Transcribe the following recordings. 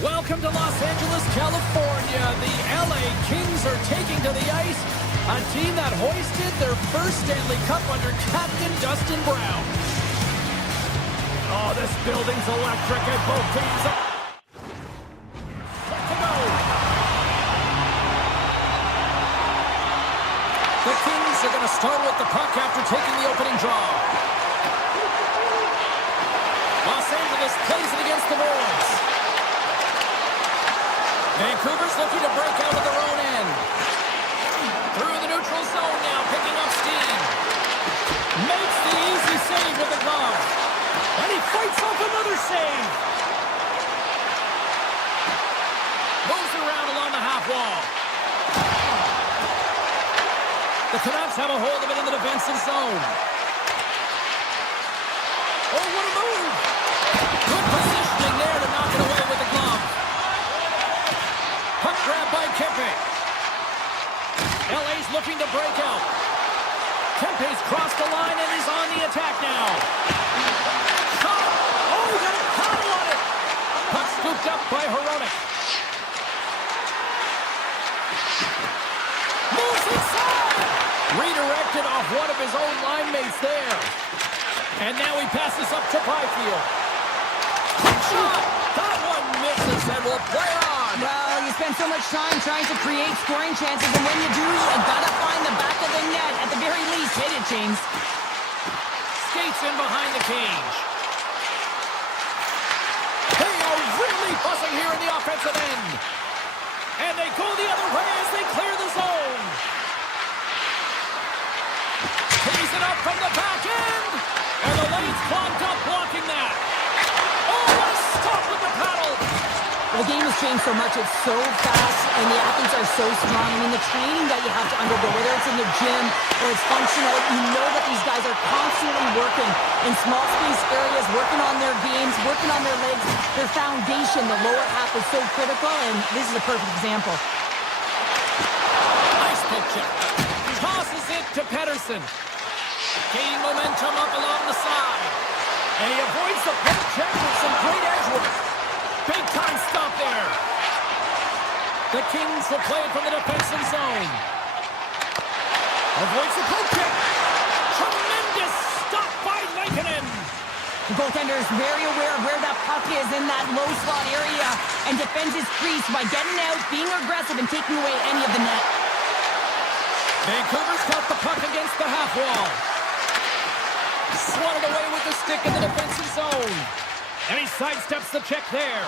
Welcome to Los Angeles, California. The LA Kings are taking to the ice a team that hoisted their first Stanley Cup under Captain Dustin Brown. Oh, this building's electric at both teams. Let to go. The Kings are going to start with the puck after taking the opening draw. Los Angeles plays it against the boards. Vancouver's looking to break out of their own end. Through the neutral zone now, picking up steam. Makes the easy save with the glove. And he fights off another save. Moves around along the half wall. The Canucks have a hold of it in the defensive zone. Oh, what a move! Good positioning there to knock it away with the glove. Puck grab by Kempe. LA's looking to break out. Kempe's crossed the line and is on the attack now. Shot! Oh, he got a paddle on it! Puck scooped up by Hronek. Moves inside! Redirected off one of his own line mates there. And now he passes up to Byfield. Shot! That one misses and will play on. Well, you spend so much time trying to create scoring chances, and when you do, you gotta find the back of the net. At the very least, hit it, James. Skates in behind the cage. They are really buzzing here in the offensive end. And they go the other way as they clear the zone. Tees it up from the back end. And the lane's clogged up, blocking that. Oh, what a stop with the paddle. The game has changed so much. It's so fast, and the athletes are so strong. I mean, the training that you have to undergo, whether it's in the gym or it's functional, you know that these guys are constantly working in small space areas, working on their games, working on their legs. Their foundation, the lower half, is so critical, and this is a perfect example. Nice picture. Tosses it to Pettersson. Gaining momentum up along the side. And he avoids the poke check with some great edge work. Big time stop there. The Kings will play it from the defensive zone. Avoids the poke check. Tremendous stop by Lankinen. The goaltender is very aware of where that puck is in that low slot area and defends his crease by getting out, being aggressive, and taking away any of the net. Vancouver's got the puck against the half wall. Swatted away with the stick in the defensive zone. And he sidesteps the check there.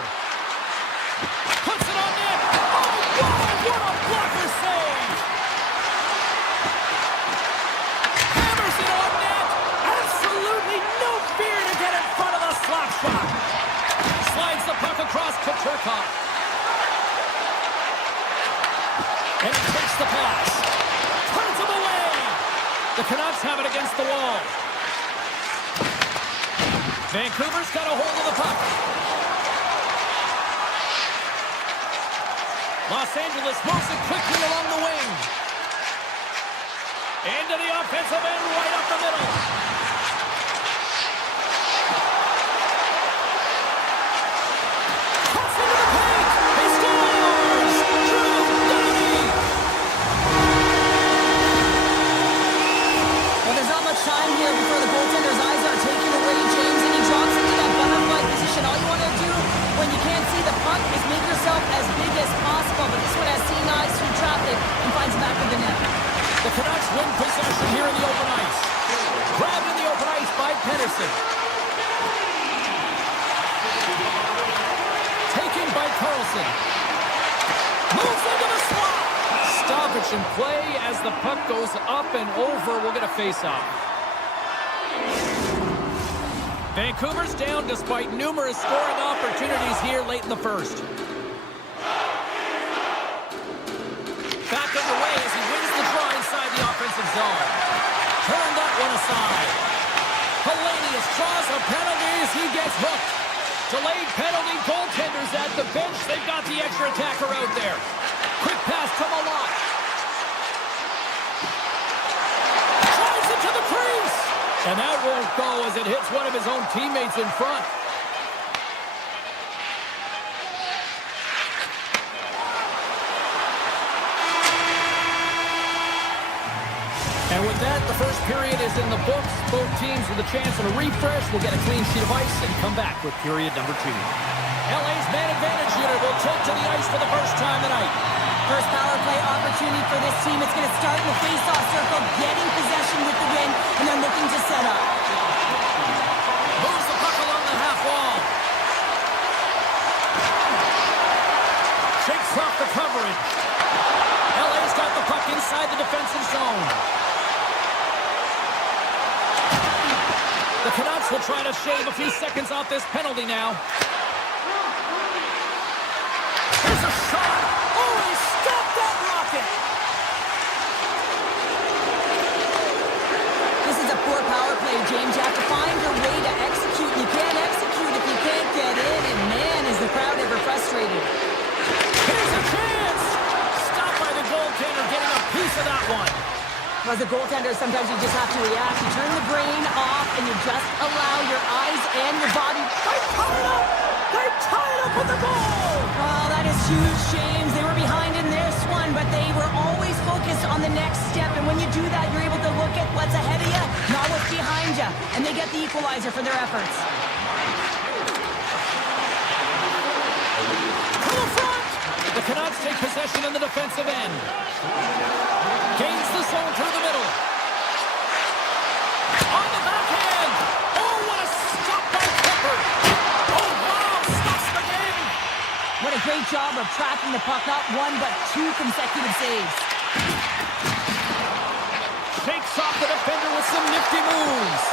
Puts it on net. Oh, wow, what a blocker save. Hammers it on net. Absolutely no fear to get in front of the slap shot. Slides the puck across to Turcotte. And he takes the pass. Turns him away. The Canucks have it against the wall. Vancouver's got a hold of the puck. Los Angeles moves it quickly along the wing. Into the offensive end, right up the middle. by Pedersen. Taken by Carlson. Moves into the slot. Stoppage in play as the puck goes up and over. We'll get a face-off. Vancouver's down despite numerous scoring opportunities here late in the first. Back underway as he wins the draw inside the offensive zone. Turn that one aside. Hellenius draws a penalty as he gets hooked. Delayed penalty, goaltenders at the bench. They've got the extra attacker out there. Quick pass to Malott. Drives it to the crease. And that won't go as it hits one of his own teammates in front. And with that, the first period is in the books. Both teams with a chance at a refresh will get a clean sheet of ice and come back with period number 2. LA's man advantage unit will take to the ice for the first time tonight. First power play opportunity for this team. It's going to start in the face-off circle, getting possession with the win, and they're looking to set up. Moves the puck along the half wall. Shakes off the coverage. LA's got the puck inside the defensive zone. The Canucks will try to shave a few seconds off this penalty now. There's a shot. Oh, he stopped that rocket. This is a poor power play, James. You have to find your way to execute. You can't execute if you can't get in, and man, is the crowd ever frustrated. Here's a chance. Stopped by the goaltender, getting a piece of that one. As a goaltender, sometimes you just have to react. You turn the brain off, and you just allow your eyes and your body. They tie it up! They tie it up with the goal! Oh, that is huge, James. They were behind in this one, but they were always focused on the next step. And when you do that, you're able to look at what's ahead of you, not what's behind you. And they get the equalizer for their efforts. To the front! The Canucks take possession in the defensive end. Gains the zone through the middle. On the backhand! Oh, what a stop by Clipper! Oh, wow! Stops the game! What a great job of tracking the puck. Not one, but 2 consecutive saves. Shakes off the defender with some nifty moves.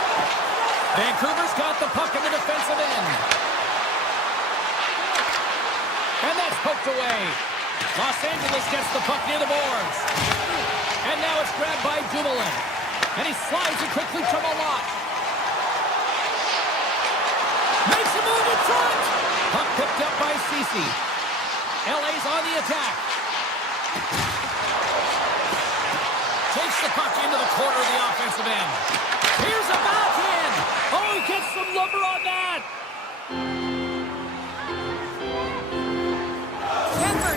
Vancouver's got the puck in the defensive end. And that's poked away. Los Angeles gets the puck near the boards. And now it's grabbed by Dumoulin. And he slides it quickly to Malott. Makes a move in front. Puck picked up by Ceci. LA's on the attack. Takes the puck into the corner of the offensive end. Here's a backhand. Oh, he gets some lumber on that.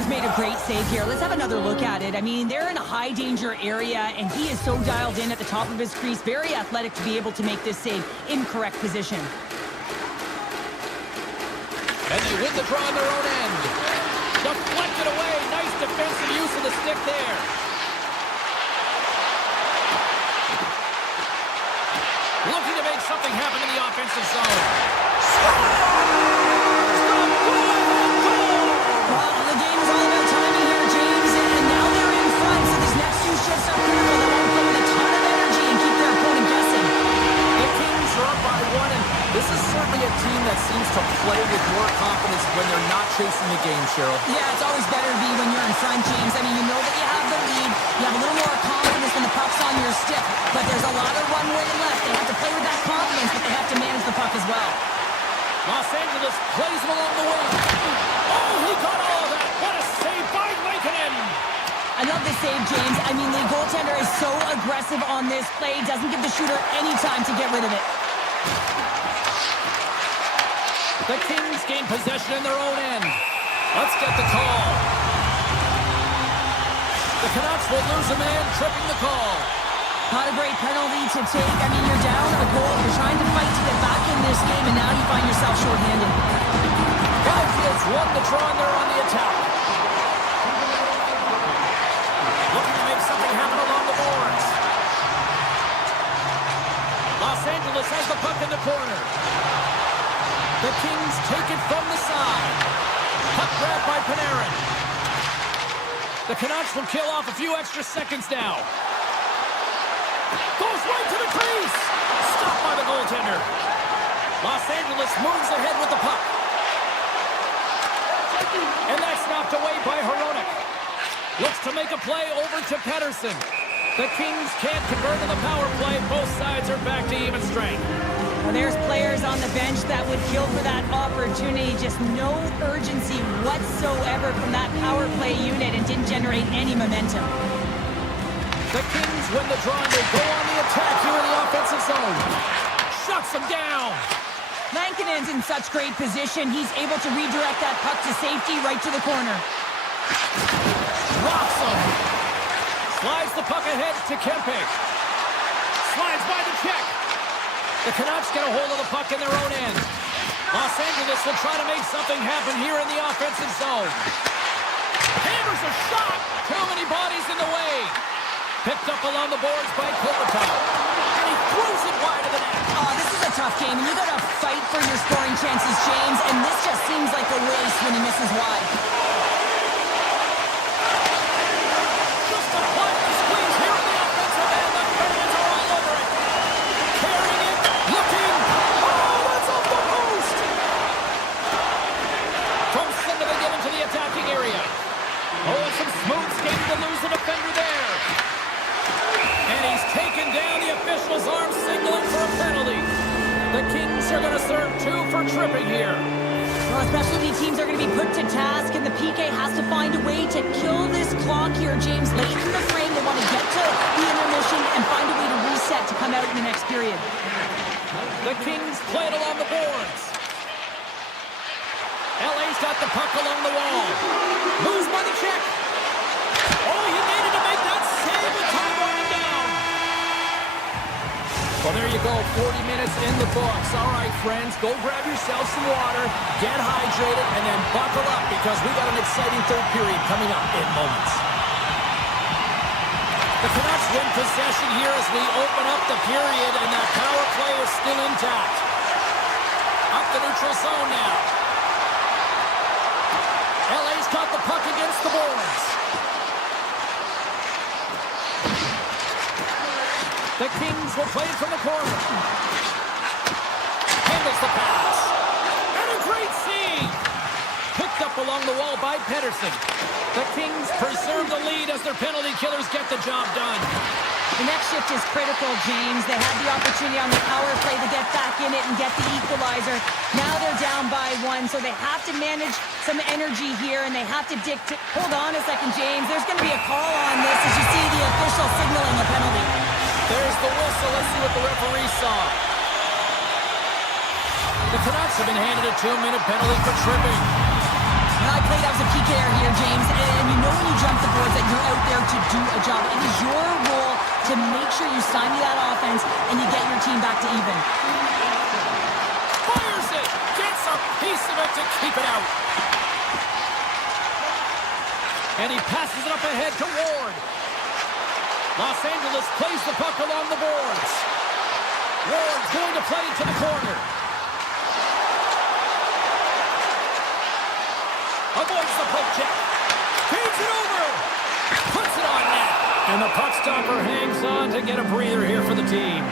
Made a great save here. Let's have another look at it. I mean, they're in a high danger area, and he is so dialed in at the top of his crease. Very athletic to be able to make this save in correct position. And they win the draw on their own end. Deflected away. Nice defensive use of the stick there. Looking to make something happen in the offensive zone. This is certainly a team that seems to play with more confidence when they're not chasing the game, Cheryl. Yeah, it's always better to be when you're in front, James. I mean, you know that you have the lead. You have a little more confidence when the puck's on your stick. But there's a lot of runway left. They have to play with that confidence, but they have to manage the puck as well. Los Angeles plays him along the wing. Oh, he got all of that. What a save by Lankinen. I love this save, James. I mean, the goaltender is so aggressive on this play. Doesn't give the shooter any time to get rid of it. The Kings gain possession in their own end. Let's get the call. The Canucks will lose a man, tripping the call. Not a great penalty to take. I mean, you're down a goal. You're trying to fight to get back in this game, and now you find yourself shorthanded. Byfield's won the draw, and they're on the attack. Looking to make something happen along the boards. Los Angeles Angeles has the puck in the corner. The Kings take it from the side. Puck grabbed by Panarin. The Canucks will kill off a few extra seconds now. Goes right to the crease. Stopped by the goaltender. Los Angeles moves ahead with the puck. And that's knocked away by Hronek. Looks to make a play over to Pettersson. The Kings can't convert on the power play. Both sides are back to even strength. Well, there's players on the bench that would kill for that opportunity. Just no urgency whatsoever from that power play unit and didn't generate any momentum. The Kings win the draw and they go on the attack here in the offensive zone. Shuts them down. Lankinen's in such great position. He's able to redirect that puck to safety right to the corner. Rocks him. Slides the puck ahead to Kempe. Slides by the check. The Canucks get a hold of the puck in their own end. Los Angeles will try to make something happen here in the offensive zone. Hammers a shot. Too many bodies in the way. Picked up along the boards by Kopitar. And he throws it wide of the net. Oh, this is a tough game, and you got to fight for your scoring chances, James, and this just seems like a waste when he misses wide. Just applying the squeeze here in the offensive end. The fans are all over it. Carrying it, looking. Oh, that's off the post. From center they get into the attacking area. Oh, some smooth skating to lose the defender there. And he's taken down. The official's arm signaling for a penalty. The Kings are going to serve 2 for tripping here. Well, specialty teams are going to be put to task, and the PK has to find a way to kill this clock here, James. Late in the frame, they want to get to the intermission and find a way to reset to come out in the next period. The Kings play it along the boards. LA's got the puck along the wall. Moves by the check. Oh, he needed to make that save with time running down. Well, there you go. 40 minutes in the books. All right, friends, go grab yourself some water, get hydrated, and then buckle up because we got an exciting third period coming up in moments. The Canucks win possession here as we open up the period, and that power play is still intact. Up the neutral zone now. LA's got the puck against the boards. The Kings will play it from the corner. Handles the pass. And a great save. Picked up along the wall by Pettersson. The Kings preserve the lead as their penalty killers get the job done. The next shift is critical, James. They had the opportunity on the power play to get back in it and get the equalizer. Now they're down by 1, so they have to manage some energy here, and they have to dictate. Hold on a second, James. There's going to be a call on this as you see the official signaling a penalty. There's the whistle. Let's see what the referee saw. The Canucks have been handed a 2-minute penalty for tripping. Now, I played as a PKer here, James, and you know when you jump the boards that you're out there to do a job. It is your role to make sure you stymie that offense and you get your team back to even. Fires it! Gets a piece of it to keep it out. And he passes it up ahead to Ward. Los Angeles plays the puck along the boards. Ward's going to play it to the corner. Avoids the poke check. Feeds it over. Puts it on net. And the puck stopper hangs on to get a breather here for the team.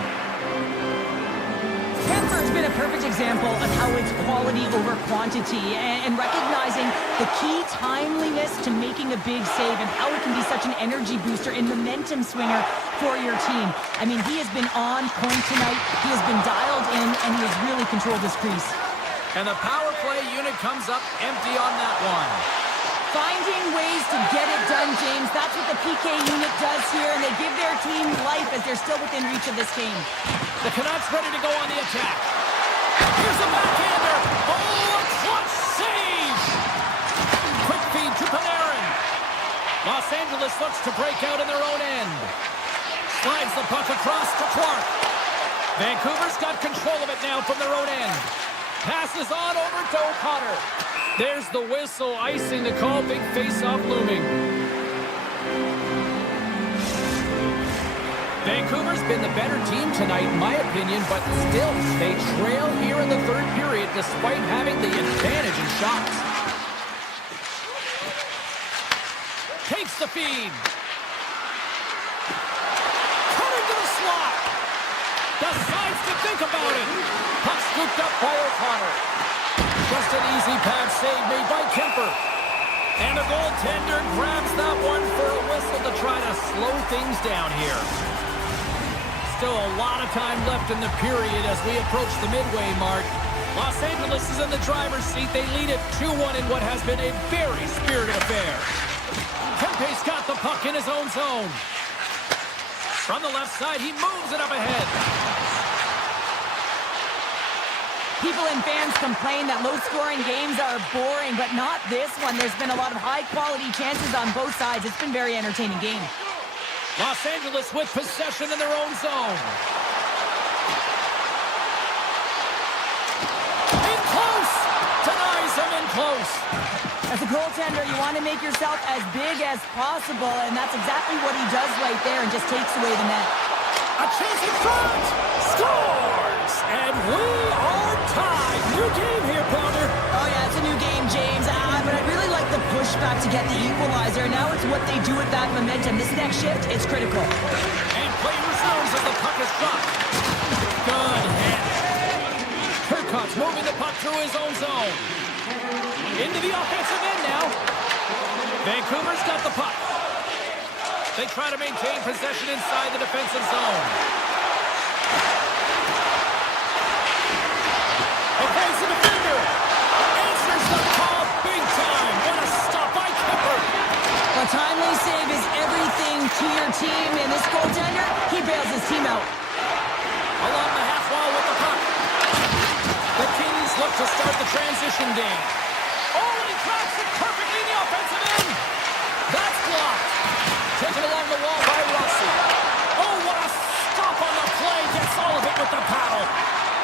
Denver's been a perfect example of how it's quality over quantity and recognizing the key timeliness to making a big save and how it can be such an energy booster and momentum swinger for your team. I mean, he has been on point tonight. He has been dialed in, and he has really controlled this crease. And the power play unit comes up empty on that one. Finding ways to get it done, James. That's what the PK unit does here, and they give their team life as they're still within reach of this game. The Canucks ready to go on the attack. Here's a backhander. Oh, a clutch save! Quick feed to Panarin. Los Angeles looks to break out in their own end. Slides the puck across to Clark. Vancouver's got control of it now from their own end. Passes on over to O'Connor. There's the whistle, icing the call. Big face-off looming. Vancouver's been the better team tonight, in my opinion, but still, they trail here in the third period despite having the advantage in shots. Takes the feed. Cutting to the slot. Decides to think about it. Puck scooped up by O'Connor. Just an easy pad save made by Kemper. And the goaltender grabs that one for a whistle to try to slow things down here. Still a lot of time left in the period as we approach the midway mark. Los Angeles is in the driver's seat. They lead it 2-1 in what has been a very spirited affair. Kempe's got the puck in his own zone. From the left side, he moves it up ahead. People and fans complain that low-scoring games are boring, but not this one. There's been a lot of high-quality chances on both sides. It's been a very entertaining game. Los Angeles with possession in their own zone. In close! Denies him in close. As a goaltender, you want to make yourself as big as possible, and that's exactly what he does right there and just takes away the net. A chance in front! Scores! And we are tied. New game here, Pounder. Oh, yeah, it's a new game, James. But I really like the pushback to get the equalizer. Now it's what they do with that momentum. This next shift, it's critical. And play resumes as the puck is dropped. Good hit. Turcotte's moving the puck through his own zone. Into the offensive end now. Vancouver's got the puck. They try to maintain possession inside the defensive zone. They face the defender. Answers the call big time. What a stop by Kemper. A timely save is everything to your team, and this goaltender, he bails his team out. Along the half wall with the puck. The Kings look to start the transition game. Oh, and he cracks it perfectly in the offensive end. That's blocked. Taken along the wall by Rossi. Oh, what a stop on the play. Gets all of it with the paddle.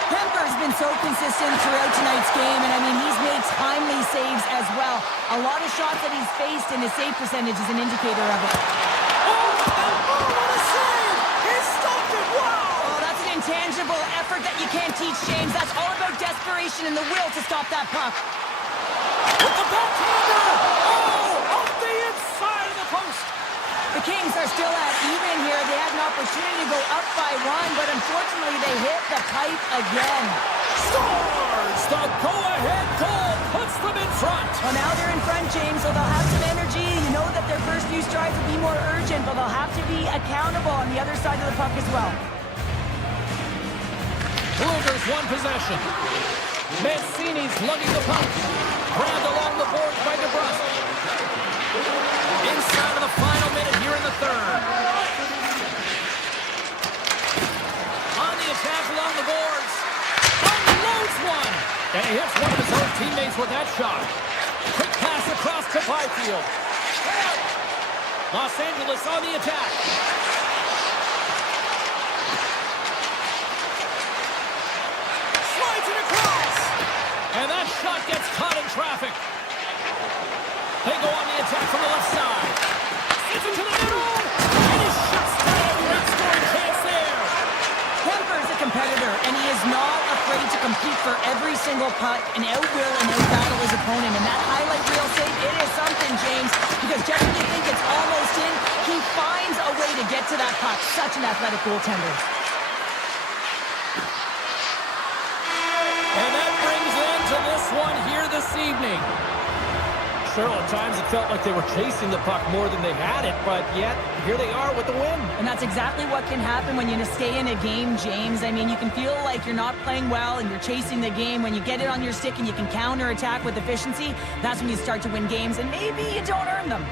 Kemper's been so consistent throughout tonight's game, and I mean, he's made timely saves as well. A lot of shots that he's faced, and his save percentage is an indicator of it. What a save! He stopped it! Wow! Oh, that's an intangible effort that you can't teach, James. That's all about desperation and the will to stop that puck. With the backhander! Oh, off the inside of the post! The Kings are still at even here. They had an opportunity to go up by one, but unfortunately they hit the pipe again. Scores! The go-ahead goal puts them in front. Well, now they're in front, James, so they'll have some energy. You know that their first few strides will be more urgent, but they'll have to be accountable on the other side of the puck as well. Blueger's one possession. Mancini's lugging the puck. Grabbed along the boards by DeBrusque. Inside of the final minute here in the third. On the attack along the boards. Unloads one. And he hits one of his own teammates with that shot. Quick pass across to Byfield. Los Angeles on the attack. Slides it across. And that shot gets caught in traffic. They go on the attack from the left side. Sends it to the middle. And he shuts down a great scoring chance there. Kemper's a competitor, and he is not afraid to compete for every single puck and outwill and outbattle his opponent. And that highlight reel save, it is something, James, because just when you think it's almost in, he finds a way to get to that puck. Such an athletic goaltender. And that brings an end to this one here this evening. Sure, at times it felt like they were chasing the puck more than they had it, but yet, here they are with the win. And that's exactly what can happen when you stay in a game, James. I mean, you can feel like you're not playing well and you're chasing the game. When you get it on your stick and you can counter-attack with efficiency, that's when you start to win games, and maybe you don't earn them.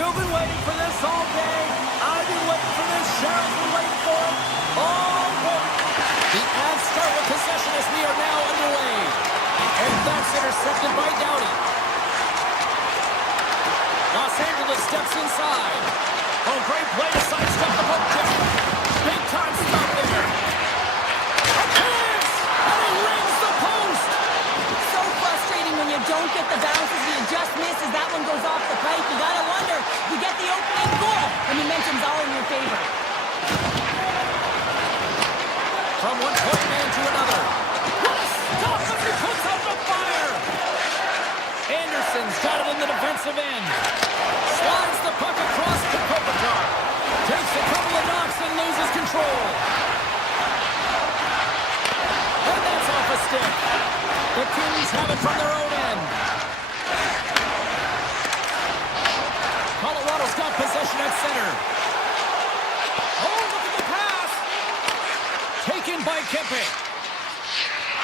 You've been waiting for this all day. I've been waiting for this. Cheryl's been waiting for it. Oh, boy. The Avs start with possession as we are now underway. And that's intercepted by Doughty. Los Angeles steps inside. Oh, great play to sidestep the poke check. Big time stop there. A chance! And he rings the post! So frustrating when you don't get the bounces, you just miss as that one goes off the pipe. You gotta wonder, you get the opening goal, and momentum's all in your favor. From one point man to another. What a stop as he puts out the fire! Anderson's got it in the defensive end. Slides the puck across to Kodiak. Takes a couple of knocks and loses control. And that's off a stick. The Kings have it from their own end. Colorado's got possession at center. Oh, look at the pass! Taken by Kempe.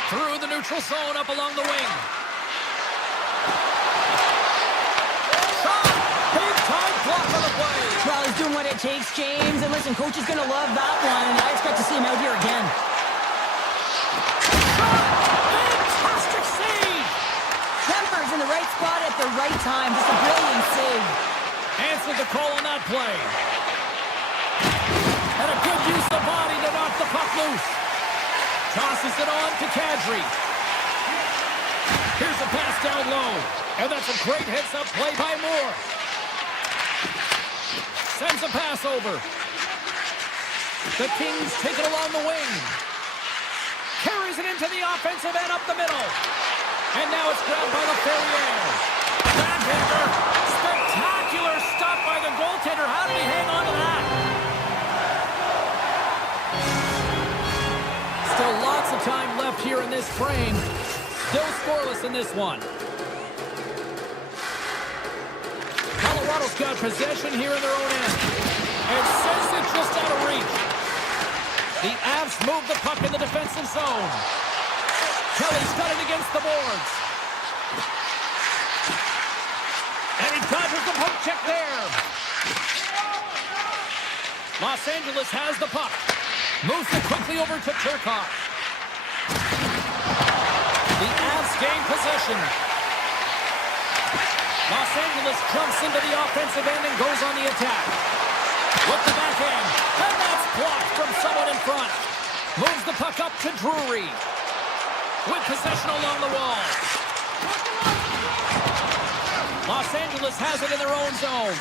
Through the neutral zone up along the wing. Shot! Big time block on the play. Well, he's doing what it takes, James. And listen, coach is going to love that one. I expect to see him out here again. Fantastic save! Kemper's in the right spot at the right time. Just a brilliant save. Answered the call on that play. And a good use of body to knock the puck loose. Tosses it on to Kadri. Here's a pass down low. And that's a great heads-up play by Moore. Sends a pass over. The Kings take it along the wing. Carries it into the offensive end up the middle. And now it's grabbed by LaFerriere. Backhander. Spectacular stop by the goaltender. How did he hang on to that? Still lots of time left here in this frame. Still scoreless in this one. Colorado's got possession here in their own end. And sends it just out of reach. The Avs move the puck in the defensive zone. Kelly's got it against the boards. And he dodges the poke check there. Los Angeles has the puck. Moves it quickly over to Turcotte. The Avs gain possession. Los Angeles jumps into the offensive end and goes on the attack. With the backhand. And that's blocked from someone in front. Moves the puck up to Drury. With possession along the wall. Los Angeles has it in their own zone.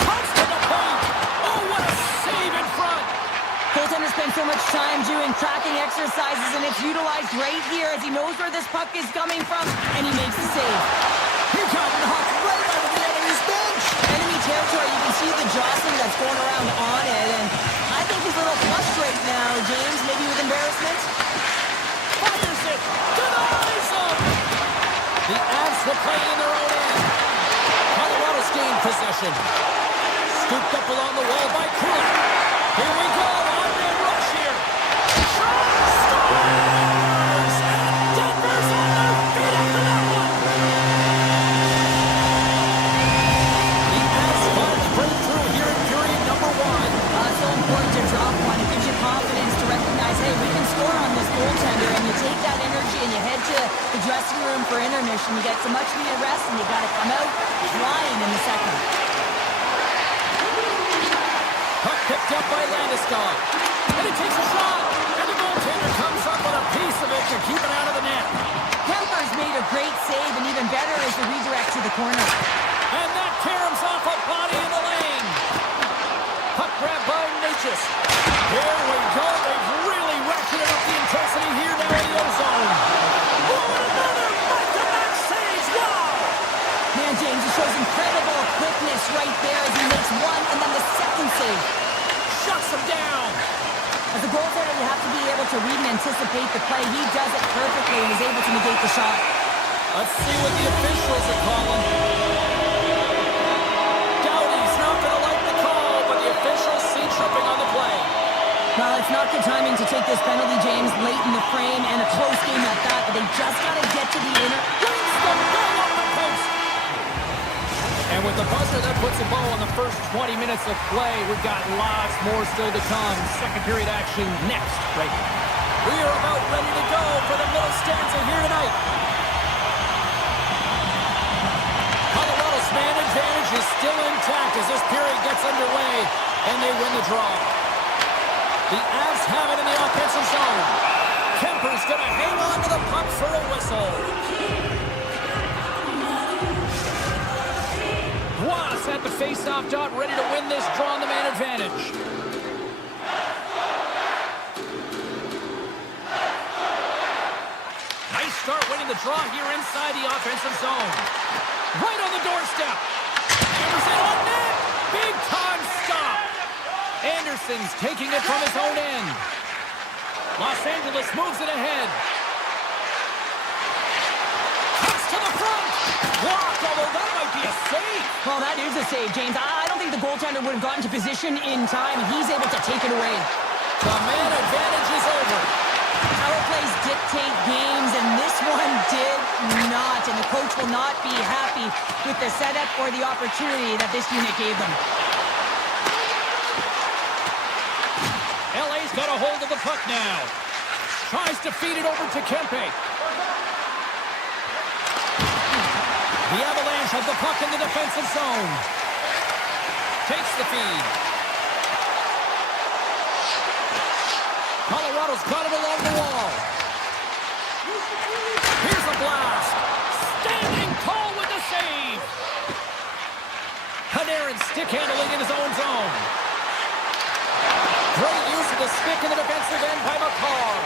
Comes to the point. Oh, what a save in front. Goaltender spends so much time doing tracking exercises, and it's utilized right here as he knows where this puck is coming from, and he makes the save. He got knocked right out of the enemy's bench. Enemy territory, you can see the jostling that's going around on it, and I think he's a little flushed right now, James, maybe with embarrassment. Fires it. Denies him. The Avs will play in their own end. Colorado's gained possession. Scooped up along the wall by Kodiak. Here we go. On-man rush here. Scores! And Denver's on their feet after that one. The Avs finally break through here in period number one. It's so important to drop one. It gives you confidence to recognize, hey, we can score on this goaltender, and you take that energy and you head to the dressing room for intermission. You get some much-needed rest, and you got to come out flying in the second. Puck picked up by Landeskog. And he takes a shot. And the goaltender comes up with a piece of it to keep it out of the net. Kemper's made a great save, and even better is the redirect to the corner. And that caroms off a body in the lane. Puck grab by Natchez. Here we go. They've really ratcheted up the intensity here now in the ozone. Oh, and another back-to-back saves. Wow. Man, James, he shows incredible quickness right there as he makes one and then the second save. Shuts him down. As a goaltender, you have to be able to read and anticipate the play. He does it perfectly and is able to negate the shot. Let's see what the officials are calling. Doughty's not going to like the call, but the officials see tripping on the play. Well, it's not good timing to take this penalty, James, late in the frame and a close game at that, but they just got to get to the inner. Brings the ball off the post. with the buzzer, that puts a bow on the first 20 minutes of play. We've got lots more still to come. Second period action next, right here. We are about ready to go for the middle stanza here tonight. Colorado's man advantage is still intact as this period gets underway, and they win the draw. The Avs have it in the offensive zone. Kemper's going to hang on to the puck for a whistle. Was at the face-off dot, ready to win this draw on the man advantage. Nice start winning the draw here inside the offensive zone. Right on the doorstep. Anderson on net. Big time stop. Anderson's taking it from his own end. Los Angeles moves it ahead. Cuts to the front. Blocked, although that might be a save. Well, that is a save, James. I don't think the goaltender would have gotten to position in time, and he's able to take it away. The man advantage is over. Power plays dictate games, and this one did not. And the coach will not be happy with the setup or the opportunity that this unit gave them. LA's got a hold of the puck now. Tries to feed it over to Kempe. The Avalanche have the puck in the defensive zone. Takes the feed. Colorado's got it along the wall. Here's a blast. Standing tall with the save. Panarin stick handling in his own zone. Great use of the stick in the defensive end by McCarr.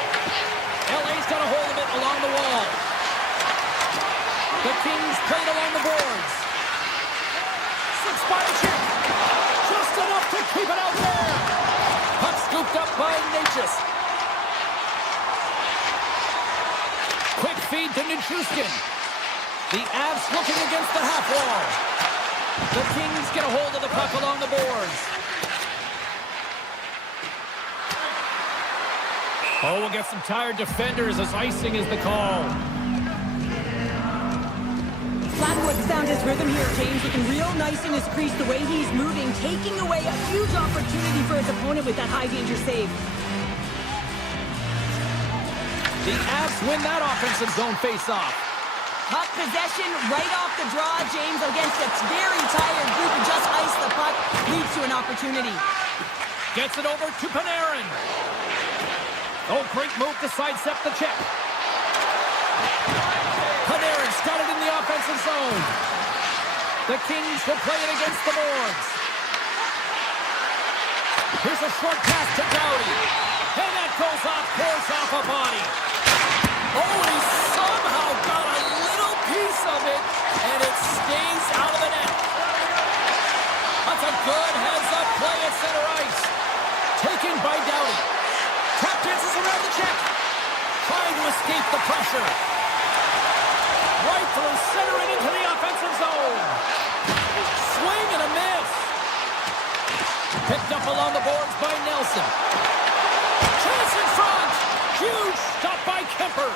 LA's got a hold of it along the wall. The Kings played along the boards. Six-spot check. Just enough to keep it out there. Puck scooped up by Natchez. Quick feed to Nichushkin. The Avs looking against the half wall. The Kings get a hold of the puck along the boards. Oh, we'll get some tired defenders as icing is the call. Flatwood's found his rhythm here, James, looking real nice in his crease, the way he's moving, taking away a huge opportunity for his opponent with that high-danger save. The Avs win that offensive zone face-off. Puck possession right off the draw, James, against a very tired group who just iced the puck, leads to an opportunity. Gets it over to Panarin. Oh, great move to sidestep the check. Panarin's got it in the offensive zone. The Kings will play it against the boards. Here's a short pass to Doughty. And that goes off course off a body. Oh, and he somehow got a little piece of it, and it stays out of the net. That's a good heads-up play at center ice. Taken by Doughty. Tap dances around the check. Trying to escape the pressure. Right through center and into the offensive zone. Swing and a miss. Picked up along the boards by Nelson. Chance in front. Huge stop by Kemper.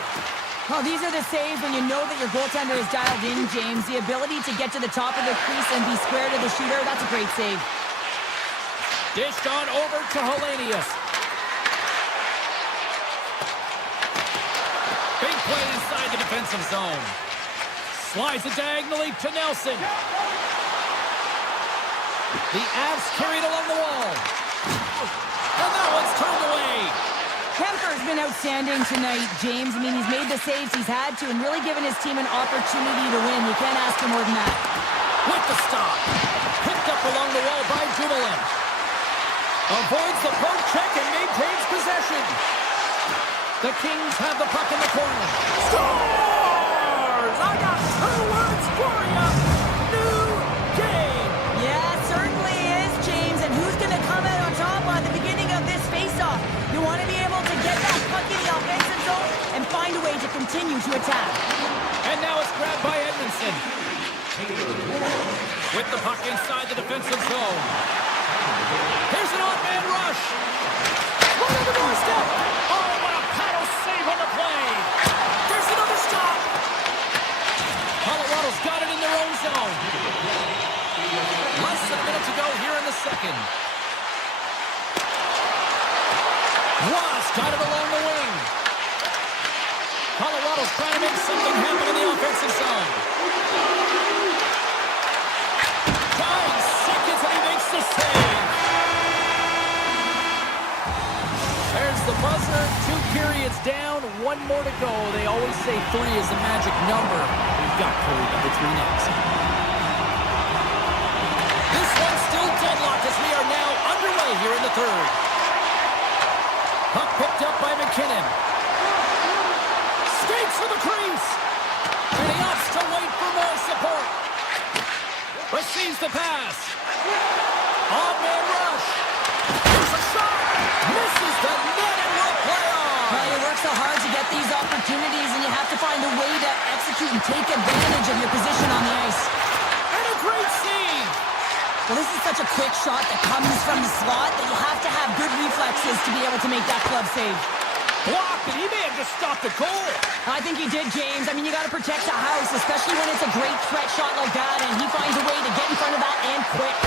Well, these are the saves when you know that your goaltender is dialed in, James. The ability to get to the top of the crease and be square to the shooter, that's a great save. Dished on over to Hellenius. Big play inside the defensive zone. Slides it diagonally to Nelson. The Avs carried along the wall. And that one's turned away. Kemper's been outstanding tonight, James. I mean, he's made the saves he's had to and really given his team an opportunity to win. You can't ask for more than that. With the stop. Picked up along the wall by Dumoulin. Avoids the poke check and maintains possession. The Kings have the puck in the corner. Scores! I got 2 words for you. New game. Yeah, certainly is, James. And who's going to come out on top at the beginning of this face-off? You want to be able to get that puck in the offensive zone and find a way to continue to attack. And now it's grabbed by Edmondson. With the puck inside the defensive zone. Here's an off-man rush. Right on the doorstep. Oh, what a paddle save on the play. There's another stop. Colorado's got it in their own zone. to go here in the second. Ross got it along the wing. Colorado's trying to make something happen in the offensive zone. 9 seconds and he makes the save. There's the buzzer. 2 periods down. 1 more to go. They always say 3 is the magic number. We've got period number 3 next. This one's still deadlocked as we are now underway here in the third. Puck picked up by McKinnon. Skates to the crease. And he opts to wait for more support. Receives the pass. On-man rush. Here's a shot. Misses the net and will play on. Well, you work so hard to get these opportunities, and you have to find a way to execute and take advantage of your position on the ice. And a great save. Well, this is such a quick shot that comes from the slot that you have to have good reflexes to be able to make that glove save. Blocked, and he may have just stopped the goal. I think he did, James. I mean, you got to protect the house, especially when it's a great threat shot like that, and he finds a way to get in front of that and quick.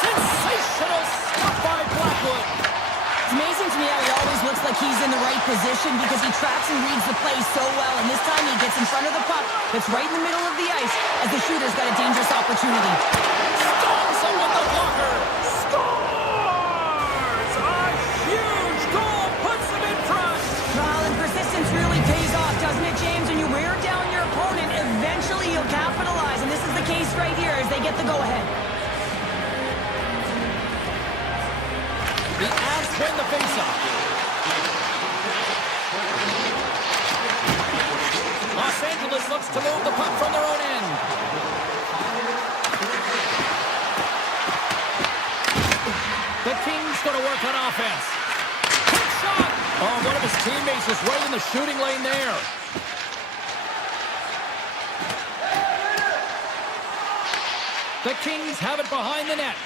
Sensational stop by Blackwood. It's amazing to me how he always looks like he's in the right position because he tracks and reads the play so well, and this time he gets in front of the puck that's right in the middle of the ice as the shooter's got a dangerous opportunity. Stops him with the blocker. Scores! A huge goal puts him in front. Well, and persistence really pays off, doesn't it, James? When you wear down your opponent, eventually you'll capitalize, and this is the case right here as they get the go-ahead. The Avs win the faceoff. Los Angeles looks to move the puck from their own end. The Kings going to work on offense. Quick shot! Oh, one of his teammates is right in the shooting lane there. The Kings have it behind the net.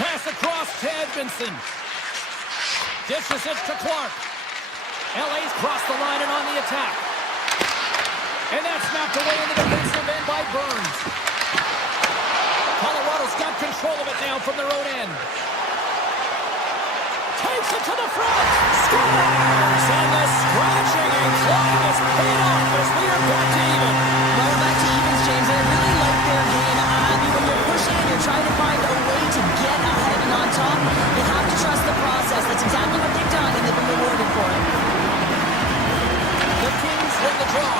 Pass across to Edmondson. Dishes it to Clark. LA's crossed the line and on the attack. And that's knocked away in the defensive end by Burns. Colorado's got control of it now from their own end. Takes it to the front. Scores! And the scratching and clawing is paid off as we are back to even. Well, back to evens, James. I really like their game. I mean, when you're pushing and you're trying to find a way to get ahead and on top, you have to trust the process. That's exactly what they've done, and they've been rewarded for it. The Kings win the draw.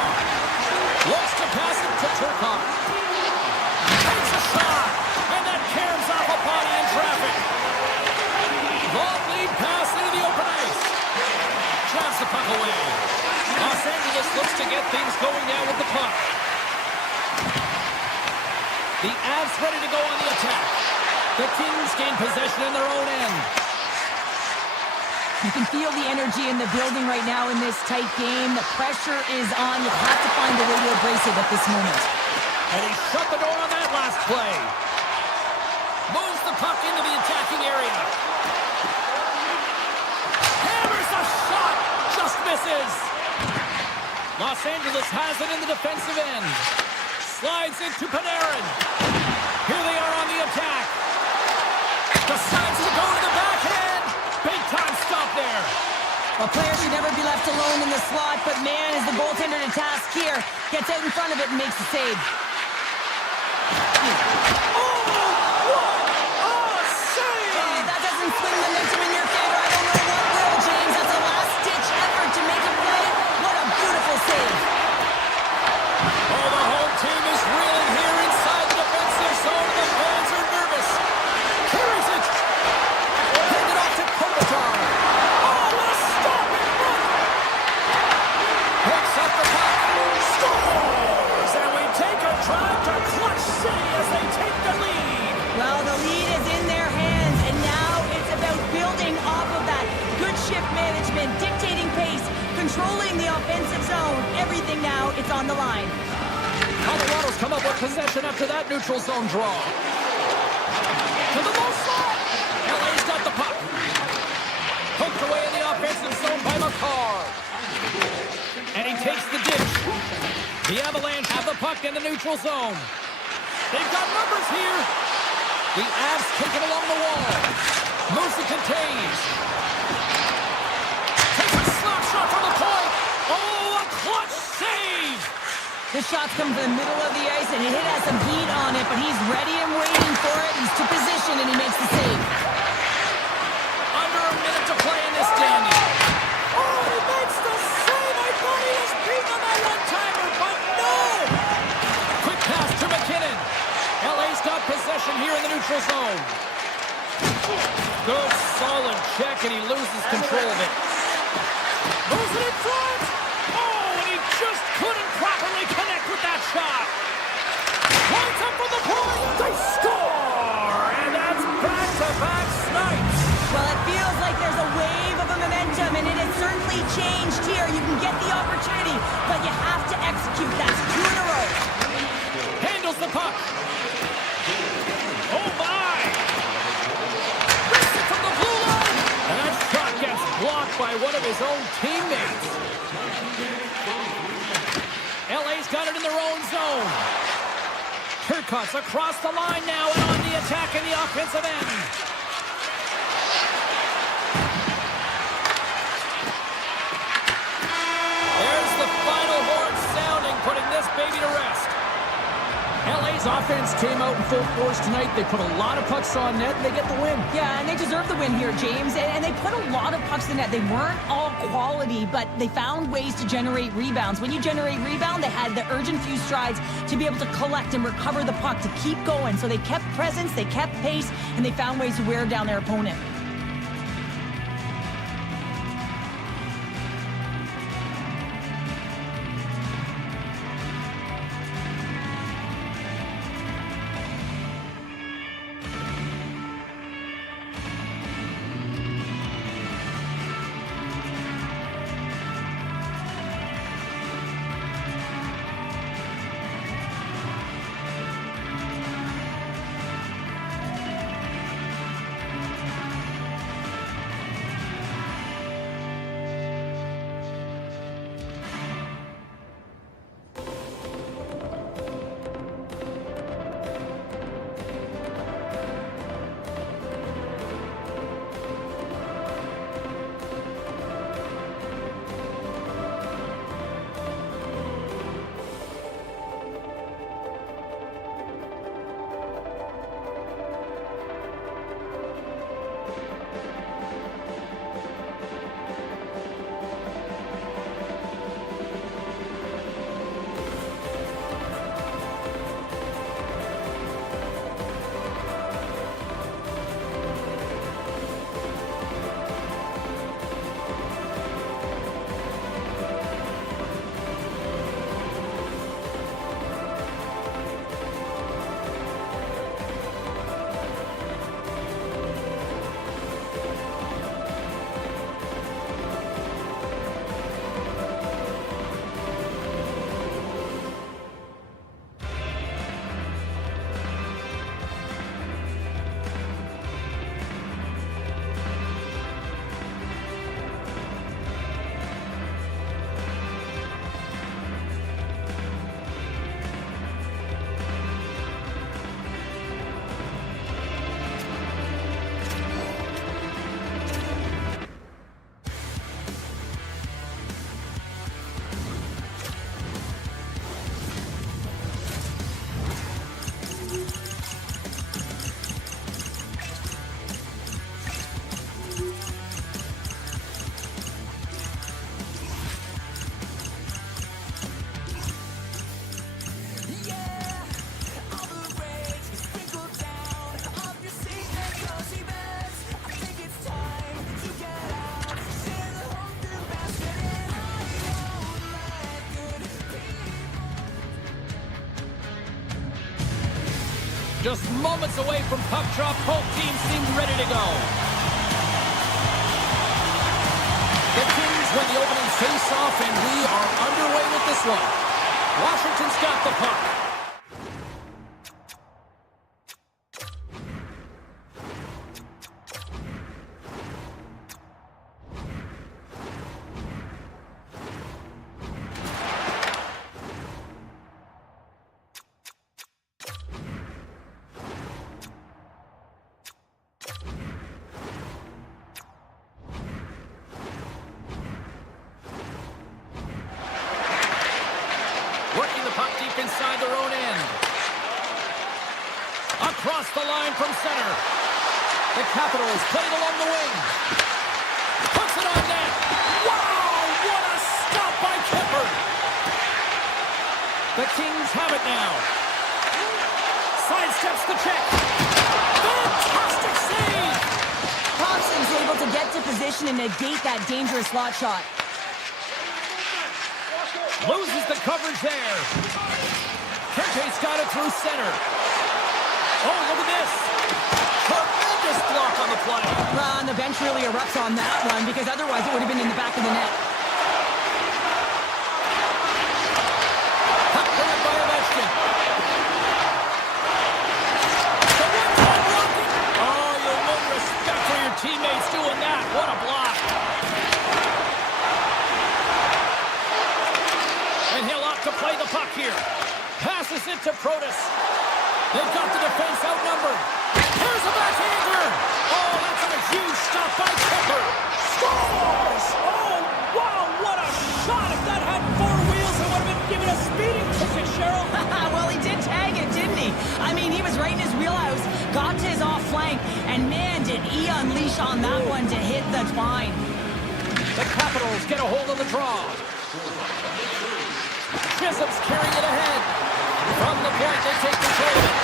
Looks to pass it to Turcotte. Takes a shot, and that caroms off a body in traffic. Long lead pass into the open ice. Drives the puck away. Los Angeles looks to get things going now with the puck. The Avs ready to go on the attack. The Kings gain possession in their own end. You can feel the energy in the building right now in this tight game. The pressure is on. You have to find a way to embrace it at this moment. And he shut the door on that last play. Moves the puck into the attacking area. Hammers a shot. Just misses. Los Angeles has it in the defensive end. Slides it to Panarin. Here they are on the attack. Decides to go to the backhand. Big time stop there. A player should never be left alone in the slot, but man, is the goaltender to task here. Gets out in front of it and makes the save. Oh, what a save! Oh, that doesn't swing the momentum in your favor. I don't know what will, James. That's a last-ditch effort to make a play. What a beautiful save. Oh, the whole team is reeling here inside the defensive zone. The fans are nervous. Carries it. Hand it off to Kodiak. Oh, what a stop and run. Picks up the puck. Scores! And we take a drive to Clutch City as they take the lead. Well, the lead is in their hands, and now it's about building off of that. Good shift management, dictating pace, controlling the offensive zone. Everything now, it's on the line. Colorado's come up with possession after that neutral zone draw. To the low slot. LA's got the puck. Hooked away in the offensive zone by McCarr. And he takes the dish. The Avalanche have the puck in the neutral zone. They've got numbers here. The Avs take it along the wall. Moves it to Taves. Takes a slap shot from the point. Oh, a clutch save! The shot's come from the middle of the ice, and it has some heat on it, but he's ready and waiting for it. He's to position, and he makes the save. Under a minute to play in this dandy. Oh, he makes the save! I thought he was beating on that one-timer, but no! Quick pass to McKinnon. LA's got possession here in the neutral zone. Good, solid check, and he loses control of it. Moves it in front! Oh, and he just couldn't properly connect with that shot. Points up from the point! They score! And that's back-to-back snipes! Well, it feels like there's a wave of a momentum, and it has certainly changed here. You can get the opportunity, but you have to execute. That's 2 in a row. Handles the puck. Oh, my! Rips it from the blue line! And that shot gets blocked by one of his own teammates. LA's got it in their own zone. Turcotte's across the line now and on the attack in the offensive end. There's the final horn sounding, putting this baby to rest. LA's offense came out in full force tonight. They put a lot of pucks on net, and they get the win. Yeah, and they deserve the win here, James. And they put a lot of pucks in net. They weren't all quality, but they found ways to generate rebounds. When you generate rebound, they had the urgent few strides to be able to collect and recover the puck, to keep going. So they kept presence, they kept pace, and they found ways to wear down their opponent. Just moments away from puck drop, both teams seem ready to go. The Kings win the opening face-off, and we are underway with this one. Washington's got the puck. across the line from center. The Capitals play it along the wing. Puts it on net. Wow, what a stop by Kemper. The Kings have it now. Sidesteps the check. Fantastic save. Thompson's able to get to position and negate that dangerous slot shot. Loses the coverage there. Kempe's got it through center. Oh, look at this. Tremendous block on the play. And the bench really erupts on that one because otherwise it would have been in the back of the net. Puck grabbed by Ovechkin. The one-time rocket. Oh, you win respect for your teammates doing that. What a block. And he'll opt to play the puck here. Passes it to Protas. They've got the defense outnumbered. Here's a backhander. Oh, that's a huge stop by Kemper. Scores! Oh, wow, what a shot. If that had four wheels, it would have been given a speeding ticket, Cheryl. Well, he did tag it, didn't he? I mean, he was right in his wheelhouse, got to his off flank, and man, did he unleash on that one to hit the twine. The Capitals get a hold of the draw. Chisholm's carrying it ahead. From the point, they take control of it.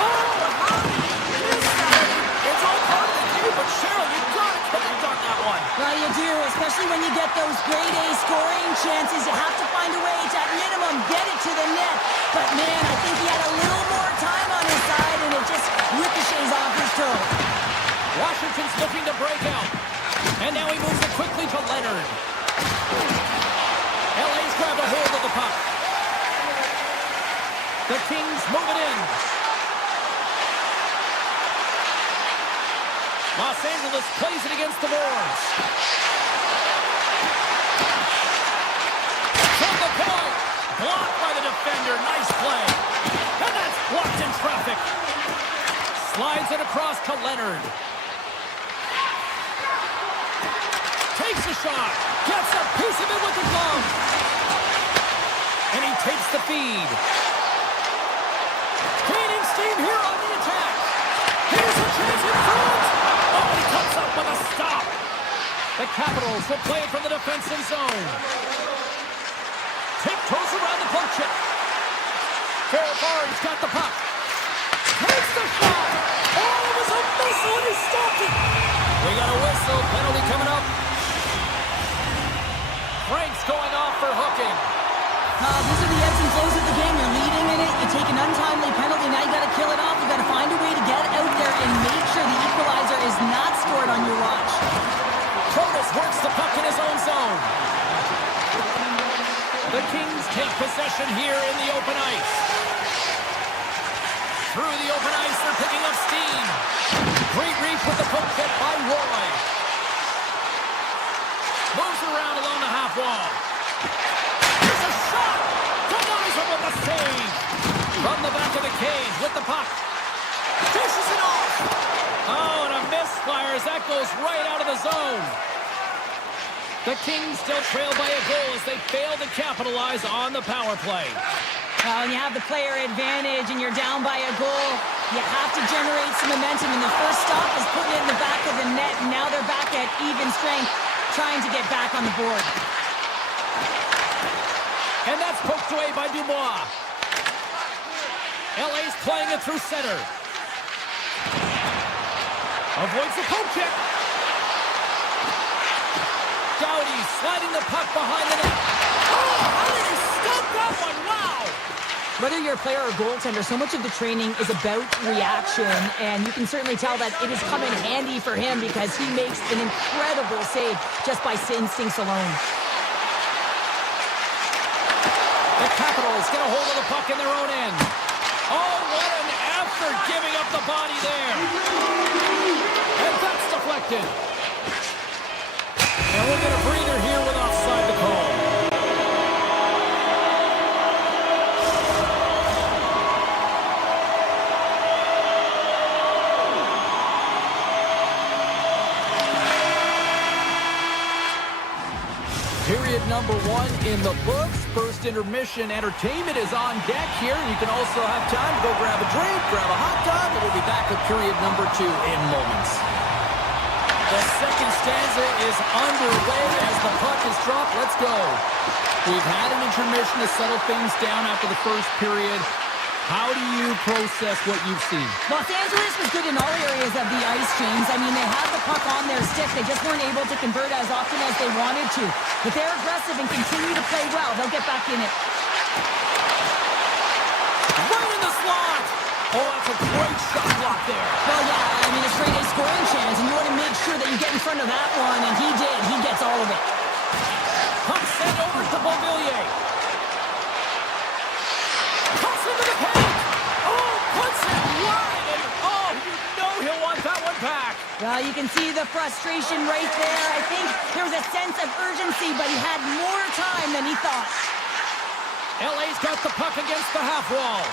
Oh, how did he miss that? It's all part of the game, but Cheryl, you've got to connect on that one. Well, you do, especially when you get those grade A scoring chances. You have to find a way to, at minimum, get it to the net. But, man, I think he had a little more time on his side, and it just ricochets off his toe. Washington's looking to break out. And now he moves it quickly to Leonard. LA's grabbed a hold of the puck. The Kings move it in. Los Angeles plays it against the boards. From the point. Blocked by the defender. Nice play. And that's blocked in traffic. Slides it across to Leonard. Takes a shot. Gets a piece of it with the glove. And he takes the feed. Gaining steam here on the attack. Here's a chance in front. Oh, he comes up with a stop. The Capitals will play it from the defensive zone. Tiptoes around the poke check. Ferrari's got the puck. Takes the shot. Oh, it was a missile and he stopped it. We got a whistle. Penalty coming up. Frank's going off for hooking. These are the ebbs and flows of the game. You're leading in it. You take an untimely penalty. Now you got to kill it off. You got to find a way to get out there and make sure the equalizer is not scored on your watch. Protas works the puck in his own zone. The Kings take possession here in the open ice. Through the open ice, they're picking up steam. Great reach with the poke check by Roy. Moves around along the half wall. There's a shot! Denies him with a save! From the back of the cage with the puck. Dishes it off! Oh, and a misfire as that goes right out of the zone. The Kings still trail by a goal as they fail to capitalize on the power play. When you have the player advantage and you're down by a goal, you have to generate some momentum. And the first stop is putting it in the back of the net. And now they're back at even strength, trying to get back on the board. And that's poked away by Dubois. LA's playing it through center. Avoids the poke check. Doughty sliding the puck behind the net. Oh, how did he stop that one? Wow! Whether you're a player or goaltender, so much of the training is about reaction, and you can certainly tell that it is coming handy for him because he makes an incredible save just by instincts alone. The Capitals get a hold of the puck in their own end. Oh, what an effort giving up the body there. And that's deflected. And we'll get a breather here with offside the call. Period number 1 in the books. First intermission entertainment is on deck here. You can also have time to go grab a drink, grab a hot dog, and we'll be back with period number 2 in moments. The second stanza is underway as the puck is dropped. Let's go. We've had an intermission to settle things down after the first period. How do you process what you've seen? Los Angeles was good in all areas of the ice, James. I mean, they had the puck on their stick. They just weren't able to convert as often as they wanted to. But they're aggressive and continue to play well. They'll get back in it. Right in the slot! Oh, that's a great shot block there. Well, yeah, I mean, a straight-A scoring chance, and you want to make sure that you get in front of that one, and he did. He gets all of it. Puck sent over to Beauvillier. Pucks into the paint. Oh, puts it wide, and oh, you know he'll want that one back. Well, you can see the frustration right there. I think there was a sense of urgency, but he had more time than he thought. LA's got the puck against the half wall.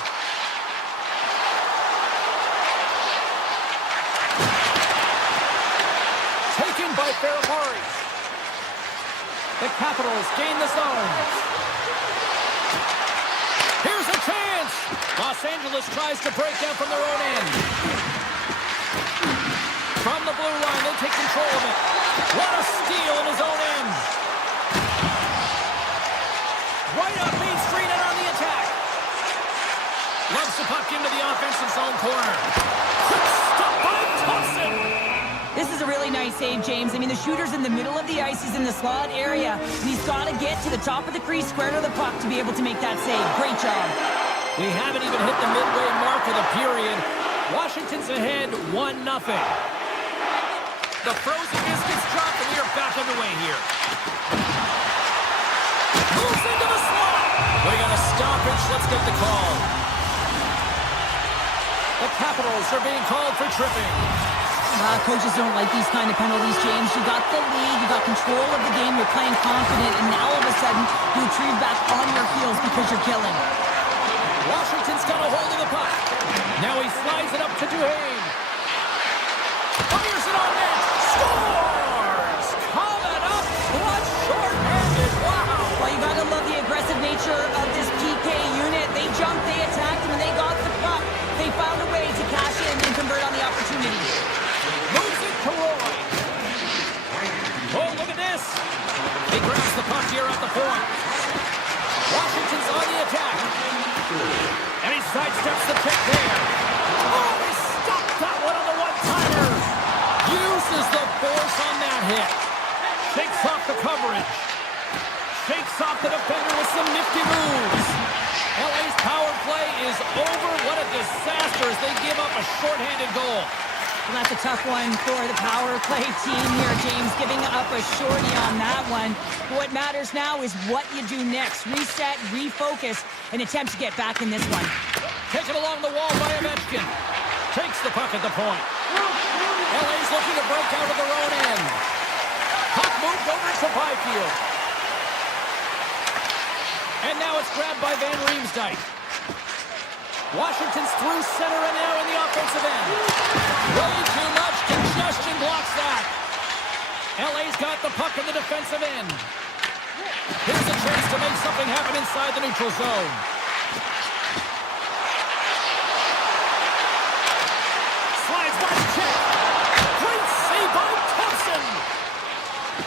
Taken by Ferrari. The Capitals gain the zone. Here's a chance. Los Angeles tries to break out from their own end. From the blue line, they take control of it. What a steal in his own end. Right up Main Street and on the attack. Loves the puck into the offensive zone corner. Quick stop by Thompson. This is a really nice save, James. I mean, the shooter's in the middle of the ice. He's in the slot area. And he's got to get to the top of the crease, square to the puck to be able to make that save. Great job. We haven't even hit the midway mark of the period. Washington's ahead 1-0. The frozen biscuits drop, and we are back underway here. Moves into the slot. We got a stoppage. Let's get the call. The Capitals are being called for tripping. Coaches don't like these kind of penalties, James. You got the lead, you got control of the game, you're playing confident, and now all of a sudden, you retrieve back on your heels because you're killing. Washington's got a hold of the puck. Now he slides it up to Duhaime. Fires it on net. Scores! Coming up, clutch, short-handed. Wow! Well, you got to love the aggressive nature of this PK unit. They jumped, they attacked, and when they got the puck, they found a way to cash in and convert on the opportunity. Moves it to Roy. Oh, look at this. He grabs the puck here at the point. Washington's on the attack. And he sidesteps the check there. Oh, he stopped that one on the one-timer. Uses the force on that hit. Shakes off the coverage. Shakes off the defender with some nifty moves. LA's power play is over. What a disaster as they give up a shorthanded goal. Well, that's a tough one for the power play team here, James, giving up a shorty on that one. But what matters now is what you do next. Reset, refocus, and attempt to get back in this one. Taken along the wall by Ovechkin. Takes the puck at the point. LA's looking to break out of their own end. Puck moved over to Byfield. And now it's grabbed by Van Riemsdyk. Washington's through center and now in the offensive end. Way too much congestion blocks that. LA's got the puck in the defensive end. Here's a chance to make something happen inside the neutral zone. Slides by the check. Great save by Thompson.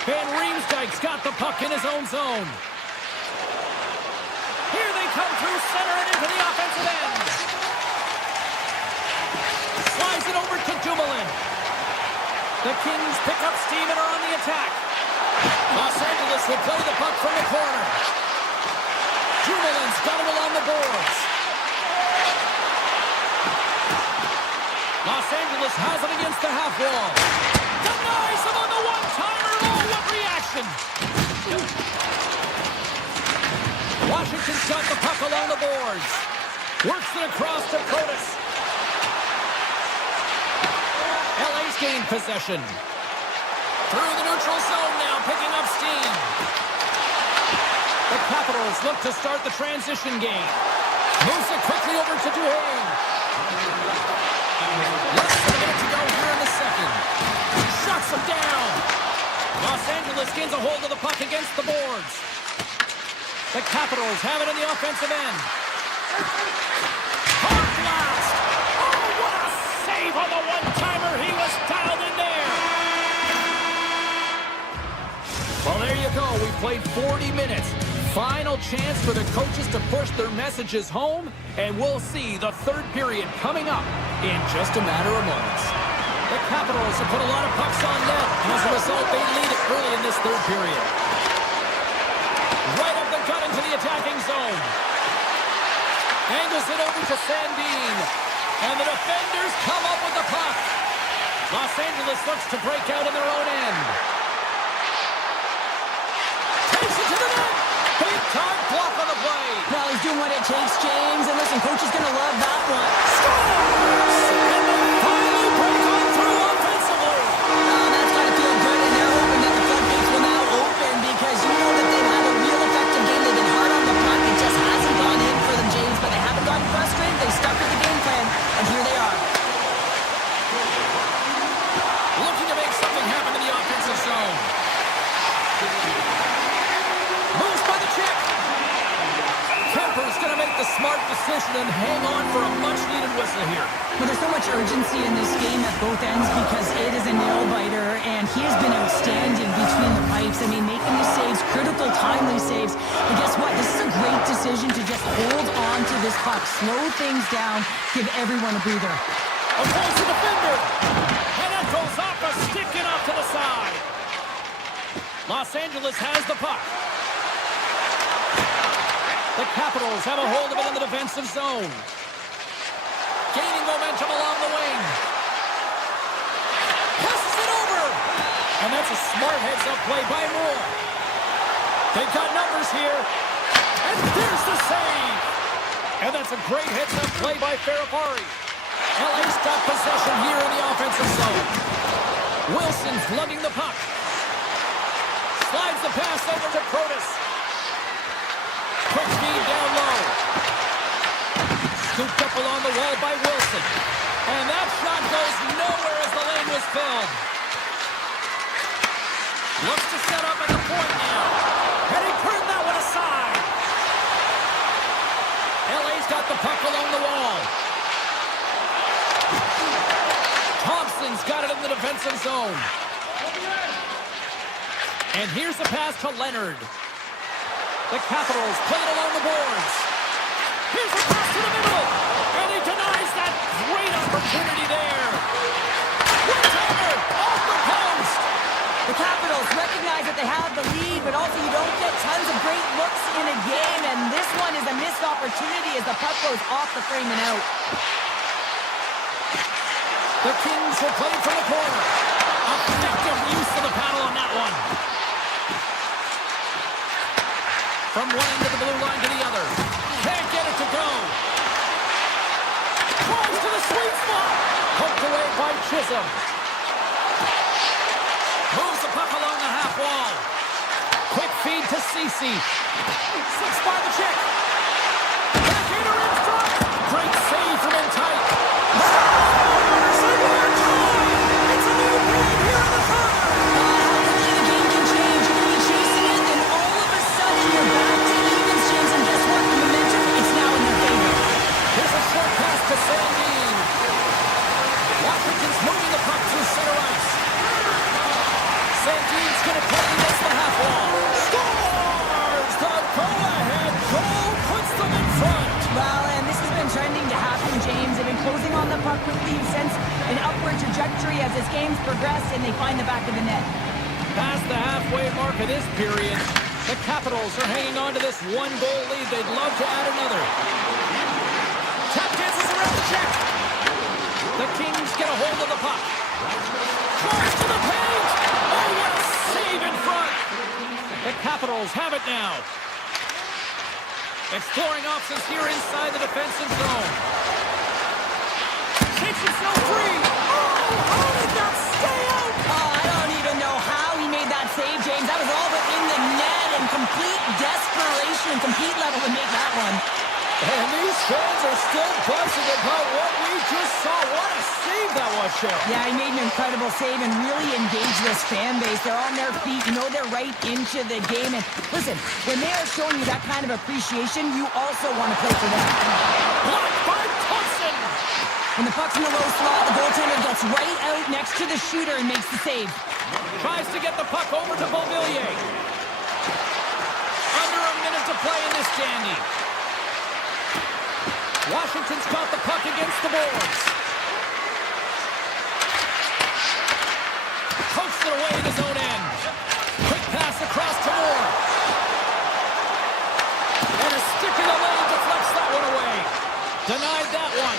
Van Riemsdyk's got the puck in his own zone. Here they come through center and into the offensive end. Slides it over to Dumoulin. The Kings pick up steam and are on the attack. Los Angeles will play the puck from the corner. Dumoulin's got it along the boards. Los Angeles has it against the half wall. Denies him on the one-timer. Oh, what reaction! Washington's got the puck along the boards. Works it across to Kodiak. LA's gained possession. Through the neutral zone now, picking up steam. The Capitals look to start the transition game. Moves it quickly over to Duhaime. Less than a minute to go here in the second. Shuts him down. Los Angeles gains a hold of the puck against the boards. The Capitals have it in the offensive end. Hard blast. Oh, what a save on the one-timer. He was dialed in there. Well, there you go. We played 40 minutes. Final chance for the coaches to push their messages home, and we'll see the third period coming up in just a matter of moments. The Capitals have put a lot of pucks on net, and as a result, they lead it early in this third period. Right up the gut into the attacking zone. Angles it over to Sandin, and the defenders come up with the puck. Los Angeles looks to break out in their own end. Takes it to the net. Big time block on the play. Well, he's doing what it takes, James. And listen, coach is going to love that one. Scores! And they finally break on through offensively. Oh, that's got to feel good. And they're hoping that the floodgates will now open because you know that they've had a real effective game. They've been hard on the puck. It just hasn't gone in for them, James. But they haven't gotten frustrated. They stuck with the game plan. And here they are. Looking to make something happen in the offensive zone. Moves by the check. Kemper's going to make the smart decision and hang on for a much-needed whistle here. Well, there's so much urgency in this game at both ends because it is a nail-biter, and he has been outstanding between the pipes. I mean, making these saves, critical, timely saves. But guess what? This is a great decision to just hold on to this puck, slow things down, give everyone a breather. Across the defender. And that goes off a stick and off to the side. Los Angeles has the puck. The Capitals have a hold of it in the defensive zone. Gaining momentum along the wing. Passes it over. And that's a smart heads-up play by Moore. They've got numbers here. And there's the save. And that's a great heads-up play by Ferrapari. LA's got possession here in the offensive zone. Wilson's lugging the puck. Slides the pass over to Protas. Quick feed down low. Scooped up along the wall by Wilson. And that shot goes nowhere as the lane was filled. Looks to set up at the point now. And he turned that one aside. LA's got the puck along the wall. Thompson's got it in the defensive zone. And here's the pass to Leonard. The Capitals play it along the boards. Here's a pass to the middle. And he denies that great opportunity there. One-timer off the post. The Capitals recognize that they have the lead, but also you don't get tons of great looks in a game, and this one is a missed opportunity as the puck goes off the frame and out. The Kings will play from the corner. Effective use of the paddle on that one. From one end of the blue line to the other. Can't get it to go. Throws to the sweet spot. Poked away by Chisholm. Moves the puck along the half wall. Quick feed to Ceci. 6 by the check. Backhander in front. Great save from in tight. Scores! And more time! It's a new lead here in the third. The game can change. You can be chasing it, and all of a sudden you're back to evens, James, and guess what? The momentum, it's now in their favor. Here's a short pass to Sandin. Washington's moving the puck through center ice. Sandin's going to play against the half wall. Scores! The go-ahead goal puts them in front. Well, and this has been trending to happen, James. They've been closing on the puck quickly since an upward trajectory as this game's progressed, and they find the back of the net. Past the halfway mark of this period, the Capitals are hanging on to this one-goal lead. They'd love to add another. Tap dances around the check. The Kings get a hold of the puck. Cross to the paint. Oh, what a save in front. The Capitals have it now. Exploring options here inside the defensive zone. Takes himself free. Oh, how did that stay out? Oh, I don't even know how he made that save, James. That was all but in the net and complete desperation and complete level to make that one. And these fans are still buzzing about what we just saw. What a save that was, show. Yeah, he made an incredible save and really engaged this fan base. They're on their feet. You know they're right into the game. And listen, when they are showing you that kind of appreciation, you also want to play for them. Blocked by Thompson. When the puck's in the low slot, the goaltender gets right out next to the shooter and makes the save. Tries to get the puck over to Beauvillier. Under a minute to play in this dandy. Washington's got the puck against the boards. Coaxed it away in his own end. Quick pass across to Moore. And a stick in the lane deflects that one away. Denied that one.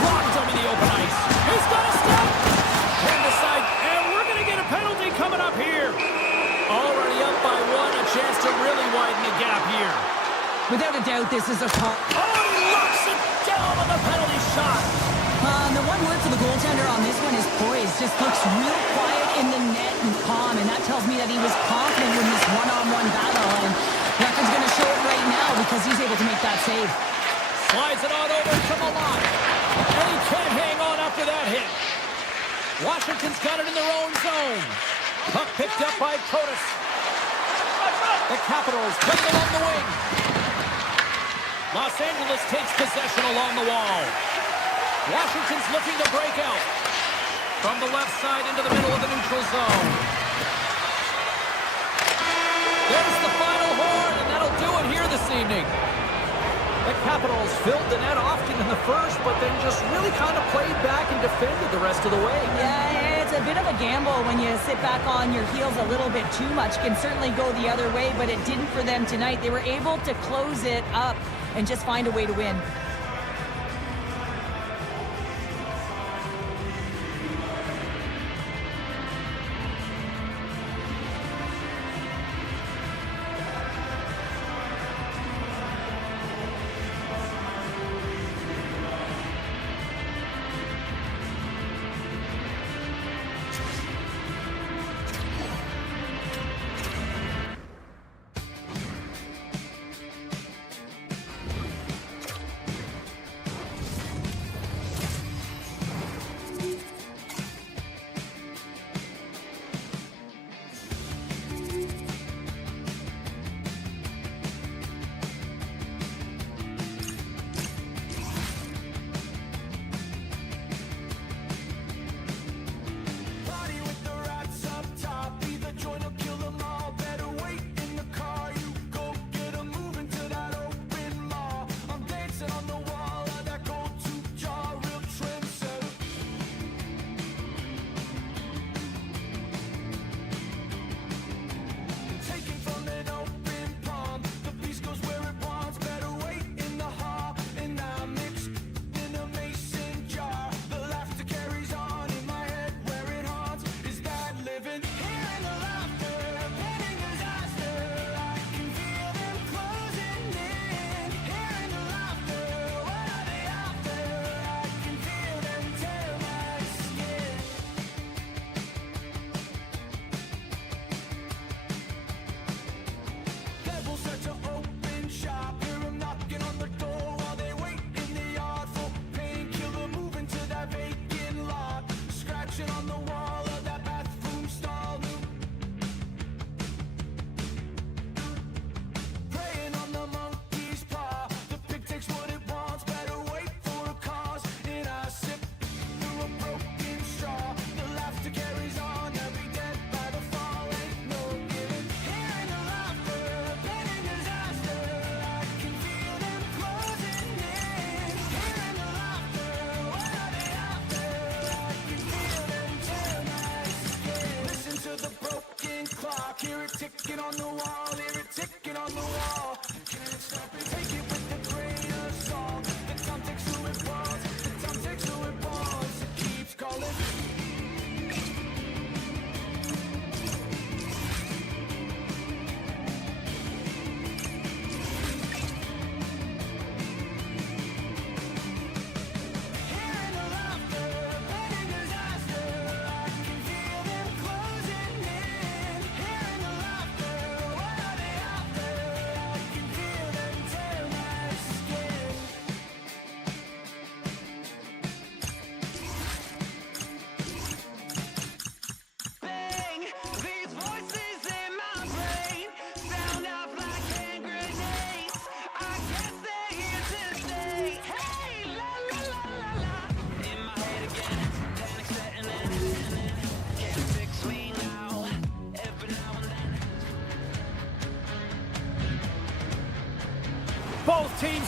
Rocked him in the open ice. He's got a step. Turned aside, and we're going to get a penalty coming up here. Already up by one, a chance to really widen the gap here. Without a doubt, this is a call. Oh, he locks it down on the penalty shot. The one word for the goaltender on this one is poised. Just looks real quiet in the net and calm, and that tells me that he was confident in this one-on-one battle, and Record's going to show it right now because he's able to make that save. Slides it on over to Malott, and he can't hang on after that hit. Washington's got it in their own zone. Puck picked up by Protas. The Capitals play it along the wing. Los Angeles takes possession along the wall. Washington's looking to break out. From the left side into the middle of the neutral zone. There's the final horn, and that'll do it here this evening. The Capitals filled the net often in the first, but then just really kind of played back and defended the rest of the way. Yeah, it's a bit of a gamble when you sit back on your heels a little bit too much. Can certainly go the other way, but it didn't for them tonight. They were able to close it up and just find a way to win.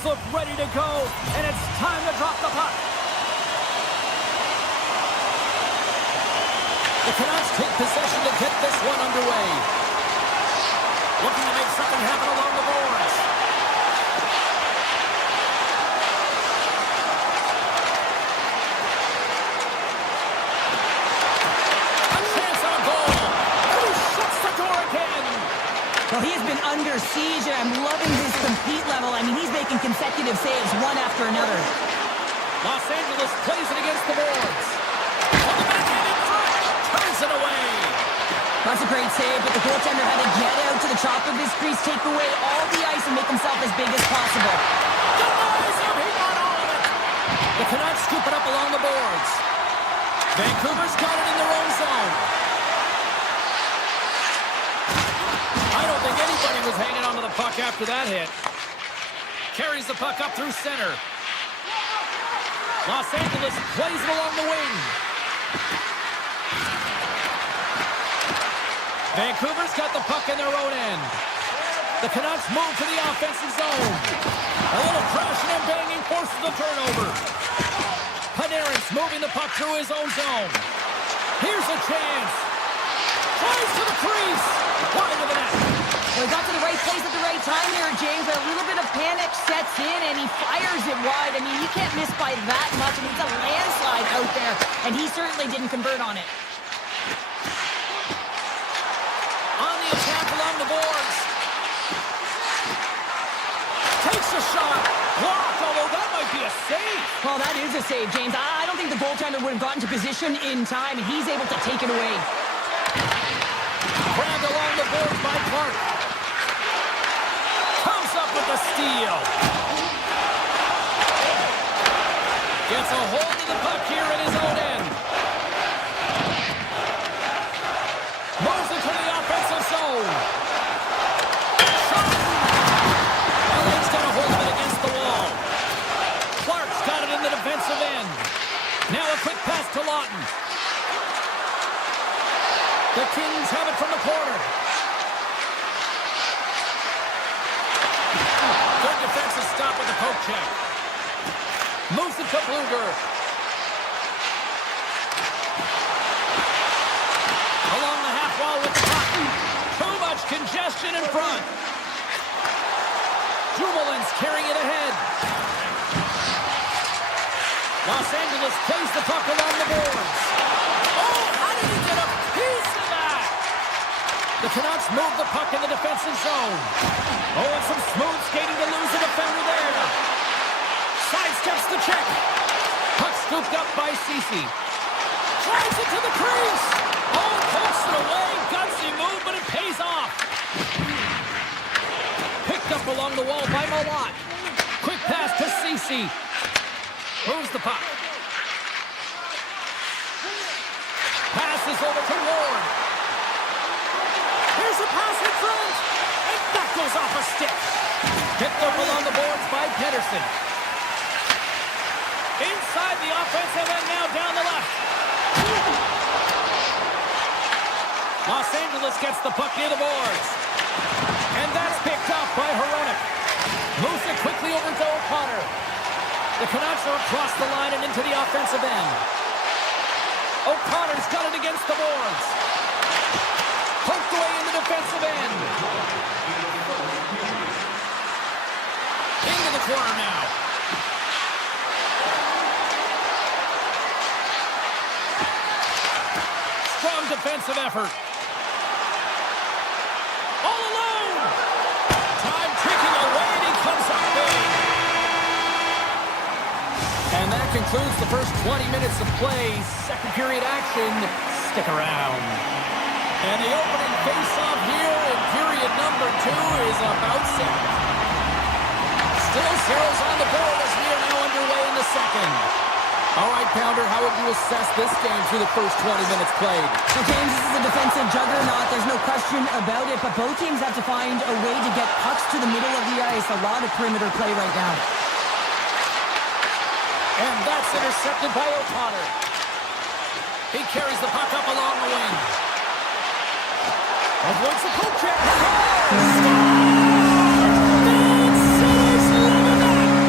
Canucks look ready to go, and it's time to drop the puck. The Canucks take possession to get this one underway. Looking to make something happen along the boards. A chance on goal. And he shuts the door again. Well, he has been under siege, and I'm loving his compete level. I mean, he's making consecutive saves one after another. Los Angeles plays it against the boards. On the backhand in front. Turns it away. That's a great save, but the goaltender had to get out to the top of his crease, take away all the ice, and make himself as big as possible. Denies him. He got all of it. The Canucks scoop it up along the boards. Vancouver's got it in their own zone. I don't think anybody was hanging on to the puck after that hit. Carries the puck up through center. Los Angeles plays it along the wing. Vancouver's got the puck in their own end. The Canucks move to the offensive zone. A little crashing and banging forces the turnover. Panarin's moving the puck through his own zone. Here's a chance. Tries to the crease. Wide of the net. Well, he got to the right place at the right time here, James. A little bit of panic sets in, and he fires it wide. I mean, you can't miss by that much. I mean, it's a landslide out there, and he certainly didn't convert on it. On the attack along the boards. Takes a shot. Blocked, although that might be a save. Well, that is a save, James. I don't think the goaltender would have gotten to position in time, and he's able to take it away. Grabbed along the boards by Clark. Comes up with the steal. Gets a hold of the puck here in his own end. Moves it to the offensive zone. Shot. LA's got a hold of it against the wall. Clark's got it in the defensive end. Now a quick pass to Lawton. The Kings have it from the corner. Good defensive stop with the poke check. Moves it to Bluger. Along the half wall with the puck. Too much congestion in front. Dumoulin's carrying it ahead. Los Angeles plays the puck along the boards. Oh, how did he get a piece of that? The Canucks move the puck in the defensive zone. Oh, and some smooth skating to lose a defender there. Sidesteps the check. Puck scooped up by Ceci. Drives it to the crease. Oh, pokes it away. Gutsy move, but it pays off. Picked up along the wall by Malott. Quick pass to Ceci. Moves the puck. Passes over to Ward. Here's a pass in front. And that goes off a stick. Picked up along the boards by Pedersen. Inside the offensive end now down the left. Los Angeles gets the puck near the boards. And that's picked up by Hronek. Moves it quickly over to O'Connor. The Canucks are across the line and into the offensive end. O'Connor's got it against the boards. Poked away in the defensive end. Into the corner now. Strong defensive effort. All alone. Time ticking away, and he comes up big. And that concludes the first 20 minutes of play. Second period action. Stick around. And the opening face-off here in period number 2 is about set. Still zeros on the board as we are now underway in the second. All right, Pounder, how would you assess this game through the first 20 minutes played? Well, James, this is a defensive juggernaut. There's no question about it, but both teams have to find a way to get pucks to the middle of the ice. A lot of perimeter play right now. And that's intercepted by O'Connor. He carries the puck up along the wing. Avoids the poke check. Van Centers living that.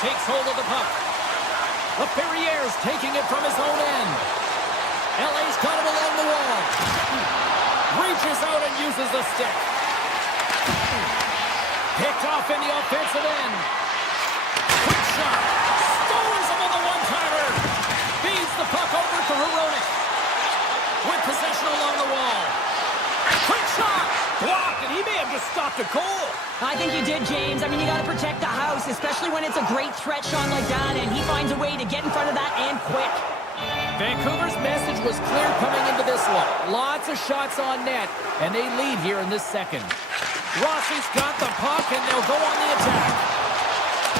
takes hold of the puck. LaFerriere's taking it from his own end. LA's got him along the wall. Reaches out and uses the stick. Picked off in the offensive end. Quick shot. Stores him on the one-timer. Feeds the puck over to Hronek. With possession along the wall. Quick shot. Blocked, and he may have just stopped a goal. I think you did, James. I mean, you got to protect the house, especially when it's a great threat shot like that, and he finds a way to get in front of that and quick. Vancouver's message was clear coming into this one. Lots of shots on net, and they lead here in this second. Rossi's got the puck, and they'll go on the attack.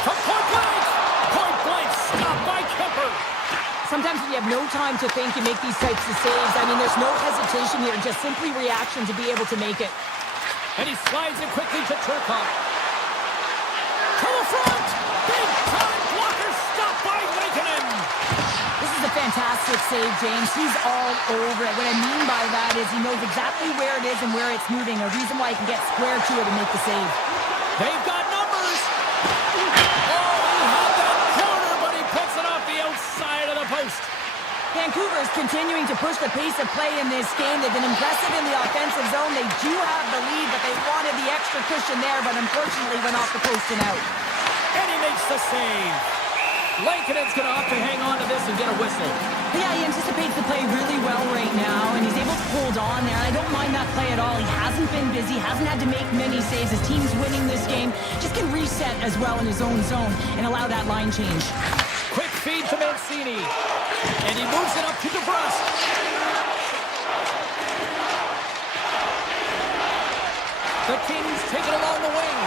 From point blank! Point blank, stopped by Kemper. Sometimes when you have no time to think, you make these types of saves. I mean, there's no hesitation here, just simply reaction to be able to make it. And he slides it quickly to Turcotte. To the front! Big time blocker stopped by Lankinen. This is a fantastic save, James. He's all over it. What I mean by that is he knows exactly where it is and where it's moving. A reason why he can get square to it and make the save. They've got numbers. Oh, he had that corner, but he puts it off the outside of the post. Vancouver is continuing to push the pace of play in this game. They've been impressive in the offensive zone. They do have the lead, but they wanted the extra cushion there, but unfortunately went off the post and out. And he makes the save. Lankinen's going to have to hang on to this and get a whistle. Yeah, he anticipates the play really well right now, and he's able to hold on there. I don't mind that play at all. He hasn't been busy, hasn't had to make many saves. His team's winning this game. Just can reset as well in his own zone and allow that line change. Quick feed to Mancini. And he moves it up to DeBrusque. The Kings take it along the wing.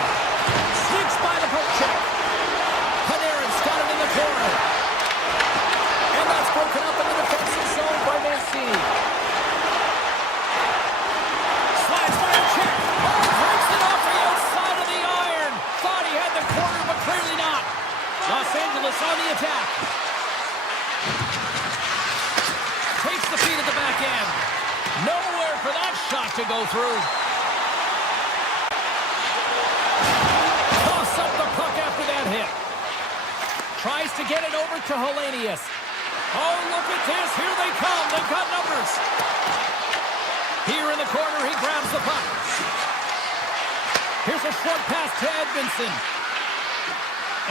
Sneaks by the poke check. Panarin's got it in the corner. And that's broken up in the defensive zone by Mancini. Slides by a check. Oh, breaks it off the outside of the iron. Thought he had the corner, but clearly not. Los Angeles on the attack. Takes the feed at the back end. Nowhere for that shot to go through. Toss up the puck after that hit. Tries to get it over to Hellenius. Oh, look at this. Here they come. They've got numbers. Here in the corner, he grabs the puck. Here's a short pass to Edmondson.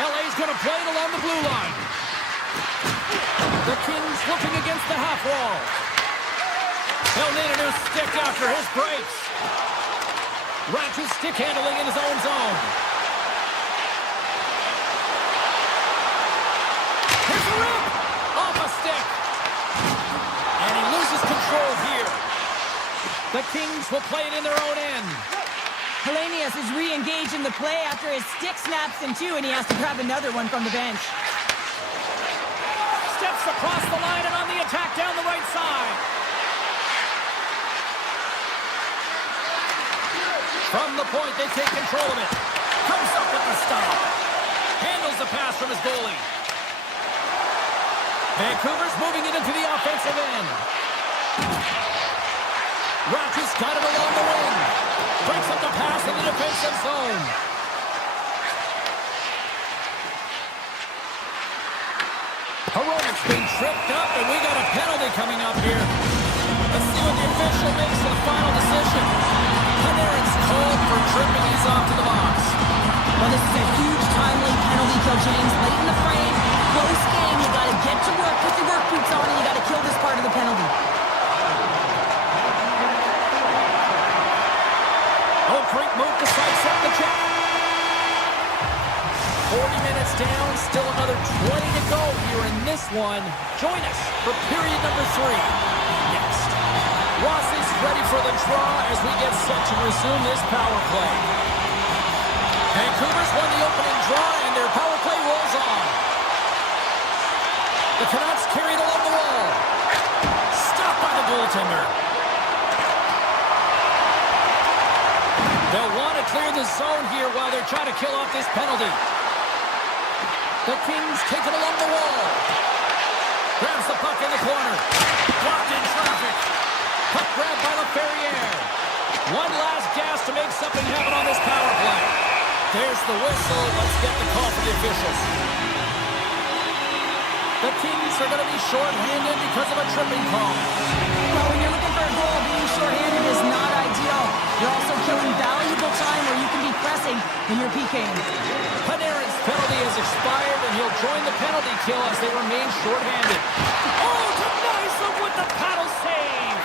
LA's going to play it along the blue line. The Kings looking against the half wall. They'll need a new stick after his breaks. Ratchet stick handling in his own zone. Here's a rip! Off a stick. And he loses control here. The Kings will play it in their own end. Hellenius is re-engaged in the play after his stick snaps in two, and he has to grab another one from the bench. Steps across the line and on the attack down the right side. From the point, they take control of it. Comes up with the stop. Handles the pass from his goalie. Vancouver's moving it into the offensive end. Ratchet's got it along the wing. Breaks up the pass in the defensive zone. Hronek's being tripped up, and we got a penalty coming up here. Let's see what the official makes of the final decision. Panarin's called for tripping. He's off to the box. Well, this is a huge timely penalty kill, James. Late in the frame, close game. You got to get to work, put your work boots on, and you got to kill this part of the penalty. Great move to sidestep the check. 40 minutes down, still another 20 to go here in this one. Join us for period number 3. Next, Rossi's ready for the draw as we get set to resume this power play. Vancouver's won the opening draw and their power play rolls on. The Canucks carried along the wall. Stopped by the goaltender. They'll want to clear the zone here while they're trying to kill off this penalty. The Kings take it along the wall. Grabs the puck in the corner. Blocked in traffic. Puck grabbed by LaFerriere. One last gas to make something happen on this power play. There's the whistle. Let's get the call for the officials. The Kings are going to be short-handed because of a tripping call. Well, when you're looking for a goal, being short-handed is not ideal. You're also killing valuable time where you can be pressing when you're PKing. Panarin's penalty has expired, and he'll join the penalty kill as they remain short-handed. Oh, denies him with the paddle save!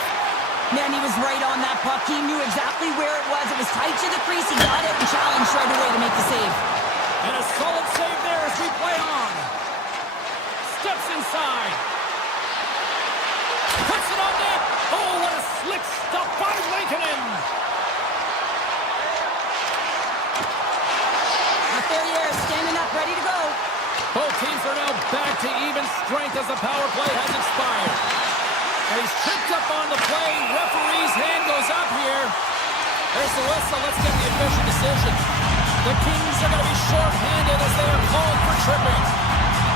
Man, he was right on that puck. He knew exactly where it was. It was tight to the crease. He got it and challenged right away to make the save. And a solid save there as we play on. Steps inside. Puts it on net. Oh, what a slick stop by Lankinen. Ferrier standing up, ready to go. Both teams are now back to even strength as the power play has expired. And he's tripped up on the play. Referee's hand goes up here. There's the whistle. Let's get the official decision. The Kings are going to be short-handed as they are called for tripping.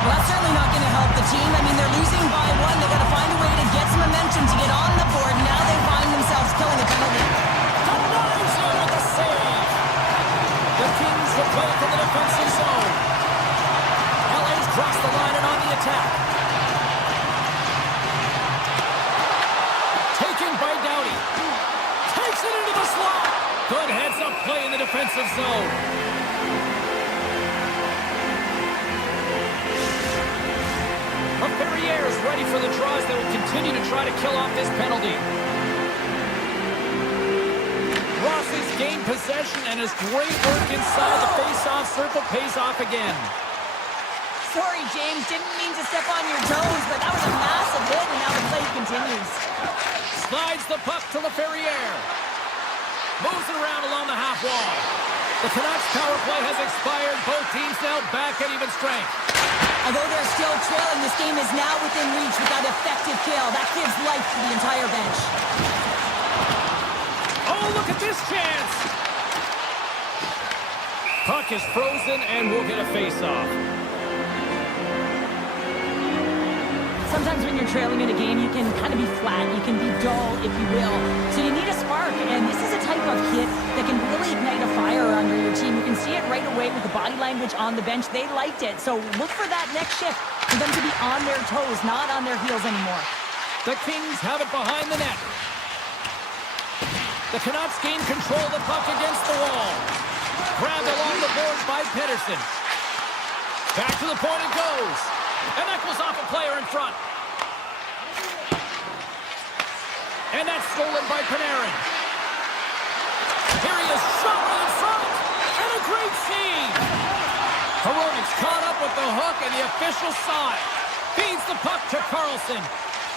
Well, that's certainly not going to help the team. I mean, they're losing by one. They've got to find a way to get some momentum to get on the board. Now they find themselves killing a penalty. Denies him with the save. The Kings will play from the defensive zone. LA's crossed the line and on the attack. Taken by Doughty. Takes it into the slot. Good heads-up play in the defensive zone. Ferrier is ready for the draws. They will continue to try to kill off this penalty. Rossi's gained possession, and his great work inside the face-off circle pays off again. Sorry, James. Didn't mean to step on your toes, but that was a massive hit, and now the play continues. Slides the puck to Ferrier. Moves it around along the half wall. The Canucks power play has expired. Both teams now back at even strength. Although they're still trailing, this game is now within reach with that effective kill. That gives life to the entire bench. Oh, look at this chance! Puck is frozen, and we'll get a face-off. Sometimes when you're trailing in a game, you can kind of be flat. You can be dull, if you will. So you need a spark, and this is a type of hit that can really ignite a fire under your team. You can see it right away with the body language on the bench. They liked it. So look for that next shift, for them to be on their toes, not on their heels anymore. The Kings have it behind the net. The Canucks gain control of the puck against the wall. Grabbed along the boards by Pettersson. Back to the point it goes. And that goes off a player in front. And that's stolen by Panarin. Here he is, shot right in front. And a great save. Hronik's caught up with the hook, and the official saw it. Feeds the puck to Karlsson.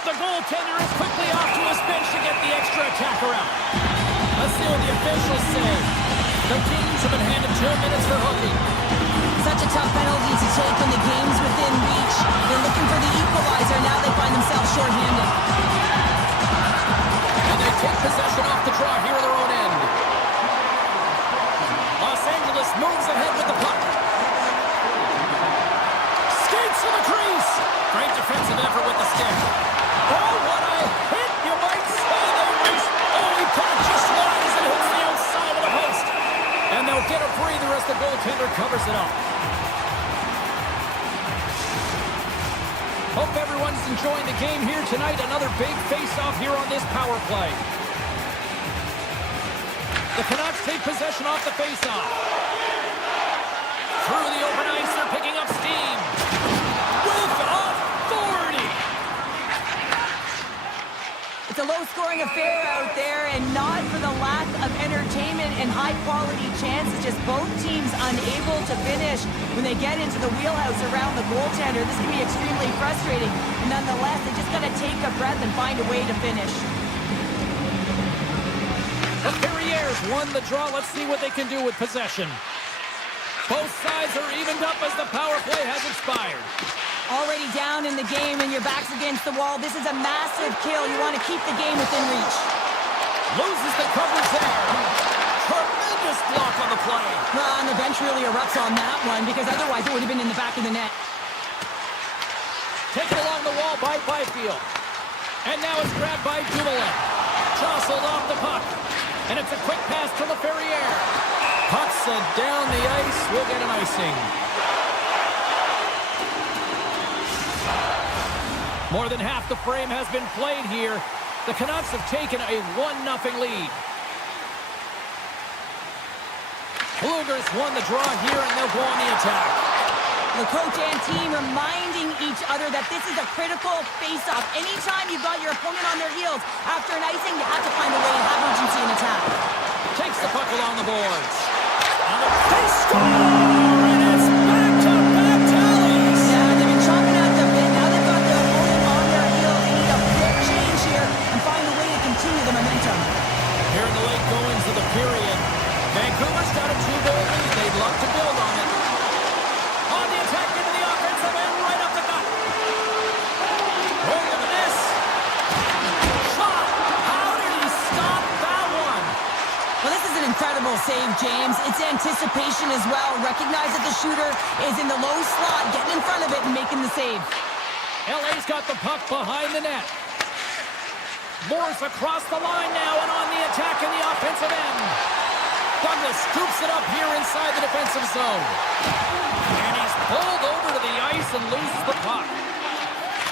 The goaltender is quickly off to his bench to get the extra attacker out. Let's see what the officials say. The Kings have been handed 2 minutes for hooking. Such a tough penalty to take when the game's within reach. They're looking for the equalizer. Now they find themselves shorthanded. And they take possession off the draw here at their own end. Los Angeles moves ahead with the puck. Skates to the crease. Great defensive effort with the stick. Oh, what a hit, you might say. Oh, he put it just wide as it hits the outside of the post. And they'll get a breather as the goaltender covers it up. Hope everyone's enjoying the game here tonight. Another big face-off here on this power play. The Canucks take possession off the face-off. Through the open ice, they're picking up steam. With authority. It's a low-scoring affair out there, and not for the lack of entertainment and high-quality chances. Just both teams unable to finish when they get into the wheelhouse around the goaltender. This can be extremely frustrating. And nonetheless, they just got to take a breath and find a way to finish. The Ferriers won the draw. Let's see what they can do with possession. Both sides are evened up as the power play has expired. Already down in the game and your back's against the wall. This is a massive kill. You want to keep the game within reach. Loses the coverage there. Tremendous block on the play. Well, and the bench really erupts on that one because otherwise it would have been in the back of the net. Taken along the wall by Byfield. And now it's grabbed by Dumoulin. Jostled off the puck. And it's a quick pass to Ferrier. Puck's down the ice. We'll get an icing. More than half the frame has been played here. The Canucks have taken a 1-0 lead. Bluegers won the draw here, and they'll go on the attack. The coach and team reminding each other that this is a critical face-off. Anytime you've got your opponent on their heels after an icing, you have to find a way to have urgency in attack. Takes the puck along the boards. They score! And it's back-to-back tallies! Yeah, they've been chomping at the bit. Now they've got their opponent on their heels. They need a quick change here and find a way to continue the momentum. Here in the late goings of the period, Vancouver's got a 2-goal lead. They'd love to build on it. On the attack into the offensive end, right up the gut. Oh, look at this. Shot! How did he stop that one? Well, this is an incredible save, James. It's anticipation as well. Recognize that the shooter is in the low slot, getting in front of it and making the save. LA's got the puck behind the net. Morris across the line now and on the attack in the offensive end. Douglas scoops it up here inside the defensive zone. And he's pulled over to the ice and loses the puck.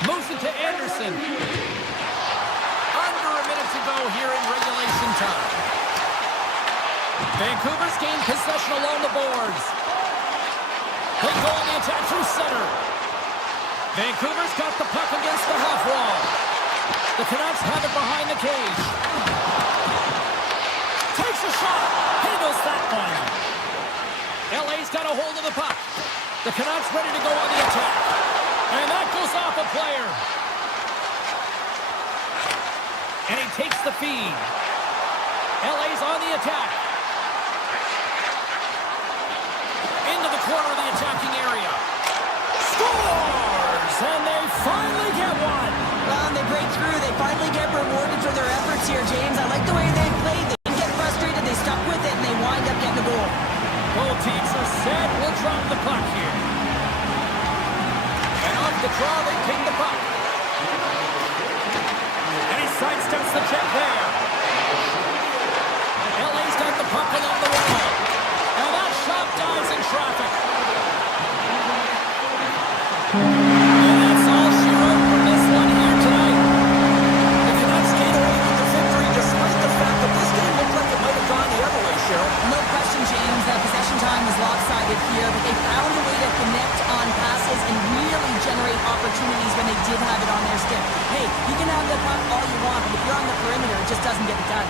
Moves it to Anderson. Under a minute to go here in regulation time. Vancouver's gained possession along the boards. They go on the attack through center. Vancouver's got the puck against the half wall. The Canucks have it behind the cage. Takes a shot. Handles that one. LA's got a hold of the puck. The Canucks ready to go on the attack. And that goes off a player. And he takes the feed. LA's on the attack. Into the corner of the attacking area. Scores! And they finally get one. Well, and they break through. They finally get rewarded for their efforts here, James. I like the way they played. They didn't get frustrated. They stuck with it, and they wind up getting a goal. Both teams are set. We'll drop the puck here. And off the draw, they ping the puck. And he sidesteps the check there. LA's got the puck along the wall. And that shot dies in traffic. And that's all she wrote for this one here tonight. The Canucks came away with the victory despite the fact that this game looked like it might have gone the other way, Cheryl. No question, James. Possession time was lopsided here, but they found a way to connect on passes and really generate opportunities when they did have it on their stick. Hey, you can have the puck all you want, but if you're on the perimeter, it just doesn't get it done.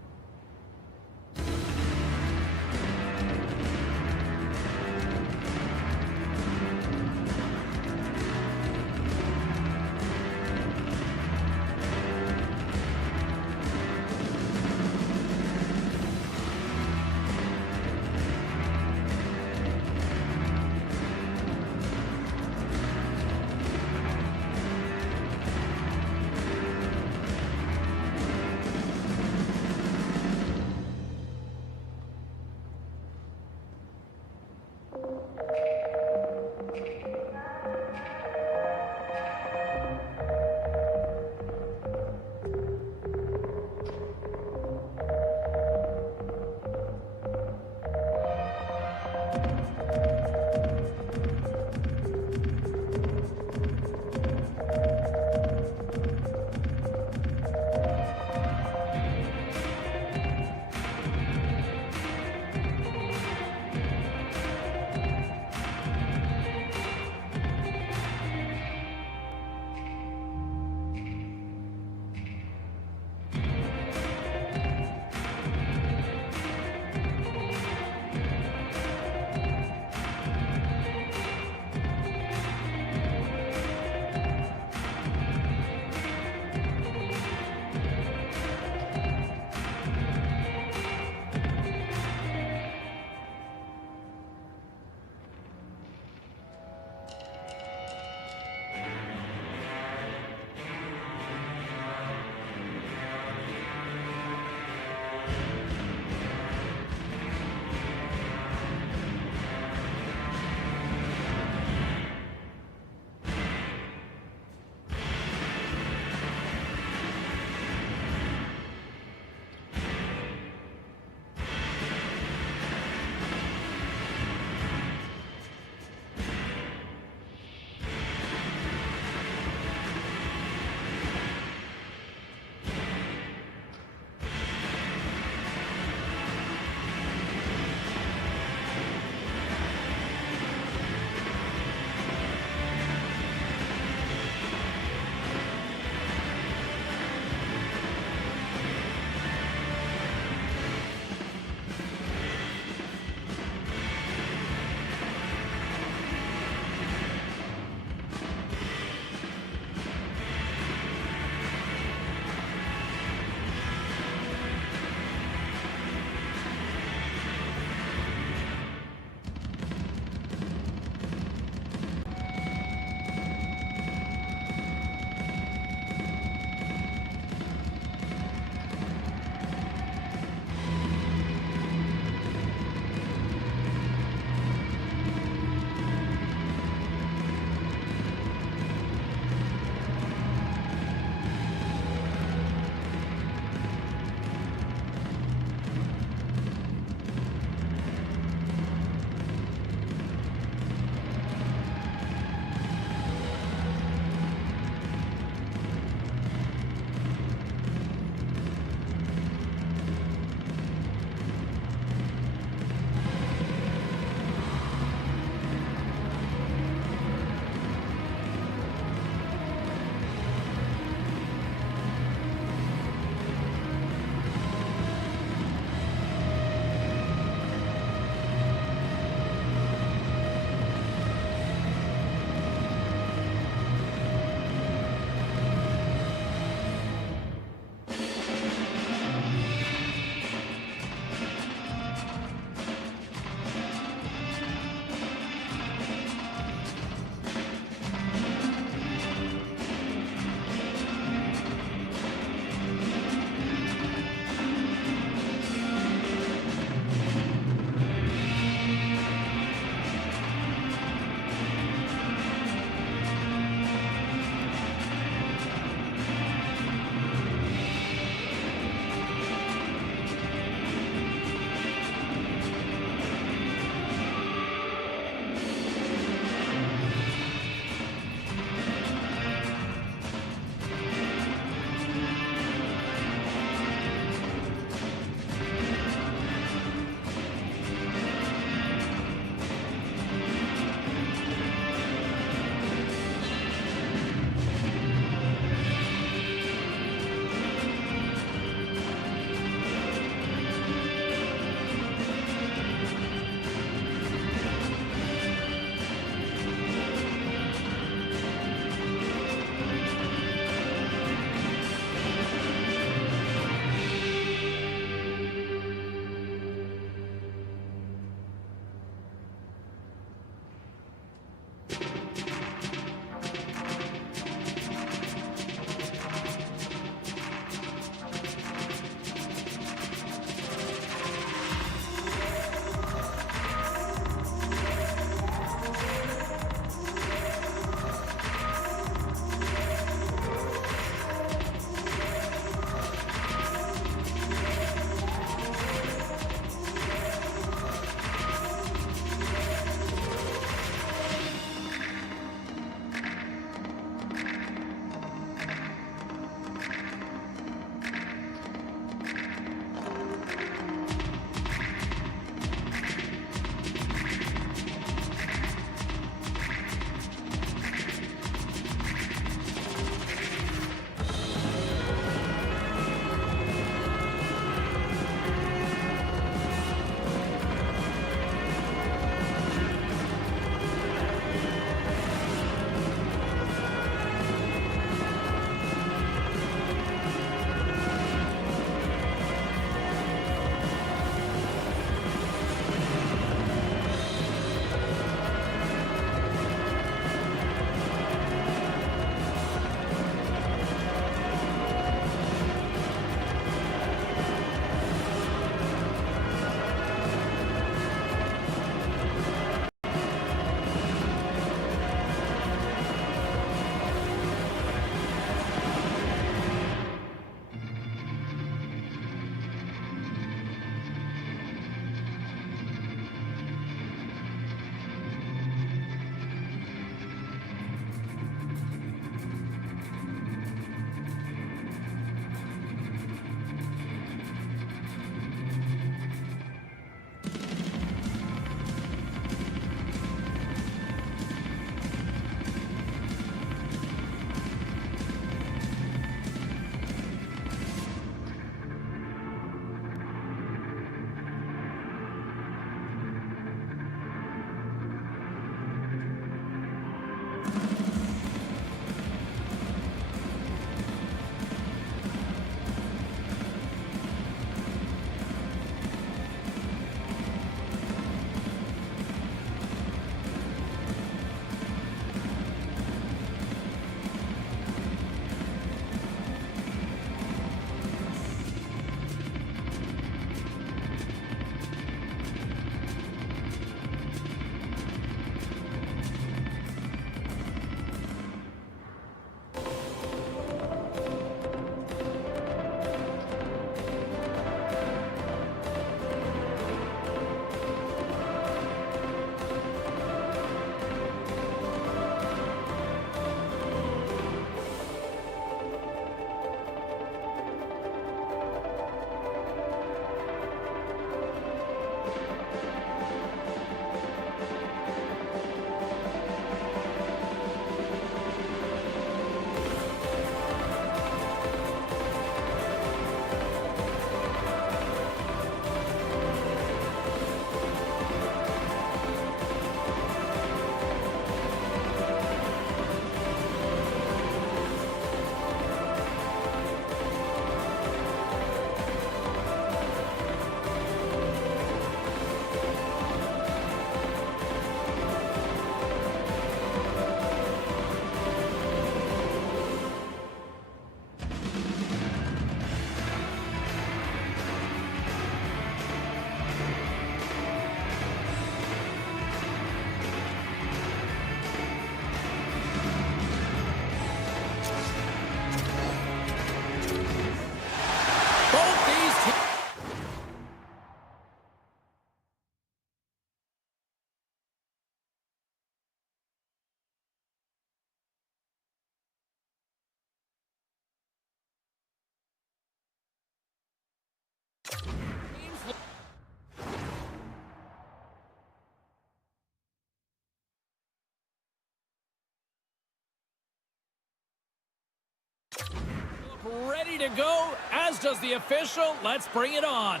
ready to go, as does the official. Let's bring it on.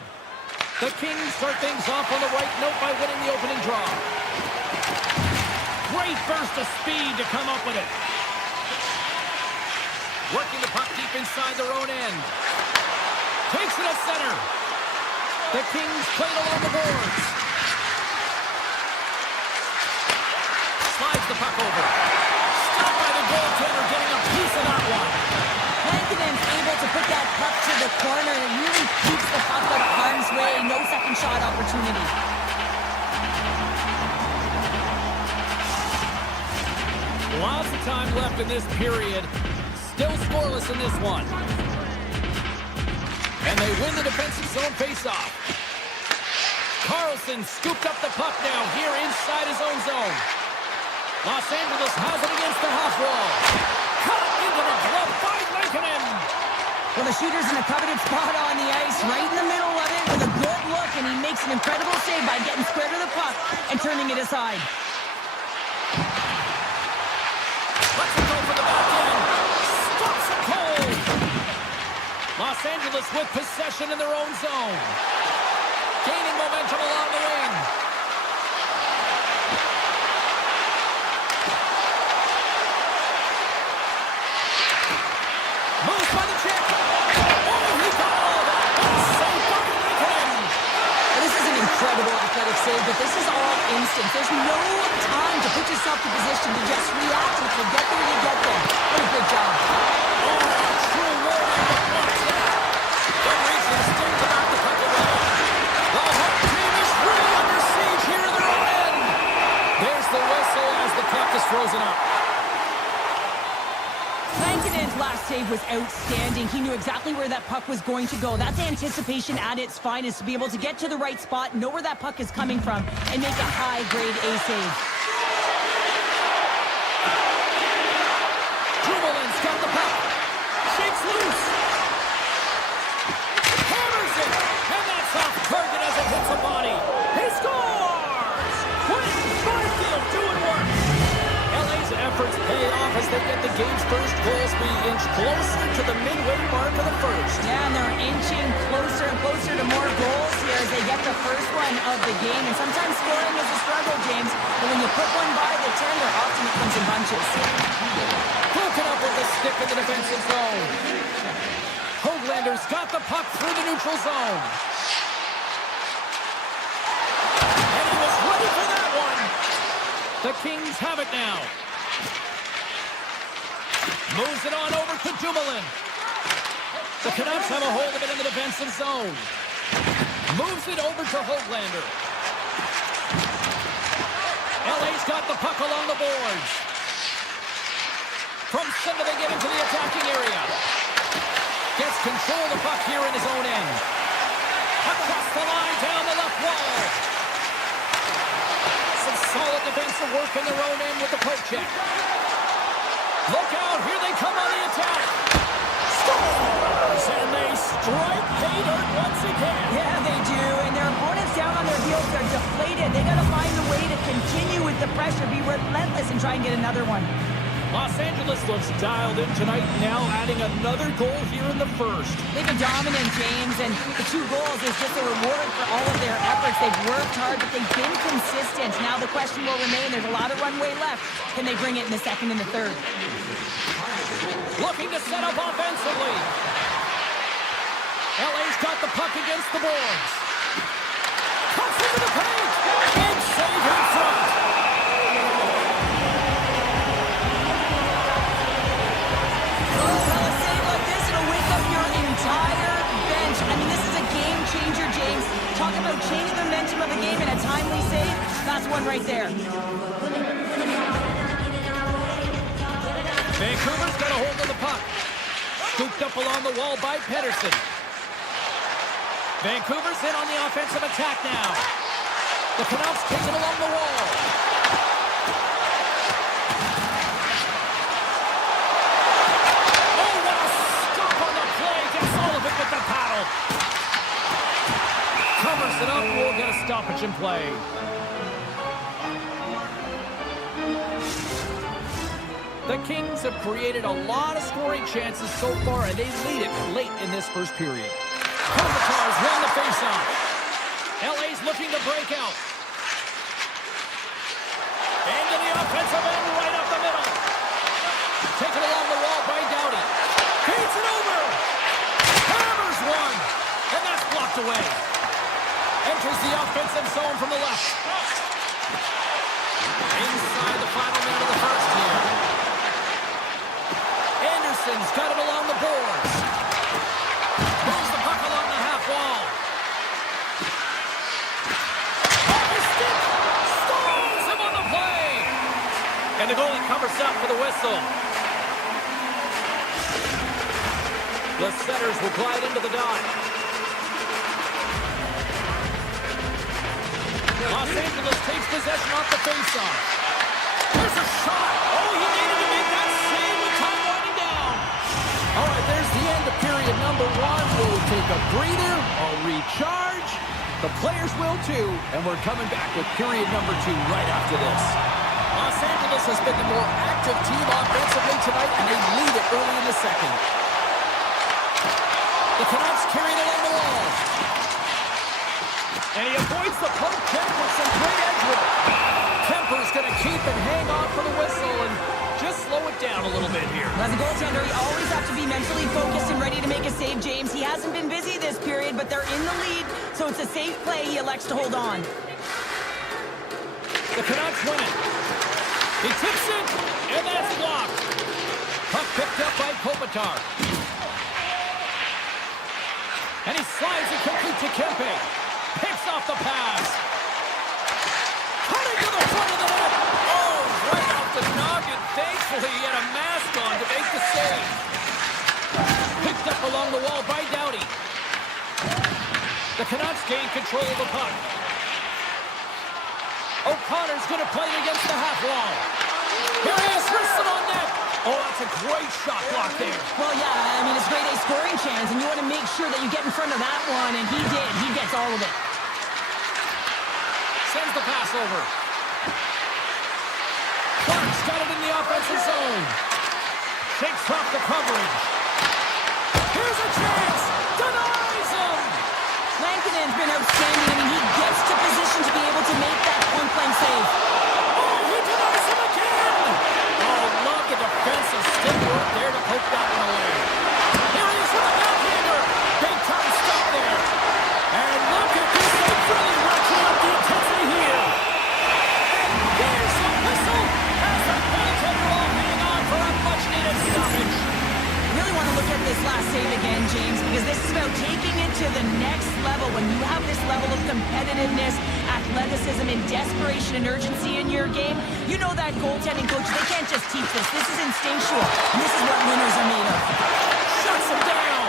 The Kings start things off on the right note by winning the opening draw. Great burst of speed to come up with it. Working the puck deep inside their own end. Takes it at center. The Kings play it along the boards. Slides the puck over. Stopped by the goaltender, getting a piece of that one. Lankinen's able to put that puck to the corner. It really keeps the puck out of harm's way. No second shot opportunity. Lots of time left in this period. Still scoreless in this one. And they win the defensive zone faceoff. Carlson scooped up the puck now here inside his own zone. Los Angeles has it against the half wall. Cut into the glove by Lankinen. Well, the shooter's in a coveted spot on the ice, right in the middle of it with a good look, and he makes an incredible save by getting square to the puck and turning it aside. Let's go for the back end. Stops it cold. Los Angeles with possession in their own zone. Gaining momentum along the wing. Moves by the check. Oh, he got all of that. That's saved by Lankinen. This is an incredible athletic save, but this is all instant. There's no time to put yourself in position to just react, and if you get there, you get there. What a good job. Oh, true warning, but watch that. Good reason to stick to knock the puck away. The home team is really under siege here in their own end. There's the whistle as the puck is frozen up. Lankinen's last save was outstanding. He knew exactly where that puck was going to go. That's anticipation at its finest, to be able to get to the right spot, know where that puck is coming from, and make a high-grade A save. Drubbelin's got the puck. Shakes loose. Hammers it. And that's off target as it hits a body. He scores! Quentin Byfield doing work. LA's efforts pay off as they get the game's first goals be inched closer to the midway mark of the first. Yeah, and they're inching closer and closer to more goals here as they get the first one of the game. And sometimes scoring is a struggle, James. But when you put one by the tender, often it comes in bunches. Broken up with the stick in the defensive zone. Hoaglander's got the puck through the neutral zone. And he was ready for that one. The Kings have it now. Moves it on over to Dumoulin. The Canucks have a hold of it in the defensive zone. Moves it over to Hoaglander. LA's got the puck along the boards. From center they get into the attacking area. Gets control of the puck here in his own end. Across the line down the left wall. Some solid defensive work in their own end with the poke check. Look out, here they come on the attack. Scores! And they strike pay dirt once again. Yeah, they do. And their opponents down on their heels are deflated. They got to find a way to continue with the pressure, be relentless, and try and get another one. Los Angeles looks dialed in tonight, now adding another goal here in the first. They've been dominant, James, and the 2 goals is just a reward for all of their efforts. They've worked hard, but they've been consistent. Now the question will remain, there's a lot of runway left. Can they bring it in the second and the third? Looking to set up offensively. LA's got the puck against the boards. Cuts into the paint. Big save in front. Talk about changing the momentum of the game in a timely save. That's one right there. Vancouver's got a hold of the puck. Scooped up along the wall by Pedersen. Vancouver's in on the offensive attack now. The Canucks take it along the wall. Oh, what a stop on the play. Gets all of it with the paddle. Covers it up. We'll get a stoppage in play. The Kings have created a lot of scoring chances so far, and they lead it late in this first period. Kopitar's won the faceoff. LA's looking to break out. Into the offensive end, right up the middle. Taken along the wall by Doughty. Feeds it over. Hammers one. And that's blocked away. Enters the offensive zone from the left. Inside the final minute of the first here. Anderson's got it along the boards. Moves the puck along the half wall. Off his stick. Stalls him on the play. And the goalie covers up for the whistle. The setters will glide into the dot. Los Angeles takes possession off the faceoff. There's a shot. Oh, he needed to make that save with time winding down. All right, there's the end of period number one. We'll take a breather, I'll recharge. The players will too, and we're coming back with period number two right after this. Los Angeles has been the more active team offensively tonight, and they lead it early in the second. The Canucks carry it along the wall. And he avoids the poke check with some great edge work. Kemper's going to keep and hang on for the whistle and just slow it down a little bit here. As a goaltender, you always have to be mentally focused and ready to make a save, James. He hasn't been busy this period, but they're in the lead, so it's a safe play. He elects to hold on. The Canucks win it. He tips it, and that's blocked. Puck picked up by Kopitar. And he slides it quickly to Kempe. Picks off the pass. Cutting to the front of the net. Oh, right off the noggin. Thankfully, he had a mask on to make the save. Picked up along the wall by Doughty. The Canucks gain control of the puck. O'Connor's going to play it against the half wall. Here he is, wristed on net. Oh, that's a great shot block there. Well, yeah, I mean, it's grade A scoring chance, and you want to make sure that you get in front of that one, and he did. He gets all of it. Sends the pass over. Clark's got it in the offensive zone. Shakes off the coverage. Here's a chance. Denies him. Lankinen's been outstanding. I mean, he gets to position to be able to make that point-blank save. Oh, he denies him again. Oh, love the defensive stick work there to poke that one away. Here he is with a backhander. Big time stop there. And look at this. They've really ratcheted up the intensity here. And there's the whistle as the goaltender all hanging on for a much-needed stoppage. Really want to look at this last save again, James, because this is about taking it to the next level. When you have this level of competitiveness, athleticism, and desperation and urgency in your game, you know that goaltending coach, they can't just teach this. This is instinctual, and this is what winners are made of. Shuts him down.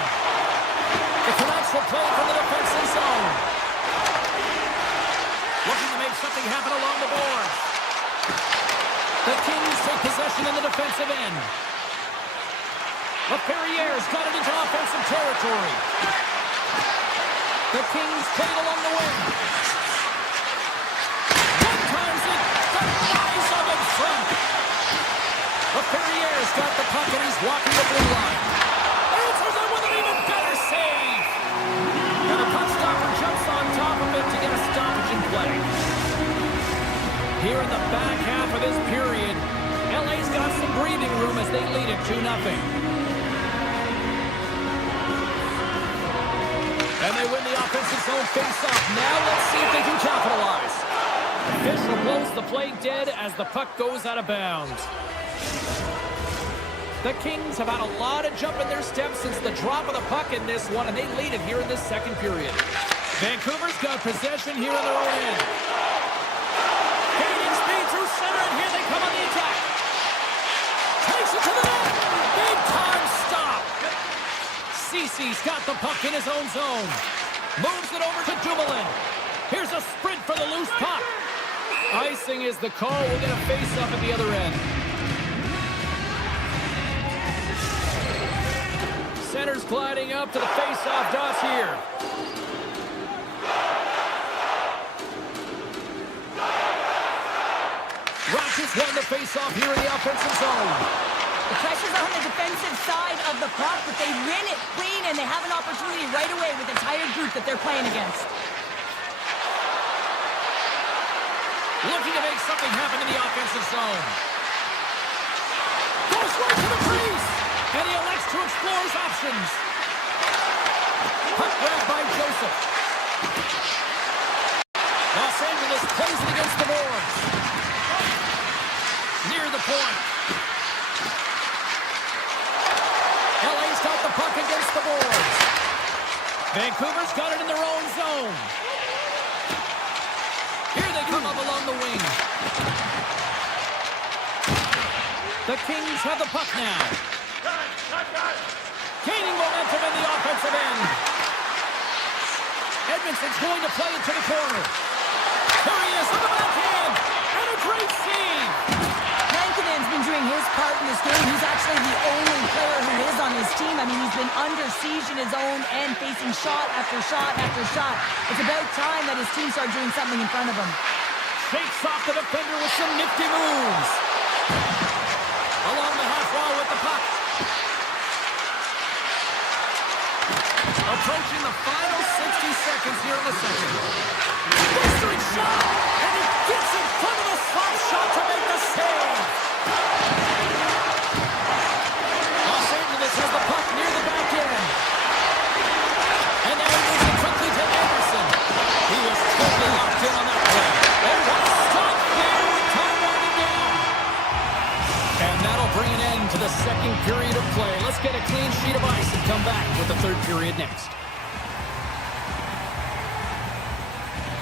The Canucks will play from the defensive zone. Looking to make something happen along the board. The Kings take possession in the defensive end. LaFerriere's got it into offensive territory. The Kings play it along the wing. One times it, denies him in front. LaFerriere's got the puck and he's walking the blue line. Answers it with an even better save. And the puck stopper jumps on top of it to get a stoppage in play. Here in the back half of this period, LA's got some breathing room as they lead it 2-0. And they win the offensive zone face-off. Now let's see if they can capitalize. Official blows the play dead as the puck goes out of bounds. The Kings have had a lot of jump in their steps since the drop of the puck in this one, and they lead it here in this second period. Vancouver's got possession here in their own end. Gaining speed through center, and here they come on the attack. Takes it to the net. Big time stop. Cece's got the puck in his own zone. Moves it over to Dumoulin. Here's a sprint for the loose puck. Icing is the call. We'll get a face-off at the other end. Center's gliding up to the face-off dots here. Rockets won the face-off here in the offensive zone. The pressure's on the defensive side of the puck, but they win it clean, and they have an opportunity right away with the entire group that they're playing against. Looking to make something happen in the offensive zone. Goes right to the crease, and he elects to explore his options. Puck grabbed by Joseph. Los Angeles plays it against the boards. Near the point. LA's got the puck against the boards. Vancouver's got it in their own zone. Here they come up along the wing. The Kings have the puck now. Gaining momentum in the offensive end. Edmondson's going to play it to the corner. There he is on the backhand. And a great save. Rankinen's been doing his part in this game. He's actually the only player who is on his team. I mean, he's been under siege in his own end, facing shot after shot after shot. It's about time that his team started doing something in front of him. Shakes off the defender with some nifty moves. Along the half wall with the puck. Approaching the final 60 seconds here in the second. Blistering shot, and he gets in front of the slap shot to make the save. Los Angeles has the puck near the back end. And now he moves it quickly to Anderson. He was totally locked in on that play. And what a stop there with time winding down. And that'll bring an end to the second period of play. Let's get a clean sheet of ice and come back with the third period next.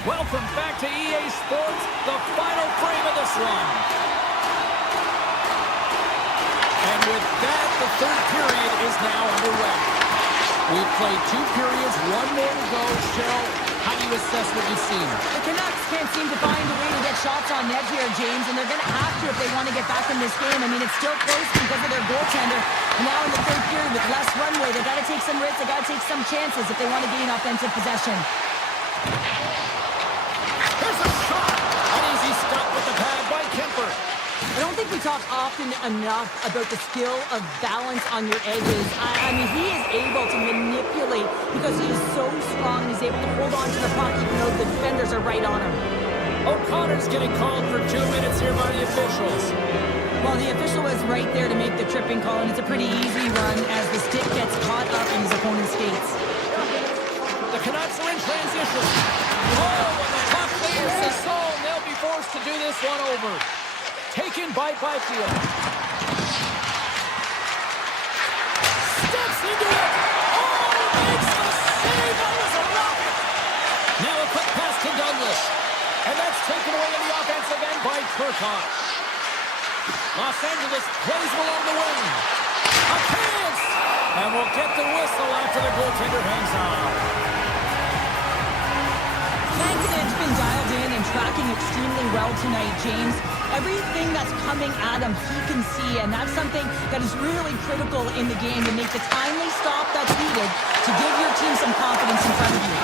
Welcome back to EA Sports, the final frame of this one. And with that, the third period is now underway. We've played 2 periods, 1 more to go. Cheryl, how do you assess what you've seen? The Canucks can't seem to find a way to get shots on net here, James, and they're going to have to if they want to get back in this game. I mean, it's still close because of their goaltender. And now in the third period with less runway, they've got to take some risks, they've got to take some chances if they want to gain offensive possession. There's a shot! An easy stop with the pad by Kemper. I don't think we talk often enough about the skill of balance on your edges. I mean, he is able to manipulate because he is so strong and he's able to hold on to the puck even though the defenders are right on him. O'Connor's getting called for 2 minutes here by the officials. Well, the official was right there to make the tripping call, and it's a pretty easy run as the stick gets caught up in his opponent's skates. The Canucks are in transition. Oh, and the puck leaves the zone. They'll be forced to do this one over. Taken by Byfield. Steps into it. Oh, makes the save. That was a rocket. Now a quick pass to Douglas. And that's taken away in the offensive end by Turcotte. Los Angeles plays along the wing. A chance! And we'll get the whistle after the goaltender hangs on. Rankinen's been dialed in and tracking extremely well tonight, James. Everything that's coming at him, he can see, and that's something that is really critical in the game to make the timely stop that's needed to give your team some confidence in front of you.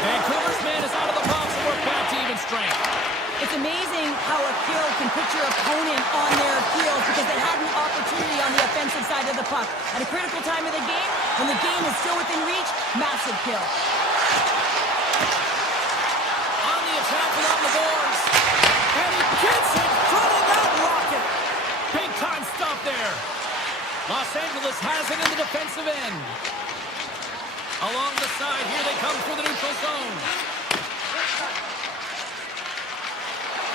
Vancouver's man is out of the box and we're back to even strength. It's amazing how a kill can put your opponent on their heels because they had an opportunity on the offensive side of the puck. At a critical time of the game, when the game is still within reach, massive kill. On the attack along the boards. And he gets in front of that rocket. Big time stop there. Los Angeles has it in the defensive end. Along the side, here they come through the neutral zone.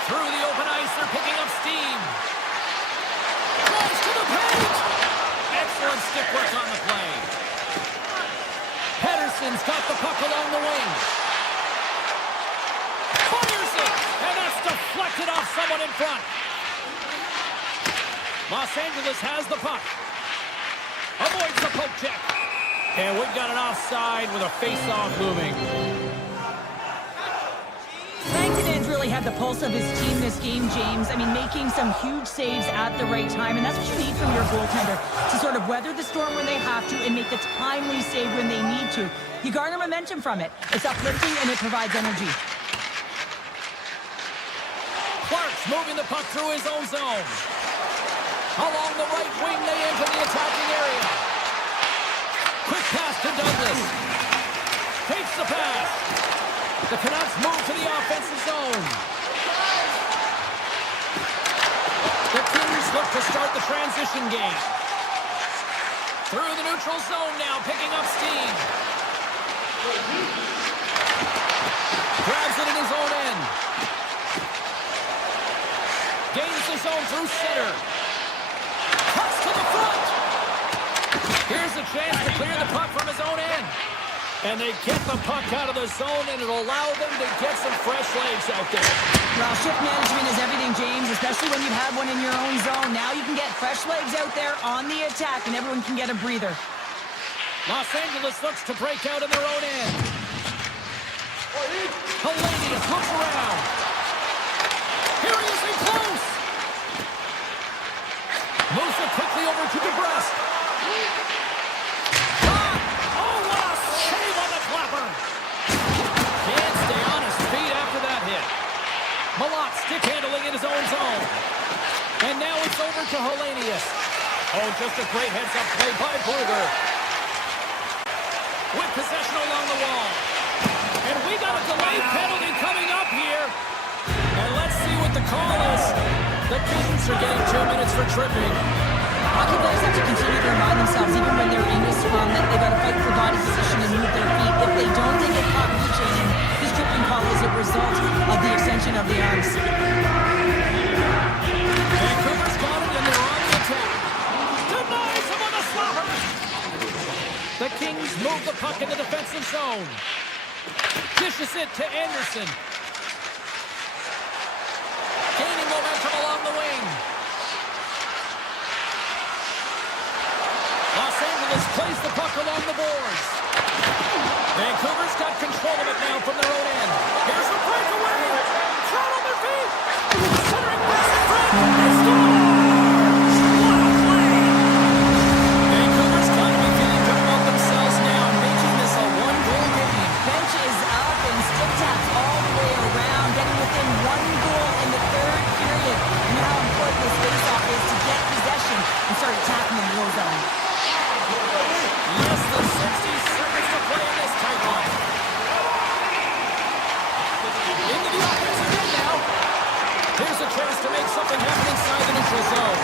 Through the open ice, they're picking up steam. Close to the page. Excellent stick work on the play. Pedersen's got the puck along the wing. Fires it, and that's deflected off someone in front. Los Angeles has the puck. Avoids the poke check. And we've got an offside with a face-off moving. Rankinen's really had the pulse of his team this game, James. I mean, making some huge saves at the right time, and that's what you need from your goaltender, to sort of weather the storm when they have to and make the timely save when they need to. You garner momentum from it. It's uplifting and it provides energy. Clark's moving the puck through his own zone. Along the right wing, they enter the attacking area. Quick pass to Douglas. Takes the pass. The Canucks move to the offensive zone. The Kings look to start the transition game. Through the neutral zone now, picking up steam. Grabs it in his own end. Gains the zone through center. Cuts to the front. Here's a chance to clear the puck from his own end. And they get the puck out of the zone, and it'll allow them to get some fresh legs out there. Well, shift management is everything, James, especially when you have one in your own zone. Now you can get fresh legs out there on the attack, and everyone can get a breather. Los Angeles looks to break out in their own end. Hellenius looks around. Here he is in close. Moves it quickly over to DeBrusque. Oh, what a save on the clapper. Can't stay on his feet after that hit. Malott stick handling in his own zone. And now it's over to Hellenius. Oh, just a great heads-up play by Bluger. With possession along the wall. And we got a delayed penalty coming up here. And let's see what the call is. The Kings are getting 2 minutes for tripping. Hockey players have to continue to remind themselves, even when they're in this scrum, that they got to fight for body position and move their feet. If they don't, they get caught reaching. And this tripping call is a result of the extension of the arms. Vancouver's got it, and they're on the attack. Denies him on the slapper. The Kings move the puck in the defensive zone. Dishes it to Anderson. Gaining momentum along the wing. Los Angeles plays the puck along the boards. Vancouver's got control of it now from their own end. Here's a breakaway. Throw on their feet. Centering pass in front. They scores! What a play! Vancouver's got to be feeling good about themselves now, making this a one-goal game. Bench is up and stick taps all the way around, getting within 1 goal in the third period. You know how important this face-off is to get possession and start attacking in the war zone. Less than 60 seconds to play in this tight one. Into the offensive end now. Here's a chance to make something happen inside the neutral zone.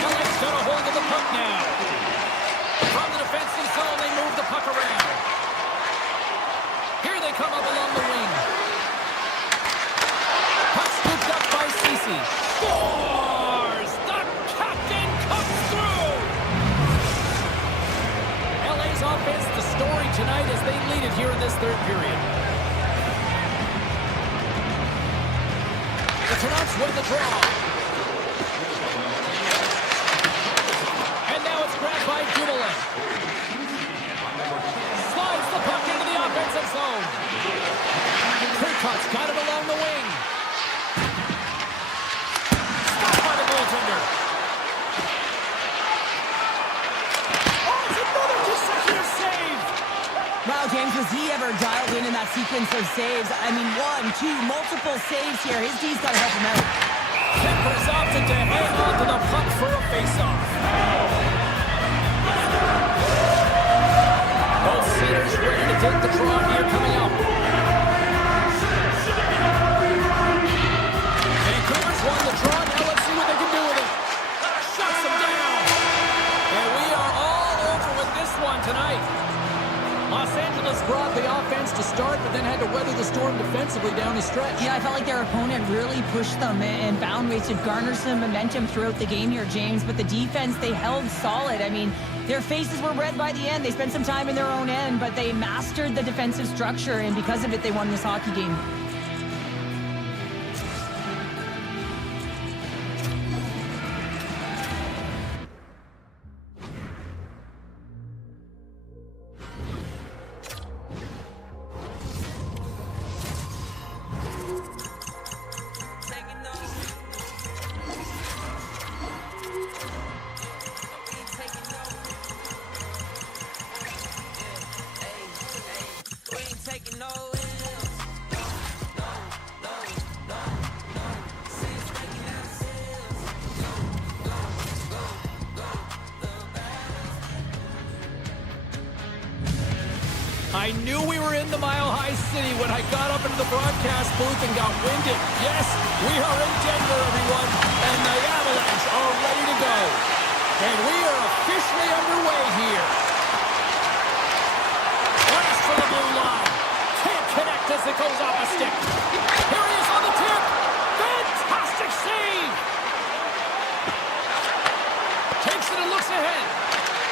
LA's got a hold of the puck now. From the defensive zone, they move the puck around. Here they come up along the wing. Puck scooped up by Ceci. Scores! The captain comes through! LA's offense, the story tonight as they lead it here in this third period. The Canucks win the draw. And now it's grabbed by Dumoulin. Slides the puck into the offensive zone. Kurkot's got it along the wing. Stopped by the goaltender. Oh, it's another consecutive save. Wow, James, was he ever dialed in that sequence of saves? I mean, 1, 2, multiple saves here. His D's got to help him out. Kemper's opted to hang on to the puck for a face-off. Both centers ready to take the draw here coming up. Vancouver's won the draw. Now let's see what they can do with it. Shuts them down. And we are all over with this one tonight. Los Angeles brought the offense to start, but then had to weather the storm defensively down the stretch. Yeah, I felt like their opponent really pushed them and found ways to garner some momentum throughout the game here, James. But the defense, they held solid. I mean, their faces were red by the end. They spent some time in their own end, but they mastered the defensive structure, and because of it, they won this hockey game. I knew we were in the Mile High City when I got up into the broadcast booth and got winded. Yes, we are in Denver, everyone, and the Avalanche are ready to go. And we are officially underway here. Blast for the blue line. Can't connect as it goes off a stick. Here he is on the tip. Fantastic save. Takes it and looks ahead.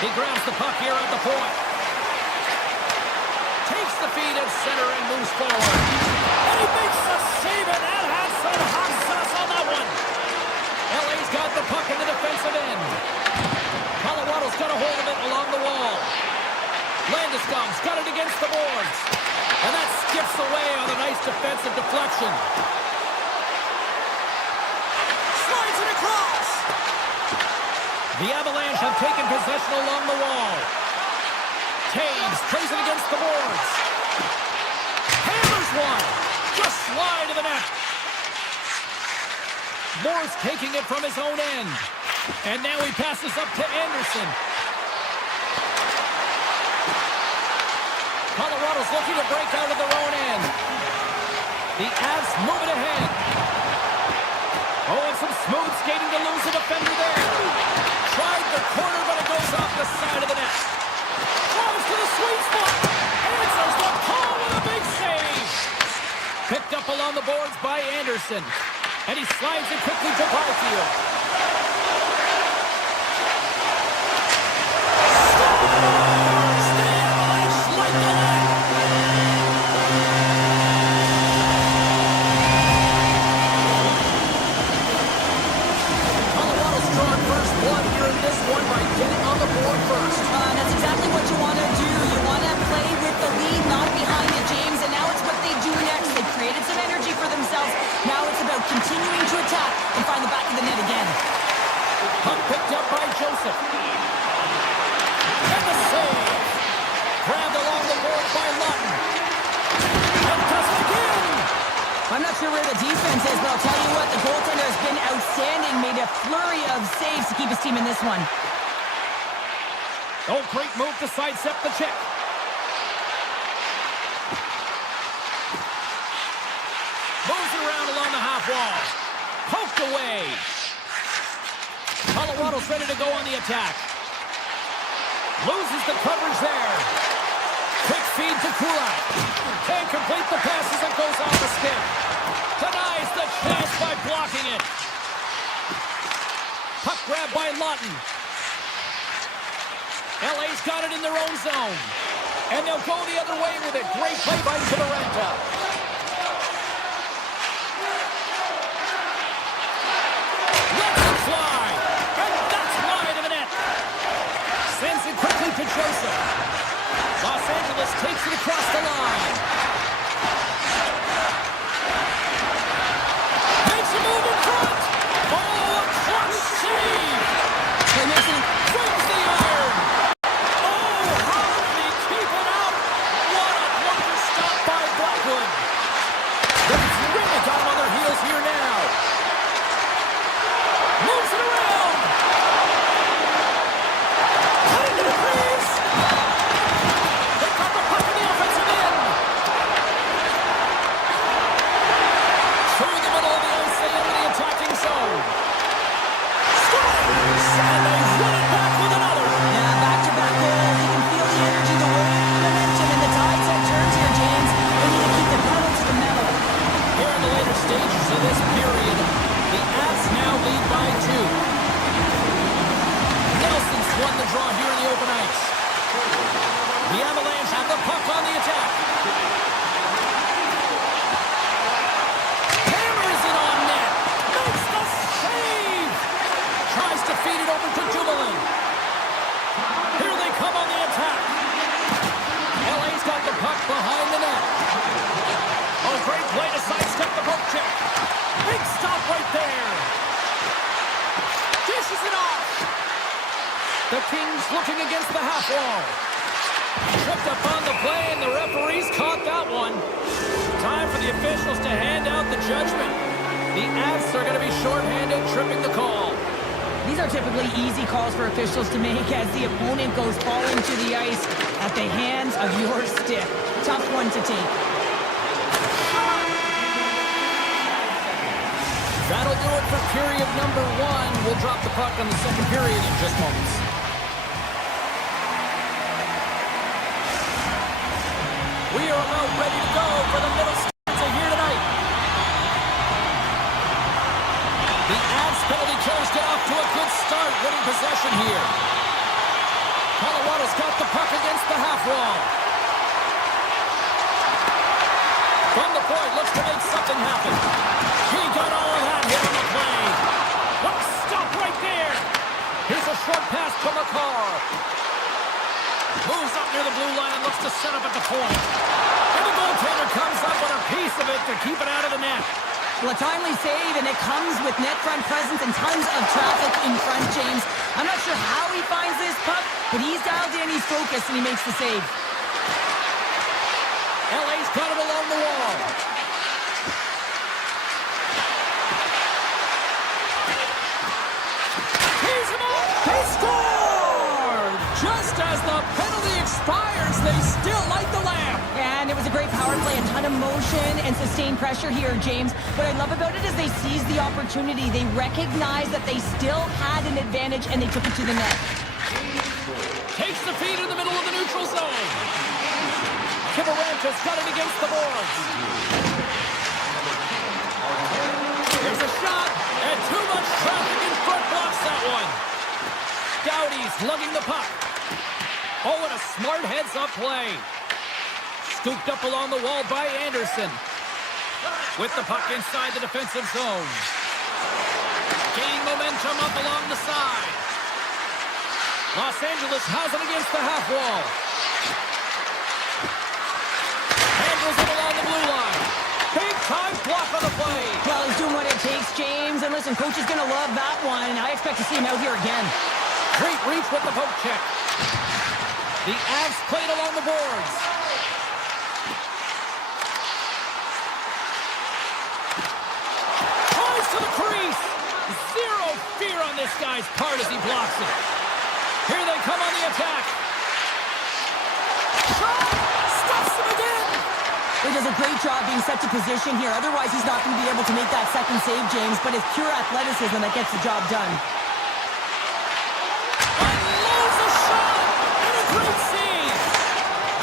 He grabs the puck here at the point. Takes the feed at center and moves forward. And he makes the save, and that has some hot sauce on that one. LA's got the puck in the defensive end. Colorado's got a hold of it along the wall. Landeskog's got it against the boards. And that skips away on a nice defensive deflection. Slides it across. The Avalanche have taken possession along the wall. Taves plays it against the boards. Hammers one. Just slide to the net. Moore's taking it from his own end. And now he passes up to Anderson. Colorado's looking to break out of their own end. The Avs move it ahead. Oh, and some smooth skating to lose a defender there. Tried the corner, but it goes off the side of the net. Drives to the sweet spot. Answers the call with a big save. Picked up along the boards by Anderson. And he slides it quickly to Barfield. Scores! The Avalanche like the net. Colorado's drawing first blood here in this one by getting on the board first. That's exactly what you want to do. You want to play with the lead, not behind it, James. And now it's what they do next. They created some energy for themselves. Now it's about continuing to attack and find the back of the net again. Puck picked up by Joseph. And the save. Grabbed along the board by Lutton. And does it again. I'm not sure where the defense is, but I'll tell you what, the goaltender has been outstanding. Made a flurry of saves to keep his team in this one. Oh, great move to sidestep the check. Moves it around along the half wall. Poked away. Colorado's ready to go on the attack. Loses the coverage there. Quick feed to Kulak. Can't complete the pass as it goes off the stick. Denies the chance by blocking it. Puck grab by Lutton. LA's got it in their own zone. And they'll go the other way with it. Great play by Chimarenta. Lets it fly. And that's wide of the net. Sends it quickly to Joseph. Los Angeles takes it across the line. Makes a move in front. Oh, a clutch save. Hey, Mason. Brings the iron. Oh, how did he keep it out? What a wonder stop by Blackwood. It's really got him on their heels here now. Moves it around. Cutting to the crease. They got the puck in the offensive end. Through the middle of the ice, they enter the attacking zone. Scores! And they run it back with another. Yeah, back-to-back goals. You can feel the energy, the wave, the momentum, and the tides have turned here, James. They need to keep the pedal to the metal. Here in the later stages of this period, the Avs now lead by 2. Nelson's won the draw here in the open ice. The Avalanche have the puck on the attack. Hammers it on net. Makes the save. Tries to feed it over to Dumoulin. Here they come on the attack. LA's got the puck behind the net. Oh, great play to sidestep the poke check. Big stop right there. Dishes it off. The Kings looking against the half wall. Tripped up on the play, and the referees caught that one. Time for the officials to hand out the judgment. The Avs are going to be shorthanded, tripping the call. These are typically easy calls for officials to make as the opponent goes falling to the ice. at the hands of your stick. Tough one to take. That'll do it for period number 1. We'll drop the puck on the second period in just moments. We are about ready to go for the middle stanza here tonight. The Avs penalty killers get off to a good start, winning possession here. Colorado's got the puck against the half wall. From the point, looks to make something happen. He got all of that here on the play. What a stop right there. Here's a short pass to McCarr. Moves up near the blue line and looks to set up at the point. And the goaltender comes up with a piece of it to keep it out of the net. Well, a timely save, and it comes with net front presence and tons of traffic in front, James. I'm not sure how he finds this puck, but he's dialed in, he's focused, and he makes the save. LA's got it along the wall. He's him up! They scored! Just as the penalty expires, they still light the lamp. And it was a great power play, a ton of motion and sustained pressure here, James. What I love about it is they seized the opportunity. They recognized that they still had an advantage, and they took it to the net. Takes the feed in the middle of the neutral zone. Kivarancha's got it against the boards. Here's a shot, and too much traffic in front blocks that one. Doughty's lugging the puck. Oh, and a smart heads-up play. Scooped up along the wall by Anderson. With the puck inside the defensive zone. Gaining momentum up along the side. Los Angeles has it against the half wall. Handles it along the blue line. Big time block on the play. Well, he's doing what it takes, James. And listen, coach is going to love that one. I expect to see him out here again. Great reach with the poke check. The Avs played along the boards. Tries to the crease. Zero fear on this guy's part as he blocks it. Here they come on the attack. Shot! Stuffs him again! He does a great job being set to position here. Otherwise, he's not going to be able to make that second save, James. But it's pure athleticism that gets the job done. Unloads a shot! And a great save!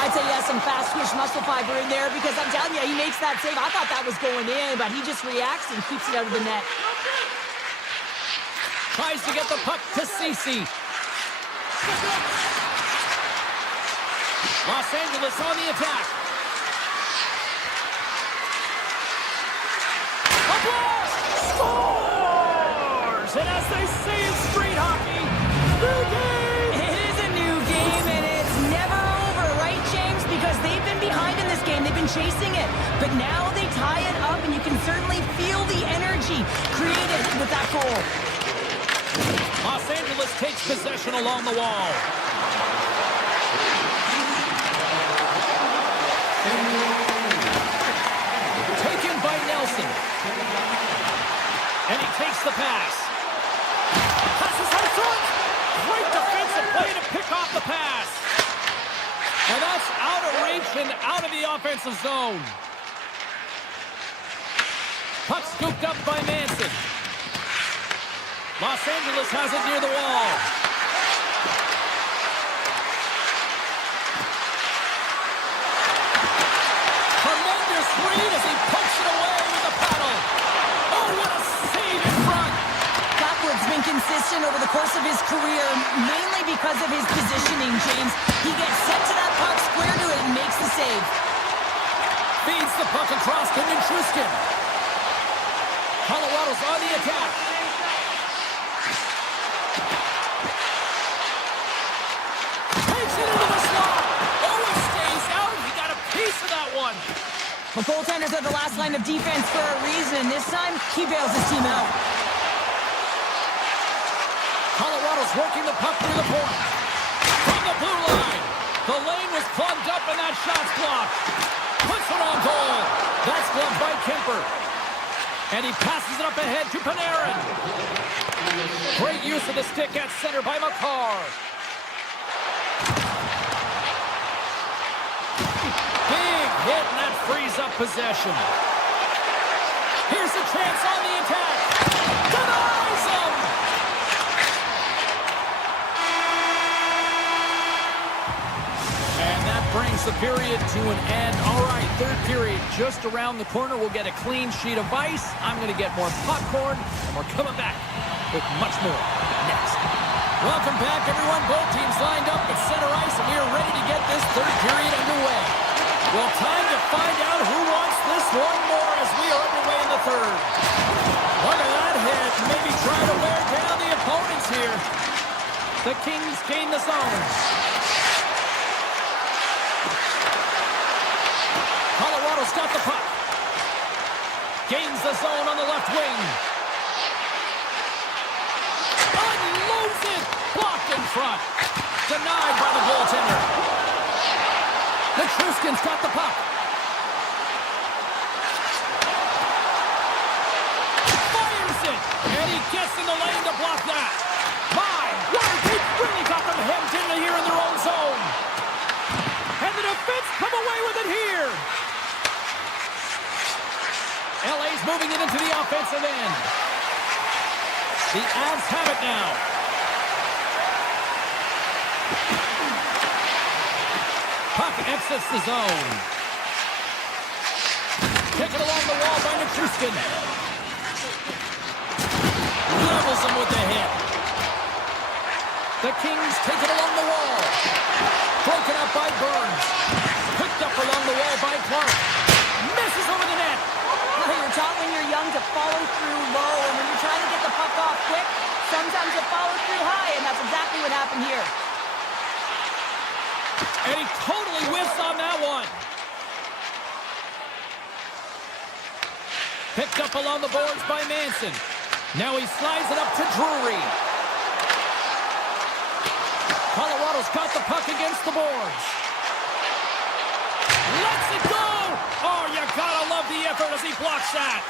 I'd say yes, some fast twitch muscle fiber in there because I'm telling you, he makes that save. I thought that was going in, but he just reacts and keeps it out of the net. Tries to get the puck to Ceci. Los Angeles on the attack. A blast! Scores! And as they say in street hockey, new game! It is a new game, and it's never over, right, James? Because they've been behind in this game. They've been chasing it. But now they tie it up, and you can certainly feel the energy created with that goal. Los Angeles takes possession along the wall. Taken by Nelson. And he takes the pass. Passes out front. Great defensive play to pick off the pass. And that's out of reach and out of the offensive zone. Puck scooped up by Manson. Los Angeles has it near the wall. Tremendous read as he pokes it away with the paddle. Oh, what a save in front. Blackwood's been consistent over the course of his career, mainly because of his positioning, James. He gets set to that puck, square to it, and makes the save. Feeds the puck across to Nichushkin. Colorado's on the attack. Takes it into the slot. Oh, it stays out. He got a piece of that one. The goaltenders are the last line of defense for a reason. This time, he bails his team out. Colorado's working the puck near the point. From the blue line. The lane was plugged up and that shot's blocked. Puts it on goal. That's gloved by Kemper. And he passes it up ahead to Panarin. Great use of the stick at center by McCarr. frees up possession. Here's a chance on the attack. Denies him! And that brings the period to an end. All right, third period just around the corner. We'll get a clean sheet of ice. I'm going to get more popcorn, and we're coming back with much more next. Welcome back, everyone. Both teams lined up at center ice, and we are ready to get this third period underway. Well, time to find out who wants this one more as we are underway in the third. Look at that hit. Maybe try to wear down the opponents here. The Kings gain the zone. Colorado's got the puck. Gains the zone on the left wing. Unloads it. Blocked in front. Denied by the goaltender. Nichushkin's got the puck. Fires it. And he gets in the lane to block that. My word, they really got them hemmed in here in their own zone. And the defense come away with it here. LA's moving it into the offensive end. The Avs have it now. Puck exits the zone. Taken along the wall by Nichushkin. Levels him with the hit. The Kings take it along the wall. Broken up by Burns. Picked up along the wall by Clark. Misses over the net. You're taught when you're young to follow through low, and when you're trying to get the puck off quick, sometimes you follow through high, and that's exactly what happened here. And he totally whiffs on that one. Picked up along the boards by Manson. Now he slides it up to Drury. Colorado's got the puck against the boards. Lets it go! Oh, you gotta love the effort as he blocks that.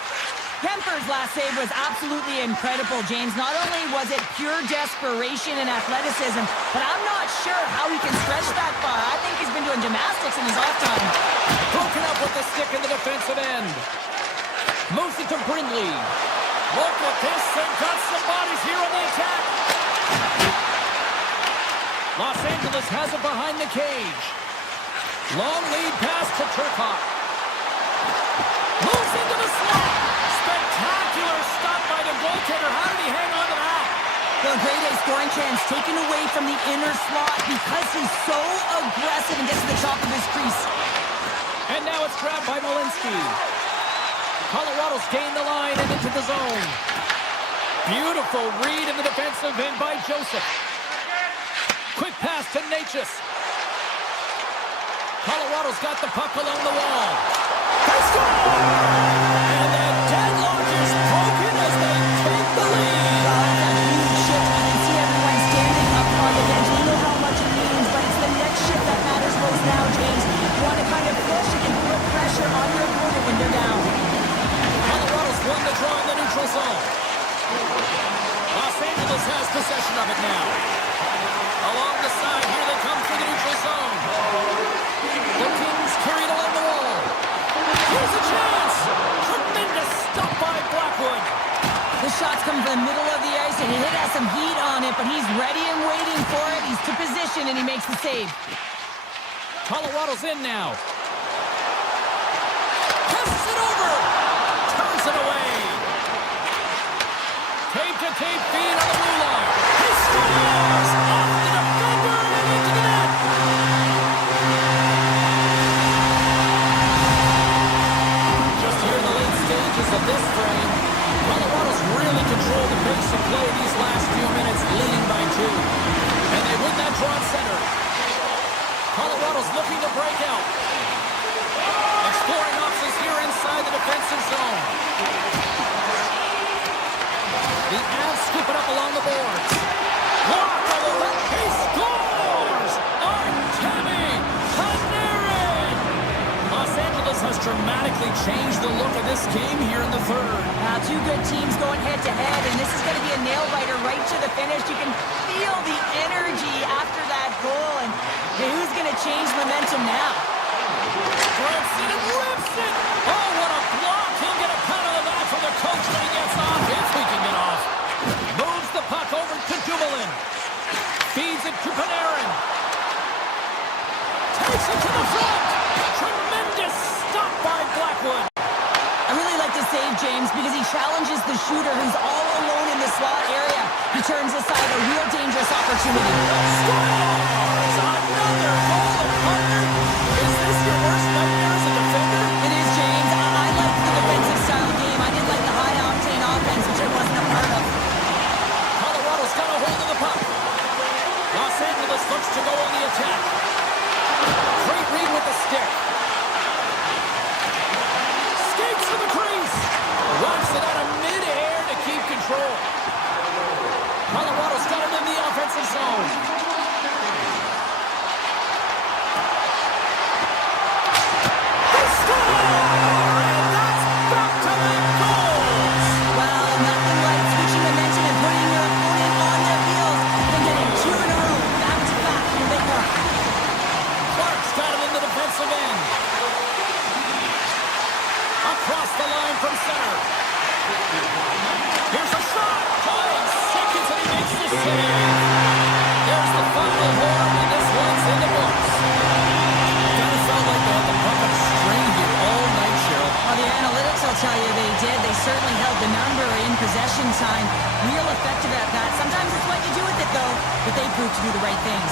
Kemper's last save was absolutely incredible, James. Not only was it pure desperation and athleticism, but I'm not sure how he can stretch that far. I think he's been doing gymnastics in his off time. Broken up with the stick in the defensive end. Moves it to Brindley. Look at this. They've got some bodies here on the attack. Los Angeles has it behind the cage. Long lead pass to Turcotte. Moves into the slot. Spectacular stop by the goaltender. How did he hang on to that? The grade A scoring chance taken away from the inner slot because he's so aggressive and gets to the top of his crease. And now it's grabbed by Malinsky. Colorado's gained the line and into the zone. Beautiful read in the defensive end by Joseph. Quick pass to Natchez. Colorado's got the puck along the wall. They score! And the deadlock is broken as they take the lead. Well, that's a huge shift. You can see everyone standing up on the bench. We know how much it means, but it's the next shift that matters most now, James. You want to kind of push and put pressure on your opponent when they're down. Colorado's won the draw in the neutral zone. Los Angeles has possession of it now. Along the side, here they come for the neutral zone. The Kings carried along the wall. Here's a chance! Tremendous stop by Blackwood. The shots come from the middle of the ice, and it has some heat on it, but he's ready and waiting for it. He's to position, and he makes the save. Colorado's in now. Passes it over! Turns it away. Tape-to-tape feed on the blue line. He scores! Off the defender and into the net! Just here in the late stages of this frame, Colorado's really controlled the pace of play these last few minutes, leading by 2. And they win that draw at center. Colorado's looking to break out. Exploring options here inside the defensive zone. The Avs scoop it up along the boards. Blocked by the left. He scores! Artemi Panarin! Los Angeles has dramatically changed the look of this game here in the third. Two good teams going head-to-head, and this is going to be a nail-biter right to the finish. You can feel the energy after that goal, and who's going to change momentum now? Grips it and rips it. Oh, what a block. He'll get a pat on the back from the coach when he gets off, if he can get off. Moves the puck over to Dumoulin. Feeds it to Panarin. Takes it to the front. Tremendous stop by Blackwood. I really like the save, James, because he challenges the shooter who's all alone in the slot area. He turns aside a real dangerous opportunity. Scores! Another goal of partner. Is this your worst nightmare as a defender? It is, James. I like the defensive style game. I didn't like the high-octane offense, which I wasn't a part of. Colorado's got a hold of the puck. Los Angeles looks to go on the attack. Great read with the stick. Skates to the crease. Rocks it out of mid-air to keep control. Colorado's got it in the offensive zone. They score! And that's back-to-back goals! Well, nothing like switching momentum and putting your opponent on their heels and getting 2 in a row, back-to-back. Here they come. Clark's got it in the defensive end. Across the line from center. Here's a shot. 5 seconds and he makes the save. There's the final horn and this one's in the books. Kind of felt like the puck on a string here all night, Cheryl. Well, the analytics will tell you they did. They certainly held the number in possession time. Real effective at that. Sometimes it's what you do with it, though, but they proved to do the right things.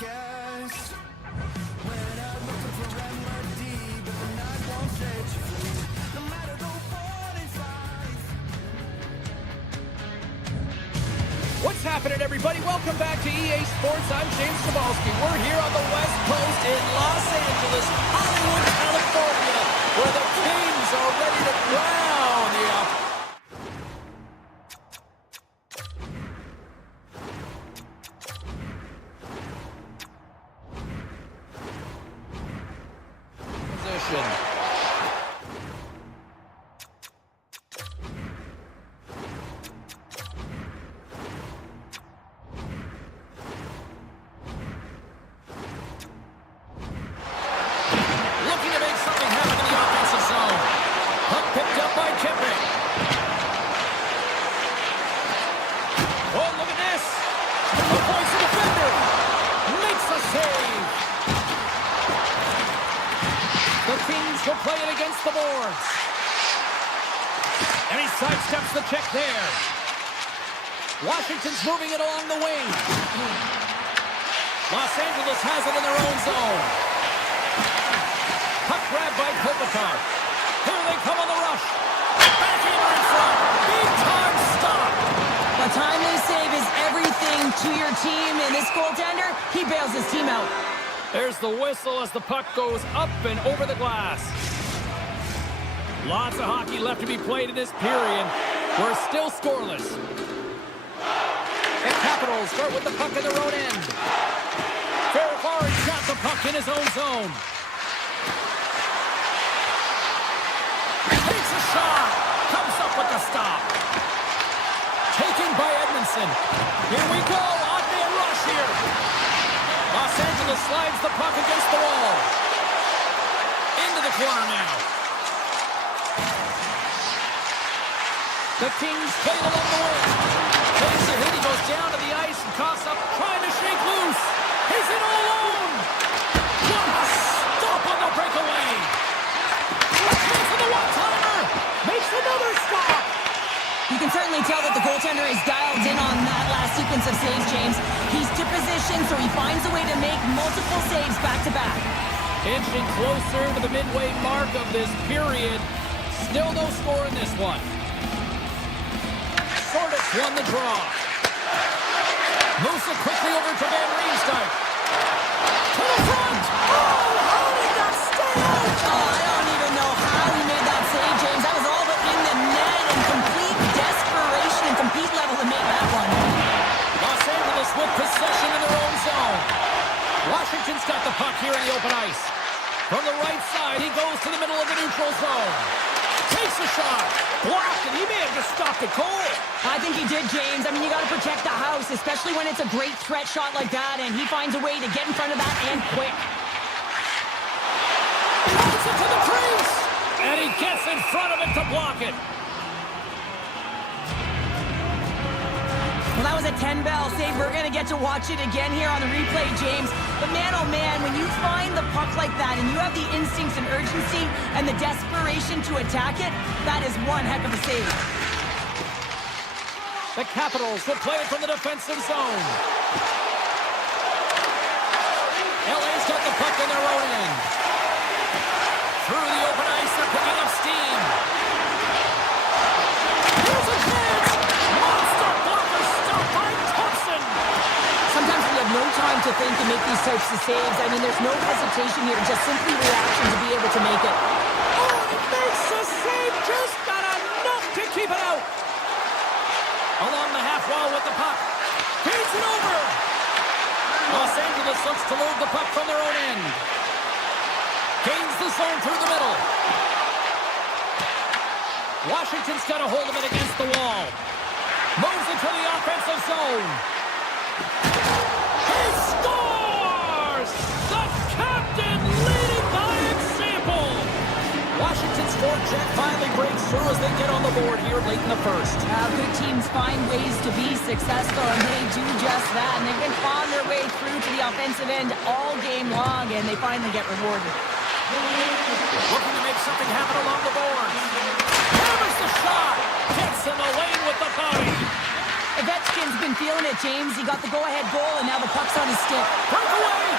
guess. When I'm looking for remedy, but the night won't set you free. No matter the warning signs. What's happening, everybody? Welcome back to EA Sports. I'm James Cebulski. We're here on the West Coast in Los Angeles, Hollywood, California, where the Kings are ready to crown the position. Looking to make something happen in the offensive zone. Puck picked up by Kipper. Oh, look at this. Avoids the defender. Makes a save. The Kings will play it against the boards. And he sidesteps the check there. Washington's moving it along the wing. Los Angeles has it in their own zone. Puck grab by Kodiak. Here they come on the rush. Backhander in front. Big time stop. A timely save is everything to your team, and this goaltender, he bails his team out. There's the whistle as the puck goes up and over the glass. Lots of hockey left to be played in this period. We're still scoreless. The Capitals start with the puck in their own end. Ferrari shot the puck in his own zone. Takes a shot. Comes up with the stop. Taken by Edmondson. Here we go. On-man rush here. Los Angeles slides the puck against the wall. Into the corner now. The Kings play it along the wing. Takes a hit. He goes down to the ice and coughs up, trying to shake loose. He's in all alone. What a stop on the breakaway. Makes for the one-timer. Makes another stop. You can certainly tell that the goaltender is dialed in on that last sequence of saves, James. He's to position, so he finds a way to make multiple saves back-to-back. Inching closer to the midway mark of this period. Still no score in this one. Sortis won the draw. Moves it quickly over to Van Riemsdyk. To the front! Oh, how did that stay out? Oh, I don't even know how he made that save, James. That was all but in the net and complete desperation and compete level to make that one. Los Angeles with possession in their own zone. Washington's got the puck here in the open ice. From the right side, he goes to the middle of the neutral zone. Takes a shot. Blocked, and he may have just stopped the goal. I think he did, James. I mean, you got to protect the house, especially when it's a great threat shot like that, and he finds a way to get in front of that and quick. Puts it to the crease, and he gets in front of it to block it. Well, that was a 10-bell save. We're going to get to watch it again here on the replay, James. But man, oh man, when you find the puck like that and you have the instincts and urgency and the desperation to attack it, that is one heck of a save. The Capitals will play it from the defensive zone. LA's got the puck in their own end. Through the open ice, they're picking up steam. Here's a chance! Monster blocker stop by Thompson! Sometimes we have no time to think and make these types of saves. I mean, there's no hesitation here, just simply reaction to be able to make it. Oh, it makes a save, just not enough to keep it out. Along the half wall with the puck. Feeds it over. Los Angeles looks to move the puck from their own end. Gains the zone through the middle. Washington's got a hold of it against the wall. Moves into the offensive zone. He scores! The captain leading by example. Washington's forecheck finally breaks through as they get on the board here late in the first. Good teams find ways to be successful, and they do just that. And they've been clawing their way through to the offensive end all game long, and they finally get rewarded. Looking to make something happen along the boards. Hammers the shot. Gets in the lane with the body. Ovechkin Washington's been feeling it, James. He got the go-ahead goal, and now the puck's on his stick. Breakaway!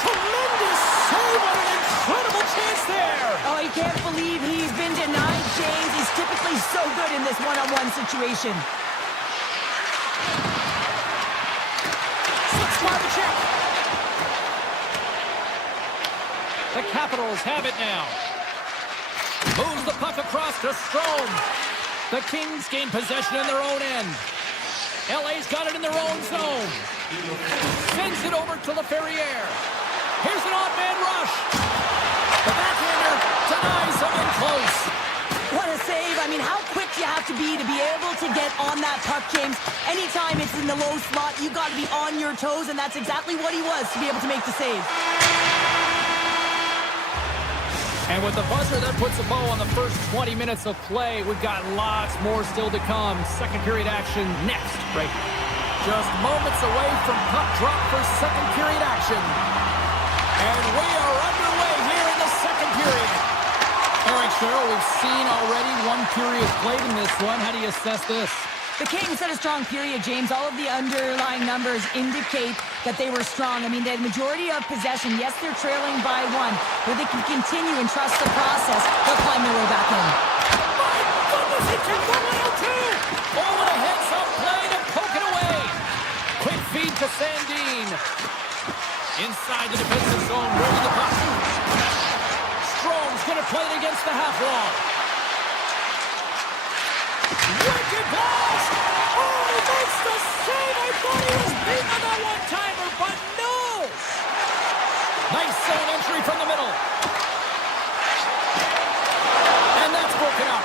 Tremendous save on an incredible chance there! Oh, you can't believe he's been denied, James. He's typically so good in this one-on-one situation. 6-5 the check. The Capitals have it now. Moves the puck across to Strome. The Kings gain possession in their own end. LA's got it in their own zone. Sends it over to LaFerriere. Here's an odd-man rush. The backhander denies him in close. What a save. I mean, how quick do you have to be able to get on that puck, James? Anytime it's in the low slot, you got to be on your toes, and that's exactly what he was to be able to make the save. And with the buzzer, that puts a bow on the first 20 minutes of play. We've got lots more still to come. Second period action next, right? Just moments away from puck drop for second period action. And we are underway here in the second period. All right, Cheryl, we've seen already one period played in this one. How do you assess this? The Kings had a strong period, James. All of the underlying numbers indicate that they were strong. I mean, they had majority of possession. Yes, they're trailing by one, but they can continue and trust the process. They'll climb their way back in. My goodness, he can go 1-2! Oh, and a heads-up play to poke it away. Quick feed to Sandin. Inside the defensive zone, moving the puck. Strome's going to play it against the half wall. Wicked blast! Oh, he makes the save! I thought he was beaten on that one-timer, but no! Nice zone entry from the middle. And that's broken up.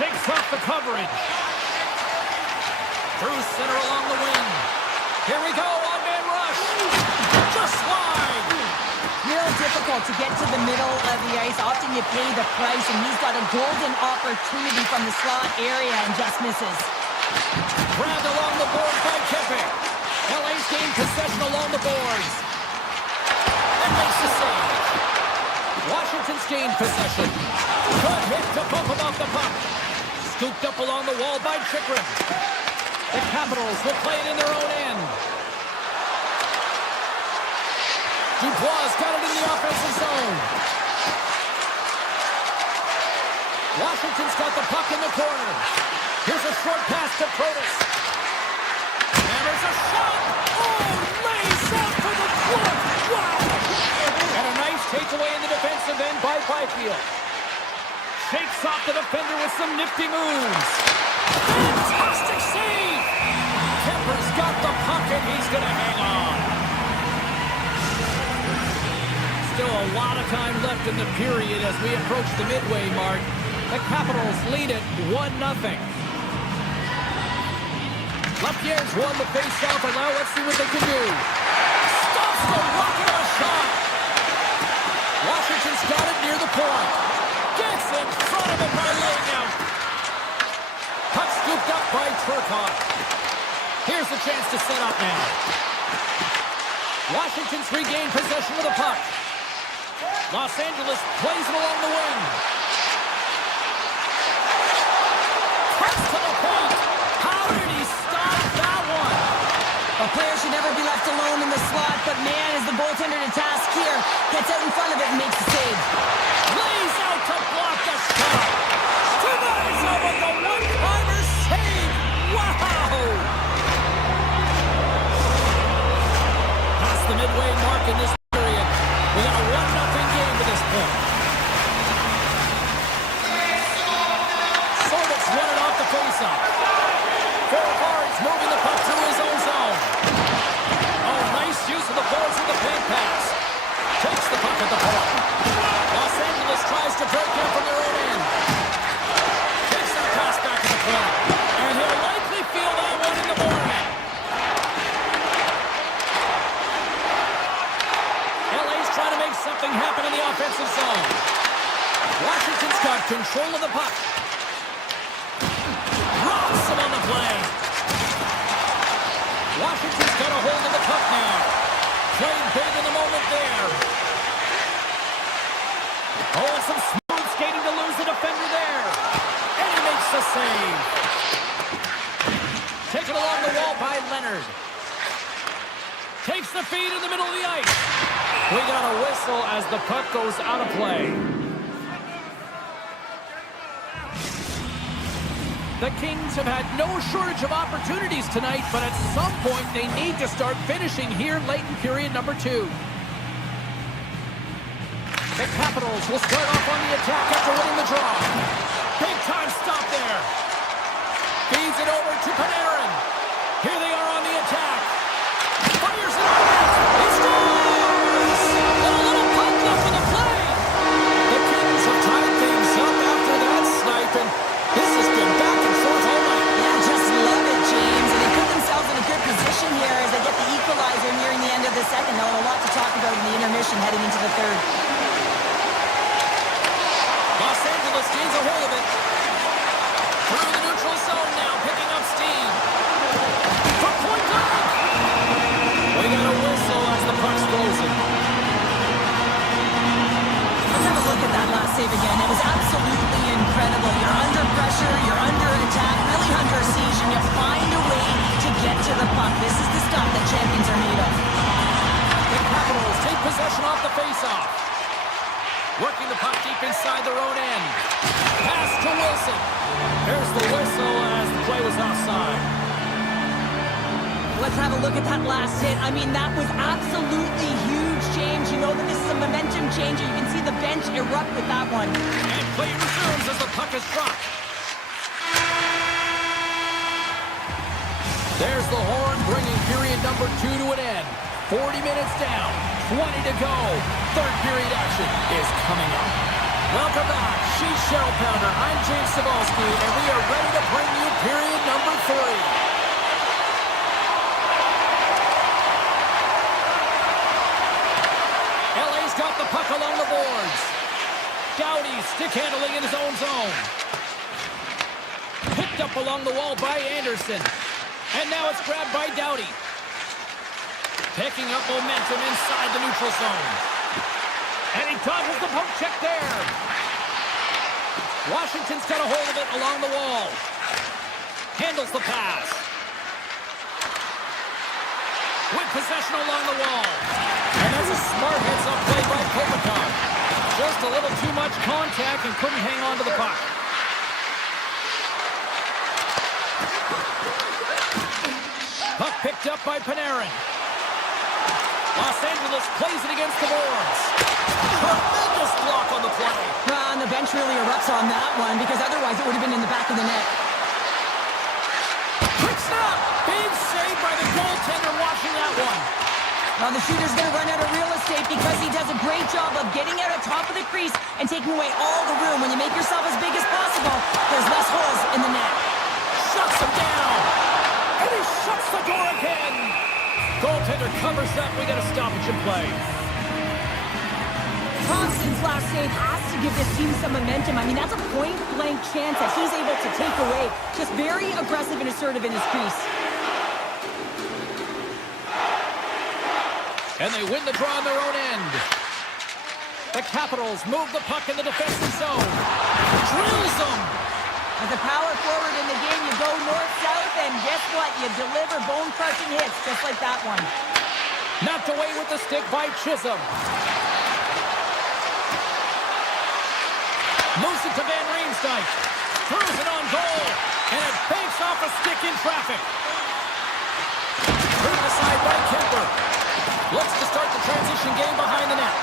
Shakes off the coverage. Through center along the wing. Here we go, on-man rush. Just wide. Real difficult to get to the middle of the ice. Often you pay the price, and he's got a golden opportunity from the slot area and just misses. Grabbed along the boards by Kepik. LA's gained possession along the boards. And makes the save. Washington's gained possession. Good hit to bump him off the puck. Scooped up along the wall by Chikrin. The Capitals will play it in their own end. Dubois got it in the offensive zone. Washington's got the puck in the corner. Here's a short pass to Protas. Hammers a shot. Oh, lays out for the point. Wow. And a nice takeaway in the defensive end by Byfield. Shakes off the defender with some nifty moves. Fantastic save. Kemper's got the puck and he's going to hang on. Still a lot of time left in the period as we approach the midway mark. The Capitals lead it 1-0. Lapierre's won the face-off, and now let's see what they can do. Stops the rocket on a shot. Washington's got it near the point. Gets in front of it by laying out. Puck scooped up by Turcotte. Here's the chance to set up now. Washington's regained possession of the puck. Los Angeles plays it along the wing. Pass to the point. How did he stop that one? A player should never be left alone in the slot, but man, is the goaltender to task here. Gets out in front of it and makes the save. Lays out to block the shot. Denies him with the one-timer save. Wow! Past the midway mark in this period. We got a 1-0 game to this point. Sorbeck's running off the faceoff. Forwards moving the puck through his own zone. Oh, nice use of the boards with the paint pass. Takes the puck at the point. Los Angeles tries to break in from their own end. Takes that pass back to the point. And he'll likely feel that one in the morning. LA's trying to make something happen in the offensive zone. Washington's got control of the puck. Rocks him on the play. Washington's got a hold of the puck now. Playing big in the moment there. Oh, some smooth skating to lose the defender there. And he makes the save. Takes the feed in the middle of the ice. We got a whistle as the puck goes out of play. The Kings have had no shortage of opportunities tonight, but at some point they need to start finishing here late in period number 2. The Capitals will start off on the attack after winning the draw. Big time stop there. Feeds it over to Panarin. Here they are on the attack. Fires it out. He scores! And a little puck left in the play. The Kings have tied things up after that snipe, and this has been back and forth all night. Yeah, just love it, James. And they put themselves in a good position here as they get the equalizer nearing the end of the second. They'll have a lot to talk about in the intermission heading into the third. Los Angeles gains a hold of it. Through the neutral zone now, picking up steam. From point blank. We got a whistle as the puck's frozen. Let's have a look at that last save again. It was absolutely incredible. You're under pressure, you're under attack, really under siege, and you find a way to get to the puck. This is the stuff that champions are made of. The Capitals take possession off the faceoff. Working the puck deep inside their own end. Pass to Wilson. There's the whistle as the play was offside. Let's have a look at that last hit. I mean, that was absolutely huge, James. You know that this is a momentum changer. You can see the bench erupt with that one. And play resumes as the puck is dropped. There's the horn bringing period number 2 to an end. 40 minutes down, 20 to go. Third period action is coming up. Welcome back. She's Cheryl Pounder. I'm James Cebulski, and we are ready to bring you period number 3. LA's got the puck along the boards. Doughty stick handling in his own zone. Picked up along the wall by Anderson. And now it's grabbed by Doughty. Picking up momentum inside the neutral zone. And he dodges the poke check there. Washington's got a hold of it along the wall. Handles the pass. With possession along the wall. And that's a smart heads-up play by Kodiak. Just a little too much contact and couldn't hang on to the puck. Puck picked up by Panarin. Los Angeles plays it against the boards. Tremendous block on the play. And the bench really erupts on that one because otherwise it would have been in the back of the net. Quick snap. Big save by the goaltender watching that one. Now the shooter's going to run out of real estate because he does a great job of getting out on top of the crease and taking away all the room. When you make yourself as big as possible, there's less holes in the net. Shuts him down. And he shuts the door again. Goaltender covers that. We got a stoppage in play. Thompson's last save has to give this team some momentum. I mean, that's a point-blank chance that he's able to take away. Just very aggressive and assertive in his crease. And they win the draw on their own end. The Capitals move the puck in the defensive zone. Drills them. As a power forward in the game, you go north-south, and guess what? You deliver bone-crushing hits, just like that one. Knocked away with the stick by Chisholm. Moves it to Van Riemsdyk. Throws it on goal. And it banks off a stick in traffic. Through the side by Kemper. Looks to start the transition game behind the net.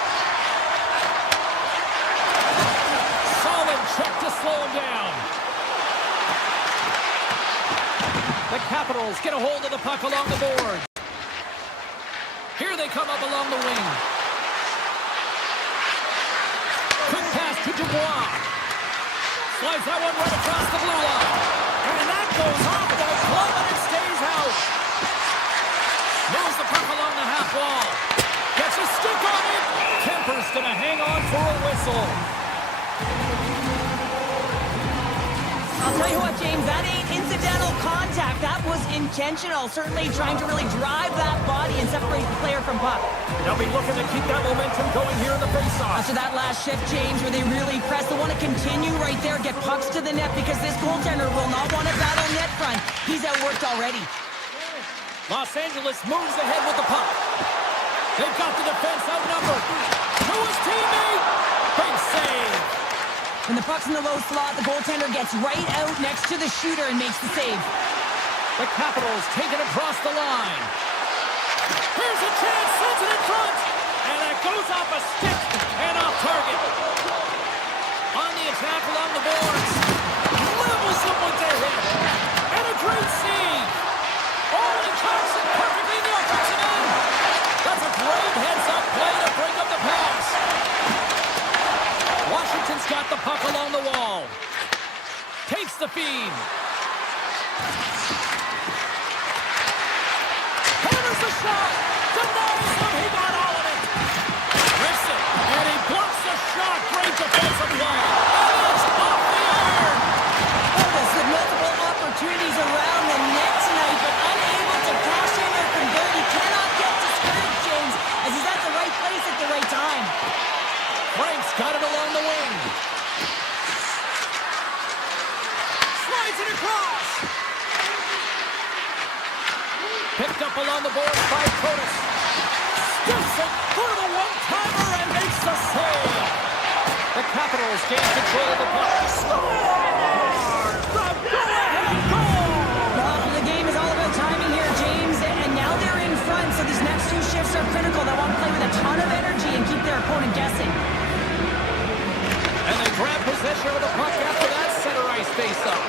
Solid check to slow him down. The Capitals get a hold of the puck along the boards. Here they come up along the wing. Quick pass to Dubois. Slides that one right across the blue line. And that goes off the glove and it stays out. Moves the puck along the half wall. Gets a stick on it. Kemper's going to hang on for a whistle. I'll tell you what, James, that ain't incidental contact. That was intentional. Certainly trying to really drive that body and separate the player from puck. They'll be looking to keep that momentum going here in the faceoff. After that last shift, James, where they really press, they want to continue right there, get pucks to the net because this goaltender will not want to battle net front. He's outworked already. Los Angeles moves ahead with the puck. When the puck's in the low slot, the goaltender gets right out next to the shooter and makes the save. The Capitals take it across the line. Here's a chance, sends it in front. And it goes off a stick and off target. On the attack along the boards. Levels them with their hit. And a great save. Oh, and Thompson perfectly in the offensive end. That's a great heads-up play to break up the pass. Washington's got the puck along the wall. Takes the feed. Hammers the shot. Denies him. He got all of it. Rips it. And he blocks the shot. Great defensive play. And it's off the iron. Otis with multiple opportunities around the net tonight, but unable to cash in or convert. He cannot get to scrimmage, James, as he's at the right place at the right time. Frank's got it along the wing. Slides it across. Picked up along the boards by Curtis. Skips it for the one-timer and makes the save. The Capitals gain control of the puck. Scores! The go-ahead goal! Well, the game is all about timing here, James, and now they're in front, so these next two shifts are critical. They want to play with a ton of energy and keep their opponent guessing. And they grab possession of the puck after that center ice face-up.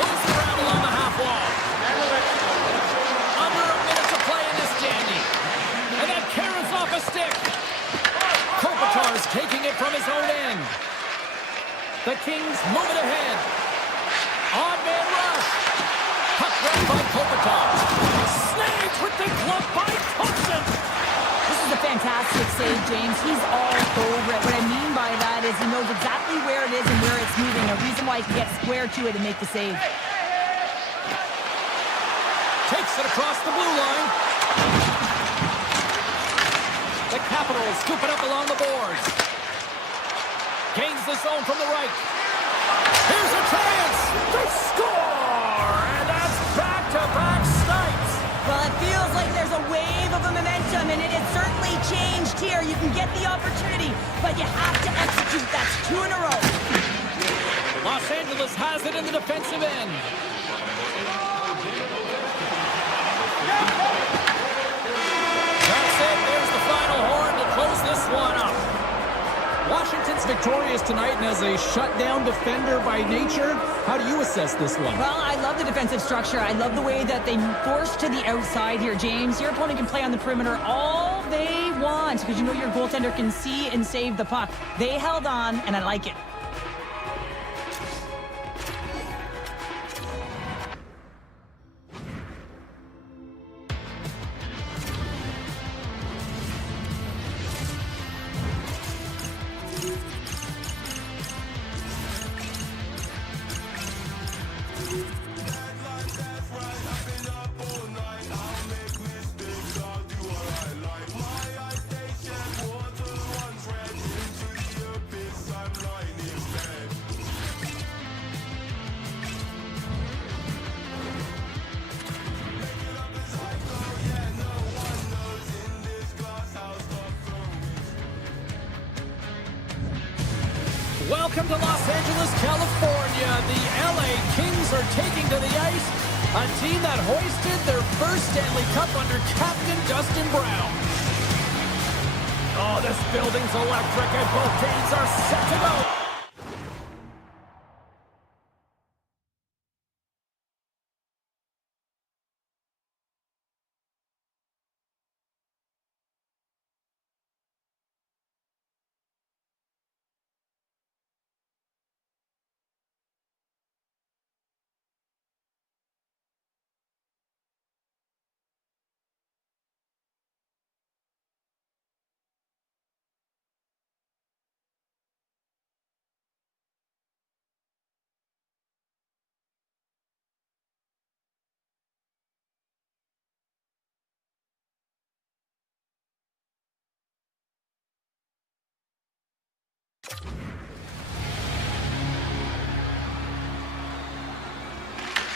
Moves it around along the half wall. Under a minute to play in this dandy. And that carries off a stick. Kopitar's taking it from his own end. The Kings move it ahead. Odd man rush. Puck grabbed by Kopitar. Snagged with the glove by Thompson. This is a fantastic save, James. He's all over it. What I mean by that is he knows exactly where it is and where it's moving. A reason why he can get square to it and make the save. Takes it across the blue line. The Capitals scoop it up along the boards. Gains the zone from the right. Here's a chance to score! And that's back-to-back snipes. Well, it feels like there's a wave of a momentum, and it has certainly changed here. You can get the opportunity, but you have to execute. That's two in a row. Los Angeles has it in the defensive end. That's it. There's the final horn to close this one up. Washington's victorious tonight, and as a shutdown defender by nature, how do you assess this one? Well, I love the defensive structure. I love the way that they force to the outside here, James. Your opponent can play on the perimeter all they want because you know your goaltender can see and save the puck. They held on, and I like it. Welcome to Los Angeles, California. The LA Kings are taking to the ice a team that hoisted their first Stanley Cup under Captain Dustin Brown. Oh, this building's electric and both teams are set to go.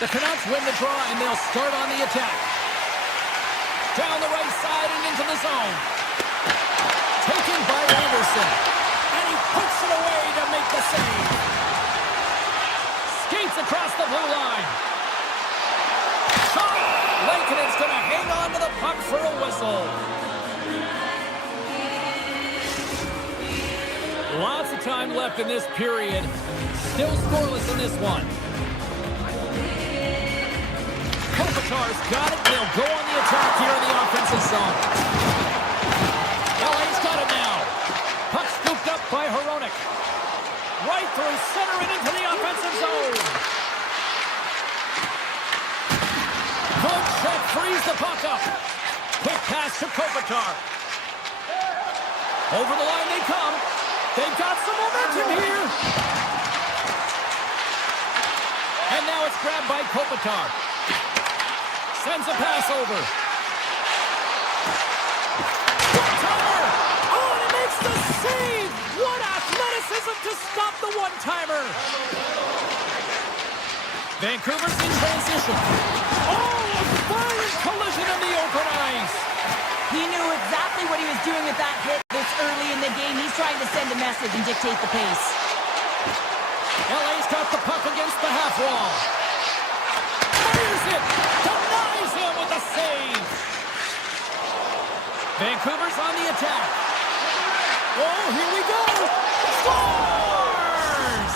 The Canucks win the draw, and they'll start on the attack. Down the right side and into the zone. Taken by Anderson. And he puts it away to make the across the blue line. Shot! Lakinen's going to hang on to the puck for a whistle. Lots of time left in this period. Still scoreless in this one. Kopitar's got it. They'll go on the attack here in the offensive zone. LA's got it now. Puck scooped up by Hronek. Right through center and into the offensive zone. Good check, frees the puck up. Quick pass to Kopitar. Over the line they come. They've got some momentum here. And now it's grabbed by Kopitar. Sends a pass over. One-timer! Oh, and it makes the save! What athleticism to stop the one-timer! Vancouver's in transition. Oh, a violent collision in the open ice! He knew exactly what he was doing with that hit this early in the game. He's trying to send a message and dictate the pace. LA's got the puck against the half wall. Fires it! Denies him with a save! Vancouver's on the attack. Oh, here we go! Scores!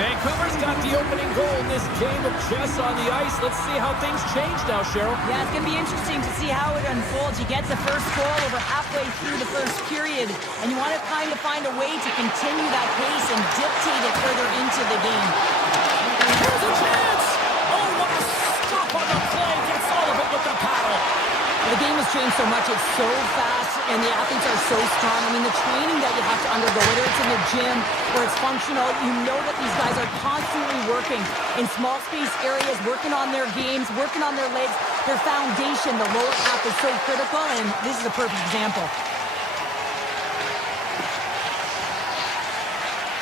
Vancouver's got the opening goal in this game of chess on the ice. Let's see how things change now, Cheryl. Yeah, it's going to be interesting to see how it unfolds. You get the first goal over halfway through the first period, and you want to kind of find a way to continue that pace and dictate it further into the game. Here's a chance! Oh, what a stop on the play! Gets all of it with the paddle. The game has changed so much. It's so fast, and the athletes are so strong. I mean, the training that you have to undergo, whether it's in the gym or it's functional, you know that these guys are constantly working in small space areas, working on their games, working on their legs. Their foundation, the lower half, is so critical, and this is a perfect example.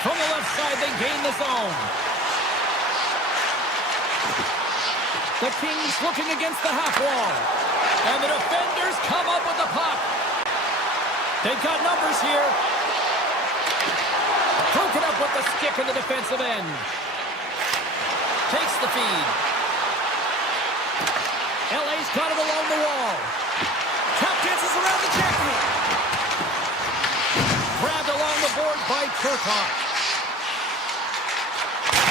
From the left side, they gain the zone. The Kings looking against the half wall. And the defenders come up with the puck. They've got numbers here. Broken up with the stick in the defensive end. Takes the feed. LA's got it along the wall. Tap dances around the jacket. Grabbed along the board by Turcotte.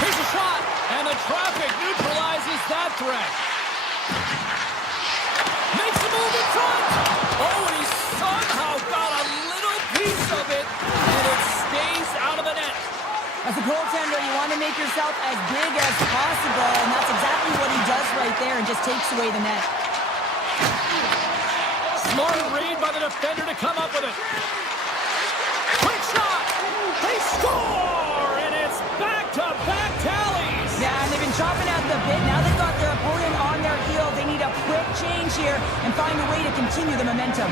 Here's a shot. And the traffic neutralizes that threat. Makes a move in front. Oh, and he somehow got a little piece of it, and it stays out of the net. As a goaltender, you want to make yourself as big as possible, and that's exactly what he does right there and just takes away the net. Smart read by the defender to come up with it. Quick shot. They score, and it's back-to-back tallies. Yeah, and they've been chopping at the bit. Now they've got their opponent on their heel. They need a quick change here and find a way to continue the momentum.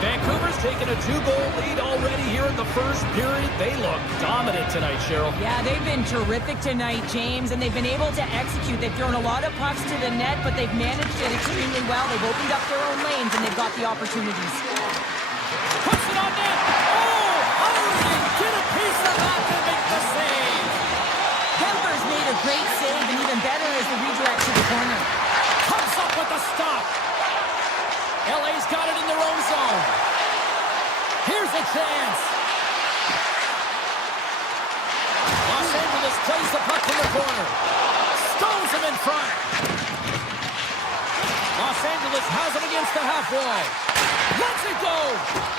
Vancouver's taken a 2-goal lead already here in the first period. They look dominant tonight, Cheryl. Yeah, they've been terrific tonight, James, and they've been able to execute. They've thrown a lot of pucks to the net, but they've managed it extremely well. They've opened up their own lanes, and they've got the opportunities. Puts it on net. Oh, how did he get a piece of that to make the save? Kemper's made a great save, and even better is the redirect to the corner. Comes up with the stop. LA's got it in their own zone. Here's a chance. Los Angeles plays the puck in the corner. Stones him in front. Los Angeles has him against the half wall. Lets it go.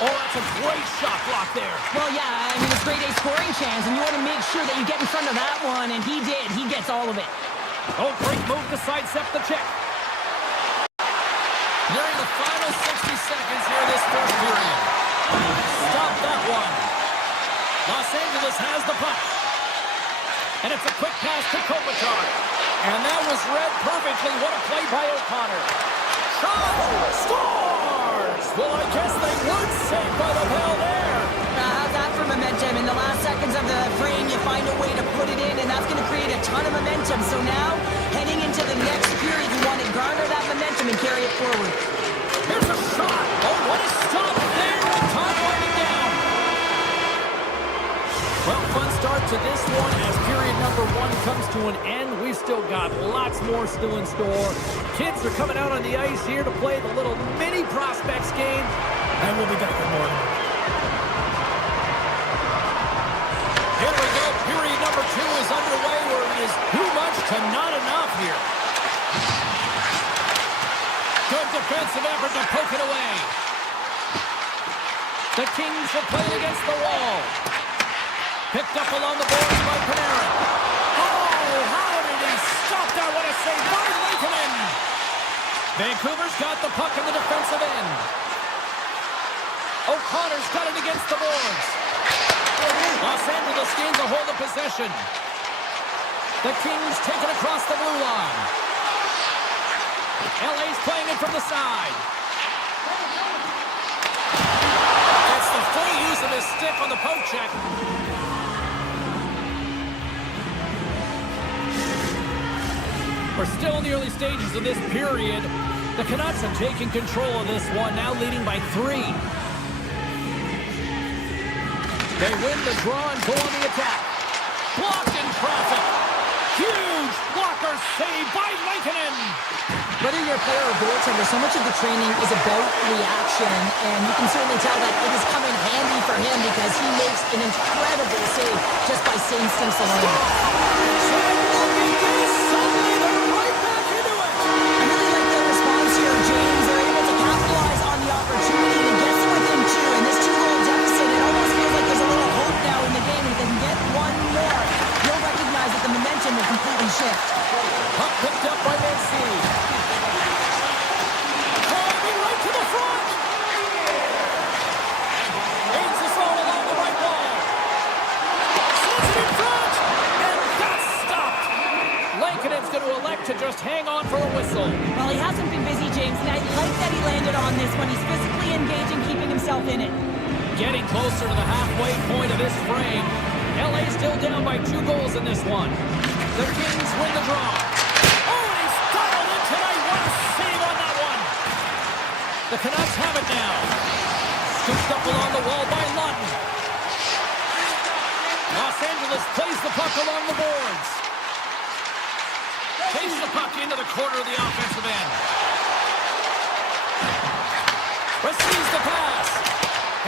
Oh, that's a great shot block there. Well, yeah, I mean, it's a great A scoring chance, and you want to make sure that you get in front of that one, and he did. He gets all of it. Oh, great move to sidestep the check. Nearing the final 60 seconds here in this first period. Stop that one. Los Angeles has the puck. And it's a quick pass to Kopitar. And that was read perfectly. What a play by O'Connor. Shot! Scores! Well, I guess they weren't saved by the bell there. How's that for momentum? In the last seconds of the frame, you find a way to put it in, and that's going to create a ton of momentum. So now, heading into the next period, you want to garner that momentum and carry it forward. Here's a shot. Oh, what a stop there with time winding down. to this one as period number 1 comes to an end. We've still got lots more still in store. Kids are coming out on the ice here to play the little mini prospects game, and we'll be back in more. Here we go. Period number 2 is underway, where it is too much to not enough here. Good defensive effort to poke it away. The Kings are playing against the wall. Picked up along the boards by Panarin. Oh, how did he stop that? What a save by Lankinen. Vancouver's got the puck in the defensive end. O'Connor's got it against the boards. Los Angeles gains a hold of possession. The Kings take it across the blue line. LA's playing it from the side. That's the full use of his stick on the poke check. We're still in the early stages of this period. The Canucks are taking control of this one, now leading by 3. They win the draw and go on the attack. Blocked in traffic. Huge blocker save by Lankinen. Whether you're a player or goaltender, so much of the training is about reaction, and you can certainly tell that it is coming handy for him because he makes an incredible save just by instincts alone. Suddenly they're right back into it. I really like their response here, James. They're able to capitalize on the opportunity and get to within 2, and this 2-goal deficit, it almost feels like there's a little hope now in the game, and if they can get one more, you'll recognize that the momentum will completely shift. Puck picked up by Mancini. Driving right to the front. Aids his own along the right wall. Sends it in front. And that's stopped. Lankinen's going to elect to just hang on for a whistle. Well, he hasn't been busy, James, and I like that he landed on this one. He's physically engaging, keeping himself in it. Getting closer to the halfway point of this frame. LA still down by 2 goals in this one. The Kings win the draw. Oh, and he's dialed in tonight. What a save on that one. The Canucks have it now. Scooped up along the wall by Lutton. Los Angeles plays the puck along the boards. Takes the puck into the corner of the offensive end. Receives the pass.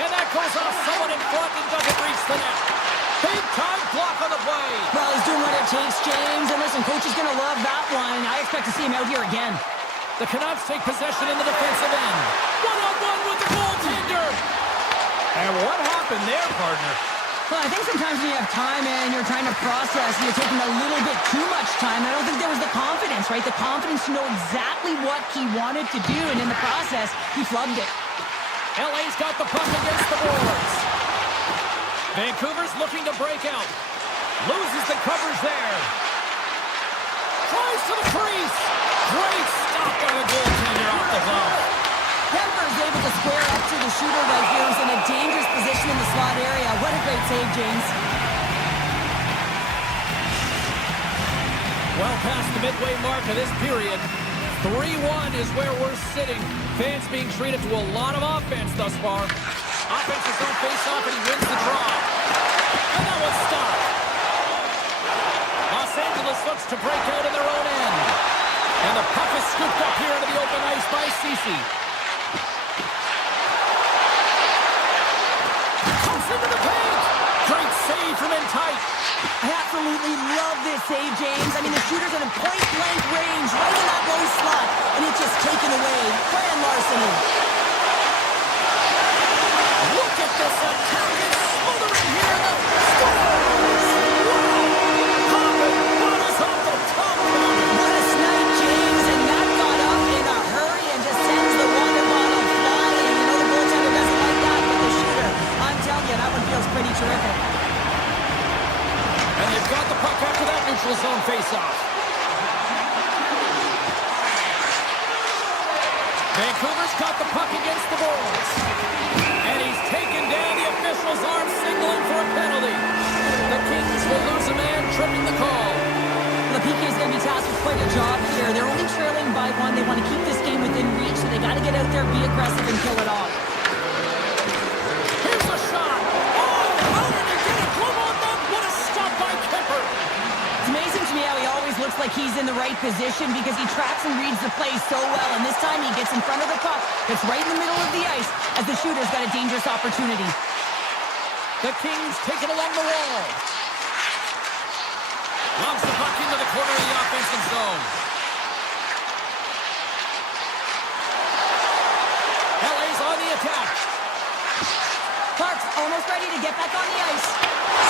And that goes off someone in front and doesn't reach the net. Big time block on the play. Well, he's doing what it takes, James. And listen, coach is going to love that one. I expect to see him out here again. The Canucks take possession in the defensive end. One-on-one with the goaltender. And what happened there, partner? Well, I think sometimes when you have time and you're trying to process, you're taking a little bit too much time. I don't think there was the confidence, right? The confidence to know exactly what he wanted to do. And in the process, he flubbed it. LA's got the puck against the boards. Vancouver's looking to break out. Loses the covers there. Tries to the crease. Great stop by the goaltender off the glove. Denver's able to square up to the shooter right here. He's in a dangerous position in the slot area. What a great save, James. Well past the midway mark of this period. 3-1 is where we're sitting. Fans being treated to a lot of offense thus far. Offense is on face-off, and he wins the draw. And that was stopped. Los Angeles looks to break out in their own end. And the puck is scooped up here into the open ice by Ceci. Comes into the paint. Great save from in tight. I absolutely love this save, James. I mean, the shooter's in a point-blank range, right in that low slot, and it's just taken away. Grand larceny. Look at this attack. It's smothering here in the scores. Wow. Hopping. What is off the top corner? What a snipe, James, and that got up in a hurry and just sends the water bottle flying. You know the goaltender doesn't like that, but the shooter, I'm telling you, that one feels pretty terrific. And they've got the puck after that neutral zone faceoff. Vancouver's got the puck against the boards. And he's taken down. The official's arm signaling for a penalty. The Kings will lose a man, tripping the call. The PK is going to be tasked with quite a job here. They're only trailing by 1. They want to keep this game within reach, so they got to get out there, be aggressive, and kill it off. Here's a shot. Oh, how did he get a glove on that? What a stop looks like he's in the right position because he tracks and reads the play so well. And this time he gets in front of the puck. It's right in the middle of the ice as the shooter's got a dangerous opportunity. The Kings take it along the wall. Lobs the puck into the corner of the offensive zone. LA's on the attack. Clark's almost ready to get back on the ice.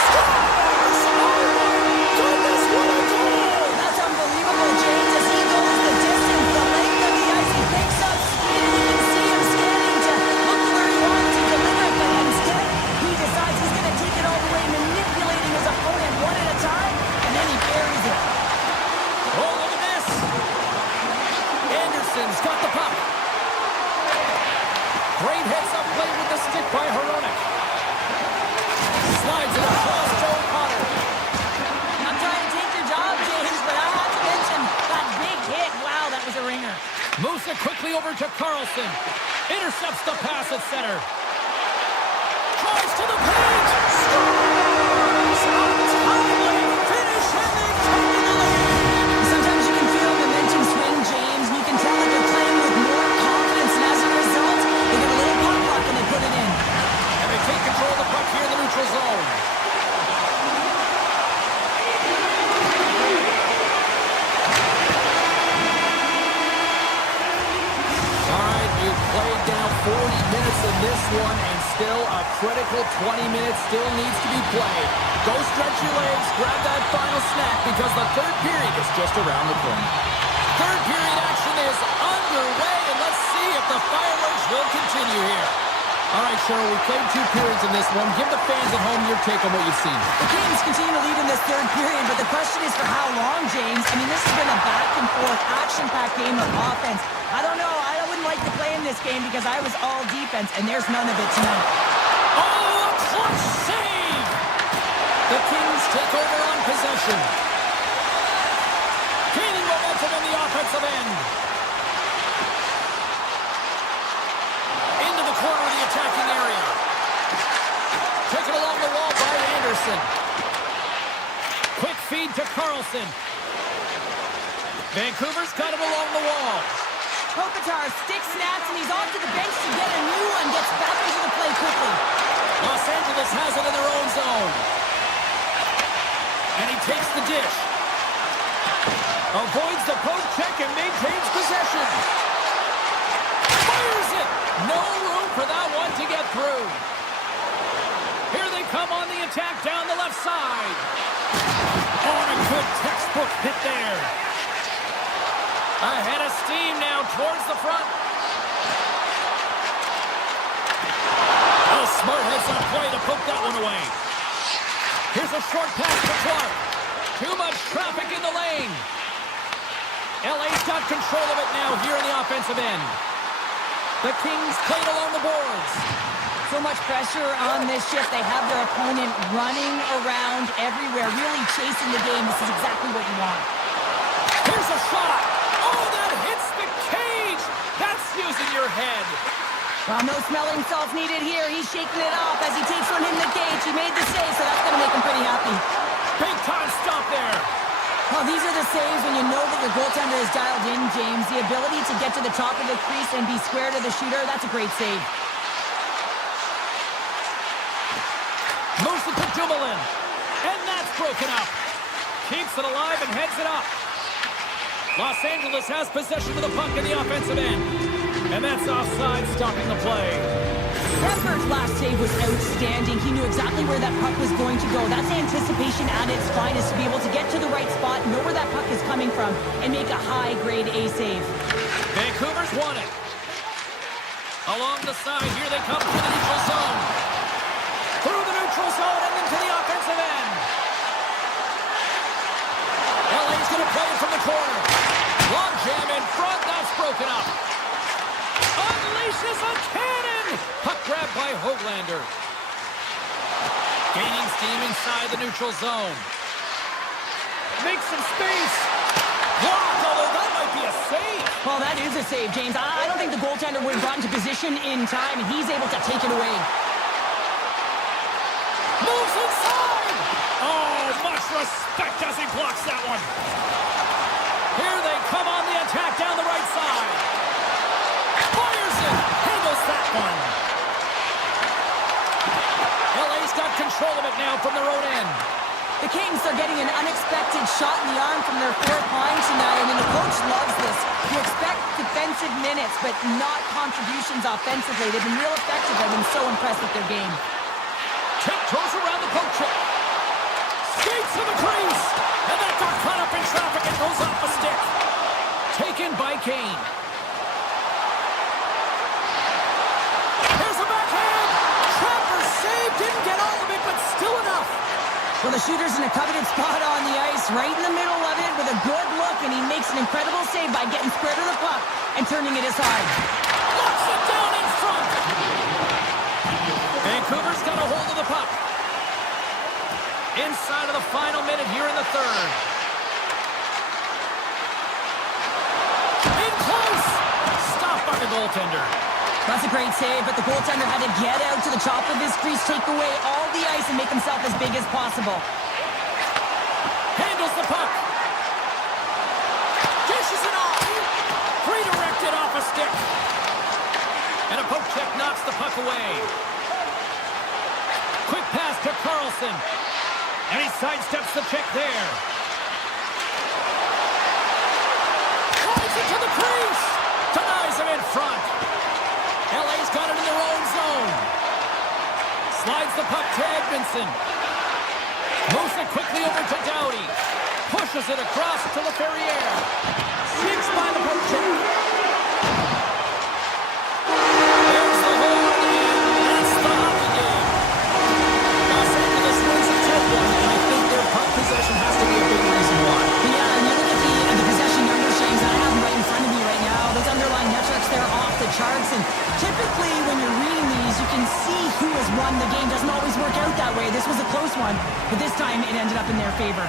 Scores! Oh my goodness, what a goal! That's unbelievable, James, as he goes the distance, the length of the ice. He picks up speed, and you can see him scanning to look to where he wants to deliver it, but instead he decides he's going to take it all the way, manipulating his opponent one at a time, and then he buries it. Oh, look at this! Anderson's got the puck. Great heads-up play with the stick by Hronek. Slides it across Joe Potter. I'm trying to take your job, James, but I have to mention that big hit. Wow, that was a ringer. Moves it quickly over to Carlson. Intercepts the pass at center. Tries to the paint. Scores! Untimely finish, and they take the lead. Sometimes you can feel momentum swing, James, and you can tell that they're playing with more confidence, and as a result, they get a little pop luck and they put it in. And they take control of the puck here in the neutral zone. All right, you've played down 40 minutes in this one, and still a critical 20 minutes still needs to be played. Go stretch your legs, grab that final snack, because the third period is just around the corner. Third period action is underway, and let's see if the fireworks will continue here. All right, Cheryl, we played 2 periods in this one. Give the fans at home your take on what you've seen. The Kings continue to lead in this third period, but the question is for how long, James? I mean, this has been a back-and-forth, action-packed game of offense. I don't know. I wouldn't like to play in this game because I was all defense, and there's none of it tonight. Oh, a clutch save! The Kings take over on possession. Gaining momentum in the offensive end. Into the corner of the attacking area. Taken along the wall by Anderson. Quick feed to Carlson. Vancouver's got it along the wall. Kopitar stick snaps, and he's off to the bench to get a new one. Gets back into the play quickly. Los Angeles has it in their own zone. And he takes the dish. Avoids the poke check and maintains possession. Fires it! No room for that one to get through. Here they come on the attack down the left side. Oh, and a good textbook hit there. Ahead of steam now towards the front. Oh, smart heads-up play to poke that one away. Here's a short pass to Clark. Too much traffic in the lane. LA's got control of it now here in the offensive end. The Kings played along the boards. So much pressure on this shift. They have their opponent running around everywhere, really chasing the game. This is exactly what you want. Here's a shot. Oh, that hits the cage. That's using your head. Well, no smelling salts needed here. He's shaking it off as he takes one in the cage. He made the save, so that's going to make him pretty happy. Big time stop there. Well, these are the saves when you know that your goaltender is dialed in, James. The ability to get to the top of the crease and be square to the shooter, that's a great save. Moves it to Dumoulin. And that's broken up. Keeps it alive and heads it up. Los Angeles has possession of the puck in the offensive end. And that's offside, stopping the play. Redberg's last save was outstanding. He knew exactly where that puck was going to go. That's anticipation at its finest, to be able to get to the right spot, know where that puck is coming from, and make a high-grade A save. Vancouver's won it. Along the side, here they come to the neutral zone. Through the neutral zone and into the offensive end. LA's going to play it from the corner. Long jam in front, that's broken up. Unleashes a cannon! Puck grabbed by Höglander. Gaining steam inside the neutral zone. Makes some space. Blocked, although that might be a save. Well, that is a save, James. I don't think the goaltender would have gotten to position in time, and he's able to take it away. Moves inside! Oh, much respect as he blocks that one. now from their own end. The Kings are getting an unexpected shot in the arm from their fourth line tonight, and the coach loves this. You expect defensive minutes, but not contributions offensively. They've been real effective. I've been so impressed with their game. Tiptoes around the poke check. Skates to the crease. And that got caught up in traffic and goes off a stick. Taken by Kane. There's a backhand. Trapper's save. Didn't get all of it, but still enough. Well, the shooter's in a coveted spot on the ice, right in the middle of it with a good look, and he makes an incredible save by getting square to the puck and turning it aside. Locks it down in front. Vancouver's got a hold of the puck. Inside of the final minute here in the third. In close. Stopped by the goaltender. That's a great save, but the goaltender had to get out to the top of his crease, take away all the ice, and make himself as big as possible. Handles the puck. Dishes it off. Redirected off a stick. And a poke check knocks the puck away. Quick pass to Carlson. And he sidesteps the check there. Slides it to the crease. Denies him in front. LA's got it in their own zone. Slides the puck to Edmondson. Moves it quickly over to Doughty. Pushes it across to LaFerriere. Sneaks by the poke check. There's the horn, and that's the hockey game. Los Angeles wins a 10-1, and I think their puck possession has to be a big reason why. Yeah, and you look at the possession numbers, James, I have them right in front of me right now. Those underlying metrics, they're off the charts, and typically when you're reading these, you can see who has won the game. Doesn't always work out that way. This was a close one, but this time it ended up in their favor.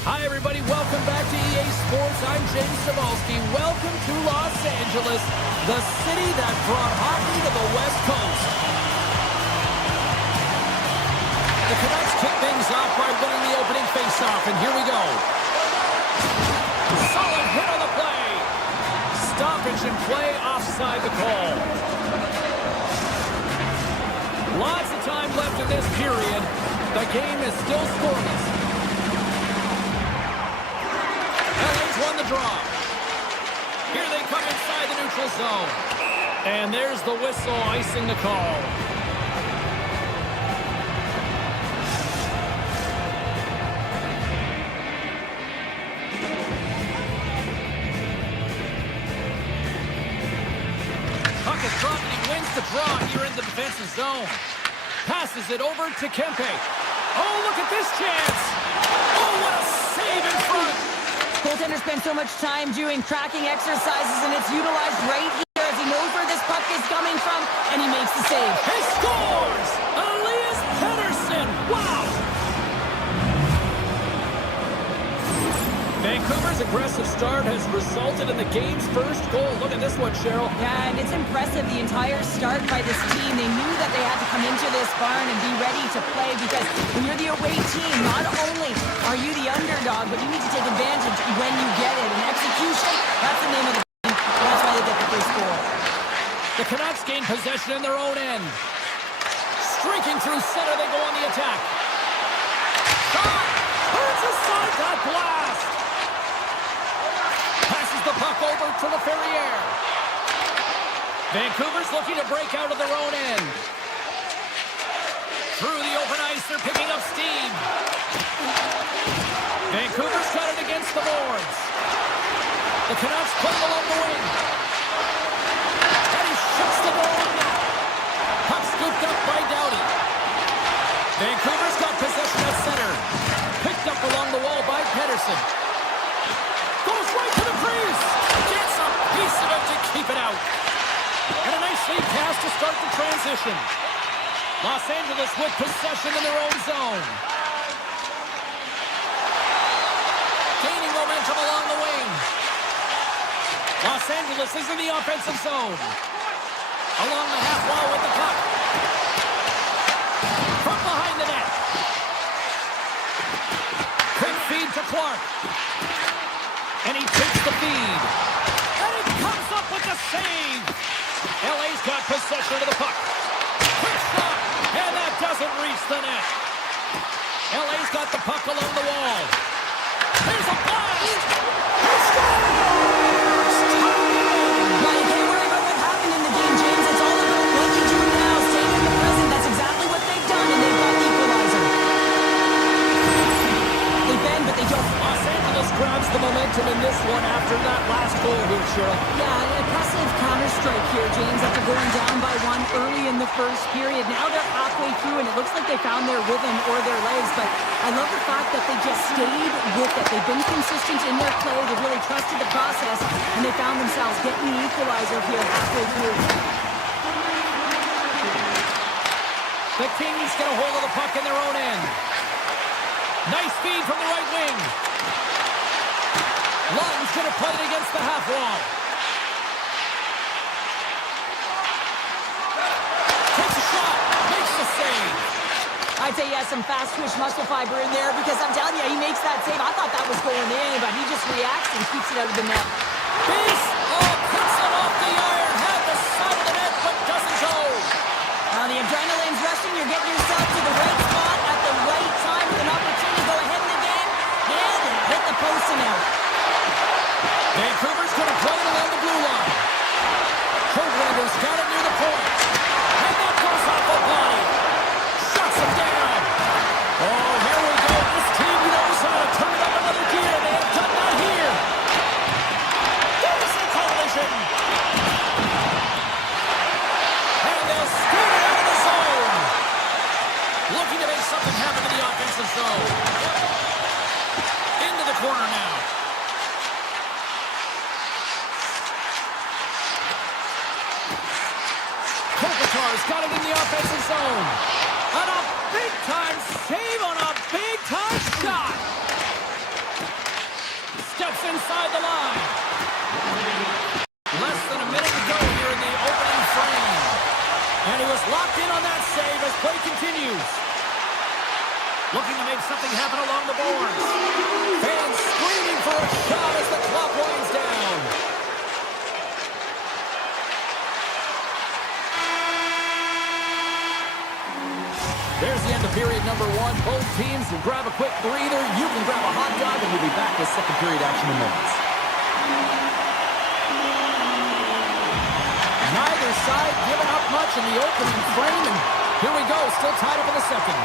Hi, everybody. Welcome back to EA Sports. I'm James Cebulski. Welcome to Los Angeles, the city that brought hockey to the West Coast. The Canucks kick things off by winning the opening faceoff, and here we go. Solid hit on the play. Stoppage in play, offside the call. Lots of time left in this period. The game is still scoreless. LA's won the draw. Here they come inside the neutral zone. And there's the whistle icing the call. Puck is dropped and he wins the draw here in the defensive zone. Passes it over to Kempe. Oh, look at this chance. Oh, what a save in front. Goaltender spends so much time doing tracking exercises, and it's utilized right here as he knows where this puck is coming from, and he makes the save. He scores! Elias Pettersson! Wow! Vancouver's aggressive start has resulted in the game's first goal. Look at this one, Cheryl. Yeah, and it's impressive, the entire start by this team. They knew that they had to come into this barn and be ready to play, because when you're the away team, not only are you the underdog, but you need to take advantage when you get it. And execution, that's the name of the game. That's why they get the first goal. The Canucks gain possession in their own end. Streaking through center, they go on the attack. Shot! Turns aside that blast! Passes the puck over to the Ferrier. Vancouver's looking to break out of their own end. Through the open ice, they're picking up steam. Vancouver's got it against the boards. The Canucks put it along the wing. And he shuts the ball on net. Puck scooped up by Doughty. Vancouver's got possession at center. Picked up along the wall by Pettersson. Goes right to the crease. Gets a piece of it to keep it out. And a nice lead pass to start the transition. Los Angeles with possession in their own zone. Gaining momentum along the wing. Los Angeles is in the offensive zone. Along the half wall with the puck. From behind the net. Quick feed to Clark. And he takes the feed. And he comes up with the save. LA's got possession of the puck. Quick shot. And that doesn't reach the net. LA's got the puck along the wall. There's a blast. He scores! Now, you can't worry about what happened in the game, James. It's all about what you do now. Staying in the present. That's exactly what they've done, and they've got the equalizer. They bend, but they don't. Los Angeles grabs the momentum in this one after that last goal here, Cheryl. Yeah, an impressive counter-strike here, James, after going down by one early in the first period. Now they're halfway through, and it looks like they found their rhythm or their legs, but I love the fact that they just stayed with it. They've been consistent in their play. They've really trusted the process, and they found themselves getting the equalizer here halfway through. The Kings get a hold of the puck in their own end. Nice feed from the right wing. Lawton's going to put it against the half wall. Takes a shot. Makes the save. I'd say he has some fast-twitch muscle fiber in there, because I'm telling you, he makes that save. I thought that was going in, but he just reacts and keeps it out of the net. Base. Oh, puts it off the iron. Had the side of the net, but doesn't go. Now the adrenaline's rushing. You're getting yourself to the right spot at the right time with an opportunity to go ahead in the game. And hit the post and out. Vancouver's going to play it along the blue line. Hoglander's got it near the point. And that goes off the body. Shuts him down. Oh, here we go. This team knows how to turn up another gear. They have done that here. There's a collision. And they'll scoot it out of the zone. Looking to to make something happen along the boards. Fans screaming for a shot as the clock winds down. There's the end of period number one. Both teams will grab a quick breather. You can grab a hot dog, and we'll be back with second period action in moments. Neither side giving up much in the opening frame, and here we go, still tied up in the second.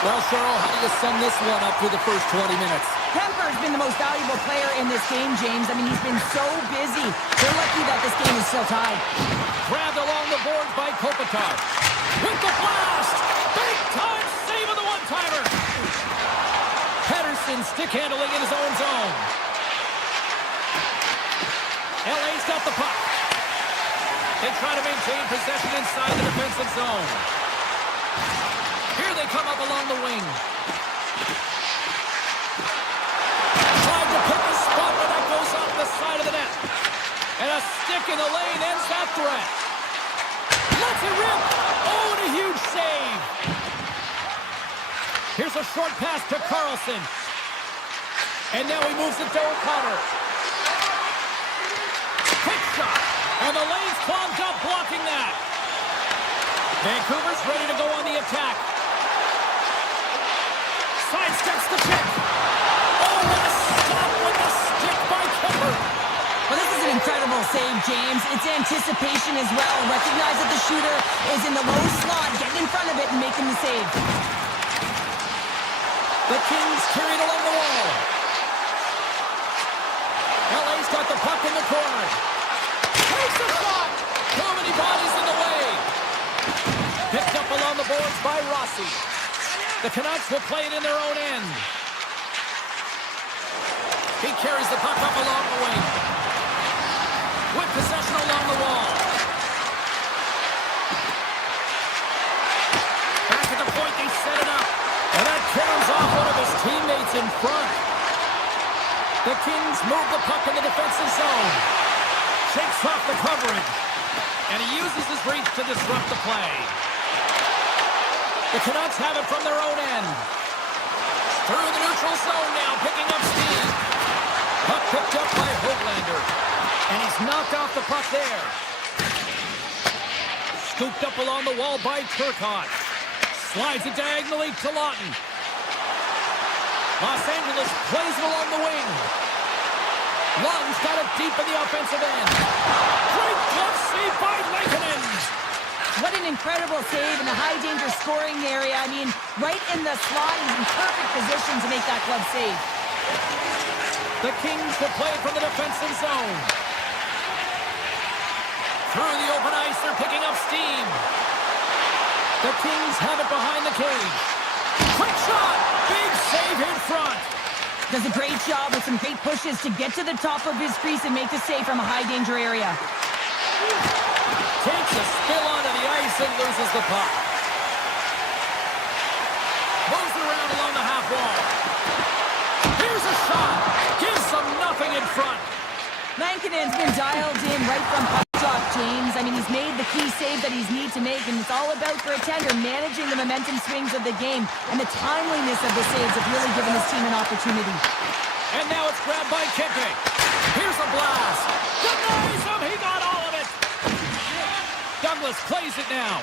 Well, Cheryl, how do you sum this one up through the first 20 minutes? Kemper's been the most valuable player in this game, James. I mean, he's been so busy. They're lucky that this game is still tied. Grabbed along the boards by Kodiak. With the blast! Big time save of the one-timer! Pettersson stick handling in his own zone. LA's got the puck. They try to maintain possession inside the defensive zone. Here they come up along the wing. Tried to pick a spot, but that goes off the side of the net. And a stick in the lane ends that threat. Lets it rip. Oh, and a huge save. Here's a short pass to Carlson. And now he moves it to O'Connor. Quick shot. And the lane's clogged up, blocking that. Vancouver's ready to go on the attack. Sidesteps the pick. Oh, what a stop with the stick by Kemper. Well, this is an incredible save, James. It's anticipation as well. Recognize that the shooter is in the low slot, getting in front of it and making the save. The Kings carry it along the wall. LA's got the puck in the corner. Takes the shot. Too many bodies in the way. Picked up along the boards by Rossi. The Canucks will play it in their own end. He carries the puck up along the wing. With possession along the wall. Back at the point, they set it up. And that carries off one of his teammates in front. The Kings move the puck in the defensive zone. Shakes off the coverage. And he uses his reach to disrupt the play. The Canucks have it from their own end. Through the neutral zone now, picking up speed. Puck picked up by Höglander. And he's knocked off the puck there. Scooped up along the wall by Turcotte. Slides it diagonally to Lawton. Los Angeles plays it along the wing. Lawton's got it deep in the offensive end. Great glove save by Lankinen. What an incredible save in a high-danger scoring area. I mean, right in the slot, he's in perfect position to make that glove save. The Kings will play it from the defensive zone. Through the open ice, they're picking up steam. The Kings have it behind the cage. Quick shot! Big save in front. Does a great job with some great pushes to get to the top of his crease and make the save from a high-danger area. Takes a spill onto the ice and loses the puck. Moves it around along the half wall. Here's a shot. Gives them nothing in front. Lankinen's been dialed in right from puck drop, James. I mean, he's made the key save that he's need to make, and it's all about, for a tender, managing the momentum swings of the game, and the timeliness of the saves have really given his team an opportunity. And now it's grabbed by Kempe. Here's a blast. Denies him. He got all of it. Douglas plays it now.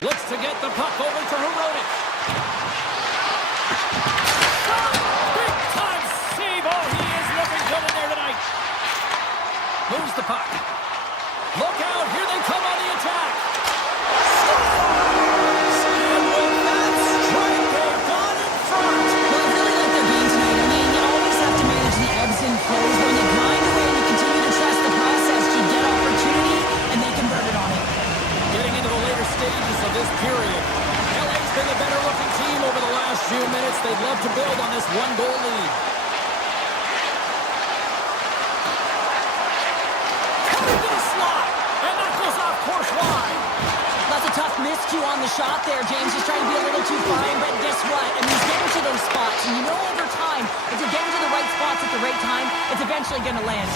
Looks to get the puck over to Hronek. Big time save. Oh, he is looking good in there tonight. Moves the puck. Look out. Here they come on the attack. And with that strike, they've gone in front. Well, I really like their game tonight. I mean, you always have to manage the ebbs and flows. When you grind away and you continue to trust the process, you get opportunity, and they convert it on it. Getting into the later stages of this period. LA's been the better looking team over the last few minutes. They'd love to build on this one-goal lead. Coming to the slot, and that goes off course wide. That's a tough miscue on the shot there, James. He's trying to be a little too fine, but guess what? I mean, he's getting to those spots, and you know over time, if you're getting to the right spots at the right time, it's eventually going to land.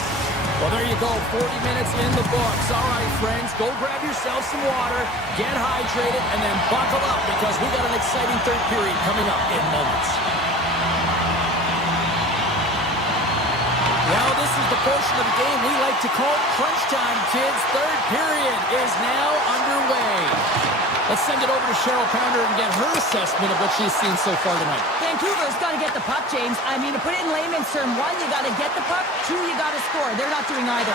Well, there you go, 40 minutes in the books. All right, friends, go grab yourself some water, get hydrated, and then buckle up because we got an exciting third period coming up in moments. Well, this is the portion of the game we like to call crunch time, kids. Third period is now underway. Let's send it over to Cheryl Pounder and get her assessment of what she's seen so far tonight. Vancouver's got to get the puck, James. I mean, to put it in layman's term, 1, you got to get the puck. 2, you got to score. They're not doing either.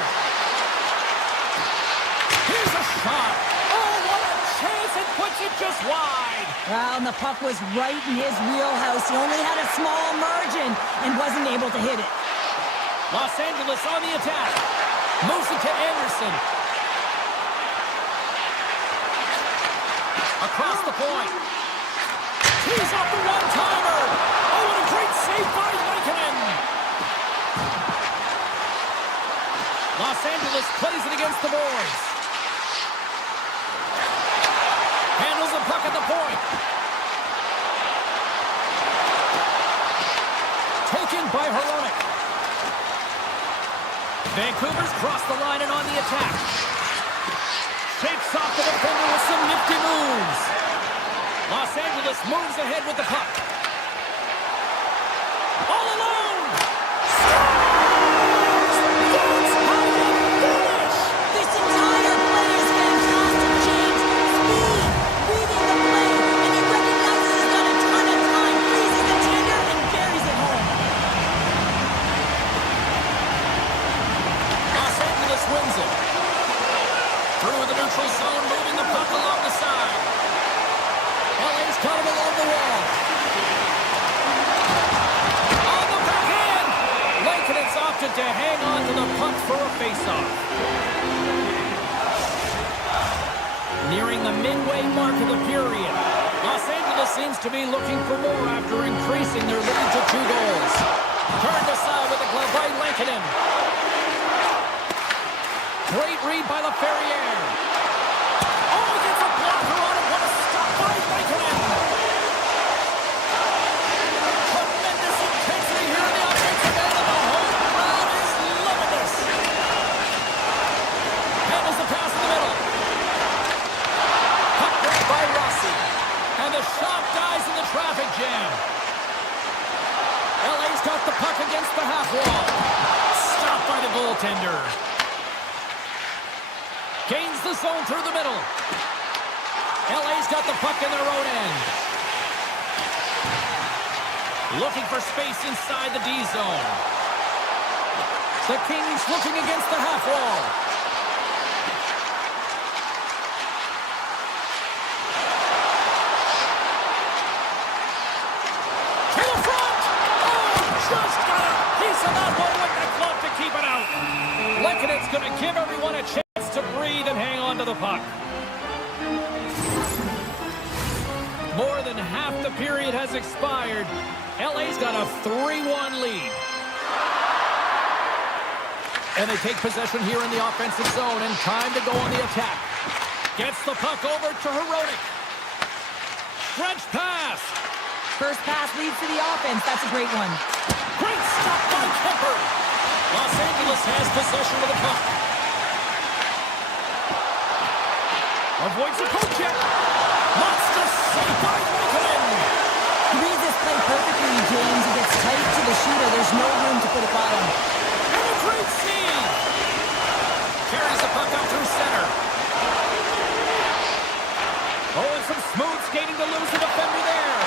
Here's a shot. Oh, what a chance. It puts it just wide. Well, and the puck was right in his wheelhouse. He only had a small margin and wasn't able to hit it. Los Angeles on the attack. Moves it to Anderson. Across the point. He's off the one-timer. Oh, what a great save by Lankinen. Los Angeles plays it against the boards. Handles the puck at the point. Taken by Hronek. Vancouver's crossed the line and on the attack. Shakes off the defender with some nifty moves. Los Angeles moves ahead with the puck. All alone! Scores! That's how you finish! This entire play is fantastic, James. Speed, reading the play, and he recognizes he's got a ton of time, freezes the tender, and buries it home. Los Angeles wins it. Through the neutral zone, moving the puck along the side. LA's got him along the wall. On the backhand! Lankinen's opted to hang on to the puck for a faceoff. Nearing the midway mark of the period. Los Angeles seems to be looking for more after increasing their lead to 2 goals. Turned aside with the glove by Lankinen. Great read by LaFerriere. Oh, he gets a blocker on it. What a stop by Lankinen. Tremendous intensity here in the offensive end, and the whole crowd is loving this. Handles the pass in the middle. Puck grabbed by Rossi. And the shot dies in the traffic jam. LA's got the puck against the half wall. Stopped by the goaltender. Gains the zone through the middle. LA's got the puck in their own end. Looking for space inside the D zone. The Kings looking against the half wall. To the front! Oh, just got a piece of that one with the glove to keep it out. Lankinen's going to give everyone a chance to breathe and hang on to the puck. More than half the period has expired. LA's got a 3-1 lead. And they take possession here in the offensive zone, and time to go on the attack. Gets the puck over to Hronek. Stretch pass. First pass leads to the offense. That's a great one. Great stop by Kemper. Los Angeles has possession of the puck. Avoids a Kodiak. Monster save by Lankinen. He reads this play perfectly, James. He gets tight to the shooter. There's no room to put it by him. And a great save. Carries the puck up through center. Oh, and some smooth skating to lose the defender there.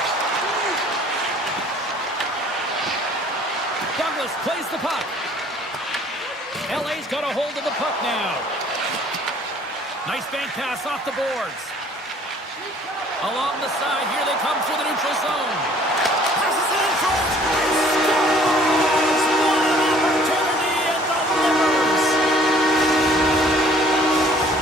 Douglas plays the puck. LA's got a hold of the puck now. Nice bank pass off the boards. Along the side, here they come through the neutral zone. Passes it in front. Scores! What an opportunity and delivers.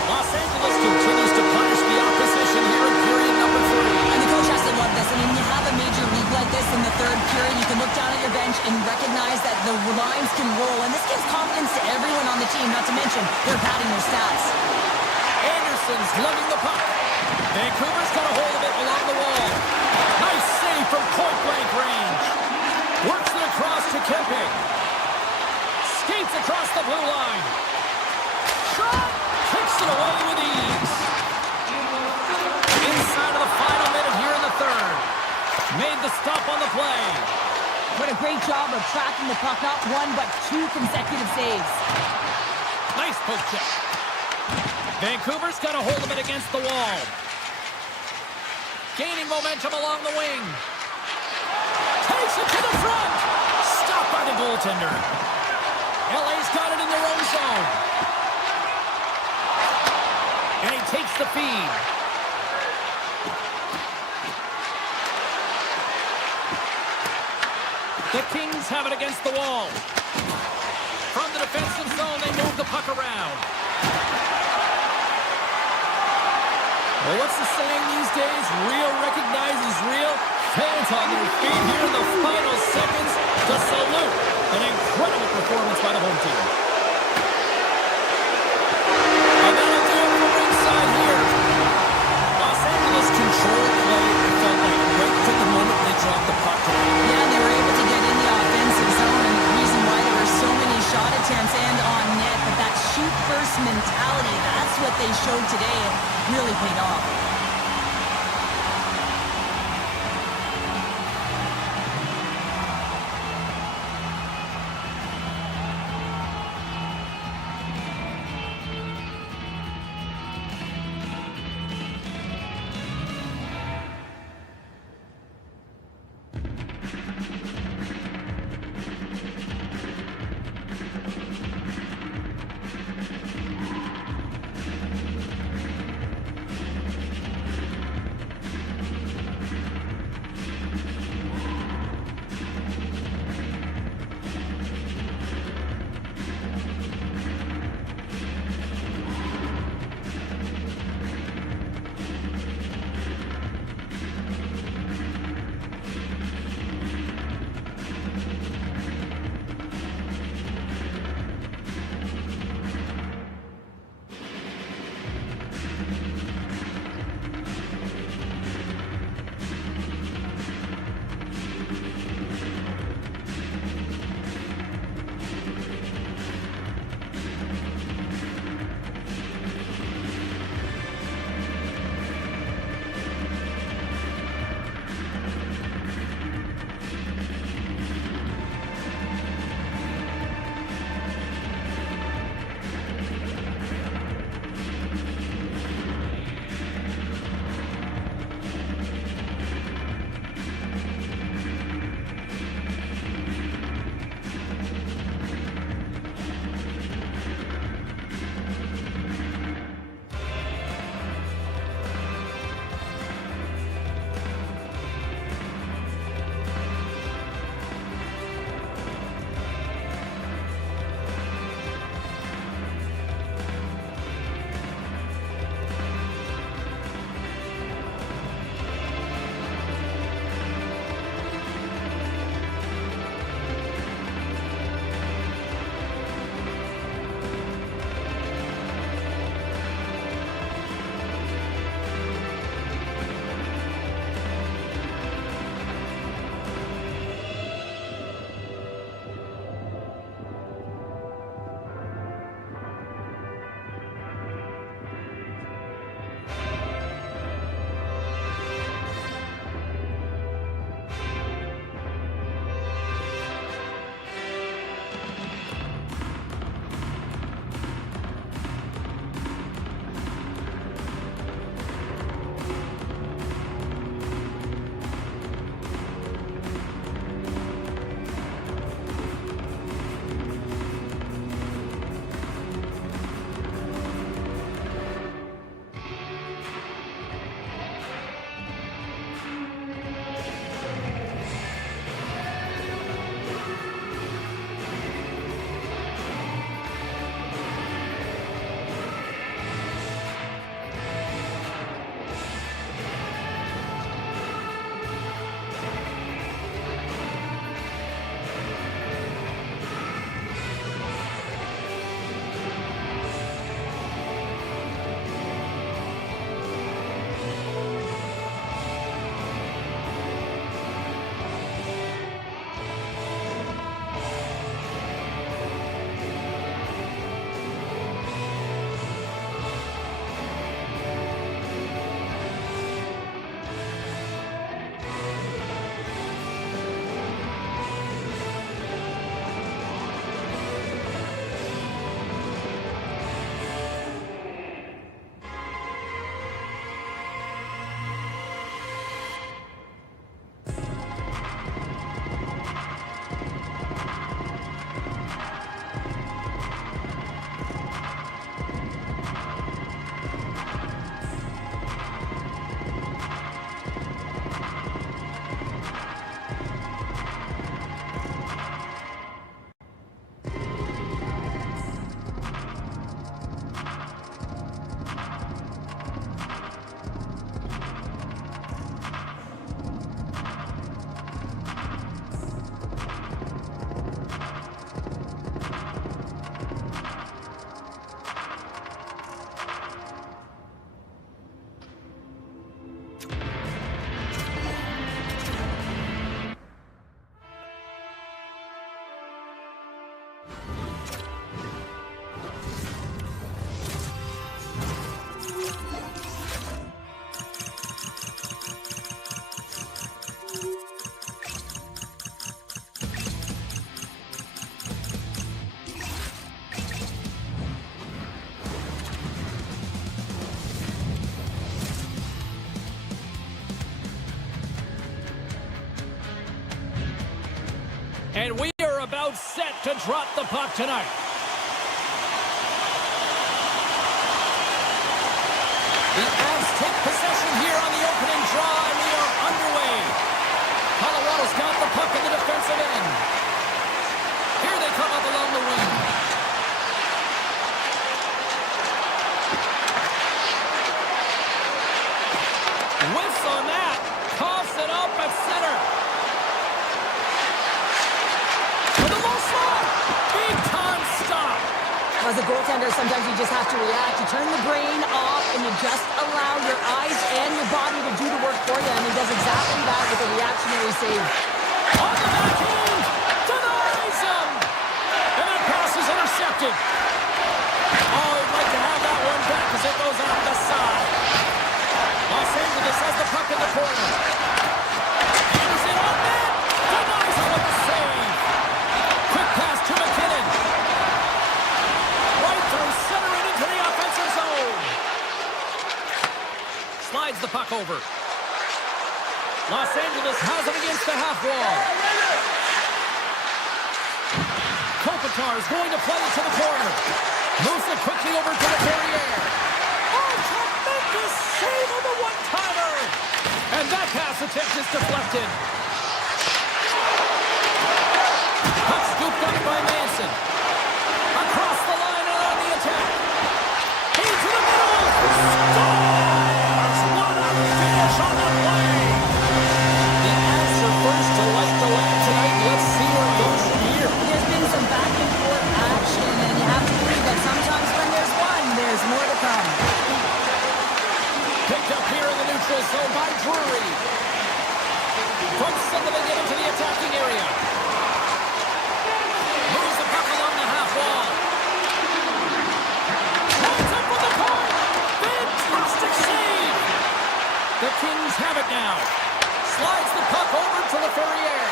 Los Angeles continues to punish the opposition here in period number 3. And the coach has to love this. I mean, when you have a major league like this in the third period, you can look down at your bench and recognize that the lines can roll. And this gives confidence to everyone on the team, not to mention they're padding their stats. Anderson's lugging the puck. Vancouver's got a hold of it along the wall. Nice save from point-blank range. Works it across to Kempe. Skates across the blue line. Shot! Kicks it away with ease. Inside of the final minute here in the third. Made the stop on the play. What a great job of tracking the puck. Not one, but two consecutive saves. Nice poke check. Vancouver's got a hold of it against the wall. Gaining momentum along the wing. Takes it to the front. Stopped by the goaltender. LA's got it in their own zone. And he takes the feed. The Kings have it against the wall. From the defensive zone, they move the puck around. Well, what's the saying these days? Real recognizes real. Fans on their feet here in the final seconds to salute an incredible performance by the home team. And that'll do it for ringside here. Los Angeles controlled play. It felt like right from the moment they dropped the puck. Yeah, they were able to get in the offensive zone, and the reason why there were so many shot attempts and on net, but that shoot-first mentality, that's what they showed today. It really paid off. And we are about set to drop the puck tonight. The Avs take possession here on the opening draw, and we are underway. Colorado's got the puck in the defensive end. Here they come up along the wing. Whiffs on that. Coughs it up at center. As a goaltender, sometimes you just have to react. You turn the brain off and you just allow your eyes and your body to do the work for you. And he does exactly that with a reactionary save. On the backhand! Denies him! And that pass is intercepted. Oh, he'd like to have that one back as it goes off the side. Los Angeles has the puck in the corner. And is it on net? Denies him with the save. Quick pass to McKinnon. Center it into the offensive zone. Slides the puck over. Los Angeles has it against the half wall. Kopitar's going to play it to the corner. Moves it quickly over to the Perrier. Oh, tremendous save on the one-timer. And that pass attempt is deflected. Puck scooped up by Manson. Across the line. Into the middle! Scores! What a finish on the play! The Avs are first to light the lamp tonight. Let's see where it goes from here. There's been some back and forth action, and you have to believe that sometimes when there's one, there's more to come. Picked up here in the neutral zone by Drury. From center they get into the attacking area. Moves the puck along the half wall. The Kings have it now. Slides the puck over to the Ferrier.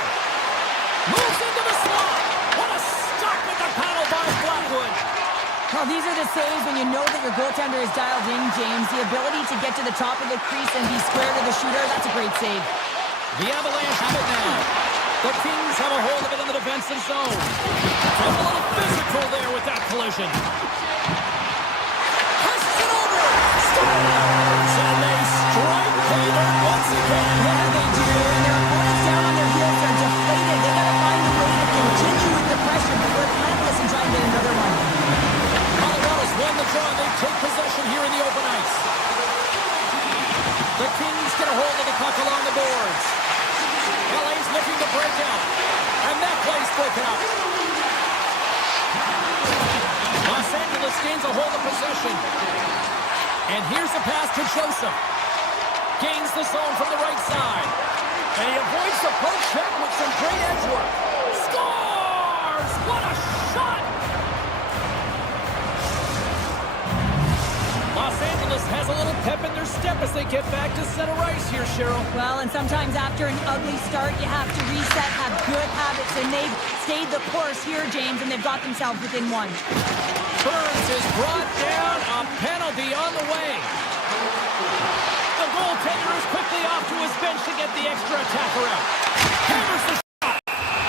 Moves into the slot. What a stop with the paddle by Blackwood. Well, these are the saves when you know that your goaltender is dialed in, James. The ability to get to the top of the crease and be square to the shooter, that's a great save. The Avalanche have it now. The Kings have a hold of it in the defensive zone. And a little physical there with that collision. Passes it over. Stars, and they strike Taylor once again. Yeah, they do. And their opponents down on their heels are deflated. They got to find a way to continue with the pressure before Canucks and try and get another one. Colorado's won the draw. They take possession here in the open ice. The Kings get a hold of the puck along the boards. LA's looking to break out. And that play's broken up. Los Angeles gains a hold of possession. And here's a pass to Joseph. Gains the zone from the right side. And he avoids the poke check with some great edge work. Scores! What a shot! Los Angeles has a little pep in their step as they get back to center ice here, Cheryl. Well, and sometimes after an ugly start, you have to reset, have good habits, and they've stayed the course here, James, and they've got themselves within one. Burns is brought down. A penalty on the way. The goaltender is quickly off to his bench to get the extra attacker out. Hammers the shot.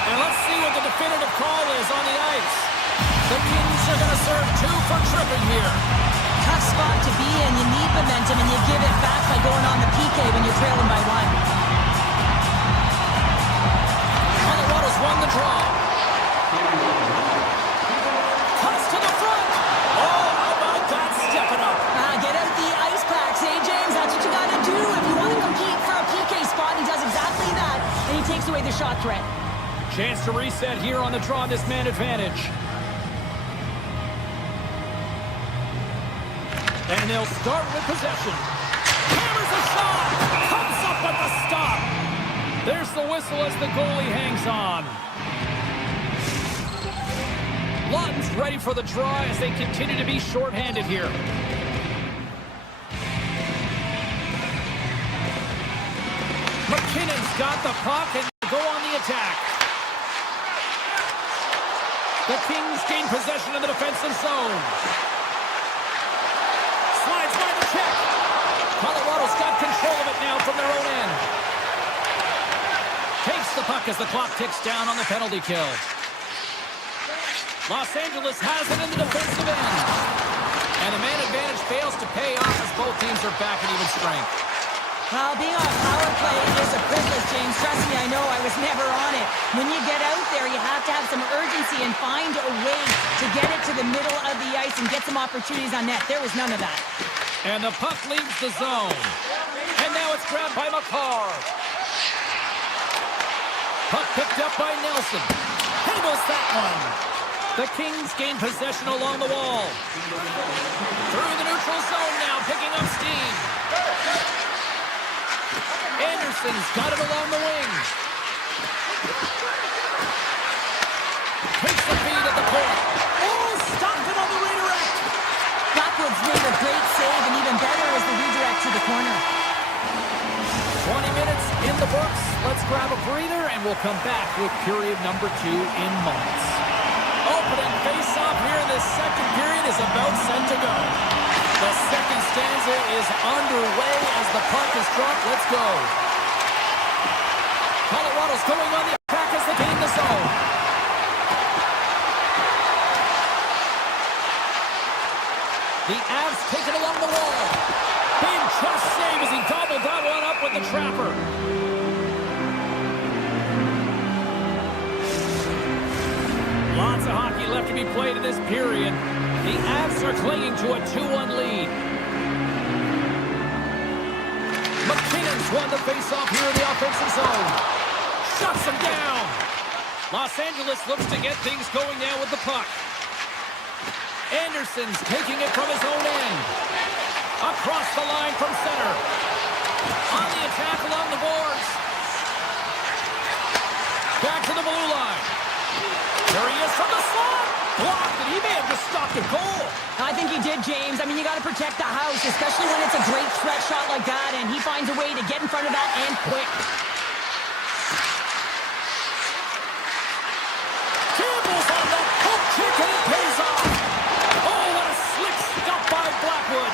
And let's see what the definitive call is on the ice. The Kings are going to serve two for tripping here. Tough spot to be in. You need momentum, and you give it back by going on the PK when you're trailing by one. Colorado's won the draw. Cuts to the front. Oh, how about that? Step it up. Get out the ice packs, hey, James? That's what you got to do if you want to compete for a PK spot. He does exactly that, and he takes away the shot threat. Chance to reset here on the draw, this man advantage. And they'll start with possession. Hammers a shot. Comes up with the stop. There's the whistle as the goalie hangs on. Lund's ready for the draw as they continue to be shorthanded here. McKinnon's got the puck and go on the attack. The Kings gain possession of the defensive zone. Slides by the check. Colorado's got control of it now from their own end. Takes the puck as the clock ticks down on the penalty kill. Los Angeles has it in the defensive end. And the man advantage fails to pay off as both teams are back at even strength. Well, being on a power play is a privilege, James. Trust me, I know. I was never on it. When you get out there, you have to have some urgency and find a way to get it to the middle of the ice and get some opportunities on net. There was none of that. And the puck leaves the zone. And now it's grabbed by McCarr. Puck picked up by Nelson. Handles that one. The Kings gain possession along the wall. Through the neutral zone now, picking up steam. Anderson's got it along the wing. Takes the feed at the point. Oh, stopped it on the redirect. Blackwood's made a great save, and even better was the redirect to the corner. 20 minutes in the books. Let's grab a breather, and we'll come back with period number 2 in moments. Opening face-off here in this second period is about set to go. The second stanza is underway as the puck is dropped. Let's go. Colorado's going on the attack as they gain the zone. The Avs take it along the wall. Big chest save as he gobbled that one up with the trapper. Lots of hockey left to be played in this period. The Avs are clinging to a 2-1 lead. McKinnon's won the faceoff here in the offensive zone. Shuts him down. Los Angeles looks to get things going now with the puck. Anderson's taking it from his own end. Across the line from center. On the attack along the boards. Back to the blue line. There he is from the slot. Blocked, and he may have just stopped a goal. I think he did, James. I mean, you got to protect the house, especially when it's a great stretch shot like that, and he finds a way to get in front of that and quick. Campbell's on that hook kick, and it pays off. Oh, what a slick stop by Blackwood.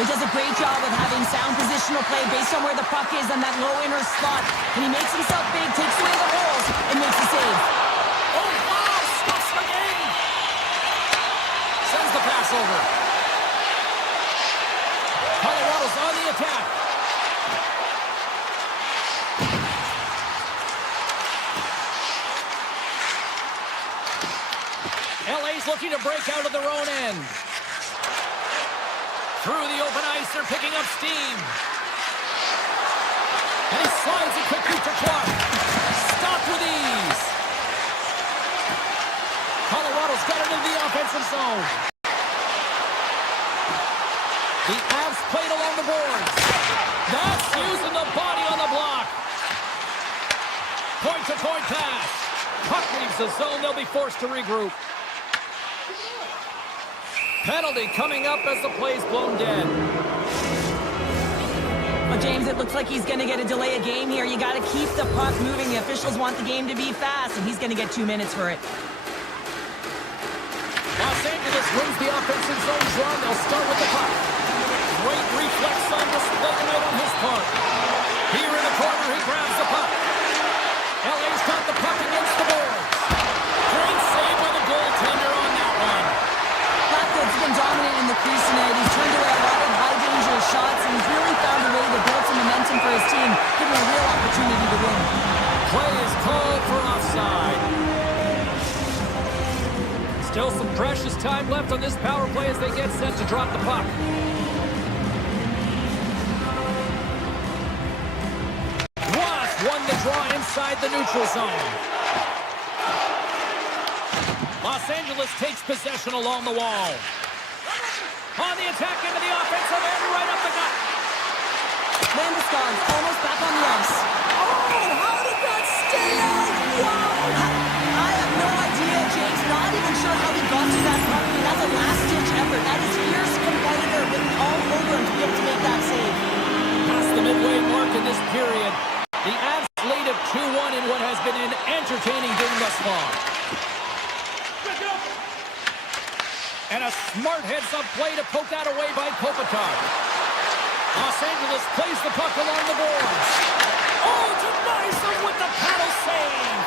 He does a great job of having sound positional play based on where the puck is on that low inner slot, and he makes himself big, takes away the holes, and makes the save. Oh, wow, stops the game. Sends the pass over. Colorado's on the attack. LA's looking to break out of their own end. Through the open ice, they're picking up steam. And he slides it quickly for Clark. Stopped with ease. Colorado's got it into the offensive zone. The Avs played along the boards. That's using the body on the block. Point-to-point pass. Puck leaves the zone. They'll be forced to regroup. Penalty coming up as the play's blown dead. Well, James, it looks like he's going to get a delay of game here. You got to keep the puck moving. The officials want the game to be fast, and he's going to get 2 minutes for it. Los Angeles wins the offensive zone draw. They'll start with the puck. Great reflex on display tonight on his part. Here in the corner, he grabs the puck. LA's got the puck against the boards. Great save by the goaltender on that one. Blackwood's been dominant in the crease tonight. He's turned away a lot of high-danger shots, and he's really found a way to build some momentum for his team, giving a real opportunity to win. Play is called for offside. Still some precious time left on this power play as they get set to drop the puck. Ross won the draw inside the neutral zone. Los Angeles takes possession along the wall. On the attack into the offensive end, right up the gut. Landeskog's almost back on the ice. Oh, how did that stay out? Wow! I have no idea, James. Not even sure how he has been an entertaining game thus far. And a smart heads-up play to poke that away by Kopitar. Los Angeles plays the puck along the boards. Oh, denies them with the paddle save.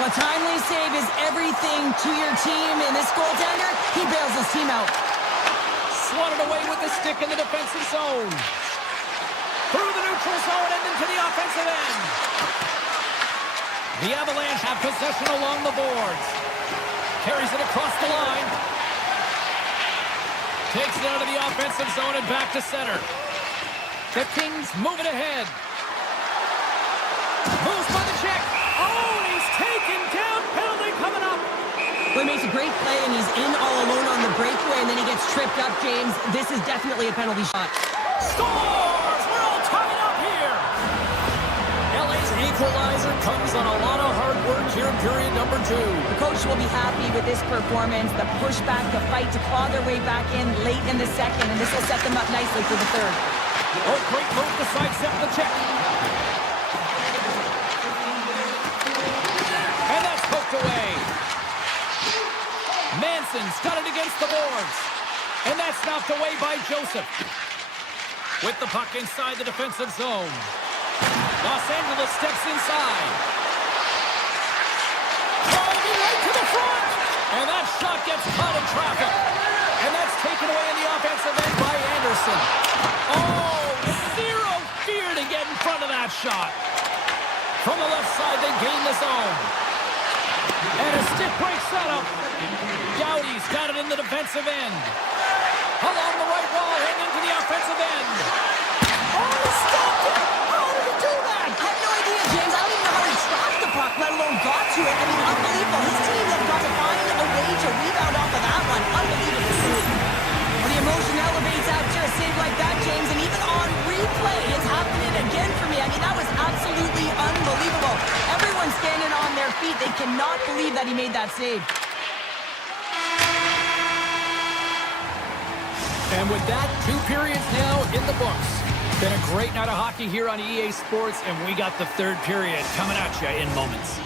A timely save is everything to your team, and this goaltender, he bails his team out. Swatted away with the stick in the defensive zone. Through the neutral zone and into the offensive end. The Avalanche have possession along the boards. Carries it across the line. Takes it out of the offensive zone and back to center. The Kings move it ahead. Moves by the check. Oh, and he's taken down. Penalty coming up. Well, he makes a great play, and he's in all alone on the breakaway, and then he gets tripped up, James. This is definitely a penalty shot. Scores! We're all tied up here. LA's equalizer comes on a lot of hard work here in period number 2. The coach will be happy with this performance, the pushback, the fight to claw their way back in late in the second, and this will set them up nicely for the third. Oh, great move to sidestep the check. And that's poked away. Manson's got it against the boards. And that's knocked away by Joseph. With the puck inside the defensive zone. Los Angeles steps inside. Driving right to the front. And that shot gets caught in traffic. And that's taken away in the offensive end by Anderson. Oh, zero fear to get in front of that shot. From the left side, they gain the zone. And a stick breaks that up. Doughty's got it in the defensive end. Along the right wall and into the offensive end. Oh, he stopped it! How did he do that? I have no idea, James. I don't even know how he tracked the puck, let alone got to it. I mean, unbelievable. His team has got to find a way to rebound off of that one. Unbelievable save. Well, the emotion elevates after a save like that, James, and even on replay, it's happening again for me. I mean, that was absolutely unbelievable. Everyone's standing on their feet. They cannot believe that he made that save. And with that, 2 periods now in the books. Been a great night of hockey here on EA Sports, and we got the 3rd period coming at you in moments.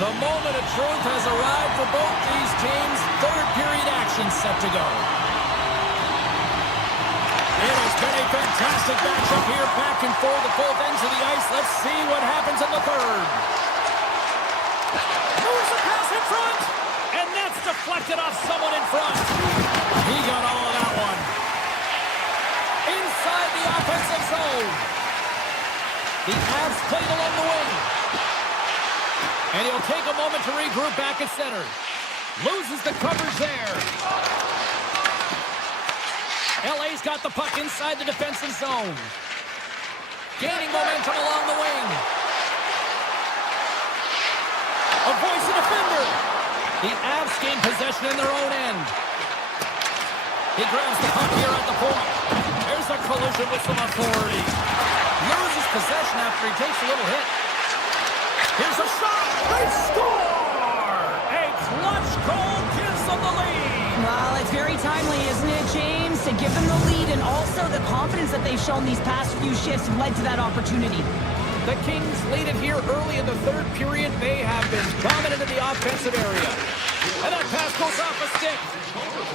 The moment of truth has arrived for both these teams. 3rd period action set to go. It has been a fantastic matchup here, back and forth at both ends of the ice. Let's see what happens in the 3rd. Moves the pass in front, and that's deflected off someone in front. He got all of that one. Inside the offensive zone. The Avs played along the wing. And he'll take a moment to regroup back at center. Loses the coverage there. LA's got the puck inside the defensive zone. Gaining momentum along the wing. Avoids the defender. The Avs gain possession in their own end. He grabs the puck here at the point. There's a collision with some authority. Loses possession after he takes a little hit. Here's a shot. They score! A clutch goal gives them the lead. Well, it's very timely, isn't it, James? To give them the lead, and also the confidence that they've shown these past few shifts led to that opportunity. The Kings lead it here early in the 3rd period. They have been dominant in the offensive area. And that pass goes off a stick.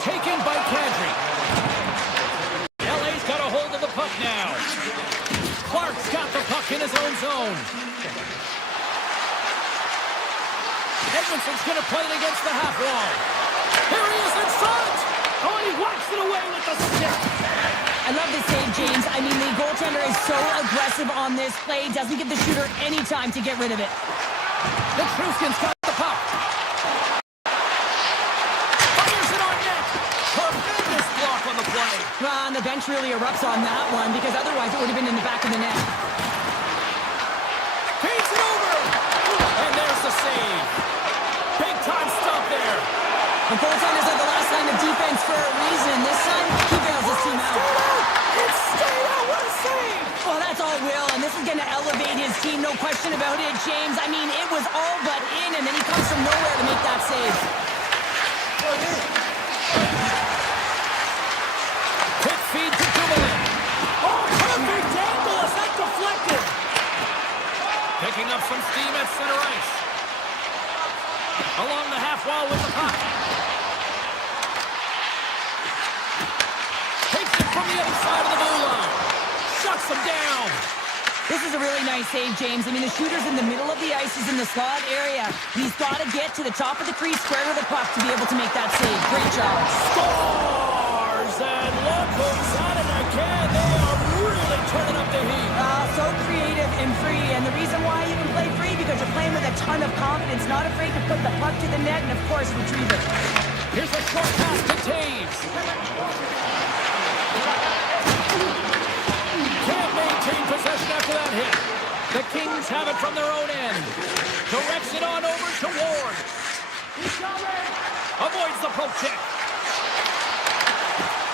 Taken by Kadri. LA's got a hold of the puck now. Clark's got the puck in his own zone. Edmondson's going to play it against the half wall. Here he is in front. Oh, and he whacks it away with the stick. I love this save, James. I mean, the goaltender is so aggressive on this play. Doesn't give the shooter any time to get rid of it. The Truskin's got the puck. Fires it on net. Tremendous block on the play. And the bench really erupts on that one, because otherwise it would have been in the back of the net. Feeds it over. And there's the save. Big time stop there. The goaltenders are the last line of defense for a reason. This time, he bails his team out. It's stayed out. What a save. Well, that's all Will, and this is going to elevate his team, no question about it, James. I mean, it was all but in, and then he comes from nowhere to make that save. Quick feed to Dumoulin. Oh, perfect angle as that deflected. Picking up some steam at across center ice. Along the half wall with the puck. Takes it from the other side of the blue line. Shuts him down. This is a really nice save, James. I mean, the shooter's in the middle of the ice. He's in the slot area. He's got to get to the top of the crease, square to the puck to be able to make that save. Great job. Scores! And look who's at it again. They are really turning up the heat. So creative and free. And the reason why you can play free, because you're playing with a ton of confidence, not afraid to put the puck to the net and, of course, retrieve it. Here's a short pass to Taves. Can't maintain possession after that hit. The Kings have it from their own end. Directs it on over to Ward. Avoids the poke check.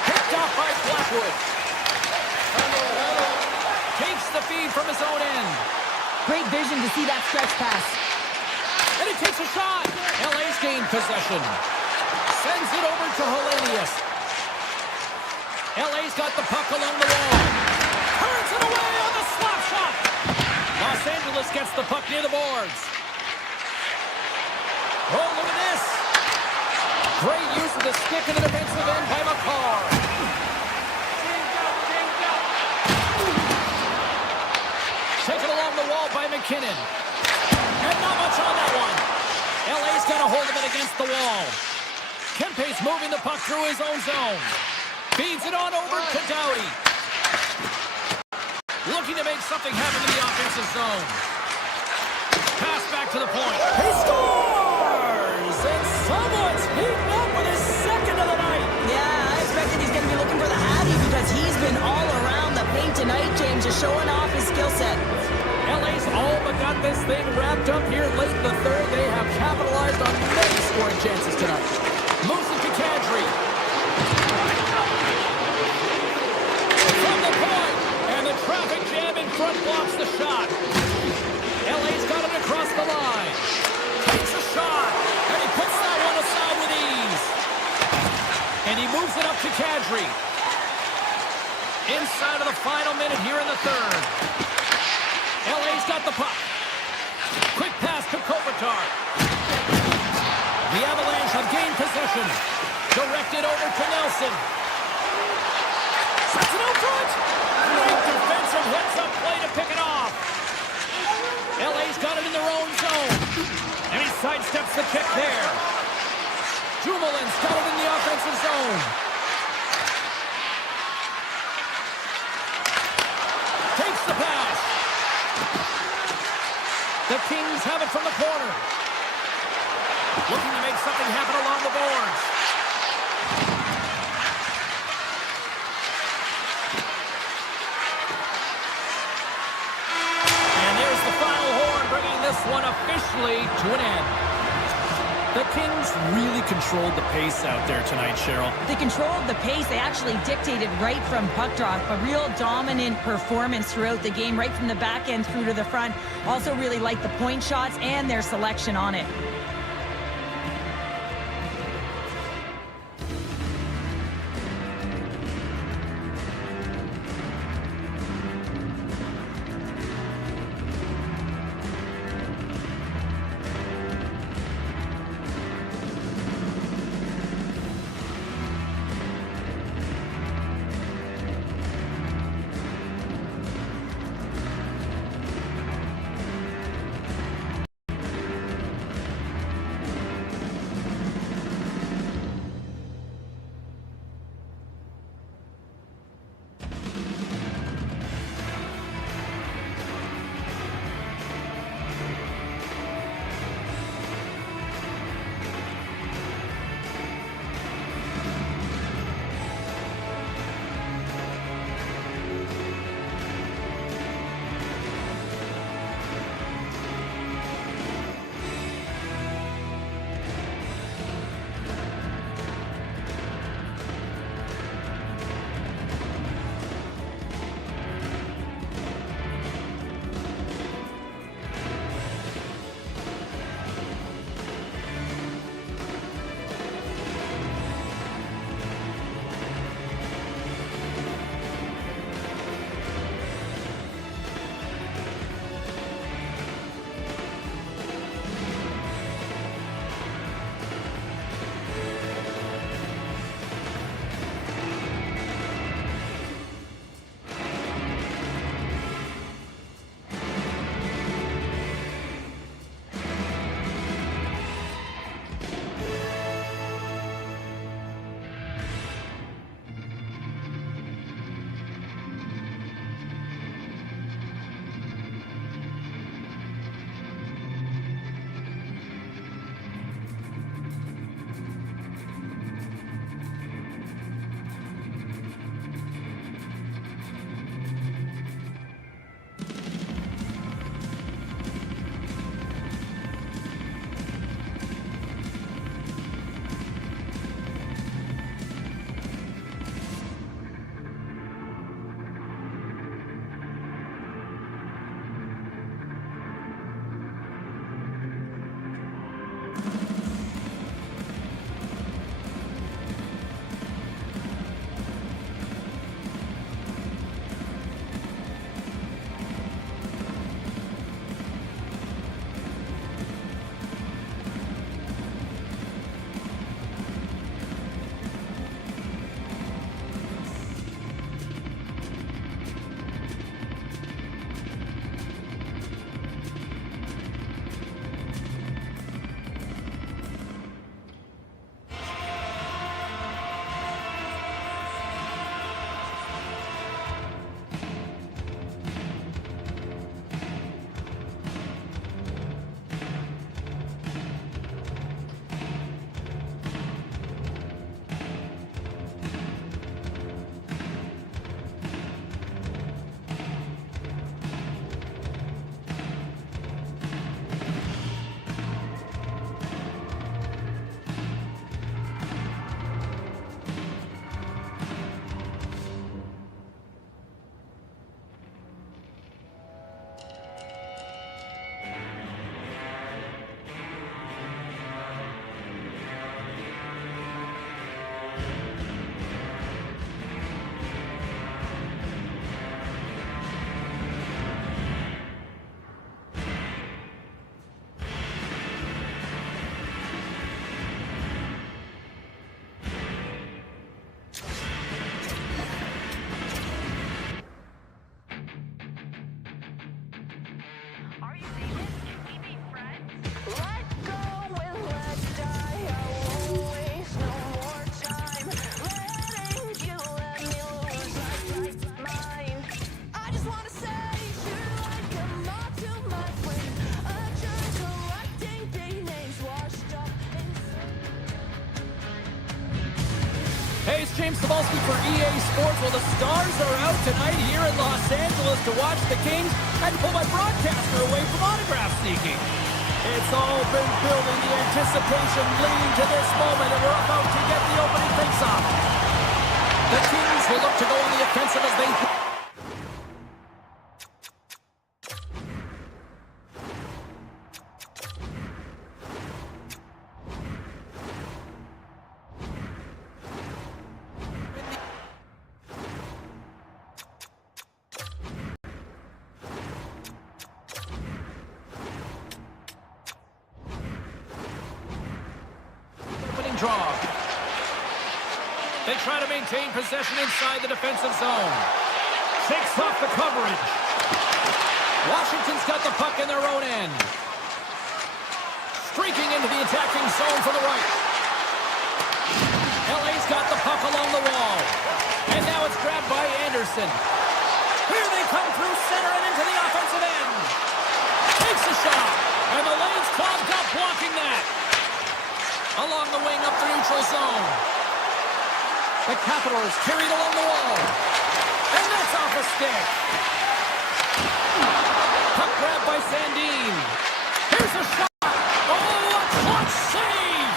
Picked off by Blackwood. Takes the feed from his own end. Great vision to see that stretch pass. And he takes a shot. LA's gained possession. Sends it over to Hellenius. LA's got the puck along the wall. Turns it away on the slap shot. Los Angeles gets the puck near the boards. Oh, look at this. Great use of the stick in the defensive end by McCarr. Taken along the wall by McKinnon. And not much on that one. LA's got a hold of it against the wall. Kempe's moving the puck through his own zone. Feeds it on over to Doughty. Looking to make something happen in the offensive zone. Pass back to the point. He scores! And someone's heating up with his second of the night. Yeah, I expected he's going to be looking for the Hattie because he's been all around the paint tonight, James, just showing off his skill set. LA's all but got this thing wrapped up here late in the third. They have capitalized on many scoring chances tonight. Moves it to Kadri. From the point. And the traffic jam in front blocks the shot. LA's got it across the line. Takes a shot. And he puts that one aside with ease. And he moves it up to Kadri. Inside of the final minute here in the third. LA's got the puck. Quick pass to Kopitar. The Avalanche have gained possession. Directed over to Nelson. Sets it out front. Great defensive heads-up play to pick it off. LA's got it in their own zone. And he sidesteps the kick there. Dumoulin's got it in the offensive zone. Takes the pass. The Kings have it from the corner. Looking to make something happen along the boards. And there's the final horn, bringing this one officially to an end. The Kings really controlled the pace out there tonight, Cheryl. They controlled the pace. They actually dictated right from puck drop. A real dominant performance throughout the game, right from the back end through to the front. Also really liked the point shots and their selection on it. James Cebulski for EA Sports. Well, the Stars are out tonight here in Los Angeles to watch the Kings. I had to pull my broadcaster away from autograph sneaking. It's all been building, the anticipation leading to this moment, and we're about to get the opening face-off. The Kings will look to go on the offensive as they... draw. They try to maintain possession inside the defensive zone. Shakes off the coverage. Washington's got the puck in their own end. Streaking into the attacking zone for the right. LA's got the puck along the wall. And now it's grabbed by Anderson. Here they come through center and into the offensive end. Takes a shot. And the lane's clogged up blocking that. Along the wing up the neutral zone. The Capitals carried along the wall. And that's off a stick. Puck grabbed by Sandin. Here's a shot. Oh, a clutch save.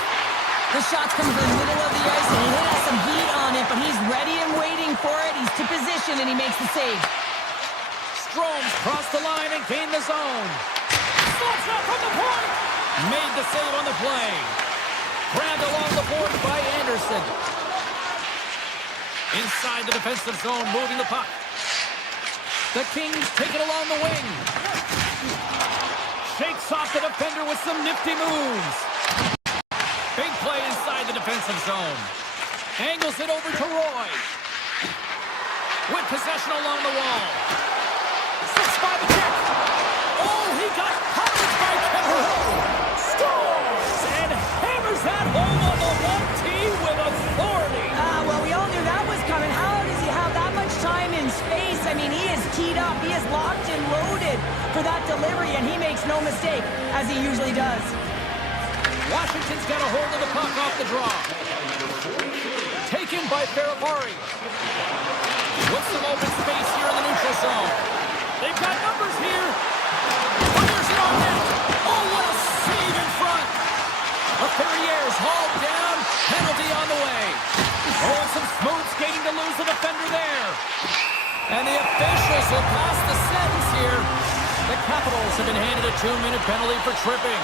The shot's coming from the middle of the ice, and he has some heat on it, but he's ready and waiting for it. He's to position, and he makes the save. Strome's crossed the line and gained the zone. Slot shot from the point. Made the save on the play. Grabbed along the boards by Anderson. Inside the defensive zone, moving the puck. The Kings take it along the wing. Shakes off the defender with some nifty moves. Big play inside the defensive zone. Angles it over to Roy. With possession along the wall. 6-5 check. Oh, he got covered by Kevin. Scores! And hammers that home on the 1T with authority. Well, we all knew that was coming. How does he have that much time and space? I mean, he is teed up. He is locked and loaded for that delivery, and he makes no mistake, as he usually does. Washington's got a hold of the puck off the draw. Taken by Ferravari. With some open space here in the neutral zone. They've got numbers here. Fires it on net. Oh, what a save in front. A Ferrier's hauled down. Penalty on the way. Oh, some smooth skating to lose the defender there. And the officials will pass the sentence here. The Capitals have been handed a 2-minute penalty for tripping.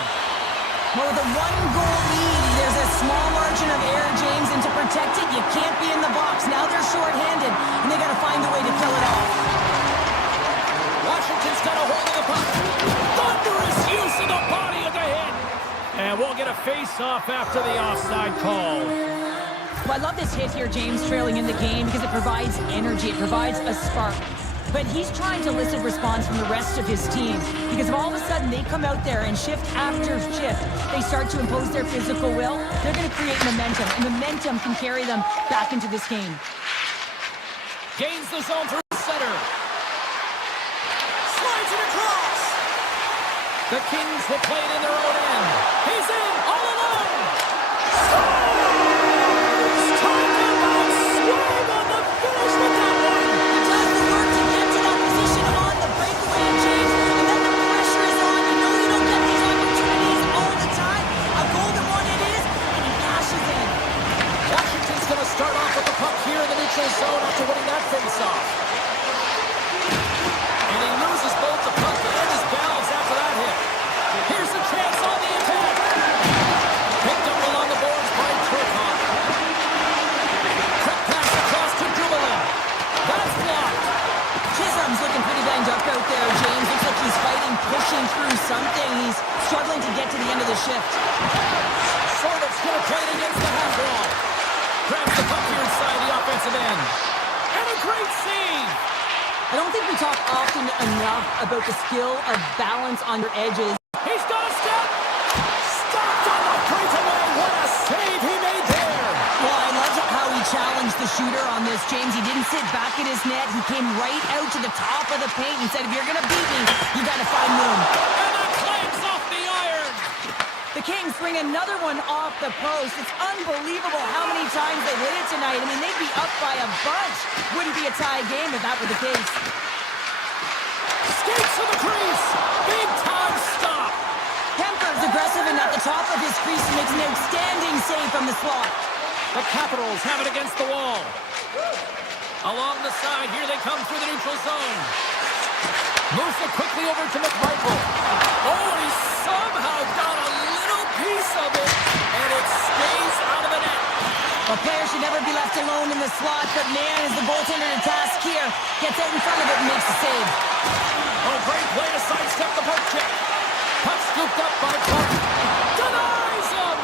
Well, with a 1-goal lead, there's a small margin of error, James, and to protect it, you can't be in the box. Now they're shorthanded, and they got to find a way to kill it off. Washington's got a hold of the puck. Thunderous use of the body of the hit. And we'll get a face-off after the offside call. Well, I love this hit here, James, trailing in the game, because it provides energy. It provides a spark. But he's trying to elicit response from the rest of his team, because if all of a sudden they come out there and shift after shift, they start to impose their physical will, they're going to create momentum, and momentum can carry them back into this game. Gains the zone through center. Slides it across. The Kings will play it in their own end. He's in, all alone. Scores! Talk about swag on the finish with that one. It does the work to get to that position on the breakaway, James, and then the pressure is on. You know you don't get these opportunities all the time. A golden one it is, and he cashes in. Washington's going to start off with the puck here in the neutral zone after winning that face-off. And he loses both the puck and his balance after that hit. Here's a chance on the attack. Picked up along the boards by Turcotte. Quick pass across to Dumoulin. That's blocked. Chisholm's looking pretty banged up out there, James. Looks like he's fighting, pushing through something. He's struggling to get to the end of the shift. Sordoff's going to play it against the half wall. Grabs the puck here inside the offensive end. And a great save. I don't think we talk often enough about the skill of balance on your edges. He's got a step. Stopped on the breakaway. What a save he made there. Well, I love how he challenged the shooter on this, James. He didn't sit back at his net. He came right out to the top of the paint and said, if you're going to beat me, you got to find room. And that clanks off the iron. The Kings bring another one off the post. It's unbelievable how many times they hit it tonight. I mean, they'd be up by a bunch. Wouldn't be a tie game if that were the case. Skates to the crease. Big time stop. Kemper's aggressive and at the top of his crease makes an outstanding save from the slot. The Capitals have it against the wall. Along the side, here they come through the neutral zone. Moves it quickly over to McMichael. Oh, he somehow got a little piece of it, and it stays out of the net. A player should never be left alone in the slot, but man, is the goaltender to task here. Gets out in front of it and makes the save. Oh, great play to sidestep the poke check. Puck scooped up by Clark. Denies him!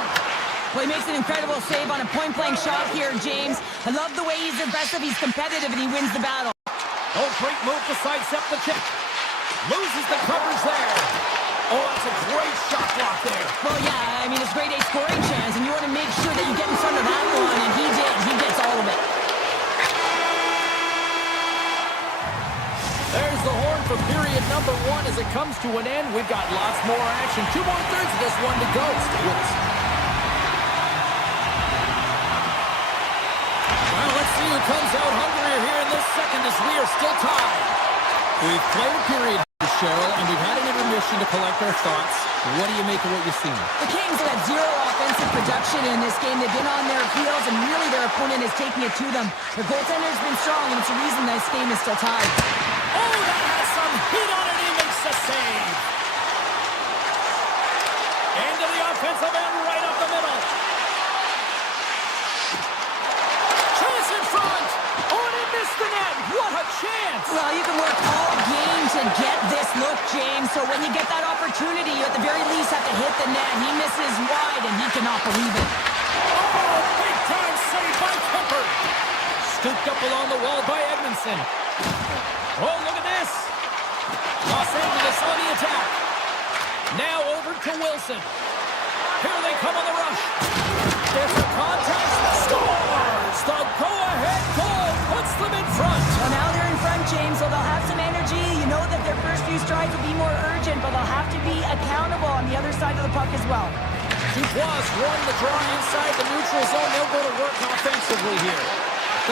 Well, he makes an incredible save on a point-blank shot here, James. I love the way he's aggressive, he's competitive, and he wins the battle. Oh, great move to sidestep the check. Loses the coverage there. Oh, that's a great shot block there. Well, yeah, I mean, it's grade A scoring chance, and you want to make sure that you get in front of that one, and he did. He gets all of it. There's the horn for period number 1 as it comes to an end. We've got lots more action. 2 more thirds of this one to go. Stay with us. Well, let's see who comes out hungrier here in this second as we are still tied. We've played a period, Cheryl, and we've had an intermission to collect our thoughts. What do you make of what you've seen? The Kings have had zero offensive production in this game. They've been on their heels, and really their opponent is taking it to them. Their goaltender's been strong, and it's a reason this game is still tied. Oh, that has some heat on it. He makes the save. Into the offensive end, right up the middle. Chance in front. Oh, and he missed the net. What a chance. Well, you can work all game to get this look, James. So when you get that opportunity, you at the very least have to hit the net. He misses wide, and he cannot believe it. Oh, big time save by Kemper. Scooped up along the wall by Edmondson. Oh, look at this. Los Angeles on the attack. Now over to Wilson. Here they come on the rush. There's a contact. Scores! The go-ahead goal puts them in front. Well, now they're in front, James, so they'll have some energy. You know that their first few strides will be more urgent, but they'll have to be accountable on the other side of the puck as well. Dubois won the draw inside the neutral zone. They'll go to work offensively here.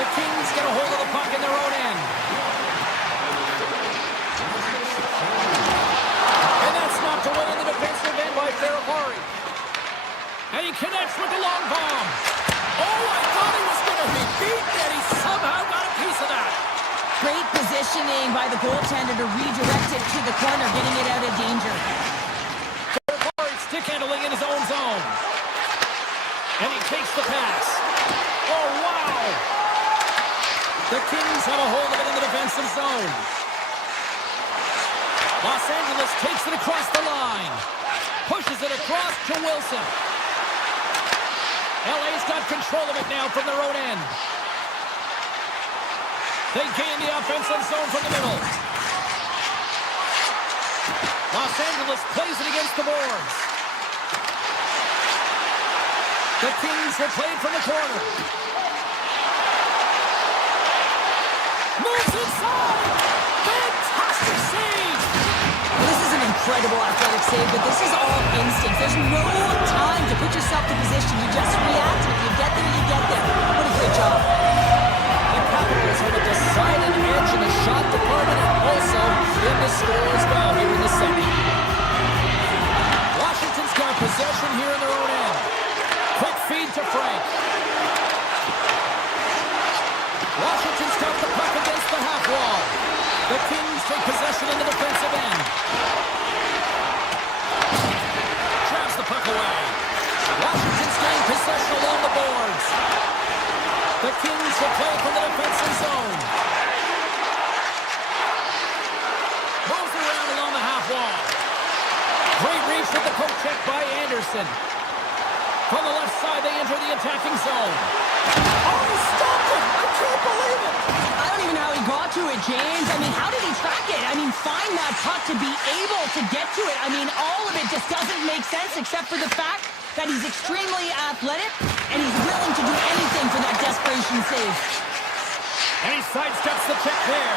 The Kings get a hold of the puck in their own end. And that's knocked away in the defensive end by Ferrari. And he connects with the long bomb. Oh, I thought he was going to be beaten, and he somehow got a piece of that. Great positioning by the goaltender to redirect it to the corner, getting it out of danger. Ferrari stick handling in his own zone. And he takes the pass. Oh, wow. The Kings have a hold of it in the defensive zone. Los Angeles takes it across the line. Pushes it across to Wilson. LA's got control of it now from their own end. They gain the offensive zone from the middle. Los Angeles plays it against the boards. The Kings will play it from the corner. Moves inside. Fantastic save. This is an incredible athletic save, but this is all instinct. There's no time to put yourself in position. You just react. If you get there, you get there. What a great job. The Capitals have a decided edge in the shot department and also in the score as well here in the second. Washington's got possession here in their own end. Quick feed to Frank. Washington's got the puck against the half wall. The Kings take possession in the defensive end. Traps the puck away. Washington's gained possession along the boards. The Kings will play from the defensive zone. Moves around along the half wall. Great reach with the poke check by Anderson. From the left side, they enter the attacking zone. Oh, he stopped it! I can't believe it! I don't even know how he got to it, James. I mean, how did he track it? I mean, find that puck to be able to get to it. I mean, all of it just doesn't make sense except for the fact that he's extremely athletic and he's willing to do anything for that desperation save. And he sidesteps the check there.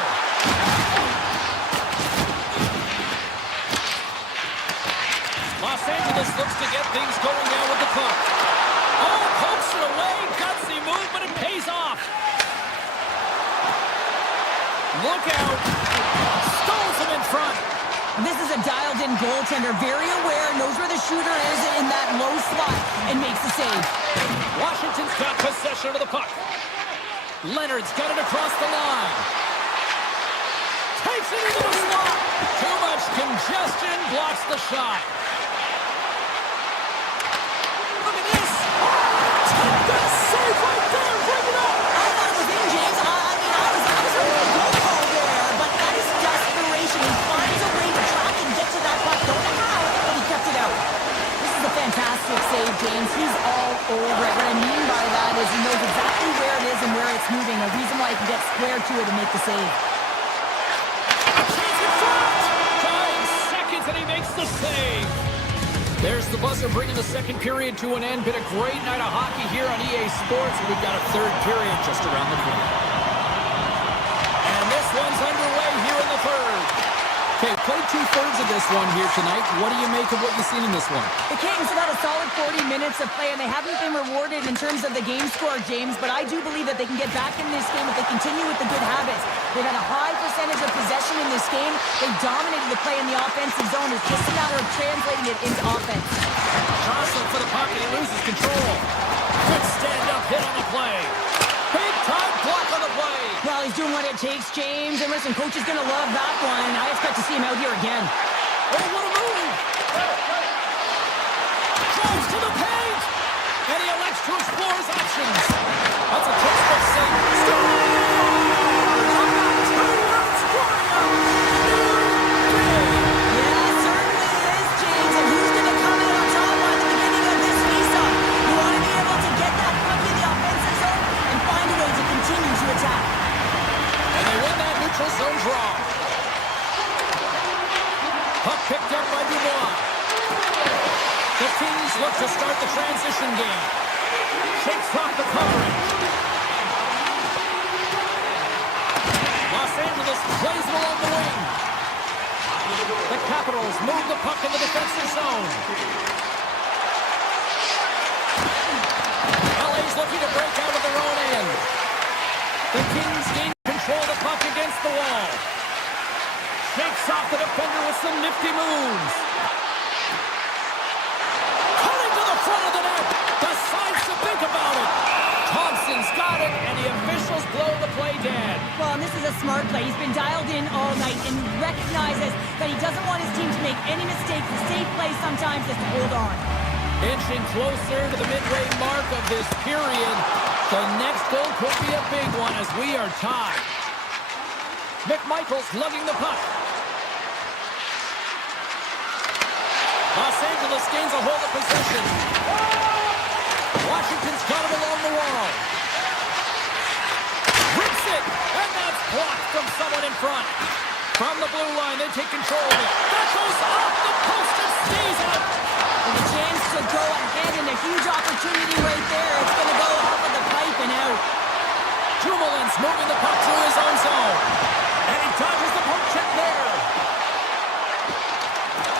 Los Angeles looks to get things going goaltender, very aware, knows where the shooter is in that low slot, and makes the save. Washington's got possession of the puck. Leonard's got it across the line. Takes it into the slot. Too much congestion, blocks the shot. Look at this. Take that save right there. Bring it up. I thought it was in, James. I was ready to go call there, but that is desperation. He finds a way to track and get to that puck. Don't know how, but he kept it out. This is a fantastic save, James. He's all over it. What I mean by that is he knows exactly where it is and where it's moving. A reason why he can get square to it and make the save. Chance in front. 5 seconds and he makes the save. There's the buzzer bringing the second period to an end. Been a great night of hockey here on EA Sports. We've got a third period just around the corner. And this one's underway here in the third. Okay, played 2/3 of this one here tonight. What do you make of what you've seen in this one? The Kings have had a solid 40 minutes of play, and they haven't been rewarded in terms of the game score, James, but I do believe that they can get back in this game if they continue with the good habits. They've had a high percentage of possession in this game. They dominated the play in the offensive zone. It's just a matter of translating it into offense. Johnson for the puck, and he loses control. Good stand-up hit on the play. Big-time block on the play. Well, he's doing what it takes, James. And listen, coach is going to love that one. I expect to see him out here again. Oh, what a move! Drives to the paint! And he elects to explore his options. That's a textbook save. Yeah, certainly is, James. And who's going to come in on top by the beginning of this faceoff? You want to be able to get that puck in the offensive zone and find a way to continue to attack. And they win that neutral zone draw. Puck picked up by Dubois. The Kings look to start the transition game. Shakes off the coverage. Los Angeles plays it along the wing. The Capitals move the puck in the defensive zone. LA's looking to break out of their own end. The Kings gain control of the puck against the wall. Shakes off the defender with some nifty moves. Cutting to the front of the net. Decides to think about it. Thompson's got it, and the officials blow the play dead. Well, and this is a smart play. He's been dialed in all night and recognizes that he doesn't want his team to make any mistakes. The safe play sometimes is to hold on. Inching closer to the midway mark of this period. The next goal could be a big one as we are tied. McMichael's lugging the puck. Los Angeles gains a hold of possession. Washington's got him along the wall. Rips it, and that's blocked from someone in front. From the blue line, they take control of it. That goes off the post and stays up. And a chance to go ahead and a huge opportunity right there. It's going to go off of the pipe and out. Dumoulin's moving the puck through his own zone. And he dodges the poke check there.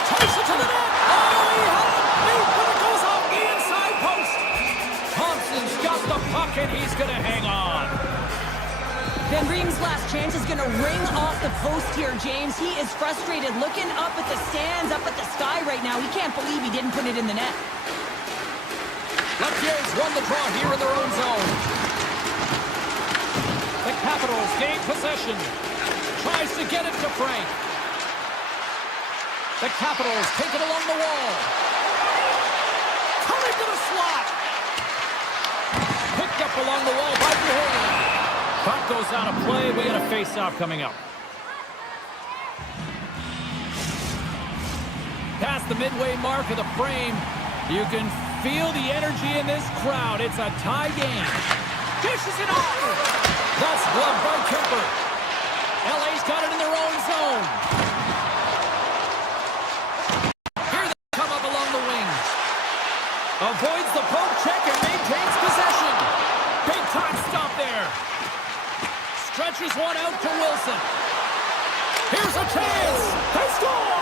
Takes it to the net. Oh, he had it beat, but it goes off the inside post. Thompson's got the puck, and he's going to hang on. Van Riemen's last chance is going to ring off the post here, James. He is frustrated, looking up at the stands, up at the sky right now. He can't believe he didn't put it in the net. Leftiers won the draw here in their own zone. The Capitals gain possession. Tries to get it to Frank. The Capitals take it along the wall. Coming to the slot. Picked up along the wall by Dubois. Puck goes out of play. We got a face-off coming up. Past the midway mark of the frame, you can feel the energy in this crowd. It's a tie game. Dishes it off. That's gloved by Kemper. LA's got it in their own zone. Here they come up along the wing. Avoids the poke check and maintains possession. Big time stop there. Stretches one out to Wilson. Here's a chance. They score!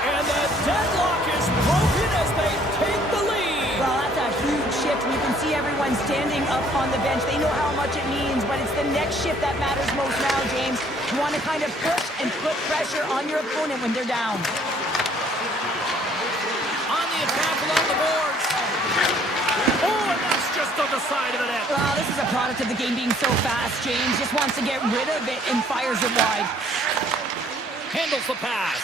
And the deadlock is broken as they take the lead. Well, that's a huge shift. You can see everyone standing up on the bench. They know how much it means, but it's the next shift that matters most now, James. You want to kind of push and put pressure on your opponent when they're down. the attack along the boards. Oh, and that's just on the side of the net. Wow, this is a product of the game being so fast. James just wants to get rid of it and fires it wide. Handles the pass.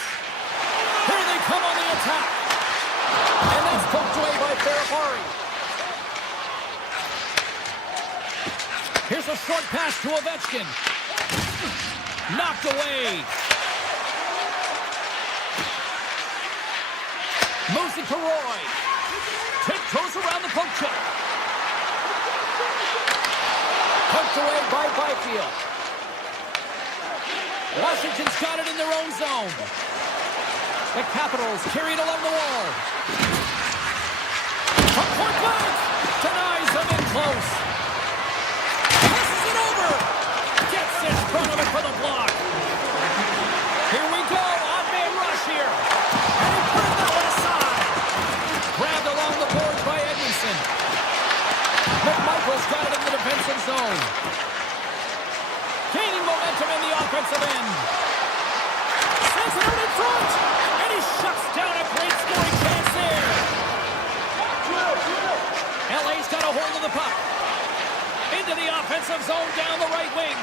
Here they come on the attack. And that's poked away by Ferrari. Here's a short pass to Ovechkin. Knocked away. Moves it to Roy. Tiptoes around the poke check. Poked away by Byfield. Washington's got it in their own zone. The Capitals carry it along the wall. From point blank. Denies them in close. Passes it over. Gets in front of it for the block. Here we go. On-man rush here. And he put that one aside. Grabbed along the boards by Edmondson. McMichael's got it in the defensive zone. Gaining momentum in the offensive end. Sends it out in front. And he shuts down a great scoring chance there. LA's got a hold of the puck. Into the offensive zone down the right wing.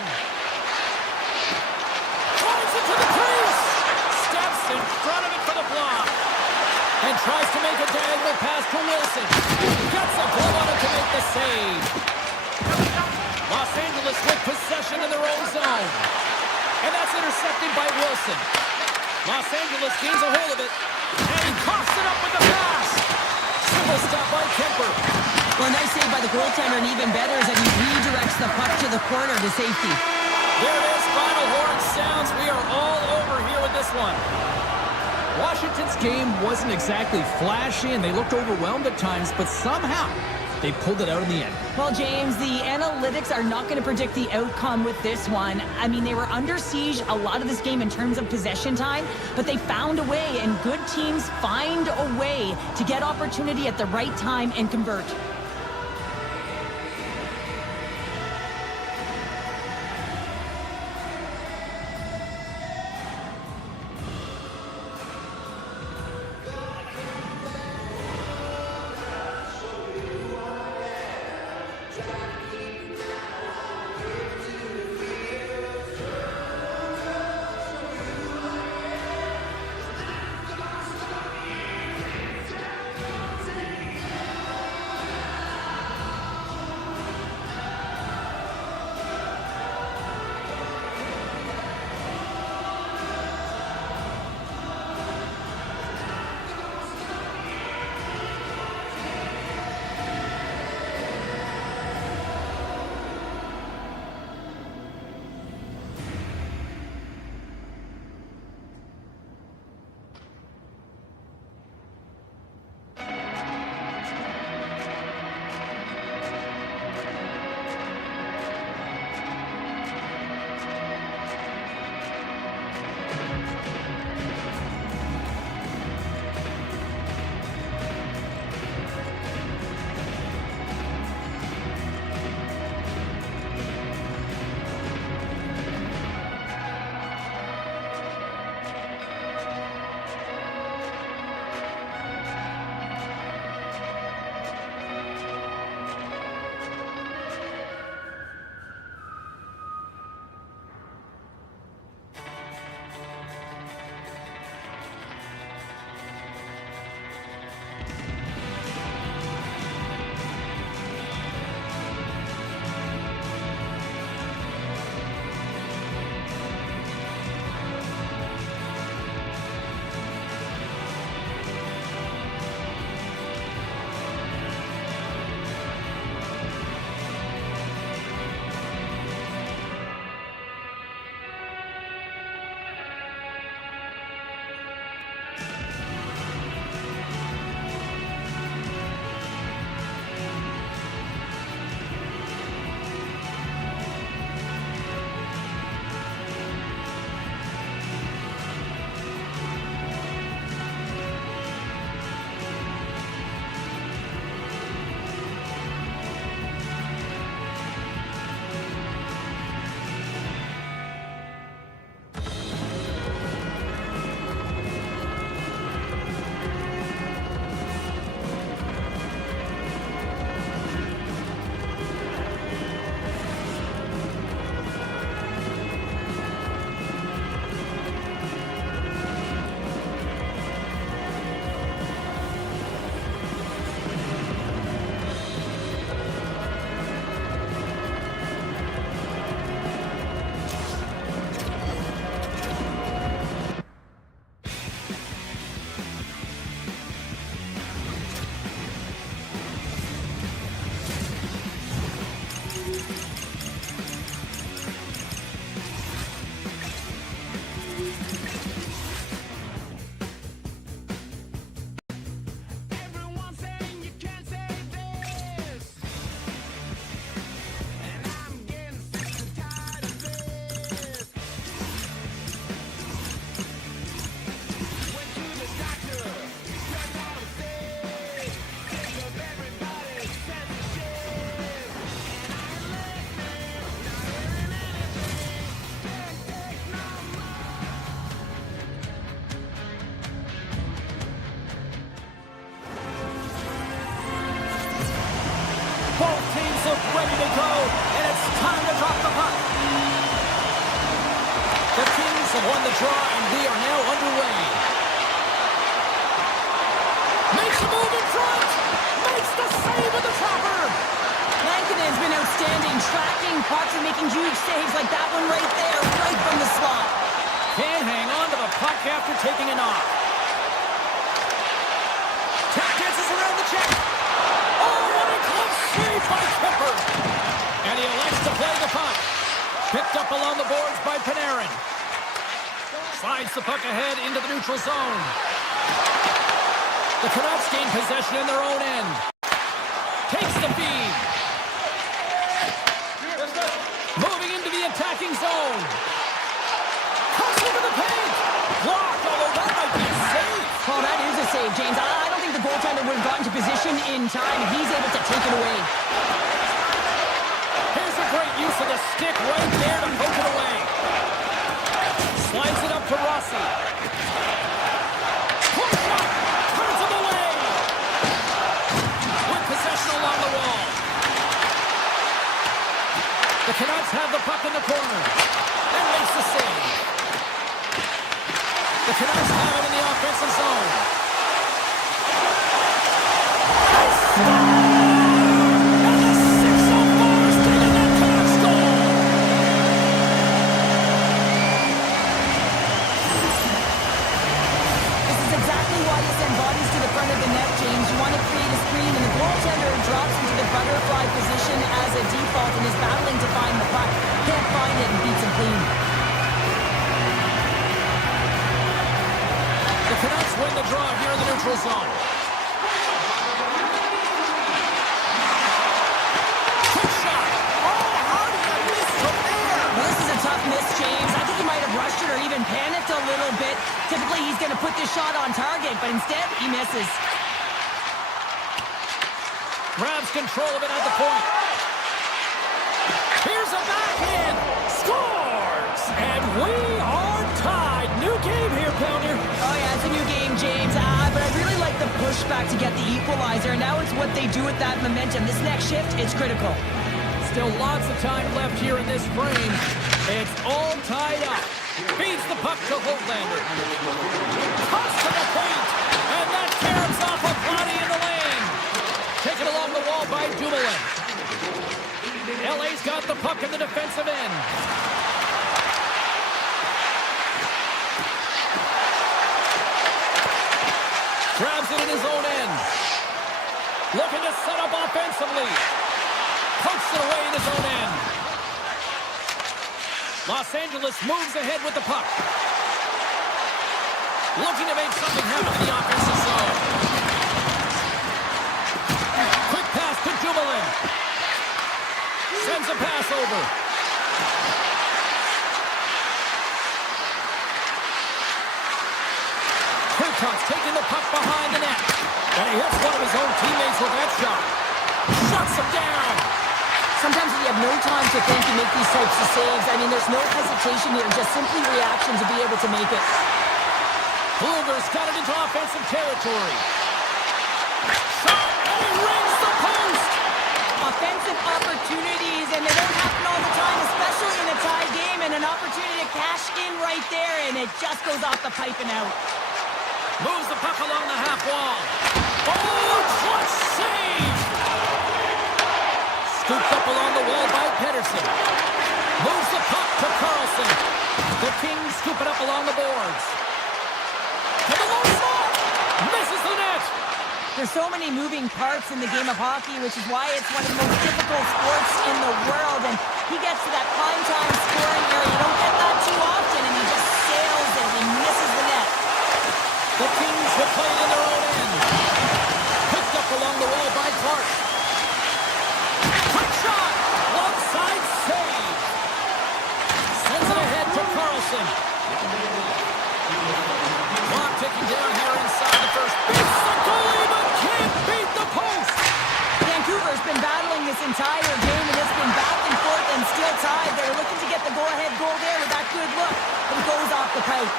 Drives it to the crease. Steps in front of it for the block. And tries to make a diagonal pass to Wilson. Gets a glove on it to make the save. Los Angeles with possession in their own zone. And that's intercepted by Wilson. Los Angeles gains a hold of it. And he coughs it up with the pass. Simple stop by Kemper. Well, nice save by the goaltender, and even better is that he redirects the puck to the corner to safety. There it is. Final horn sounds. We are all over here with this one. Washington's game wasn't exactly flashy, and they looked overwhelmed at times, but somehow they pulled it out in the end. Well, James, the analytics are not going to predict the outcome with this one. I mean, they were under siege a lot of this game in terms of possession time, but they found a way, and good teams find a way to get opportunity at the right time and convert. ready to go, and it's time to drop the puck. The Kings have won the draw, and we are now underway. Makes a move in front. Makes the save with the chopper. Lankinen's been outstanding, tracking pucks and making huge saves like that one right there, right from the slot. Can't hang on to the puck after taking a knock. Tap dances around the check. Oh, what a close save by Kemper. And he elects to play the puck. Picked up along the boards by Panarin. Slides the puck ahead into the neutral zone. The Canucks gain possession in their own end. Takes the feed. Moving into the attacking zone. Cuts into the paint. Blocked, although that might be a save. Oh, that is a save, James. I don't think the goaltender would have gotten to position in time, and he's able to take it away. Here's a great use of the stick right there to poke it away. Slides it up to Rossi. Push shot. Turns him away. With possession along the wall. The Canucks have the puck in the corner. And makes the save. The Canucks have it in the offensive zone. And the 6-0 is taking that Canucks goal. This is exactly why you send bodies to the front of the net, James. You want to create a screen, and the goaltender drops into the butterfly position as a default and is battling to find the puck. Can't find it and beats him clean. The Canucks win the draw here in the neutral zone. Quick shot. Oh, how did he miss from there? Well, this is a tough miss, James. I think he might have rushed it or even panicked a little bit. Typically, he's going to put this shot on target, but instead, he misses. Grabs control of it at the point. Here's a backhand. Scores! And we are tied. New game here, Pounder. Oh, yeah, it's a new game, James. But I really like the pushback to get the equalizer. Now it's what they do with that momentum. This next shift, it's critical. Still lots of time left here in this frame. It's all tied up. Feeds the puck to Holtlander. Cuts to the point. And that tears off a body in the lane. Taken along the wall by Dumoulin. LA's got the puck in the defensive end. Grabs it in his own end. Looking to set up offensively. Pokes it away in his own end. Los Angeles moves ahead with the puck. Looking to make something happen in the offensive zone. Quick pass to Dumoulin. Sends a pass over. Kurtz taking the puck behind the net. And he hits one of his own teammates with that shot. Shuts him down. Sometimes when you have no time to think, you make these types of saves. I mean, there's no hesitation here, just simply reaction to be able to make it. Blueger's got it into offensive territory. Shot, and he rings the post. Offensive opportunities, and they don't happen all the time, especially in a tie game, and an opportunity to cash in right there, and it just goes off the pipe and out. Moves the puck along the half wall. Oh, clutch save! Scooped up along the wall by Pedersen. Moves the puck to Carlson. The Kings scoop it up along the boards. To the low slot! Misses the net! There's so many moving parts in the game of hockey, which is why it's one of the most difficult sports in the world, and he gets to that prime time scoring area. You don't get that too often, and he just sails it and misses the net. The Kings have played in their own end. Picked up along the wall by Clark. Quick shot! Left side save. Sends it ahead to Carlson. Clock ticking down here inside the first. Beats the goalie, but can't beat the post. Vancouver's been battling this entire game, and it's been back and forth and still tied. They're looking to get the go-ahead goal there with that good look, but it goes off the pipe.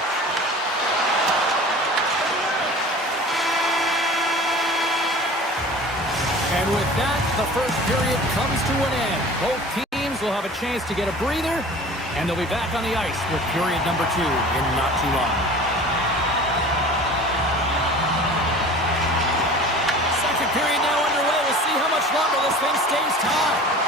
And And with that, the first period comes to an end. Both teams will have a chance to get a breather, and they'll be back on the ice with period number 2 in not too long. Second period now underway. We'll see how much longer this thing stays tied.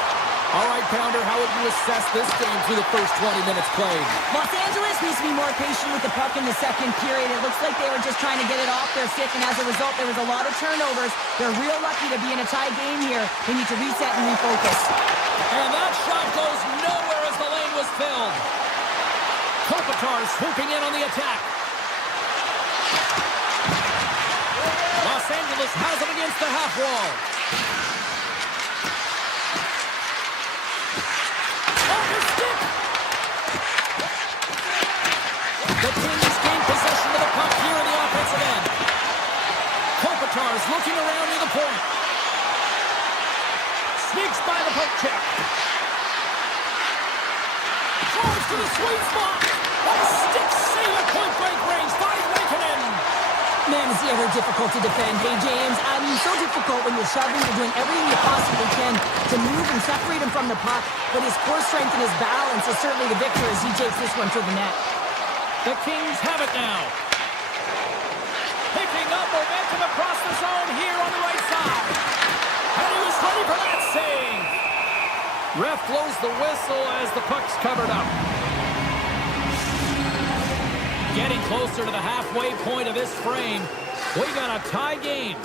All right, Pounder, how would you assess this game through the first 20 minutes played? Los Angeles needs to be more patient with the puck in the second period. It looks like they were just trying to get it off their stick, and as a result, there was a lot of turnovers. They're real lucky to be in a tie game here. They need to reset and refocus. And that shot goes nowhere as the lane was filled. Kopitar swooping in on the attack. Los Angeles has him against the half wall. The Kings gain possession of the puck here in the offensive end. Kopitar's looking around near the point. Sneaks by the poke check. Drives to the sweet spot. A stick save at point-blank range by Raikkonen. Man, is he ever difficult to defend. Hey, James, I mean, so difficult when you're shoving, you're doing everything you possibly can to move and separate him from the puck, but his core strength and his balance is certainly the victor as he takes this one to the net. The Kings have it now. Picking up momentum across the zone here on the right side. And he was ready for that save. Ref blows the whistle as the puck's covered up. Getting closer to the halfway point of this frame. We got a tie game.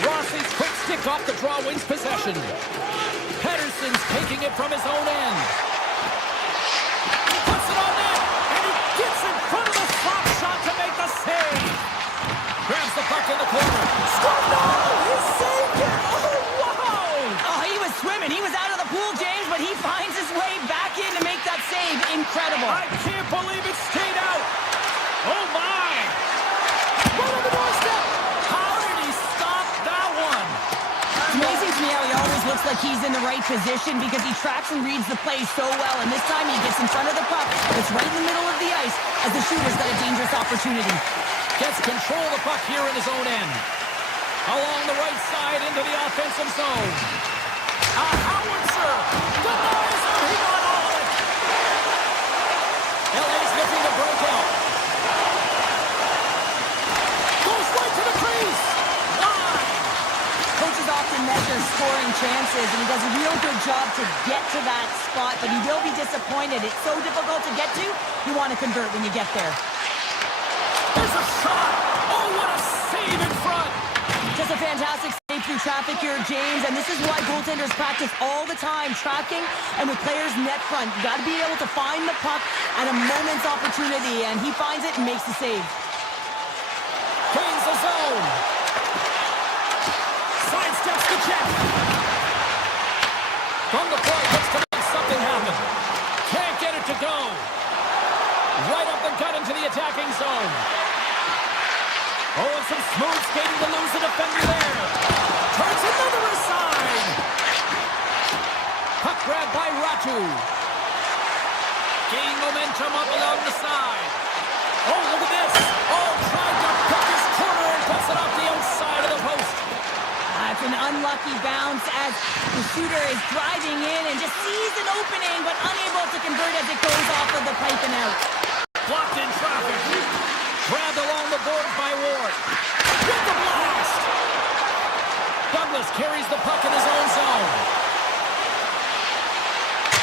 Rossi's quick stick off the draw wins possession. Pettersson's taking it from his own end. Puts it on net, and he gets in front of the slap shot to make the save. Grabs the puck in the corner. Score! No! He saved it! Oh, wow! Oh, he was swimming. He was out of the pool, James, but he finds his way back in to make that save. Incredible. I can't believe it stayed out. Oh, my! Right on the doorstep! How did he stop that one? It's amazing to me how he always looks like he's in the right position because he tracks and reads the play so well, and this time he gets in front of the puck. It's right in the middle of the ice as the shooter's got a dangerous opportunity. Gets control of the puck here in his own end. Along the right side into the offensive zone. A howitzer! Denies him! He got all of it! LA's looking to break out. Goes right to the crease! Coaches often measure scoring chances, and he does a real good job to get to that spot, but he will be disappointed. It's so difficult to get to, you want to convert when you get there. There's a shot! Oh, what a save in front! Just a fantastic save through traffic here, James, and this is why goaltenders practice all the time, tracking and with players net front. You got to be able to find the puck at a moment's opportunity, and he finds it and makes the save. Cleans the zone. Sidesteps the check. From the point, looks to make something happen. Can't get it to go. Right up the gut into the attacking zone. Oh, and some smooth skating to lose the defender there. Turns another aside. Puck grab by Ratu. Gain momentum up along the side. Oh, look at this. Oh, trying to pick his corner and puts it off the outside of the post. That's an unlucky bounce as the shooter is driving in and just sees an opening, but unable to convert as it goes off of the pipe and out. Blocked in traffic. Grabbed along the boards by Ward. With the blast. Douglas carries the puck in his own zone.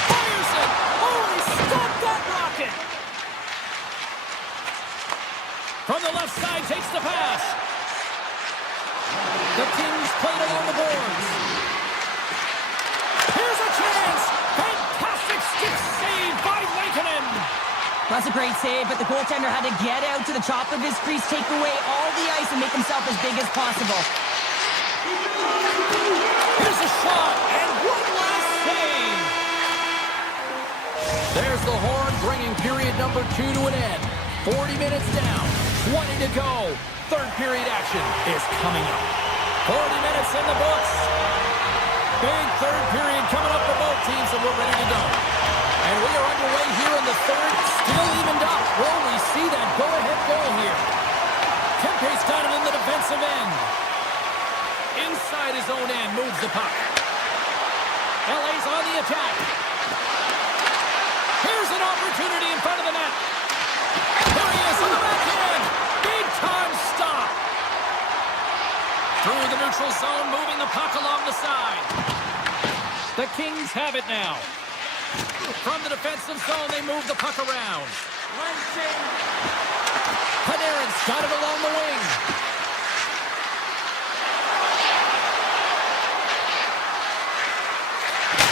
Fires it. Oh, he stopped that rocket. From the left side, takes the pass. The Kings played along the boards. Here's a chance. Fantastic stick save by Raikkonen. That's a great save, but the goaltender had to get out to the top of his crease, take away all the ice, and make himself as big as possible. Here's a shot, and one last save. There's the horn, bringing period number 2 to an end. 40 minutes down, 20 to go. Third period action is coming up. 40 minutes in the books. Big third period coming up for both teams, and we're ready to go. And we are underway here in the third, still evened up. Will we see that go-ahead goal here? Kempe's got it in the defense. his own end, moves the puck. LA's on the attack. Here's an opportunity in front of the net. There he is on the backhand. Big time stop. Through the neutral zone, moving the puck along the side. The Kings have it now. From the defensive zone, they move the puck around. Panarin's got it along the wing.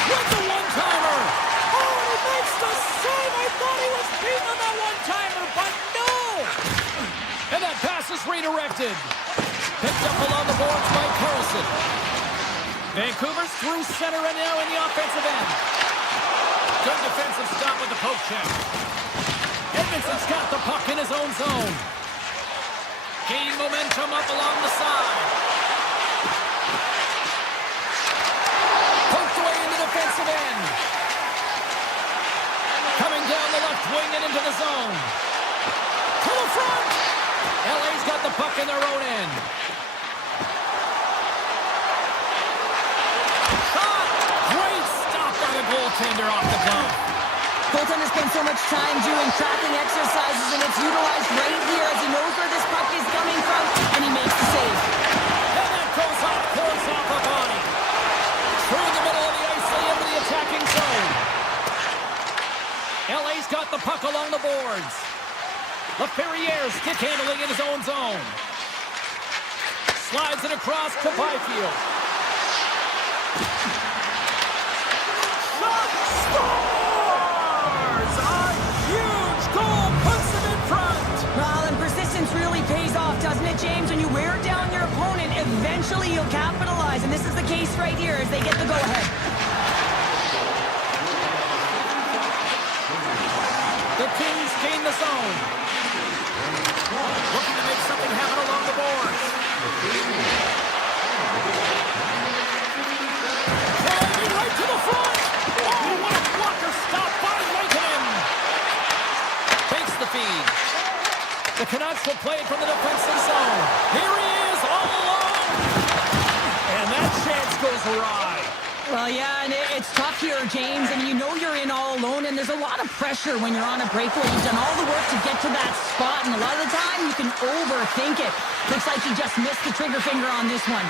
With the one-timer. Oh, he makes the save. I thought he was beating on that one-timer, but no. And that pass is redirected. Picked up along the boards by Carlson. Vancouver's through center and now in the offensive end. Good defensive stop with the poke check. Edmondson's got the puck in his own zone. Gaining momentum up along the side. Poked away in the defensive end. Coming down the left wing and into the zone. To the front. LA's got the puck in their own end. Shot. Great stop by the goaltender off the glove. Goaltender spends so much time doing tracking exercises, and it's utilized right here as he knows where this puck is coming from, and he makes the save. And that goes off, pulls off a body. Through the middle of the ice, they into the attacking zone. LA's got the puck along the boards. LaFerriere stick handling in his own zone. Slides it across to Byfield. Shot! Scores! A huge goal puts them in front. Well, and persistence really pays off, doesn't it, James? When you wear down your opponent, eventually you'll capitalize, and this is the case right here as they get the go-ahead. The Kings gain the zone. Looking to make something happen along the boards. Driving right to the front. Oh, what a blocker stop by Lincoln. Fakes the feed. The Canucks will play it from the defensive zone. Here he is, all alone. And that chance goes awry. Well, yeah, and it's tough here, James, and you know you're in all alone, and there's a lot of pressure when you're on a breakaway. You've done all the work to get to that spot, and a lot of the time you can overthink it. Looks like he just missed the trigger finger on this one.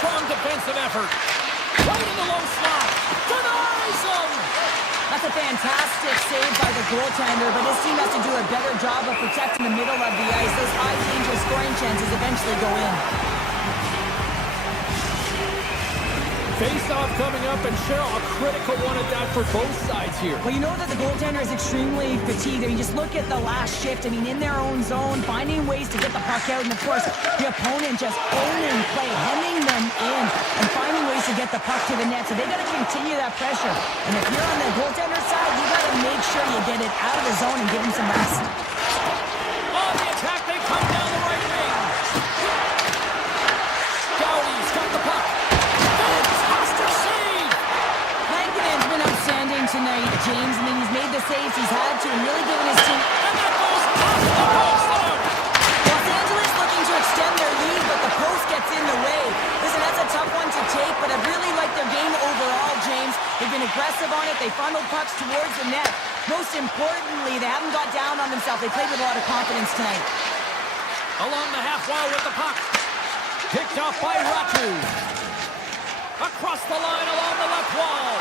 Strong defensive effort. Right in the low slot. Denies him. That's a fantastic save by the goaltender, but his team has to do a better job of protecting the middle of the ice. Those high dangerous scoring chances eventually go in. Face-off coming up, and Cheryl, a critical one at that for both sides here. Well, you know that the goaltender is extremely fatigued. I mean, just look at the last shift. I mean, in their own zone, finding ways to get the puck out, and of course, the opponent just owning play, hemming them in, and finding ways to get the puck to the net. So they got to continue that pressure. And if you're on the goaltender side, you got to make sure you get it out of the zone and give him some rest. On the attack, they come down the right wing. Gowdy's got the puck. Fantastic save! Langdon's been outstanding tonight, James. I mean, he's made the saves he's had to and really given his team... And that goes off the post and out. Los Angeles looking to extend their lead, but the post gets in the way. Listen, that's a tough one to take, but I really like their game overall, James. They've been aggressive on it. They funneled pucks towards the net. Most importantly, they haven't got down on themselves. They played with a lot of confidence tonight. Along the half wall with the puck. Picked off by Ratu. Across the line along the left wall.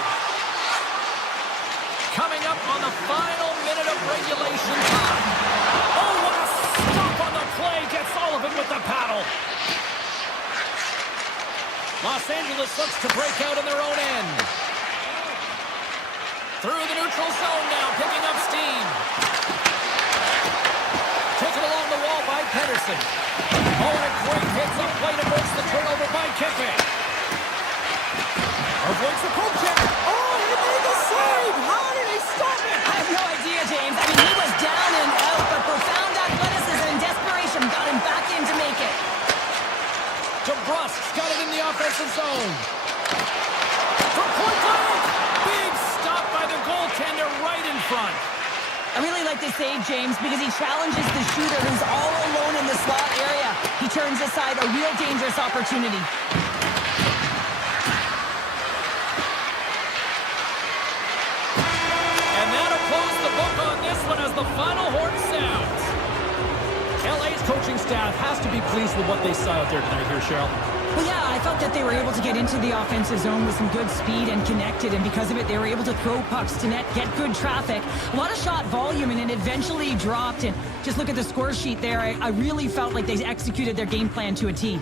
Coming up on the final minute of regulation time. Oh, what a stop on the play. Gets Sullivan with the paddle. Los Angeles looks to break out in their own end. Through the neutral zone now, picking up steam. Taken along the wall by Pedersen. Oh, and a great hits up play to force the turnover by Kempe. Avoids the poke check. Oh, he made the save. How did he stop it? I have no idea, James. I mean, he was down and out, but profound athleticism and desperation got him back in to make it. DeBrusk's got it in the offensive zone. For point blank. Big stop by the goaltender right in front. I really like this save, James, because he challenges the shooter who's all alone in the slot area. He turns aside a real dangerous opportunity. And that'll close the book on this one as the final horn sounds. LA's coaching staff has to be pleased with what they saw out there tonight here, Cheryl. Well, yeah, I felt that they were able to get into the offensive zone with some good speed and connected, and because of it, they were able to throw pucks to net, get good traffic, a lot of shot volume, and it eventually dropped. And just look at the score sheet there. I really felt like they executed their game plan to a T.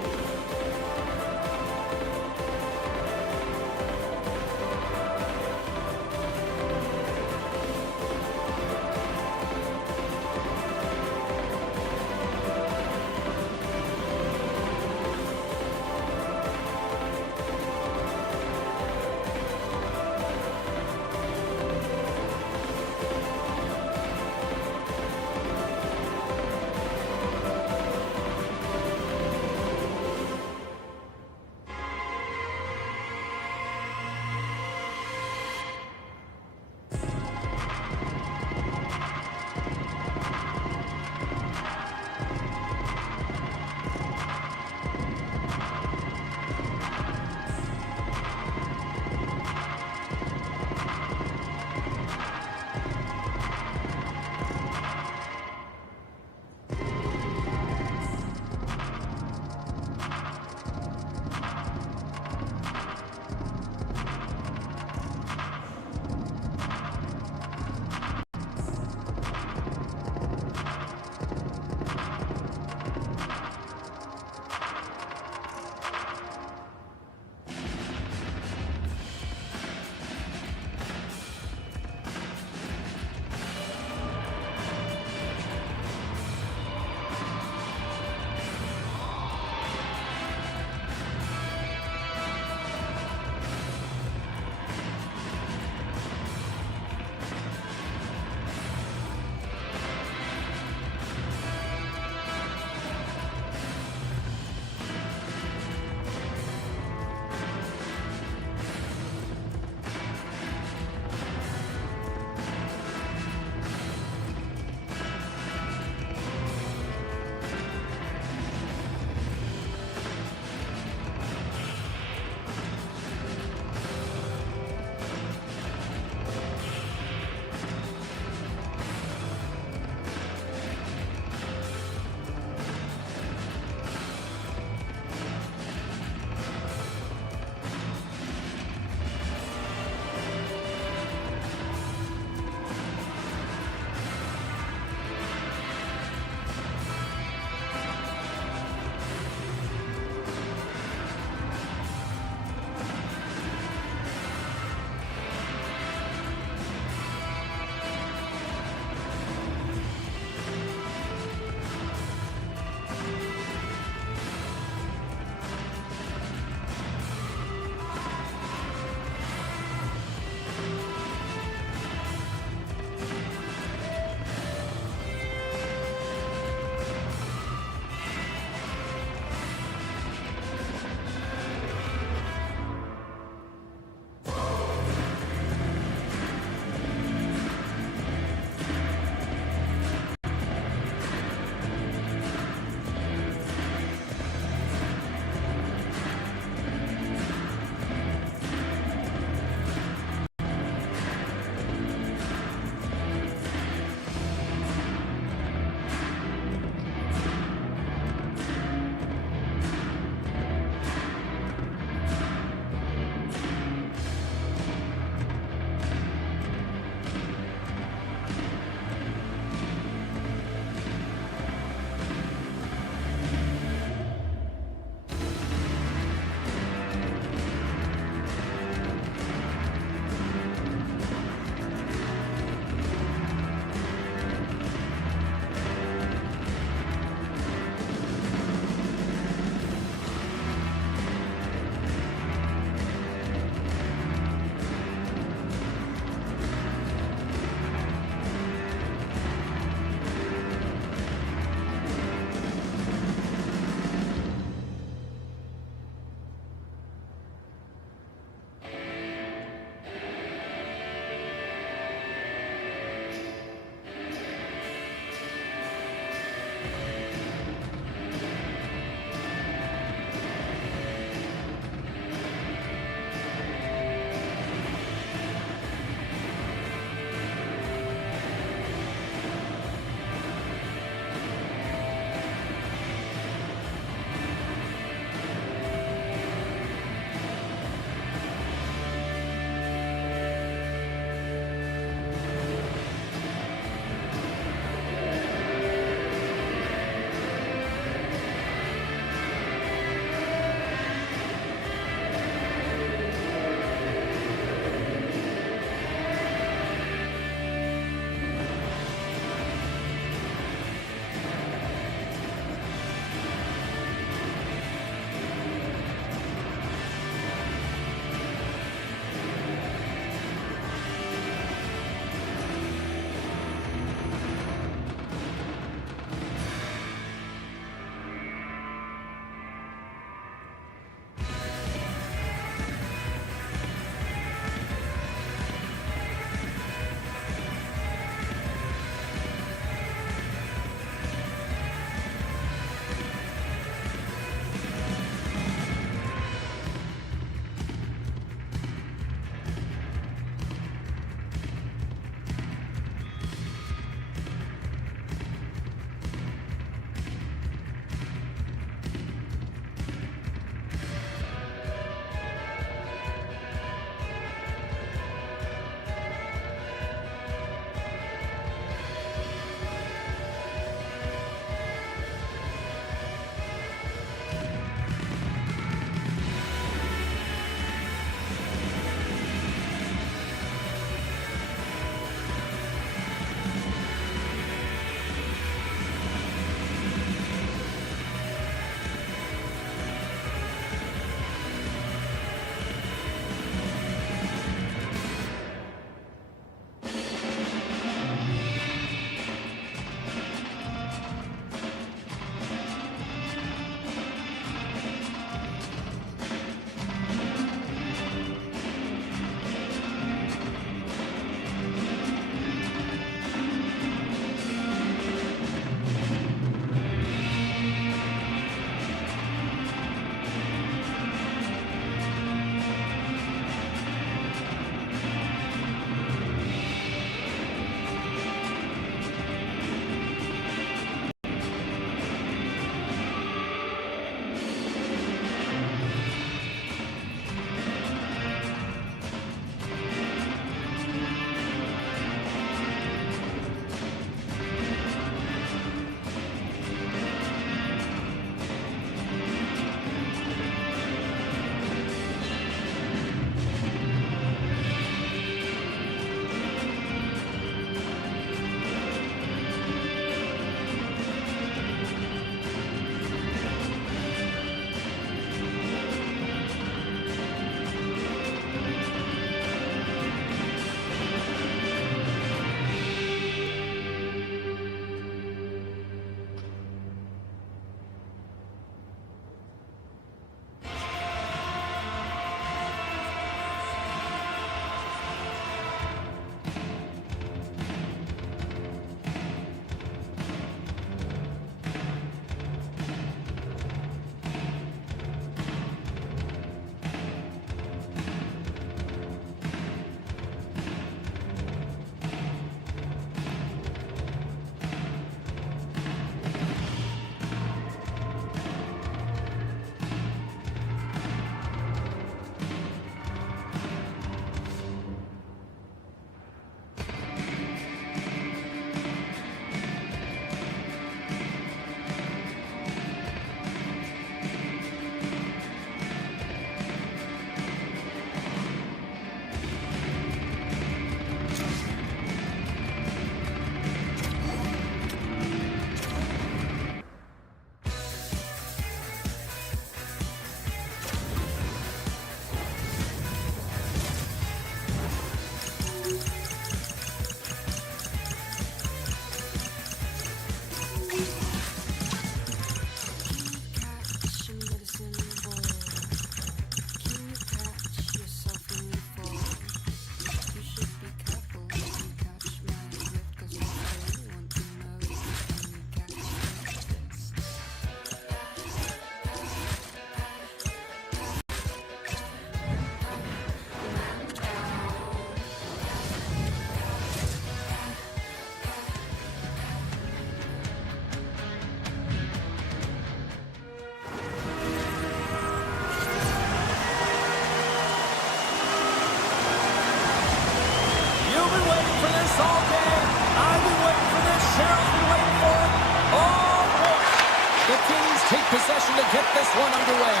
one underway.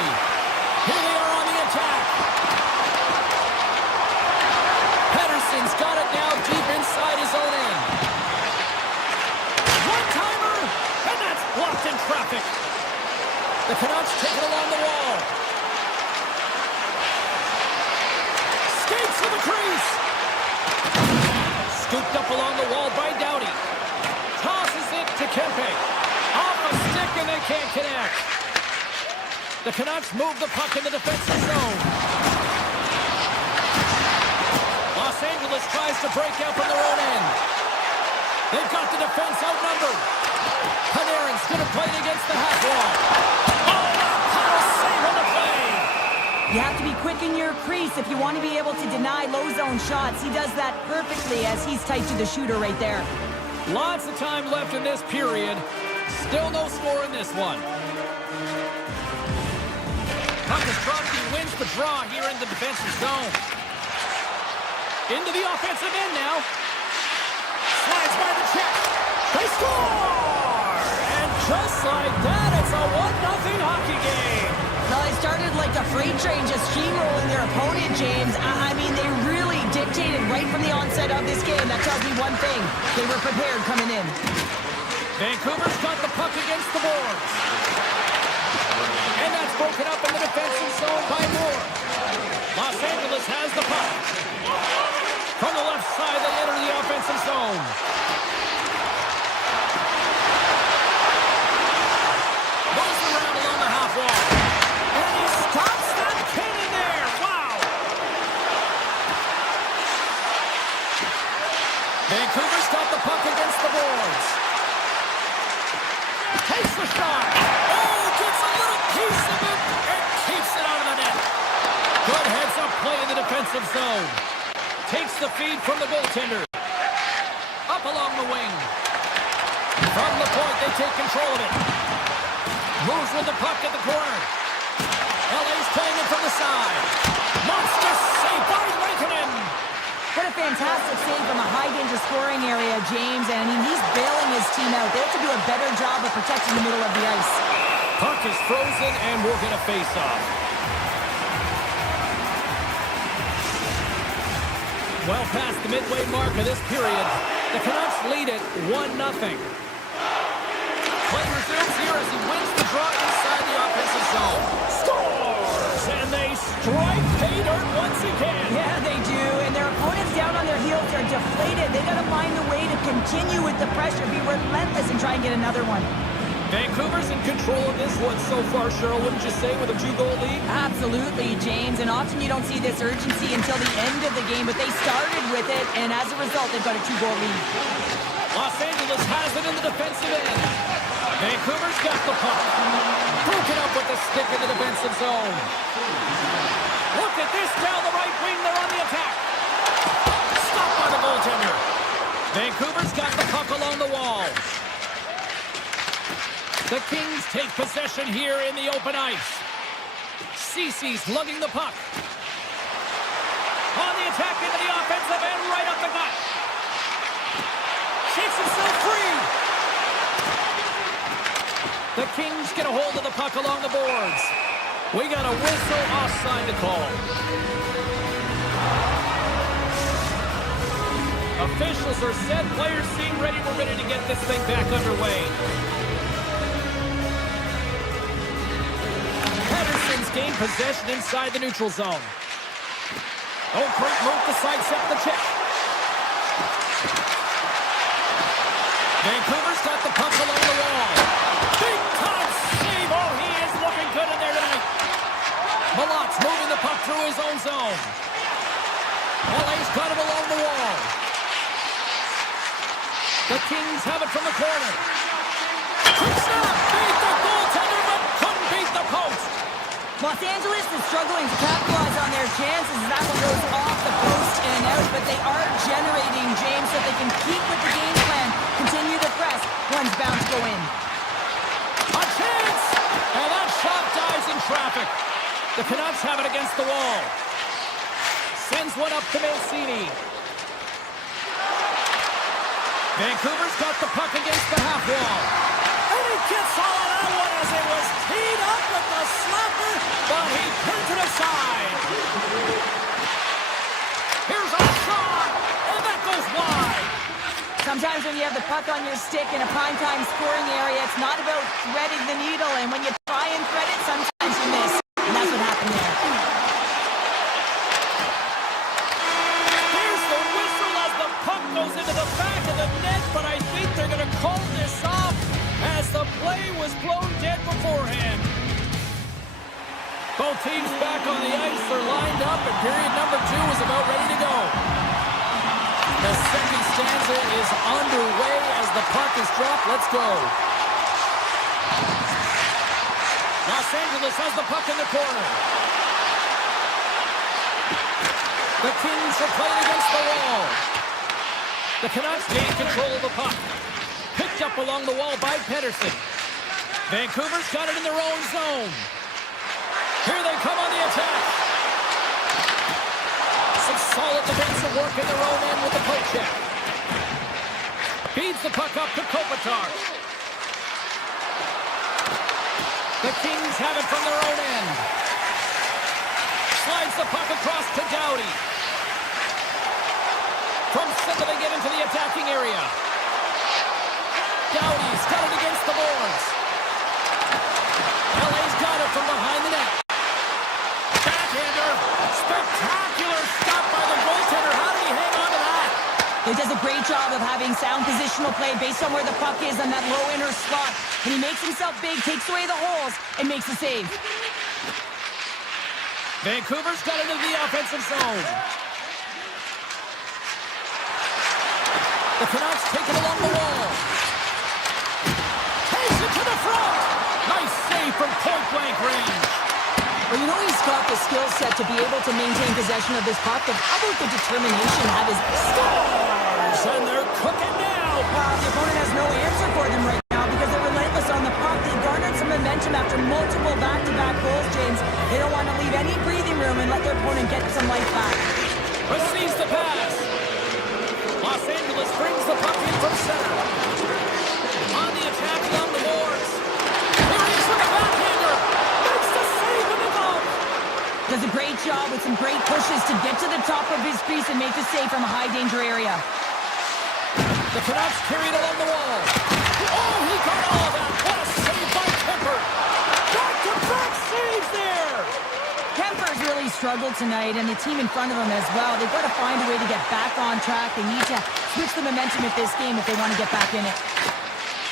Here they are on the attack. Pedersen's got it now deep inside his own end. One-timer, and that's blocked in traffic. The Canucks take it along the wall. Skates to the crease. Scooped up along the wall by Doughty. Tosses it to Kempe. Off a stick and they can't connect. The Canucks move the puck in the defensive zone. Los Angeles tries to break out from their own end. They've got the defense outnumbered. Panarin's going to play it against the half wall. Oh, a power save on the play. You have to be quick in your crease if you want to be able to deny low zone shots. He does that perfectly as he's tight to the shooter right there. Lots of time left in this period. Still no score in this one. Puck is dropped. He wins the draw here in the defensive zone. Into the offensive end now. Slides by the check. They score! And just like that, it's a 1-0 hockey game. Well, they started like a freight train just steamrolling their opponent, James. I mean, they really dictated right from the onset of this game. That tells me one thing. They were prepared coming in. Vancouver's got the puck against the boards. And that's broken up in the defensive zone by Moore. Los Angeles has the puck. From the left side, they enter the offensive zone. Moves around along the half wall. And he stops that cannon there. Wow! Vancouver's got the puck against the boards. Takes the shot. Oh, gets a little piece of it and keeps it out of the net. Good heads-up play in the defensive zone. Takes the feed from the goaltender. Up along the wing. From the point, they take control of it. Moves with the puck at the corner. LA's playing it from the side. Monster save by Raikkonen. What a fantastic save from a high-danger scoring area, James. And I mean, he's bailing his team out. They have to do a better job of protecting the middle of the ice. Puck is frozen, and we're going to face off. Well past the midway mark of this period, the Canucks lead it 1-0. Play resumes here as he wins the draw inside the offensive zone. Scores! And they strike pay dirt once again. Yeah, they do. And their opponents down on their heels are deflated. They got to find a way to continue with the pressure, be relentless, and try and get another one. Vancouver's in control of this one so far, Cheryl, wouldn't you say, with a 2-goal lead? Absolutely, James. And often you don't see this urgency until the end of the game, but they started with it, and as a result, they've got a 2-goal lead. Los Angeles has it in the defensive end. Vancouver's got the puck. Broken up with the stick in the defensive zone. Look at this down the right wing. They're on the attack. Stopped by the goaltender. Vancouver's got the puck along the wall. The Kings take possession here in the open ice. Cece's lugging the puck. On the attack into the offensive end, right up the gut. Shakes himself free. The Kings get a hold of the puck along the boards. We got a whistle offside to call. Officials are set. Players seem ready. We're ready to get this thing back underway. Pedersen's gained possession inside the neutral zone. Oh, great move to sidestep the check. Vancouver's got the puck along the wall. Big time save. Oh, he is looking good in there tonight. Malot's moving the puck through his own zone. LA's got him along the wall. The Kings have it from the corner. Quick snap. Beat the goaltender, but couldn't beat the post. Los Angeles is struggling to capitalize on their chances as that one goes off the post and out, but they are generating, James, so they can keep with the game plan, continue the press. One's bound to go in. A chance! And that shot dies in traffic. The Canucks have it against the wall. Sends one up to Mancini. Vancouver's got the puck against the half wall. And he gets all of that one as it was teed up with the slapper, but he turns it aside. Here's a shot, and that goes wide. Sometimes when you have the puck on your stick in a primetime scoring area, it's not about threading the needle, and when you try and thread it, sometimes you miss. And that's what happened there. There's the whistle as the puck goes into the back of the net, but I think they're going to call this off as the play was blown dead beforehand. Both teams back on the ice. They're lined up, and period number 2 is about ready to go. The second stanza is underway as the puck is dropped. Let's go. Los Angeles has the puck in the corner. The Kings are playing against the wall. The Canucks gain control of the puck. Picked up along the wall by Pedersen. Vancouver's got it in their own zone. Here they come on the attack. Some solid defensive work in their own end with the poke check. Feeds the puck up to Kopitar. The Kings have it from their own end. Slides the puck across to Doughty. From center they get into the attacking area. Doughty's got it against the boards. LA's got it from behind the net. Backhander. Spectacular stop by the goaltender. How did he hang on to that? He does a great job of having sound positional play based on where the puck is on that low inner slot. And he makes himself big, takes away the holes, and makes a save. Vancouver's got into the offensive zone. The Canucks take it along the wall. Takes it to the front. Nice save from point-blank range. Well, you know he's got the skill set to be able to maintain possession of this puck, but how about the determination to have his Scores! And they're cooking now. The opponent has no answer for them right now because they're relentless on the puck. They garnered some momentum after multiple back-to-back goals, James. They don't want to leave any breathing room and let their opponent get some life back. Receives the pass. Los Angeles brings the puck in from center. On the attack along the boards. Here he is with a backhander. Makes the save with the goal. Does a great job with some great pushes to get to the top of his crease and make the save from a high-danger area. The Canucks carried along the wall. Oh, he got all of that. What a save by Kemper. Back-to-back saves there. Kemper's really struggled tonight, and the team in front of him as well. They've got to find a way to get back on track. They need to switch the momentum of this game if they want to get back in it.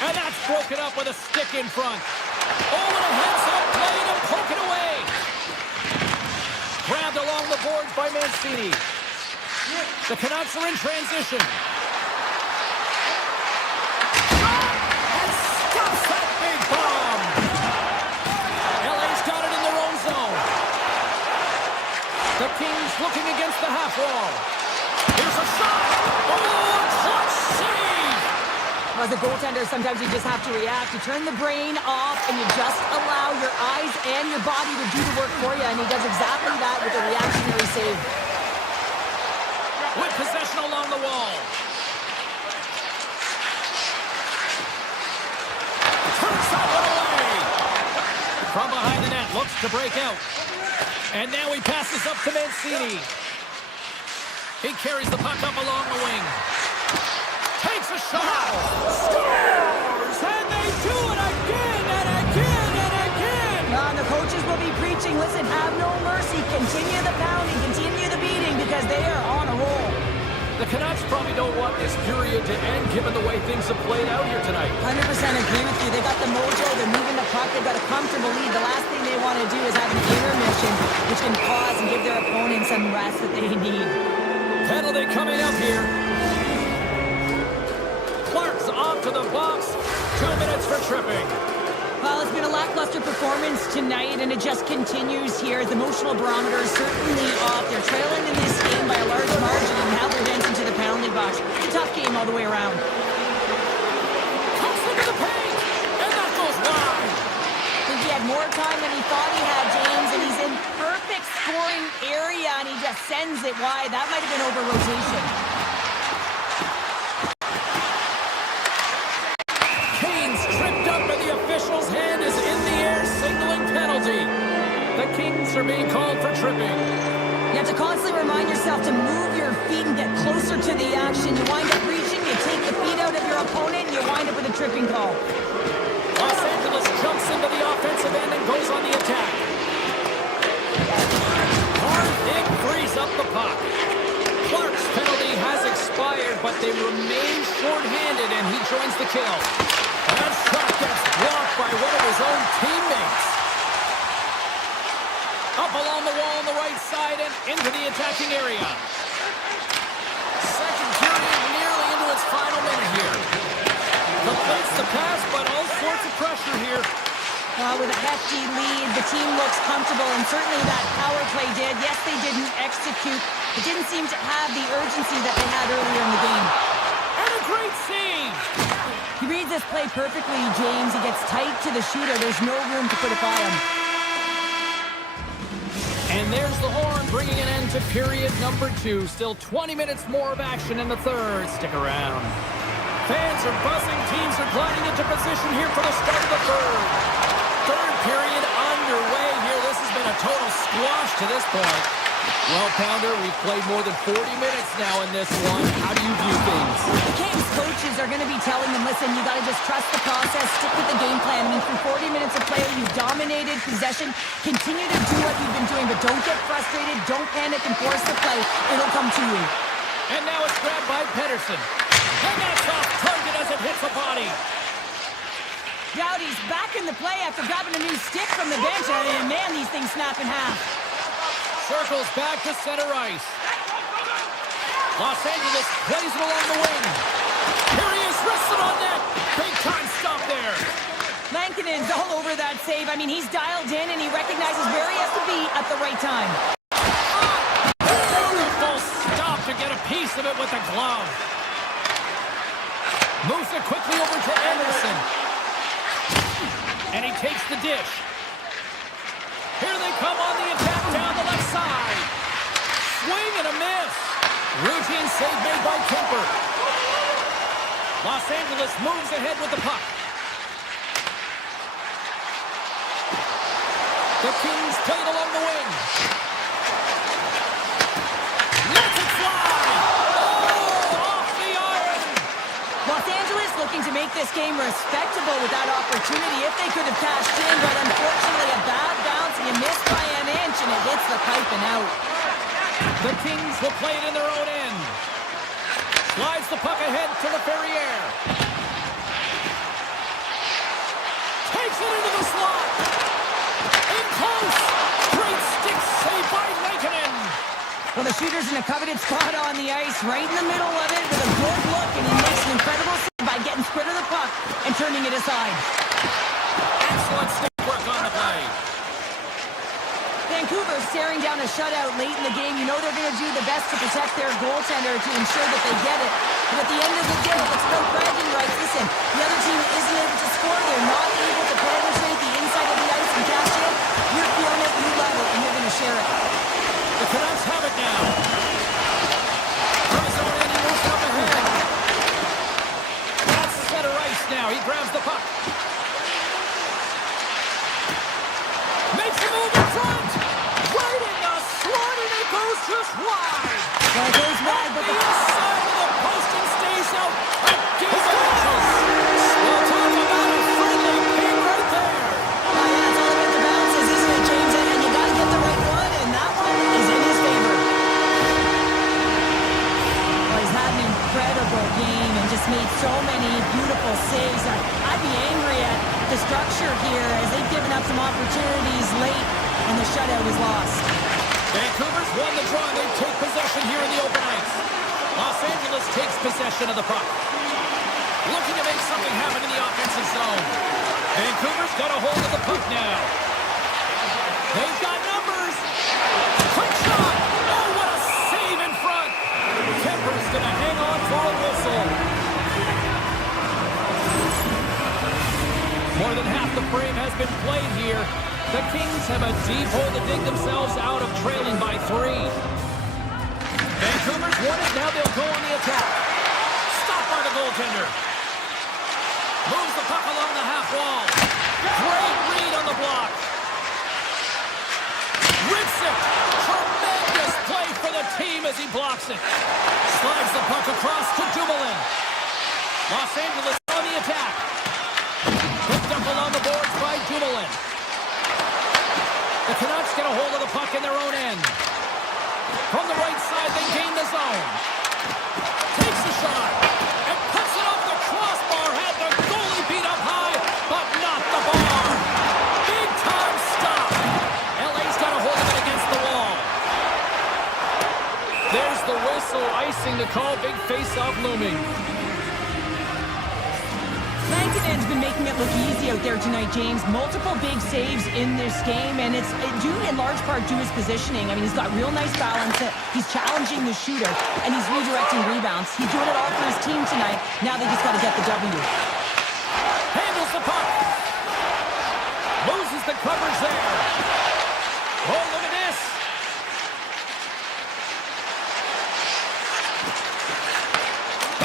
And that's broken up with a stick in front. Oh, and a heads-up play to poke it away. Grabbed along the boards by Mancini. The Canucks are in transition. And stops that big bomb. LA's got it in their own zone. The Kings looking against the half wall. Here's a shot. Oh, clutch save. As a goaltender, sometimes you just have to react. You turn the brain off, and you just allow your eyes and your body to do the work for you, and he does exactly that with a reactionary save. With possession along the wall. Turns that one away. From behind the net, looks to break out. And now he passes up to Mancini. He carries the puck up along the wing. Takes a shot. Scores! And they do it again and again and again. The coaches will be preaching, listen, have no mercy. Continue the pounding, continue the beating, because they are on a roll. The Canucks probably don't want this period to end, given the way things have played out here tonight. 100% agree with you. They got the mojo, they're moving the puck, they've got a comfortable lead. The last thing they want to do is have an intermission, which can pause and give their opponents some rest that they need. Penalty coming up here. Clark's off to the box. 2 minutes for tripping. Well, it's been a lackluster performance tonight, and it just continues here. The emotional barometer is certainly off. They're trailing in this game by a large margin, and now they're dancing to the penalty box. It's a tough game all the way around. Comes into the paint, and that goes wide. I think he had more time than he thought he had, James, and he's in perfect scoring area, and he just sends it wide. That might have been over rotation. Kane's tripped up, and the are being called for tripping. You have to constantly remind yourself to move your feet and get closer to the action. You wind up reaching, you take the feet out of your opponent, and you wind up with a tripping call. Los Angeles jumps into the offensive end and goes on the attack. Kodiak frees up the puck. Clark's penalty has expired, but they remain short-handed, and he joins the kill. That shot gets blocked by one of his own teammates. Up along the wall on the right side and into the attacking area. Second period nearly into its final minute here. Completes the pass, but all sorts of pressure here. With a hefty lead, the team looks comfortable, and certainly that power play did. Yes, they didn't execute. It didn't seem to have the urgency that they had earlier in the game. And a great save! He reads this play perfectly, James. He gets tight to the shooter. There's no room to put it by him. And there's the horn, bringing an end to period number 2. Still 20 minutes more of action in the third. Stick around. Fans are buzzing. Teams are gliding into position here for the start of the third. Third period underway here. This has been a total squash to this point. Well, Pounder, we've played more than 40 minutes now in this one. How do you view things? The Canucks coaches are going to be telling them, listen, you got to just trust the process, stick with the game plan. I mean, for 40 minutes of play, you've dominated possession. Continue to do what you've been doing, but don't get frustrated. Don't panic and force the play. It'll come to you. And now it's grabbed by Pedersen. And that's off target as it hits the body. Doughty's back in the play after grabbing a new stick from the bench. And man, these things snap in half. Circles back to center ice. Los Angeles plays it along the wing. Here he is, wrestled on net. Big time stop there. Lankinen's all over that save. I mean, he's dialed in and he recognizes where he has to be at the right time. Beautiful stop to get a piece of it with the glove. Moves it quickly over to Anderson. And he takes the dish. Here they come on the attack down the left side. Swing and a miss. Routine save made by Kemper. Los Angeles moves ahead with the puck. The Kings play it along the wing. Lets it fly. Oh, off the iron. Los Angeles looking to make this game respectable with that opportunity if they could have cashed in, but unfortunately a bad bounce and you miss by an inch and it hits the pipe and out. The Kings will play it in their own end. Slides the puck ahead to the Ferrier. Takes it into the slot. In close. Great stick save by Lankinen. Well, the shooter's in a coveted spot on the ice, right in the middle of it with a good look, and he makes an incredible save by getting squid of the puck and turning it aside. Excellent stick work on the play. Vancouver staring down a shutout late in the game. You know they're going to do the best to protect their goaltender to ensure that they get it. But at the end of the day, it's no bragging rights. Listen, the other team isn't able to score. They're not able to penetrate the inside of the ice and cash in. You're feeling it, you love it, and you're going to share it. The Canucks have it now. From his own end, he moves up ahead. That's center ice now. He grabs the puck. Makes a move in front. Right in the slot, and it goes just wide. Well, it goes wide, but The inside of the post and stays out. A game of inches. We'll talk about a friendly game right there. That's all about the bounces, isn't it, James? And you got to get the right one, and that one is in his favor. Well, he's had an incredible game and just made so many beautiful saves. I'd be angry at the structure here as they've given up some opportunities late, and the shutout was lost. Vancouver's won the draw. They take possession here in the open ice. Los Angeles takes possession of the puck. Looking to make something happen in the offensive zone. Vancouver's got a hold of the puck now. They've got numbers. Quick shot. Oh, what a save in front. Kemper's going to hang on for a whistle. More than half the frame has been played here. The Kings have a deep hole to dig themselves out of, trailing by 3. Vancouver's won it. Now they'll go on the attack. Stopped by the goaltender. Moves the puck along the half wall. Great read on the block. as he blocks it. Slides the puck across to Dumoulin. Los Angeles on the attack. Picked up along the boards by Dumoulin. The Canucks get a hold of the puck in their own end. From the right side, they gain the zone. Takes a shot and puts it off the crossbar. Had the goalie beat up high, but not the bar. Big time stop. LA's got a hold of it against the wall. There's the whistle, icing the call. Big face-off looming. Lankinen's been making it look easy out there tonight, James. Multiple big saves in this game, and it's due in large part to his positioning. I mean, he's got real nice balance. He's challenging the shooter, and he's redirecting rebounds. He's doing it all for his team tonight. Now they just got to get the W. Handles the puck. Loses the coverage there. Oh, look at this.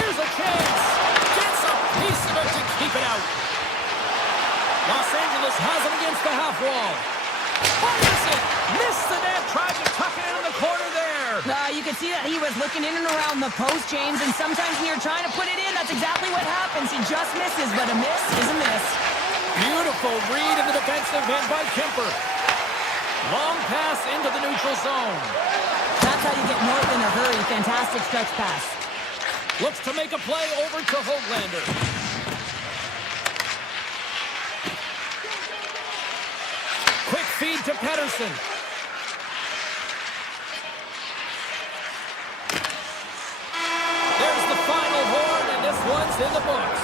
Here's a chance. Piece of it to keep it out. Los Angeles has it against the half wall. Fires it. Missed the net. Tried to tuck it in the corner there. You could see that he was looking in and around the post, James, and sometimes when you're trying to put it in, that's exactly what happens. He just misses, but a miss is a miss. Beautiful read in the defensive end by Kemper. Long pass into the neutral zone. That's how you get north in a hurry. Fantastic stretch pass. Looks to make a play over to Hoglander. Quick feed to Pettersson. There's the final horn, and this one's in the books.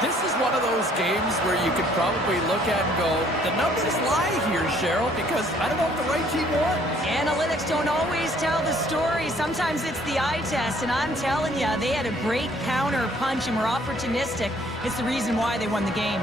This is one of those games where you could probably look at and go, the numbers lie here, Cheryl, because I don't know if the right team won. Analytics don't always tell the story. Sometimes it's the eye test, and I'm telling you, they had a great counter punch and were opportunistic. It's the reason why they won the game.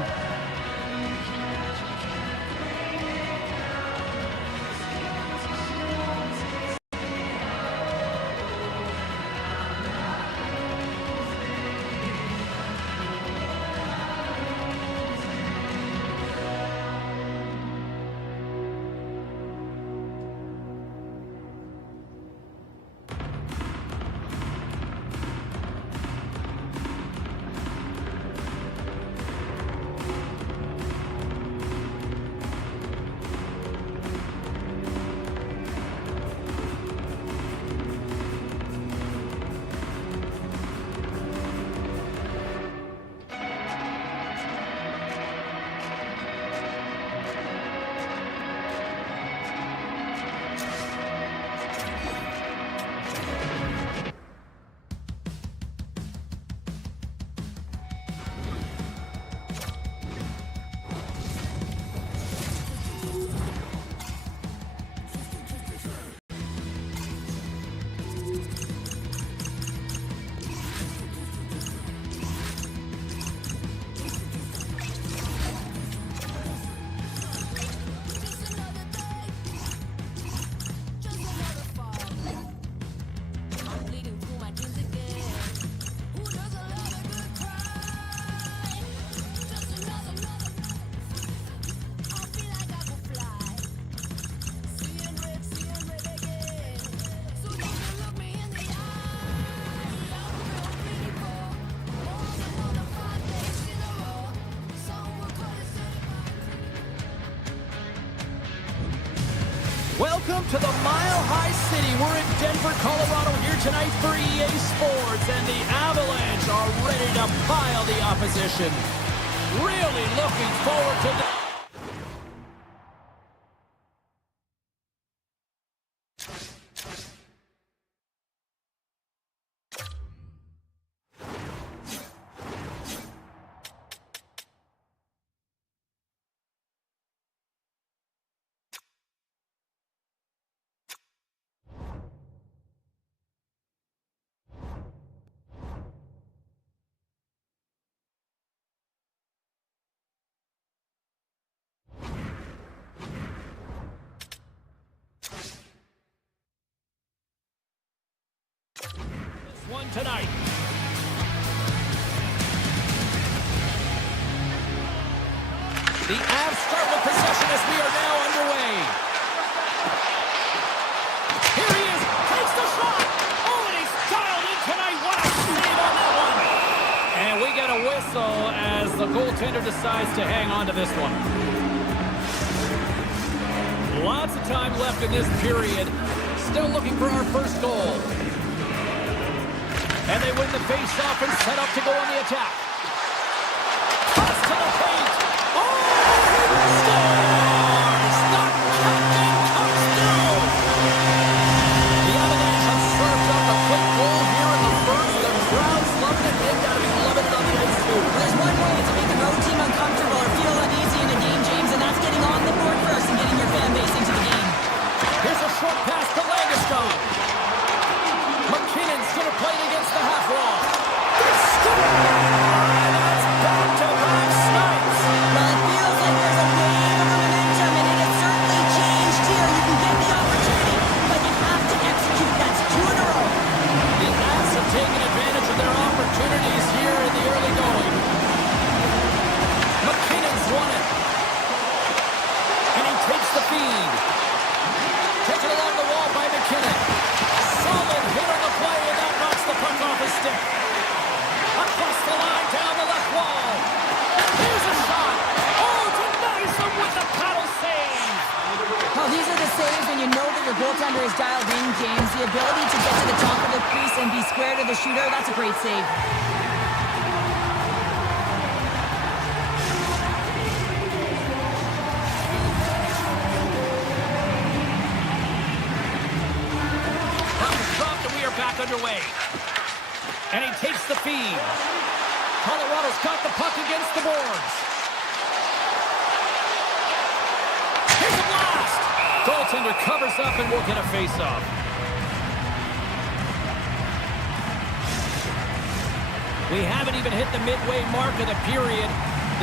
Welcome to the Mile High City. We're in Denver, Colorado here tonight for EA Sports, and the Avalanche are ready to pile the opposition. Really looking forward to this. One tonight. The Avs start with possession as we are now underway. Here he is, takes the the goaltender decides to hang on to this one. Lots of time left in this period. Still looking for our first goal. And they win the face-off and set up to go on the attack. Pass to the paint. Oh, he scores! The captain comes through. The Avalanche have served up a quick goal here in the first. The crowd's loving it. They've got to be loving it on the ice, too. There's one way to make a road team uncomfortable or feel uneasy in a game, James, and that's getting on the board first and getting your fan base into the game. Here's a short pass to Landeskog. McKinnon's going to play it against the half wall. They score! That's back-to-back snipes. Well, it feels like there's a wave of momentum, and it has certainly changed here. You can get the opportunity, but you have to execute. That's 2 in a row. The Avs have taken advantage of their opportunities here in the early going. McKinnon's won it. And he takes the feed. Taken along the wall by McKinnon. Solid hit on the play, and that knocks the puck off his stick. Across the line, down the left wall. Here's a shot. Oh, denies him with the paddle save. Well, these are the saves when you know that your goaltender is dialed in, James. The ability to get to the top of the crease and be square to the shooter, that's a great save. Back underway. And he takes the feed. Colorado's got the puck against the boards. Here's a blast! Goaltender covers up and will get a face-off. We haven't even hit the midway mark of the period.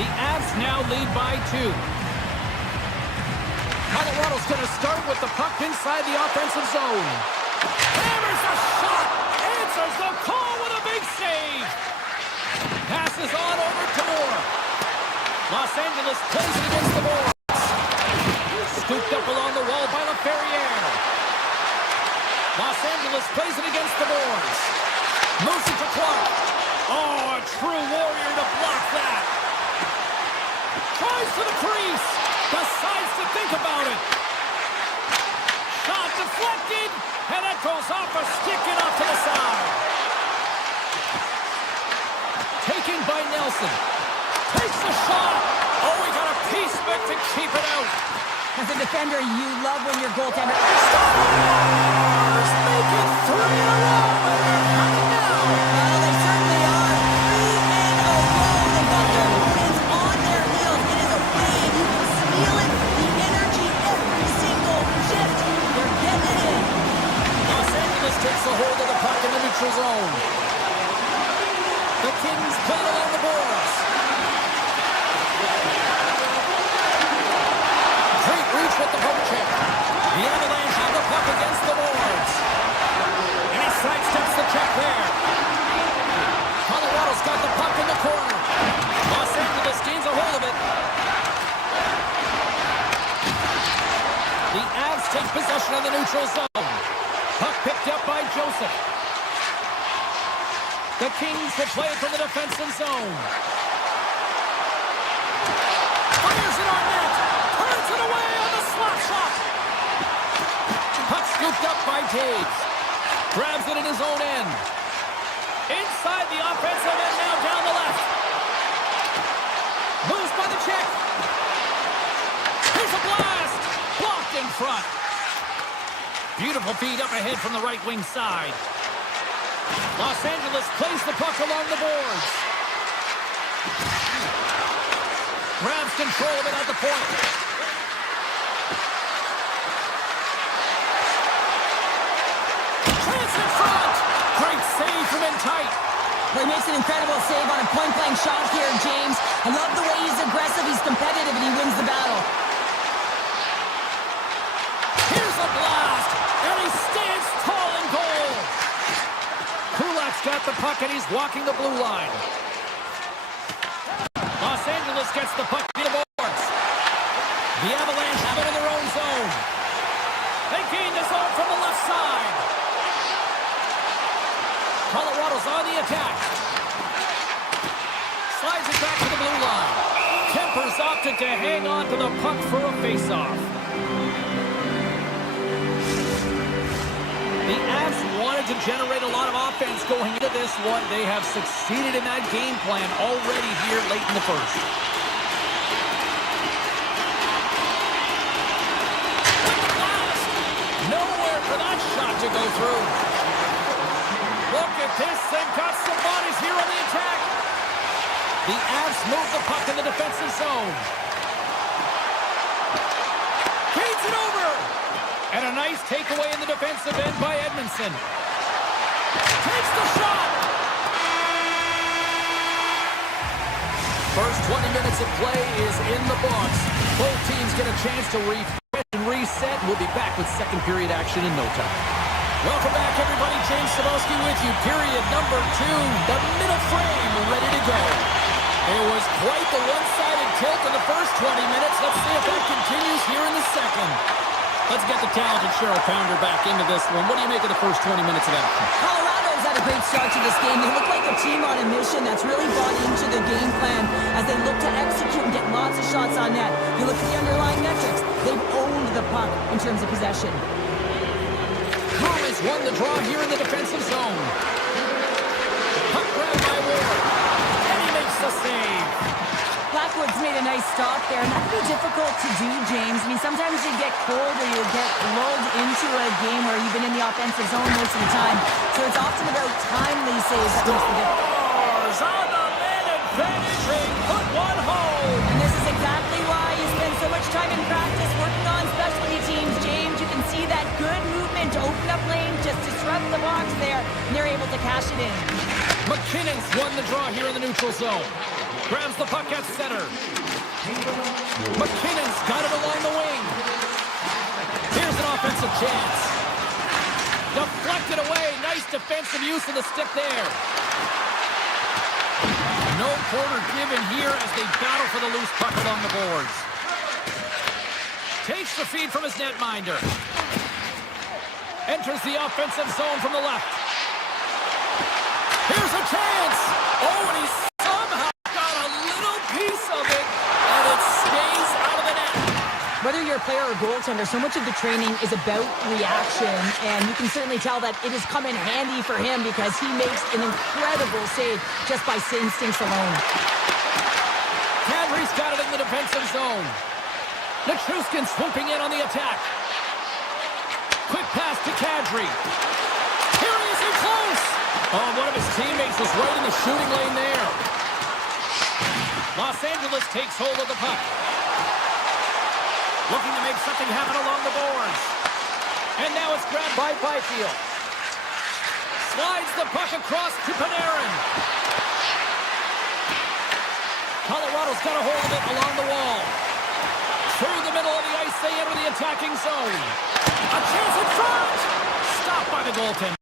The Avs now lead by 2. Colorado's going to start with the puck inside the offensive zone. Hammers a shot! Answers the call with a big save! Passes on over to Moore. Los Angeles plays it against the boards. Scooped up along the wall by LaFerriere. Los Angeles plays it against the boards. Moves it to Clark. Oh, a true warrior to block that. Tries for the crease. Decides to think about it. Shot deflected. And it goes off a stick and off to the side. Taken by Nelson. Takes the shot. Oh, he got a piece of it to keep it out. As a defender, you love when your goaltender... Stars make it 3 in a row, and they're coming down. Well, they certainly are. 3 in a row. They've got their opponents on their heels. It is a wave. You can feel it. The energy every single shift. They're getting it in. Los Angeles takes a hold of the puck in the neutral zone. The Kings play it along the boards. Great reach with the poke check. The Avalanche have the puck against the boards. And he sidesteps the check there. Colorado's got the puck in the corner. Los Angeles gains a hold of it. The Avs take possession of the neutral zone. Puck picked up by Joseph. The Kings will play it from the defensive zone. Fires it on net. Turns it away on the slap shot. Puck scooped up by Taves. Grabs it in his own end. Inside the offensive end, now down the left. Moves by the check. Here's a blast. Blocked in front. Beautiful feed up ahead from the right wing side. Los Angeles plays the puck along the boards. Grabs control of it at the point. Chance in front. Great save from in tight. Well, he makes an incredible save on a point-blank shot here, James. I love the way he's aggressive, he's competitive, and he wins the battle. Here's a blast, and he stands tall in goal. Kulak's got the puck, and he's walking the blue line. Los Angeles gets the puck to the boards. The Avalanche have it in their own zone. They gain the zone from the left side. Colorado's on the attack. Slides it back to the blue line. puck for a face-off. The Avs wanted to generate a lot of offense going into this one. They have succeeded in that game plan already here late in the first. Nowhere for that shot to go through. Look at this. They've got some bodies here on the attack. The Avs move the puck in the defensive zone. Feeds it over. And a nice takeaway in the defensive end by Edmondson. Takes the shot. First 20 minutes of play is in the books. Both teams get a chance to refresh and reset. We'll be back with second period action in no time. Welcome back, everybody. James Cebulski with you. Period number 2. The middle frame ready to go. It was quite the one-sided tilt in the first 20 minutes. Let's see if that continues here in the second. Let's get the talented Cheryl Pounder back into this one. What do you make of the first 20 minutes of action? Colorado's had a great start to this game. They look like a team on a mission that's really bought into the game plan as they look to execute and get lots of shots on net. You look at the underlying metrics. They've owned the puck in terms of possession. Crew has won the draw here in the defensive zone. Puck grabbed by Ward. And he makes the save. Blackwood's made a nice stop there, and that can be difficult to do, James. I mean, sometimes you get cold or you get lulled into a game where you've been in the offensive zone most of the time. So it's often about timely saves that makes the difference. Scores on the man advantage. They put one home. And this is exactly why you spend so much time in practice working on specialty teams, James. You can see that good movement to open up lanes, just disrupt the box there, and they're able to cash it in. McKinnon's won the draw here in the neutral zone. Grabs the puck at center. McKinnon's got it along the wing. Here's an offensive chance. Deflected away. Nice defensive use of the stick there. No quarter given here as they battle for the loose puck along the boards. Takes the feed from his netminder. Enters the offensive zone from the left. Here's a chance. Oh, and he's somehow got a little piece of it, and it stays out of the net. Whether you're a player or goaltender, so much of the training is about reaction, and you can certainly tell that it has come in handy for him because he makes an incredible save just by instincts alone. Kadri's got it in the defensive zone. Nichushkin swooping in on the attack. Quick pass to Kadri. Here he is in close. Oh, one of his teammates was right in the shooting lane there. Los Angeles takes hold of the puck. Looking to make something happen along the boards. And now it's grabbed by Byfield. Slides the puck across to Panarin. Colorado's got a hold of it along the wall. Through the middle of the ice, they enter the attacking zone. A chance in front! Stopped by the goaltender.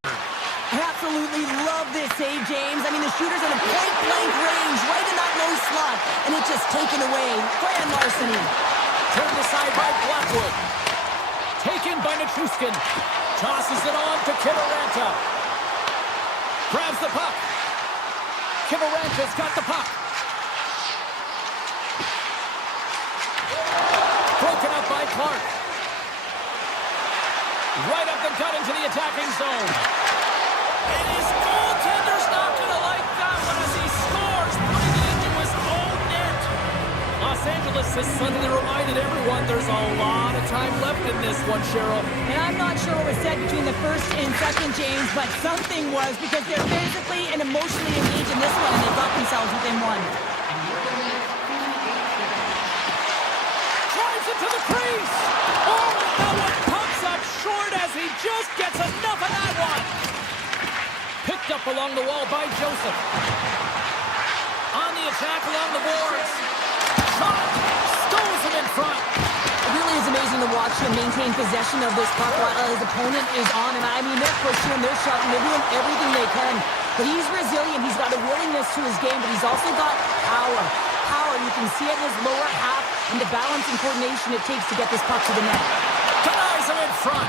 I absolutely love this save, James. I mean, the shooter's in a point-blank range, right in that low slot, and it's just taken away. Grand larceny. Turned aside by Blackwood. Taken by Nichushkin. Tosses it on to Kiviranta. Grabs the puck. Kiviranta's got the puck. Broken up by Clark. Right up the gut into the attacking zone. And his goaltender's not going to like that one as he scores, putting it into his own net. Los Angeles has suddenly reminded everyone there's a lot of time left in this one, Cheryl. And I'm not sure what was said between the first and second, James, but something was because they're physically and emotionally engaged in this one, and they got themselves within one. Drives it to the crease. Oh, no one pumps up short as he just gets enough of that one. Picked up along the wall by Joseph. On the attack along the boards. Shot. Stows him in front. It really is amazing to watch him maintain possession of this puck while his opponent is on him. I mean, they're pushing him, they're shooting, they're doing everything they can. But he's resilient. He's got a willingness to his game, but he's also got power. Power, you can see it in his lower half and the balance and coordination it takes to get this puck to the net. Denies him in front.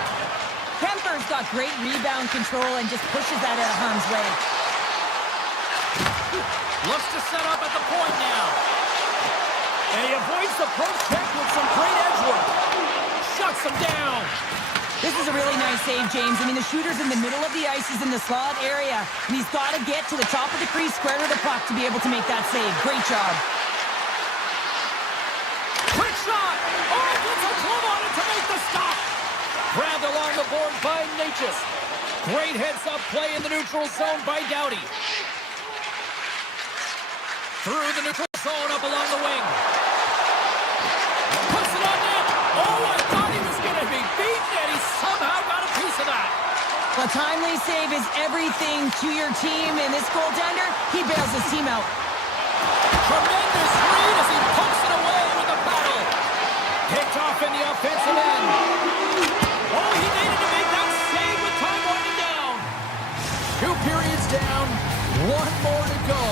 Kemper's got great rebound control and just pushes that out of harm's way. Looks to set up at the point now. And he avoids the poke check with some great edge work. Shuts him down. This is a really nice save, James. I mean, the shooter's in the middle of the ice. He's in the slot area. And he's got to get to the top of the crease, square to the puck to be able to make that save. Great job. Quick shot. Oh, gets a glove on it to make the stop. Grabbed along the board by Natchez. Great heads-up play in the neutral zone by Doughty. Through the neutral zone, up along the wing. Puts it on net. Oh, I thought he was going to be beaten, and he somehow got a piece of that. A timely save is everything to your team, and this goaltender, he bails his team out. Tremendous read as he pokes it away with a battle. Picked off in the offensive end. Oh, he needed to make that save with time winding down. 2 periods down, 1 more to go.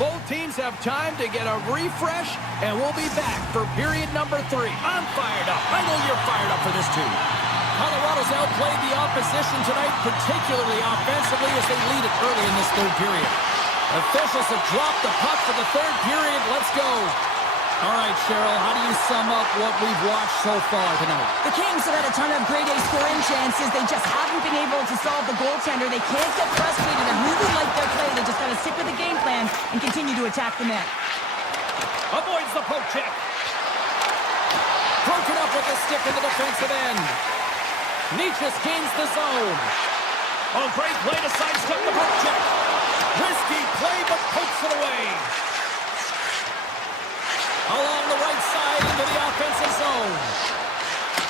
Both teams have time to get a refresh, and we'll be back for period number 3. I'm fired up. I know you're fired up for this too. Colorado's outplayed the opposition tonight, particularly offensively, as they lead it early in this third period. Officials have dropped the puck for the third period. Let's go. All right, Cheryl, how do you sum up what we've watched so far tonight? The Kings have had a ton of grade A scoring chances. They just haven't been able to solve the goaltender. They can't get frustrated and really like their play. They just got to stick with the game plan and continue to attack the net. Avoids the poke check. Broken up with the stick in the defensive end. Natchez gains the zone. Oh, great play to sidestep the poke check. Risky play, but pokes it away. Along the right side into the offensive zone.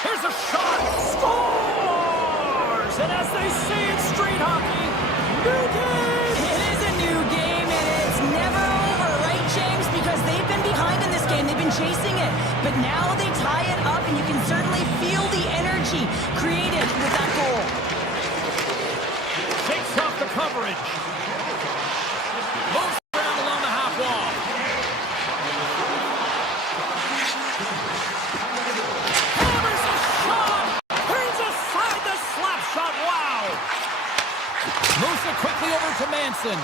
Here's a shot. Scores! And as they say in street hockey, new game! It is a new game, and it's never over, right, James? Because they've been behind in this game. They've been chasing it. But now they tie it up, and you can certainly feel the energy created with that goal. Takes off the coverage. Moves around along the half wall. Hammers a shot. Turns aside the slap shot. Wow. Moves it quickly over to Manson.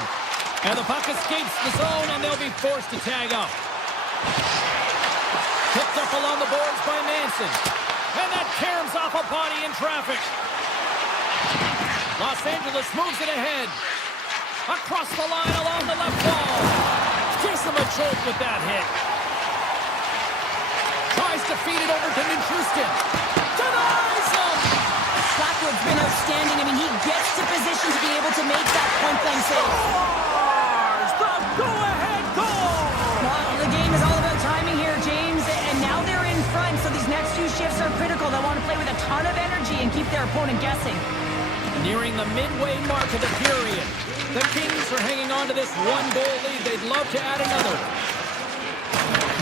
And the puck escapes the zone, and they'll be forced to tag up. Picked up along the boards by Manson. And that caroms off a body in traffic. Los Angeles moves it ahead. Across the line along the left wall. Gives him a jolt with that hit. Tries to feed it over to Nichushkin. Denies him! Blackwood's been outstanding. I mean, he gets to position to be able to make that point-blank save. Scores the go-ahead goal! Well, the game is all about timing here, James, and now they're in front, so these next 2 shifts are critical. They want to play with a ton of energy and keep their opponent guessing. Nearing the midway mark of the period. The Kings are hanging on to this 1-goal lead. They'd love to add another.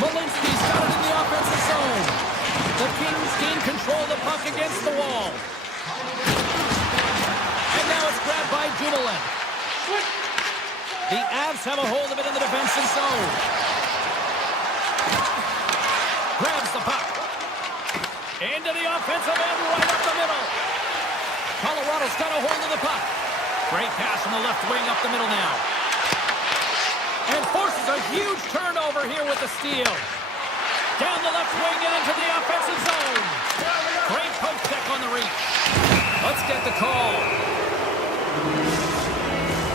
Malinsky's got it in the offensive zone. The Kings gain control of the puck against the wall. And now it's grabbed by Dumoulin. The Avs have a hold of it in the defensive zone. Grabs the puck. Into the offensive end, right up the middle. Colorado's got a hold of the puck. Great pass from the left wing up the middle now. And forces a huge turnover here with the steal. Down the left wing and into the offensive zone. Great poke check on the reach. Let's get the call.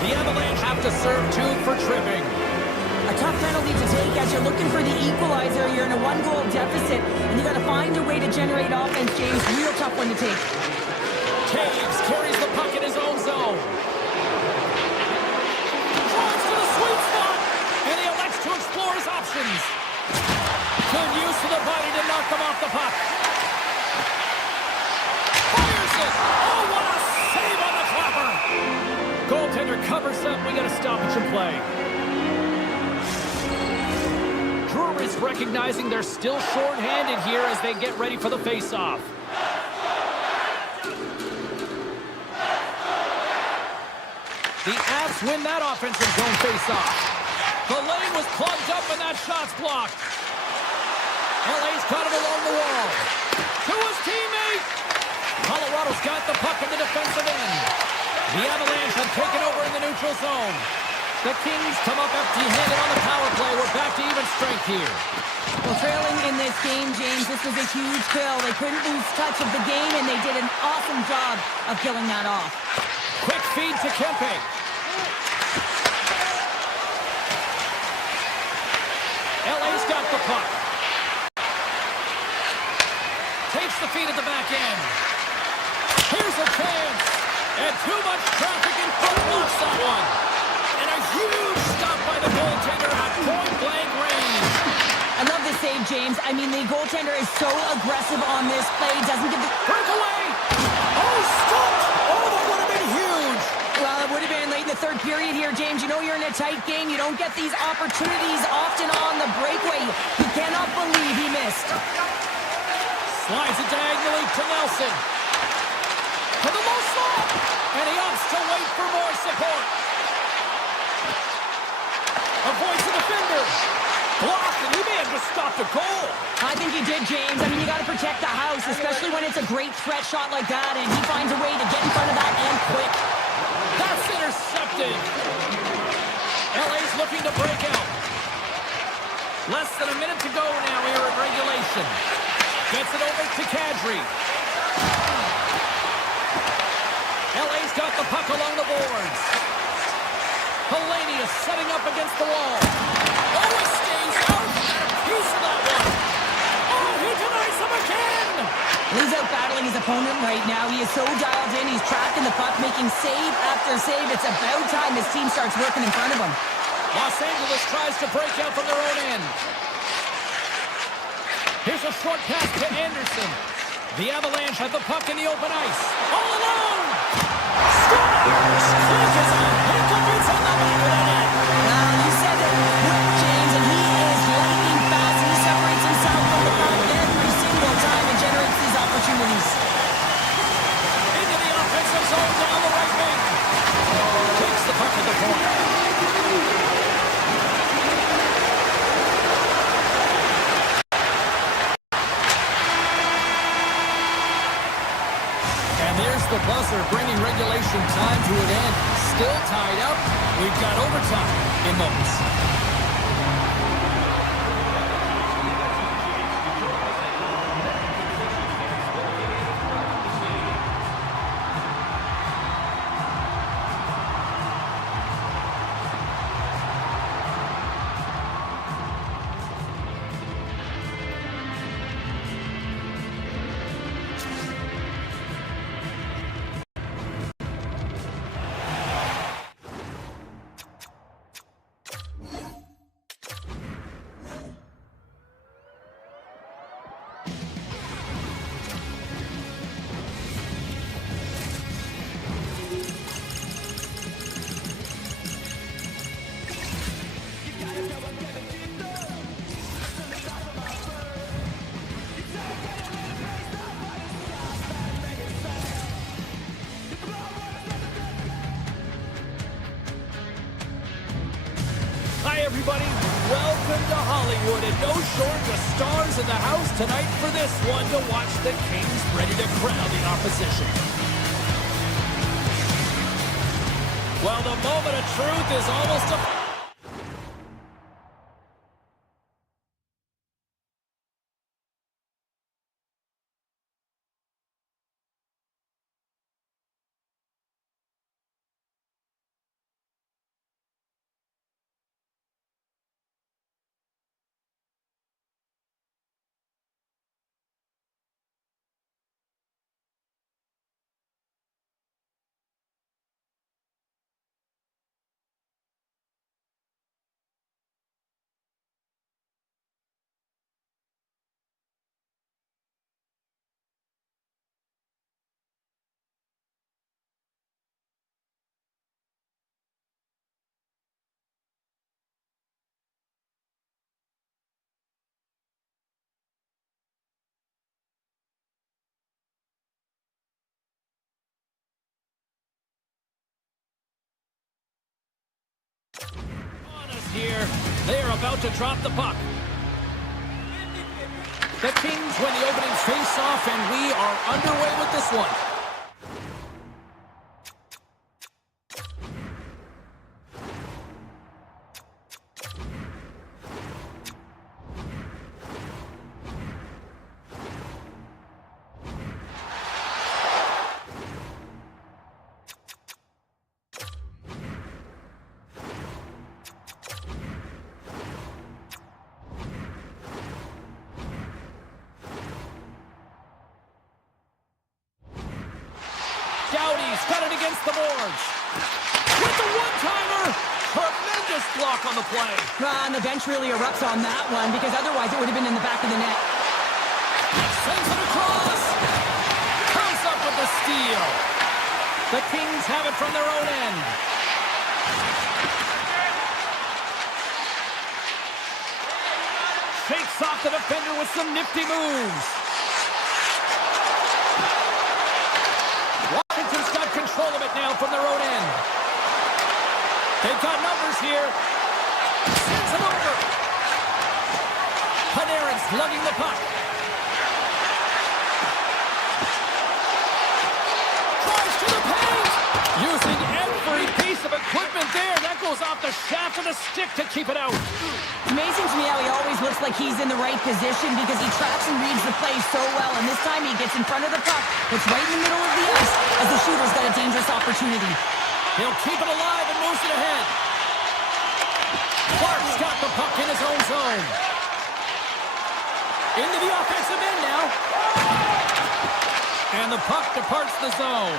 The Avalanche have to serve 2 for tripping. A tough penalty to take as you're looking for the equalizer. You're in a 1-goal deficit, and you got to find a way to generate offense, James. Real tough one to take. Taves carries the puck in his own zone. Drives to the sweet spot, and he elects to explore his options. Good use of the body to knock him off the puck. Fires it. Oh, what a save on the clapper. Goaltender covers up. We got a stoppage in play. Drury's recognizing they're still short-handed here as they get ready for the face-off. The Avs win that offensive zone face-off. The lane was plugged up and that shot's blocked. LA's got it along the wall. To his teammate. Colorado's got the puck in the defensive end. The Avalanche have taken over in the neutral zone. The Kings come up empty-handed on the power play. We're back to even strength here. Well, trailing in this game, James, this was a huge kill. They couldn't lose touch of the game, and they did an awesome job of killing that off. Quick feed to Kempe. LA's got the puck. Takes the feed at the back end. Here's a chance. And too much traffic in front blocks that one. And a huge stop by the goaltender at point-blank range. I love this save, James. I mean, the goaltender is so aggressive on this play. Doesn't give the... Breakaway! Oh, stopped! Oh, that would have been huge! Well, it would have been late in the third period here, James. You know you're in a tight game. You don't get these opportunities often on the breakaway. You cannot believe he missed. Slides it diagonally to Nelson. To the low slot! And he opts to wait for more support. Avoids the defender. Blocked, and he may have just stopped a goal. I think he did, James. I mean, you got to protect the house, especially when it's a great threat shot like that, and he finds a way to get in front of that and quick. That's intercepted. LA's looking to break out. Less than a minute to go now here in regulation. Gets it over to Kadri. LA's got the puck along the boards. Hellenius setting up against the wall. Oh, he stays out. Got a piece of that one. Oh, he denies him again. He's out battling his opponent right now. He is so dialed in. He's tracking the puck, making save after save. It's about time his team starts working in front of him. Los Angeles tries to break out from their own end. Here's a short pass to Anderson. The Avalanche have the puck in the open ice. All alone! Scores! Click is on. It's on the back of the net. You said it quick, James, and he is lightning fast. He separates himself from the puck every single time and generates these opportunities. Into the offensive zone down the right wing. Takes the puck at the point. There's the buzzer, bringing regulation time to an end. Still tied up. We've got overtime in moments. Hi, everybody. Welcome to Hollywood, and no shortage of stars in the house tonight for this one to watch the Kings ready to crown the opposition. Well, the moment of truth is almost a... Here, they are about to drop the puck. The Kings win the opening face-off, and we are underway with this one. Doughty's got it against the boards. With the one-timer. Tremendous block on the play. And the bench really erupts on that one because otherwise it would have been in the back of the net. Sends it across. Comes up with the steal. The Kings have it from their own end. Shakes off the defender with some nifty moves. Washington's got control of it now from their own end. They've got numbers here. Sends it over. Panarin's lugging the puck. Tries to the paint. Using every piece of equipment there. That goes off the shaft of the stick to keep it out. Amazing to me how he always looks like he's in the right position because he tracks and reads the play so well. And this time he gets in front of the puck. It's right in the middle of the ice as the shooter's got a dangerous opportunity. He'll keep it alive and moves it ahead. Clark's got the puck in his own zone. Into the offensive end now. And the puck departs the zone.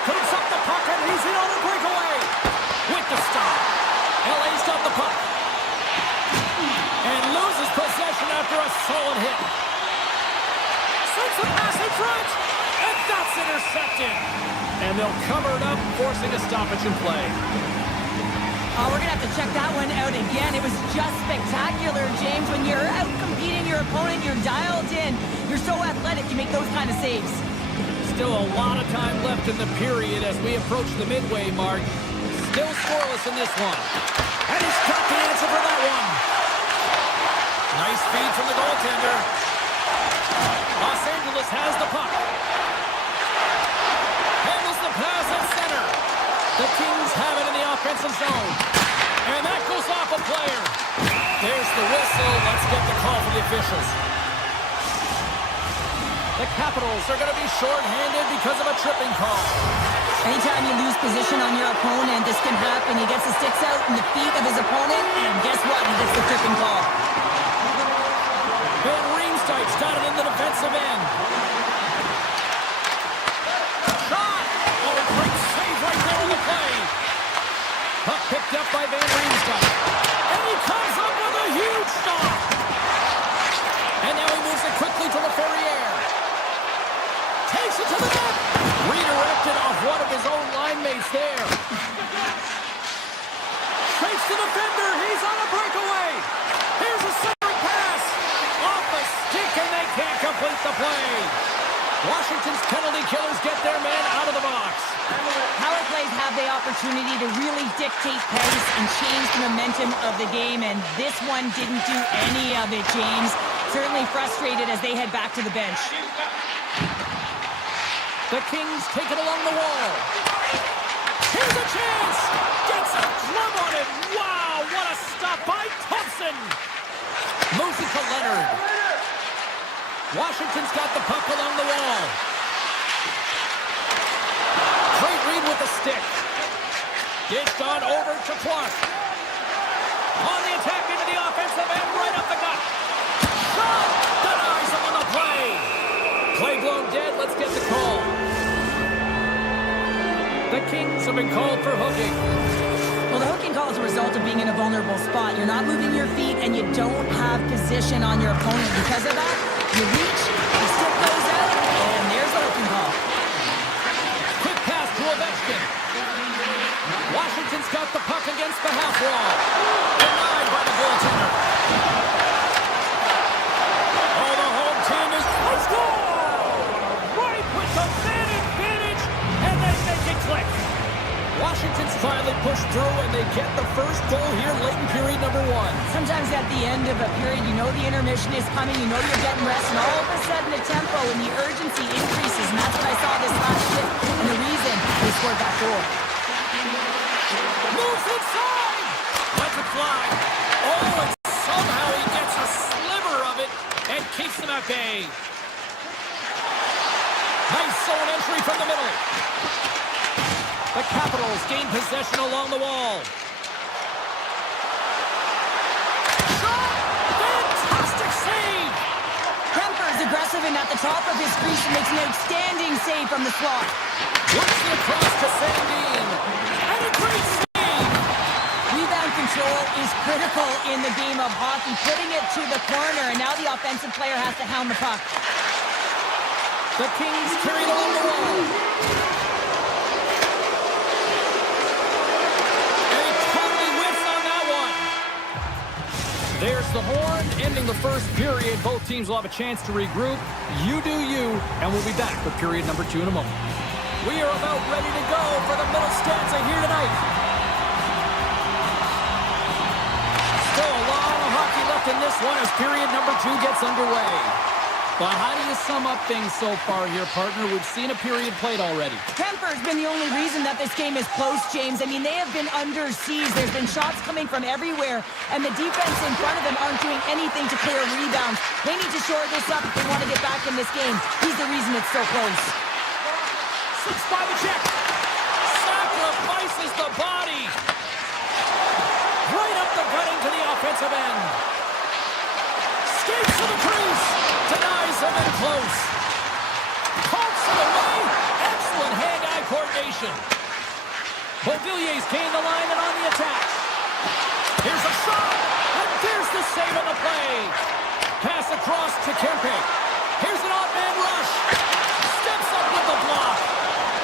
Scoops up the puck and he's in on a breakaway. With the stop. LA's got the puck. And loses possession after a solid hit. Sends a pass in front. And that's intercepted. And they'll cover it up, forcing a stoppage in play. Oh, we're going to have to check that one out again. It was just spectacular, James. When you're out-competing your opponent, you're dialed in. You're so athletic, you make those kind of saves. Still a lot of time left in the period as we approach the midway mark. Still scoreless in this one. And he's got the answer for that one. Nice feed from the goaltender. Los Angeles has the puck. Handles the pass at center. The Kings have it in the offensive zone. And that goes off a player. There's the whistle. Let's get the call from the officials. The Capitals are going to be shorthanded because of a tripping call. Anytime you lose position on your opponent, this can happen. He gets the sticks out in the feet of his opponent, and guess what? He gets the tripping call. Van Riemsdyk's got it in the defensive end. Shot! Oh, great save right there on the play. Puck picked up by Van Riemsdyk. And he comes up with a huge stop. And now he moves it quickly to the Ferrier. Takes it to the net. Redirected off one of his own line mates there. Fakes the defender. He's on a breakaway. Here's a centering pass. Off the stick, and they can't complete the play. Washington's penalty killers get their man out of the box. Power plays have the opportunity to really dictate pace and change the momentum of the game, and this one didn't do any of it, James. Certainly frustrated as they head back to the bench. The Kings take it along the wall. Here's a chance. Gets a glove on it. Wow, what a stop by Thompson. Moves it to Leonard. Washington's got the puck along the wall. Great read with the stick. Dished on over to Clark. On the attack into the offensive end, right up the gut. Shot! Denies him on the play. Play blown dead. Let's get the call. The Kings have been called for hooking. Well, the hooking call is a result of being in a vulnerable spot. You're not moving your feet, and you don't have position on your opponent. Because of that, you reach, the stick goes out, and there's the hooking call. Quick pass to Ovechkin. Washington's got the puck against the half wall. Denied by the goaltender. Oh, the home team is... Let's go! Right with the man advantage, and they make it click. Washington's finally pushed through, and they get the first goal here late in period number one. Sometimes at the end of a period, you know the intermission is coming, you know you're getting rest, and all of a sudden the tempo and the urgency increases, and that's what I saw this last shift, and the reason they scored that goal. Moves inside! Lets it fly. Oh, and somehow he gets a sliver of it and keeps them at bay. Nice zone entry from the middle. The Capitals gain possession along the wall. Shot! Fantastic save! Kemper is aggressive and at the top of his crease and makes an outstanding save from the slot. Works it across to Sandin. And a great save. Rebound control is critical in the game of hockey. Putting it to the corner, and now the offensive player has to hound the puck. The Kings carry it along the wall. And he totally whiffs on that one. There's the horn, ending the first period. Both teams will have a chance to regroup. You do you, and we'll be back for period number 2 in a moment. We are about ready to go for the middle stanza here tonight. Still a lot of hockey left in this one as period number 2 gets underway. But how do you sum up things so far here, partner? We've seen a period played already. Temper's been the only reason that this game is close, James. I mean, they have been under siege. There's been shots coming from everywhere, and the defense in front of them aren't doing anything to clear rebounds. They need to shore this up if they want to get back in this game. He's the reason it's so close. 6 by the check. Sacrifices the body. Right up the gut into the offensive end. Skates to the crease. Denies him in close. Pumps it away. Excellent hand-eye coordination. Beauvillier's gained the line and on the attack. Here's a shot. And there's the save on the play. Pass across to Kempe. Here's an odd man rush. Steps up with the block.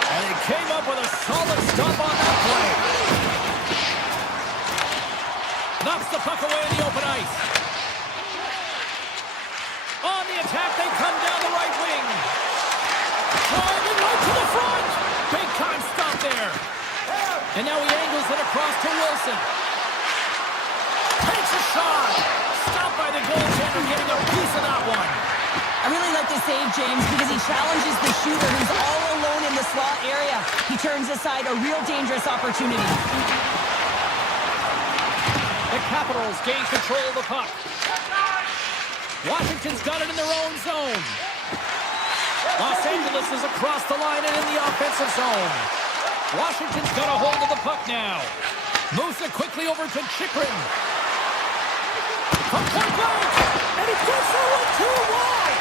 And he came up with a solid stop on that play. Knocks the puck away in the open ice. On the attack, they come down the right wing. Driving right to the front. Big time stop there. And now he angles it across to Wilson. Takes a shot. Stopped by the goaltender, getting a piece of that one. I really like this save, James, because he challenges the shooter who's all alone in the slot area. He turns aside a real dangerous opportunity. The Capitals gain control of the puck. Washington's got it in their own zone. Los Angeles is across the line and in the offensive zone. Washington's got a hold of the puck now. Moves it quickly over to Chychrun. From point blank, and he puts it with 2 wide.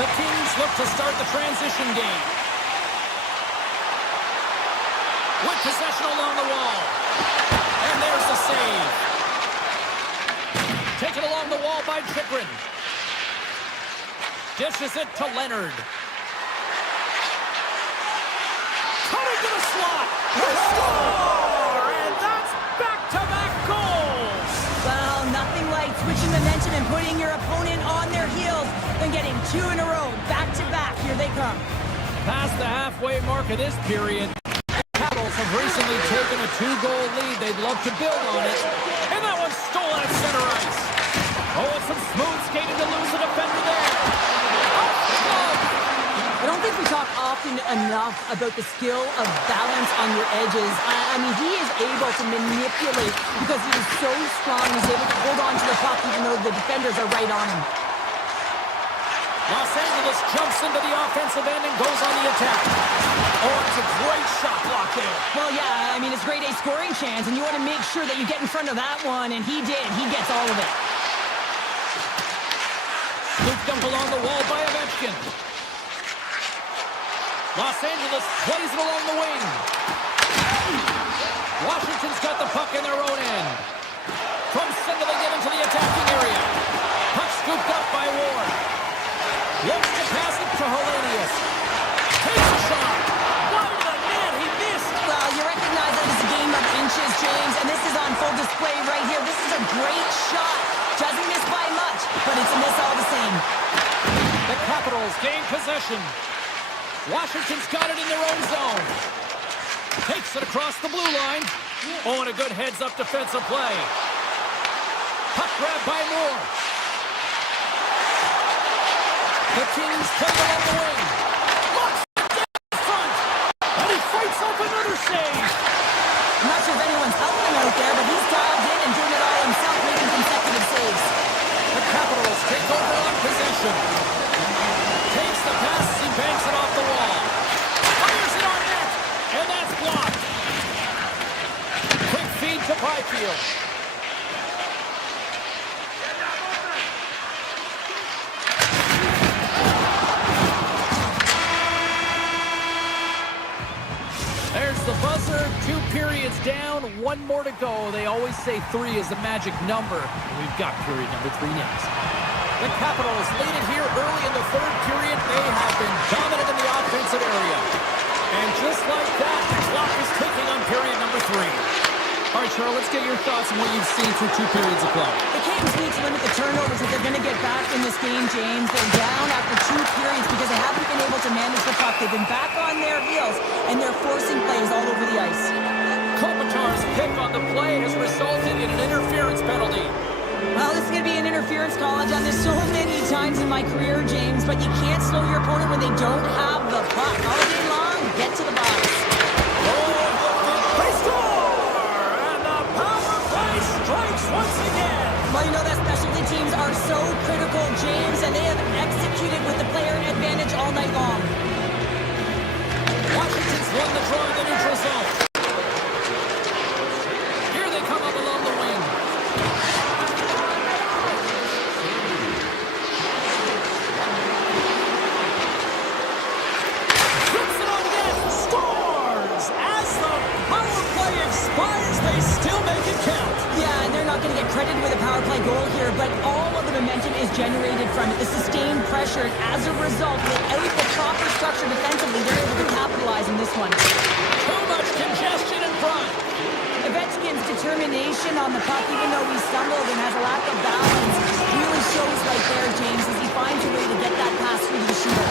The Kings look to start the transition game. With possession along the wall. And there's the save. Taken along the wall by Chychrun. Dishes it to Leonard. Cutting to the slot. The score! And that's back-to-back goals. Well, nothing like switching momentum and putting your opponent on their heels than getting 2 in a row, back-to-back. Here they come. Past the halfway mark of this period, the Capitals have recently taken a 2-goal lead. They'd love to build on it. And that one's stolen at center ice. Oh, and some smooth skating to lose the defender there. I don't think we talk often enough about the skill of balance on your edges. I mean, he is able to manipulate because he is so strong. He's able to hold on to the puck even though the defenders are right on him. Los Angeles jumps into the offensive end and goes on the attack. Oh, it's a great shot block there. Well, yeah, I mean, it's grade A scoring chance, and you want to make sure that you get in front of that one, and he did. He gets all of it. Scoop dump along the wall by Ovechkin. Los Angeles plays it along the wing. Washington's got the puck in their own end. From center they get into the attacking area. Puck scooped up by Ward. Looks to pass it to Hellenius. Takes a shot. Wide of the net. He missed. Well, you recognize that it's a game of inches, James, and this is on full display right here. This is a great shot. Doesn't miss by much, but it's a miss all the same. The Capitals gain possession. Washington's got it in their own zone. Takes it across the blue line. Oh, and a good heads-up defensive play. Puck grab by Moore. The Kings play it on the wing. Locks it down in front. And he fights off another save. I'm not sure if anyone's helping him out there, but he's dialed in and doing it all himself, making consecutive saves. The Capitals take over on possession. Takes the pass, he banks it off the wall. Fires it on net, and that's blocked. Quick feed to Byfield. the buzzer. 2 periods down, 1 more to go. They always say 3 is the magic number. We've got period number 3 next. The Capitals lead it here early in the 3rd period. They have been dominant in the offensive area. And just like that, the clock is ticking on period number 3. All right, Charles, let's get your thoughts on what you've seen through 2 periods of play. The Canucks need to limit the turnovers if they're going to get back in this game, James. They're down after 2 periods because they haven't been able to manage the puck. They've been back on their heels, and they're forcing plays all over the ice. Kopitar's pick on the play has resulted in an interference penalty. Well, this is going to be an interference call. I've done this so many times in my career, James, but you can't slow your opponent when they don't have the puck. All day long, get to the box. They score! And the power play strikes once again. Well, you know that specialty teams are so critical, James, and they have executed with the player advantage all night long. Washington's won the draw in the neutral zone. Here they come up along the wing. Flips it on again. Scores! As the power play expires, they still make it count. Yeah, and they're not going to get credited with a power play goal here, but all of the momentum is generated from it. The sustained pressure, and as a result, without the proper structure defensively, they're able to capitalize in this one. Too much congestion in front. Ovechkin's determination on the puck, even though he stumbled and has a lack of balance, really shows right there, James, as he finds a way to get that pass through to the shooter.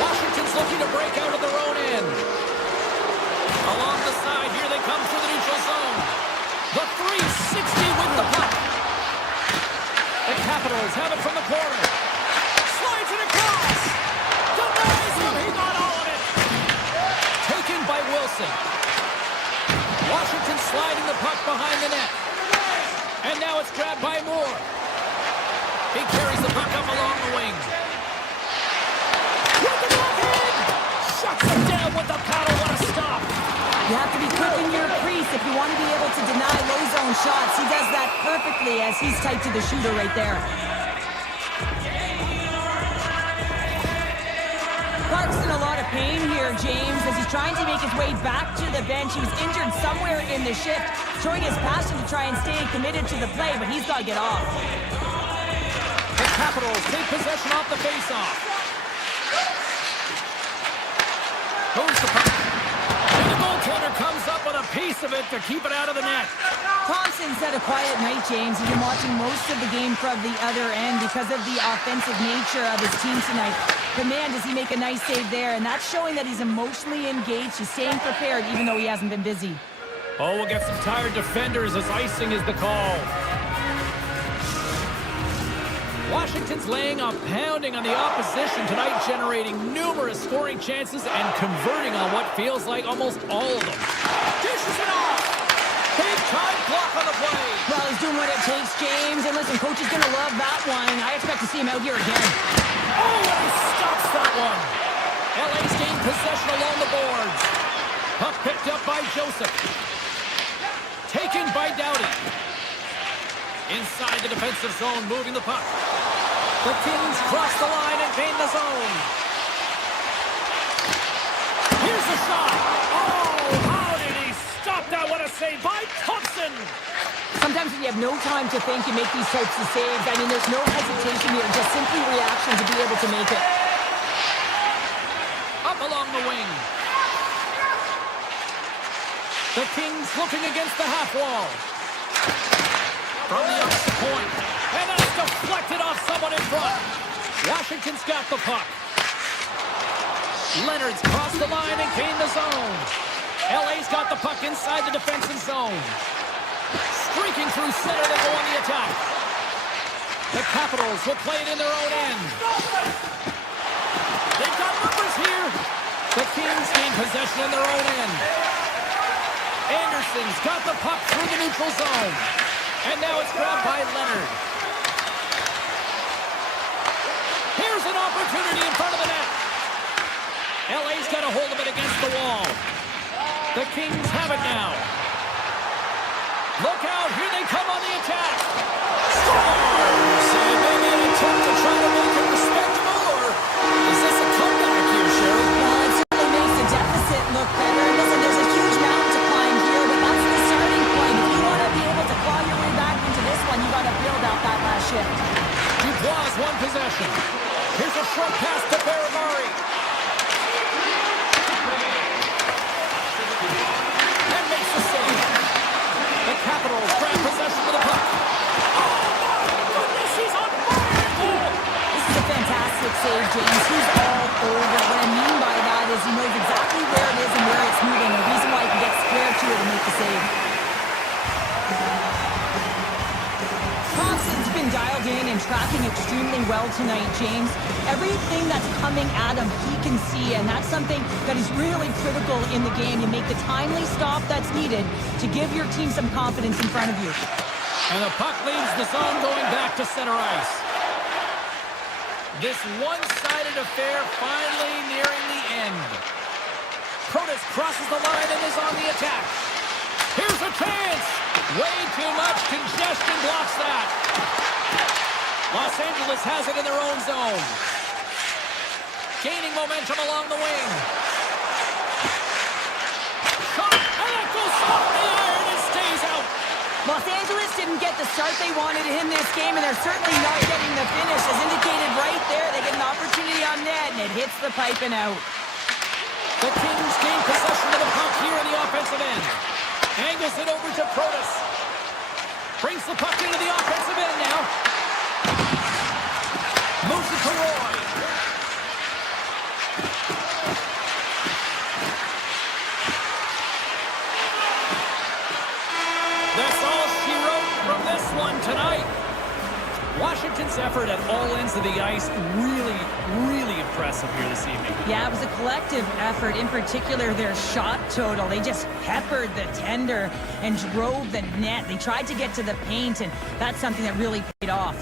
Washington's looking to break out of their own end. Along the side, here they come through the neutral zone. The 360 with the puck. The Capitals have it from the corner. Slides it across. Denies him. He got all of it. Taken by Wilson. Washington sliding the puck behind the net. And now it's grabbed by Moore. He carries the puck up along the wing. With the backhand. Shuts it down with the paddle. What a stop. You have to be quick in your crease if you want to be able to deny low zone shots. He does that perfectly as he's tight to the shooter right there. Clark's in a lot of pain here, James, as he's trying to make his way back to the bench. He was injured somewhere in the shift, showing his passion to try and stay committed to the play, but he's got to get off. The Capitals take possession off the faceoff. Moves the puck. And the goaltender comes up with a piece of it to keep it out of the net. Thompson's had a quiet night, James. He's been watching most of the game from the other end because of the offensive nature of his team tonight. But man, does he make a nice save there, and that's showing that he's emotionally engaged. He's staying prepared even though he hasn't been busy. Oh, we'll get some tired defenders as icing is the call. Washington's laying a pounding on the opposition tonight, generating numerous scoring chances and converting on what feels like almost all of them. Dishes it off. Big time block on the play. Well, he's doing what it takes, James. And listen, coach is going to love that one. I expect to see him out here again. Oh, and he stops that one. LA's gained possession along the boards. Puck picked up by Joseph. Taken by Doughty. Inside the defensive zone, moving the puck. The Kings cross the line and gain the zone. Here's the shot. Oh, how did he stop that? What a save by Thompson. Sometimes when you have no time to think, you make these types of saves. I mean, there's no hesitation here, just simply reaction to be able to make it. Up along the wing. The Kings looking against the half wall. From the opposite point. And that's deflected off someone in front. Washington's got the puck. Leonard's crossed the line and gained the zone. LA's got the puck inside the defensive zone. Streaking through center to go on the attack. The Capitals will play it in their own end. They've got numbers here. The Kings gain possession in their own end. Anderson's got the puck through the neutral zone. And now it's grabbed by Leonard. Here's an opportunity in front of the net. LA's got a hold of it against the wall. The Kings have it now. Look out, here they come on the attack. Scores! And maybe an attempt to try to make it respectable, or is this a comeback here, Cheryl? Well, it certainly makes the deficit look better. Listen, there's a huge really well tonight, James. Everything that's coming at him, he can see, and that's something that is really critical in the game. You make the timely stop that's needed to give your team some confidence in front of you. And the puck leaves the zone going back to center ice. This one-sided affair finally nearing the end. Protas crosses the line and is on the attack. Here's a chance. Way too much congestion blocks that. Los Angeles has it in their own zone. Gaining momentum along the wing. Shot, and it goes off the iron and stays out. Los Angeles didn't get the start they wanted in this game, and they're certainly not getting the finish. As indicated right there, they get an opportunity on net, and it hits the pipe and out. The Kings gain possession of the puck here in the offensive end. Angles it over to Protas. Brings the puck into the offensive end now. Moves it to Roy. That's all she wrote from this one tonight. Washington's effort at all ends of the ice really impressive here this evening. Yeah, it was a collective effort, in particular their shot total. They just peppered the tender and drove the net. They tried to get to the paint, and that's something that really paid off.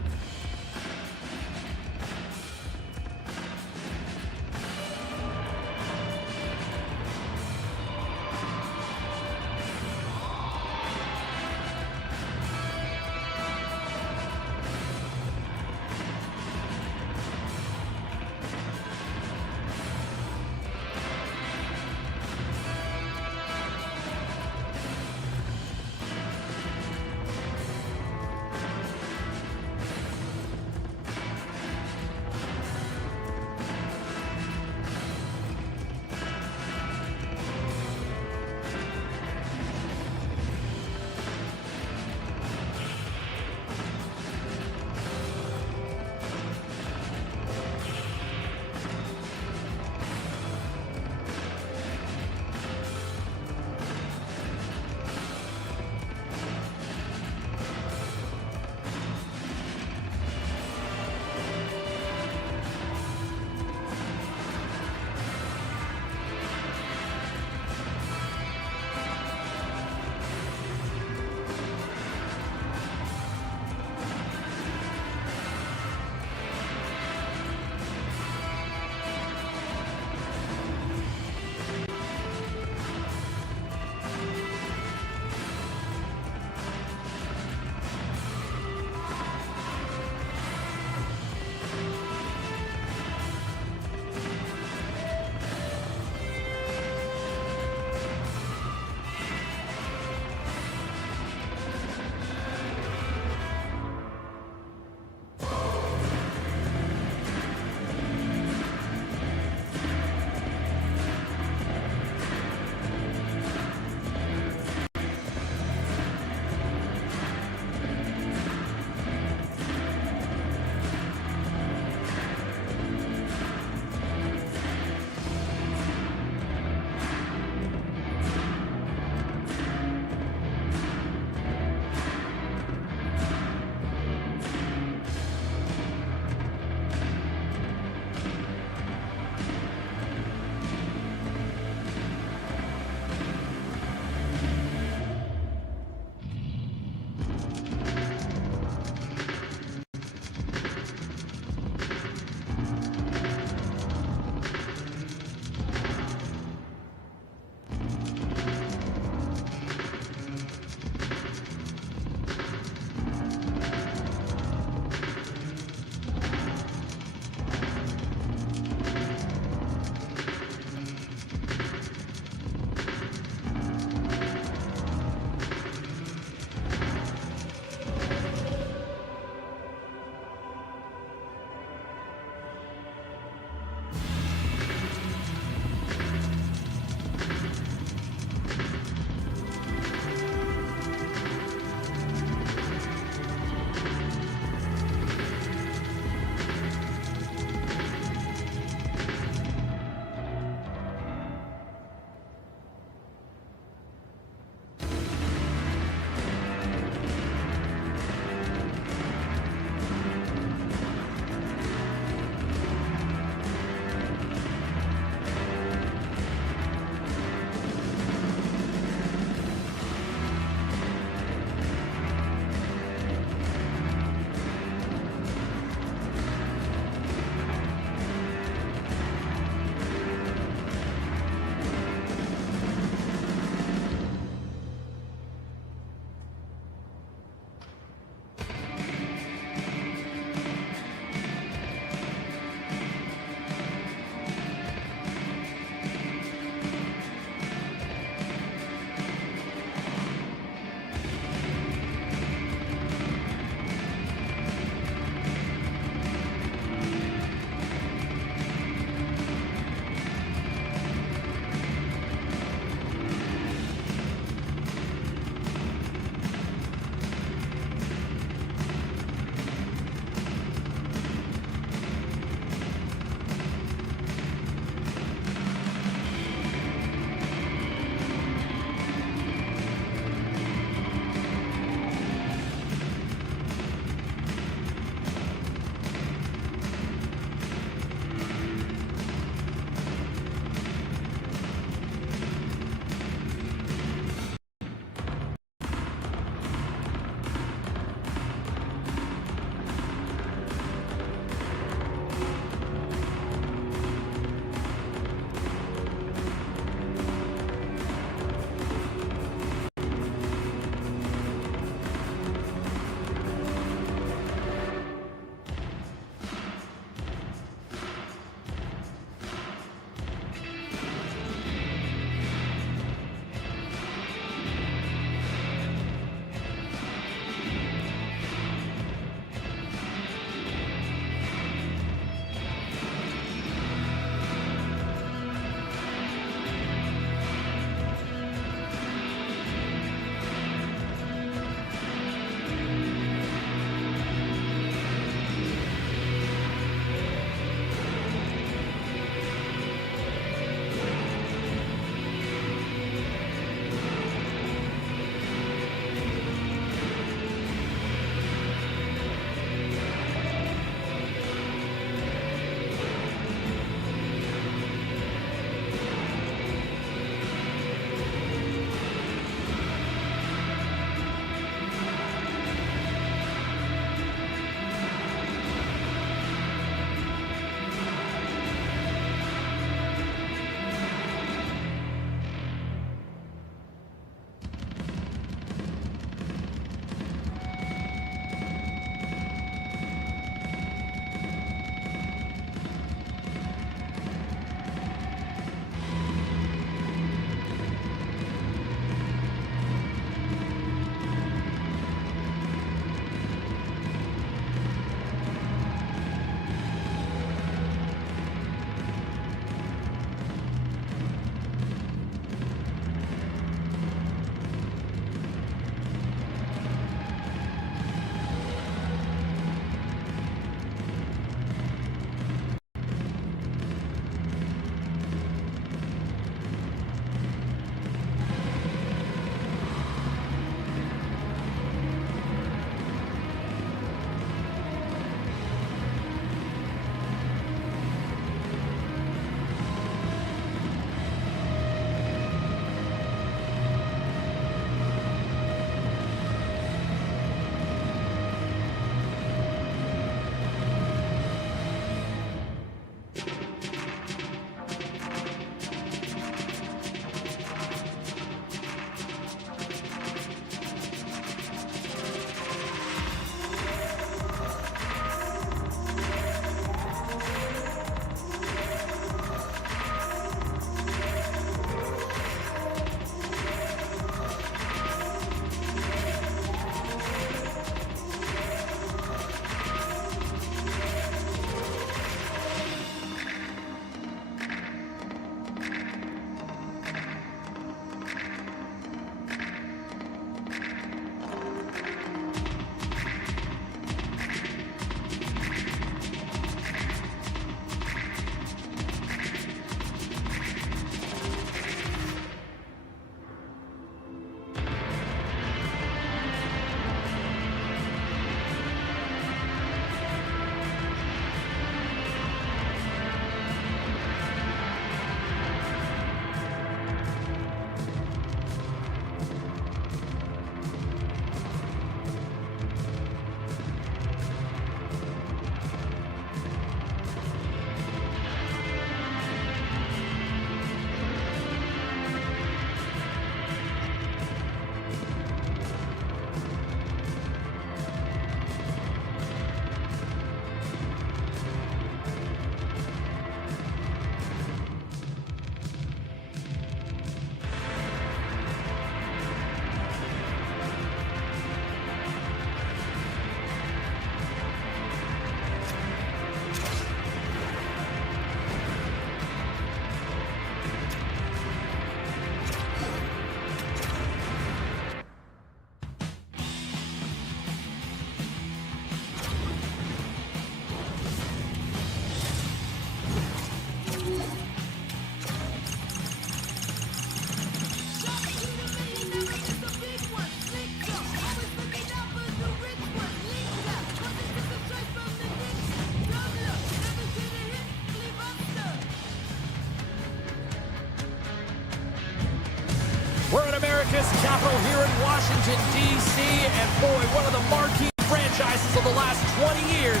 We're in America's capital here in Washington, D.C., and boy, one of the marquee franchises of the last 20 years.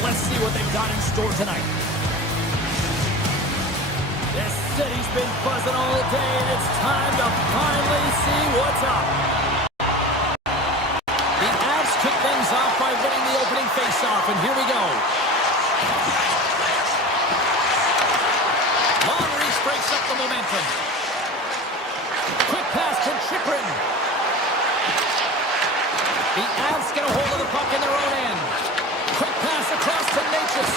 Let's see what they've got in store tonight. This city's been buzzing all day, and it's time to finally see what's up. The Avs kick things off by winning the opening faceoff, and here we go. Long reach breaks up the momentum. Quick pass to Chychrun. The Avs get a hold of the puck in their own end. Quick pass across to Natchez.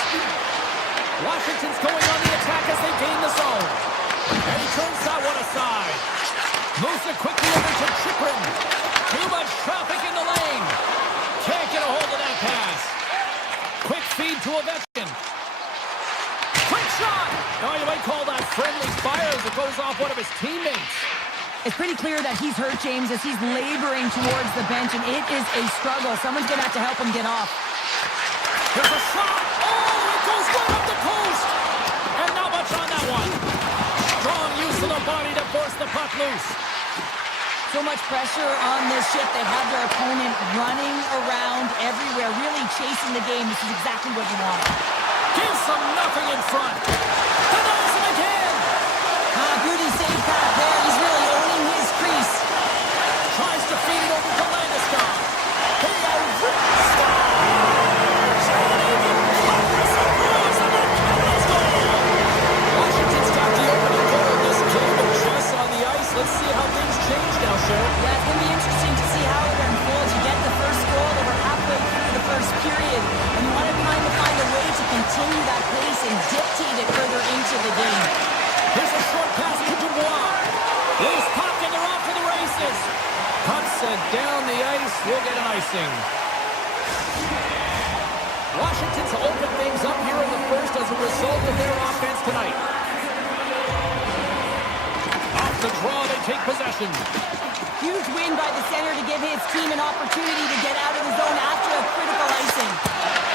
Washington's going on the attack as they gain the zone. And he turns that one aside. Moves it quickly over to Chychrun. Too much traffic in the lane. Can't get a hold of that pass. Quick feed to Ovechkin. Quick shot! Oh, you might call that friendly fire as it goes off one of his teammates. It's pretty clear that he's hurt, James, as he's laboring towards the bench, and it is a struggle. Someone's going to have to help him get off. There's a shot! Oh, it goes right up the post! And not much on that one. Strong use of the body to force the puck loose. So much pressure on this shift. They have their opponent running around everywhere, really chasing the game. This is exactly what you want. Gives them nothing in front. Denies him again! Beauty save back there. He's really owning his crease. Tries to feed it over to Landeskog. He scores! And even Congress approves of the Canucks goal! Washington's got the opening goal of this game, and Chess on the ice. Let's see how things change now, Cheryl. Yeah, it's going to be interesting to see how it unfolds. You get the first goal over halfway through the first period, and you want to kind of find a way to continue that pace and dictate it further into the game. Here's a short pass to Dubois. Loose puck, and they're off to the races. Puck sent down the ice. We'll get an icing. Washington's opened things up here in the first as a result of their offense tonight. Off the draw, they take possession. Huge win by the center to give his team an opportunity to get out of the zone after a critical icing.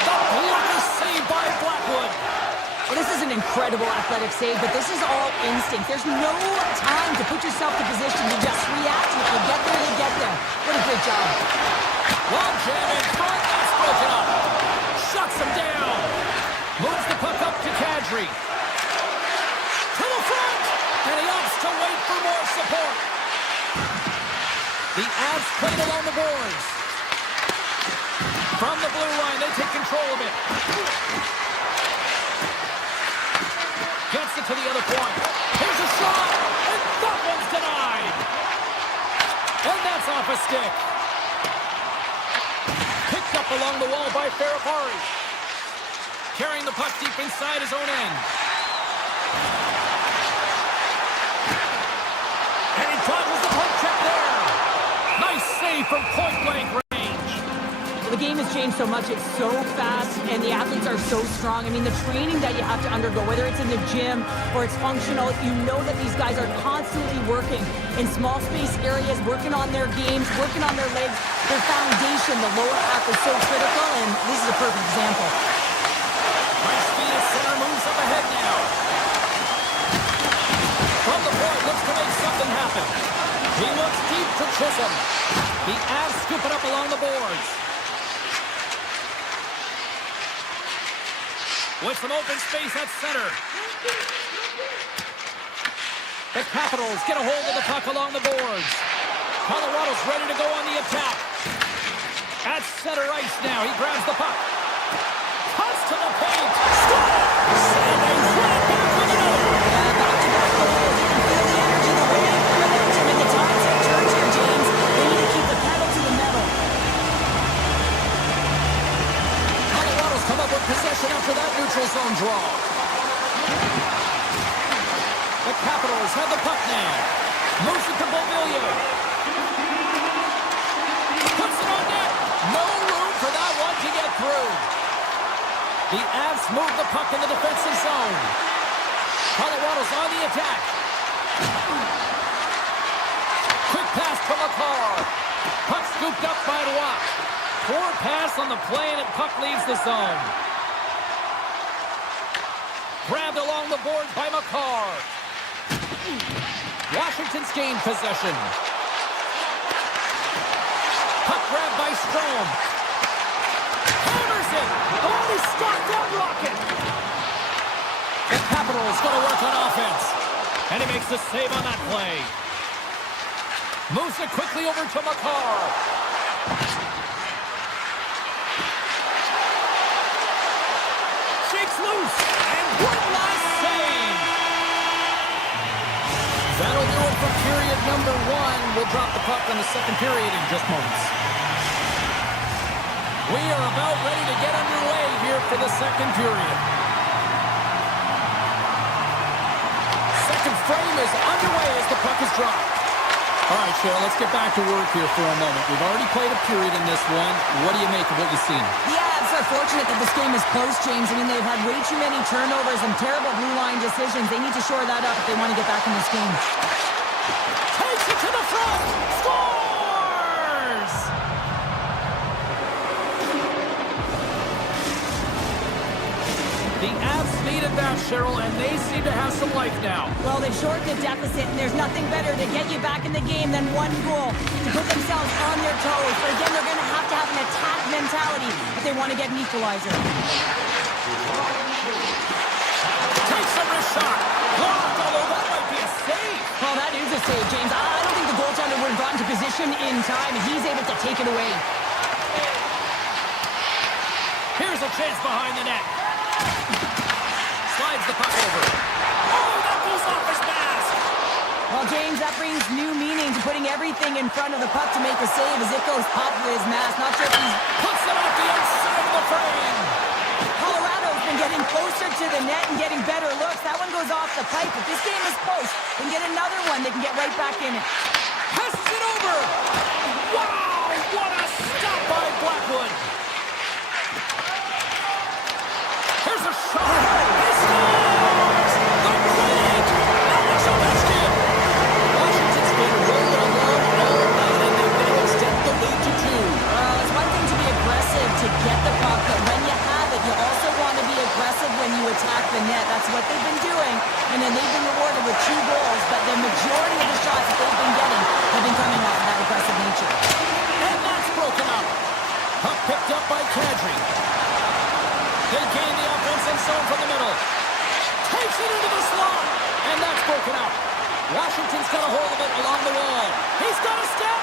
The block is saved by Blackwood. Well, this is an incredible athletic save, but this is all instinct. There's no time to put yourself in position to just react. If you get there, you get there. What a great job. Long jam in front, that's broken up. Shuts him down. Moves the puck up to Kadri. To the front, and he opts to wait for more support. The Avs play it along the boards. From the blue line, they take control of it. Gets it to the other point. Here's a shot, and that one's denied. And that's off a stick. Picked up along the wall by Ferrapari. Carrying the puck deep inside his own end. And he dodges the puck check there. Nice save from point-blank range. The game has changed so much. It's so fast, and the athletes are so strong. I mean, the training that you have to undergo, whether it's in the gym or it's functional, you know that these guys are constantly working in small space areas, working on their games, working on their legs. Their foundation, the lower half, is so critical, and this is a perfect example. Nice speed at center, moves up ahead now. From the point, looks to make something happen. He looks deep to Chisholm. The Avs scoop it up along the boards. With some open space at center. The Capitals get a hold of the puck along the boards. Colorado's ready to go on the attack. At center ice now, he grabs the puck. Cuts to the paint. Scores! And they run it back with another. Back-to-back goals. You can feel the energy, the wave, the momentum, and the tides have turned here, James. They need to keep the pedal to the metal. Colorado's come up with possession after that neutral zone draw. The Capitals have the puck now. Moves it to Beauvillier. Puts it on net. No room for that one to get through. The Avs move the puck in the defensive zone. Colorado's on the attack. Quick pass to McCarr. Puck scooped up by Watt. Poor pass on the play, and puck leaves the zone. Grabbed along the boards by McCarr. Washington's gained possession. Puck grab by Strome. Hammers it. Oh, he stopped that rocket. The Capitals going to work on offense. And he makes the save on that play. Moves it quickly over to McCarr. Shakes loose. And one last save. That'll do it for period number 1. We'll drop the puck on the second period in just moments. We are about ready to get underway here for the second period. Second frame is underway as the puck is dropped. All right, Cheryl, let's get back to work here for a moment. We've already played a period in this one. What do you make of what you've seen? The Avs are fortunate that this game is close, James. I mean, they've had way too many turnovers and terrible blue line decisions. They need to shore that up if they want to get back in this game. Takes it to the front. Scores! The Avs needed that, Cheryl, and they seem to have some life now. Well, they've shortened the deficit, and there's nothing better to get you back in the game than one goal to put themselves on their toes. But again, they're going to have an attack mentality if they want to get an equalizer. Takes a wrist shot. Blocked, although that might be a save. Well, that is a save, James. I don't think the goaltender would have gotten to position in time, and he's able to take it away. Here's a chance behind the net. Slides the puck over. Oh, that goes off his mask. Well, James, that brings new meaning to putting everything in front of the puck to make a save as it goes pop with his mask. Not sure if he's... Puts it off the outside of the frame. Colorado's been getting closer to the net and getting better looks. That one goes off the pipe. If this game is close, they can get another one. They can get right back in it. Passes it over. Wow, what a stop by Blackwood. Here's a shot. He scores! The Kodiak! Alex Ovechkin! Washington's been rolling along all night, and they've now extended the lead to 2. It's one thing to be aggressive to get the puck, but when you have it, you also want to be aggressive when you attack the net. That's what they've been doing, and then they've been rewarded with 2 goals, but the majority of the shots that they've been getting have been coming off of that aggressive nature. And that's broken up. Puck picked up by Kadri. They gain the offensive zone from the middle. Takes it into the slot. And that's broken out. Washington's got a hold of it along the wall. He's got a step.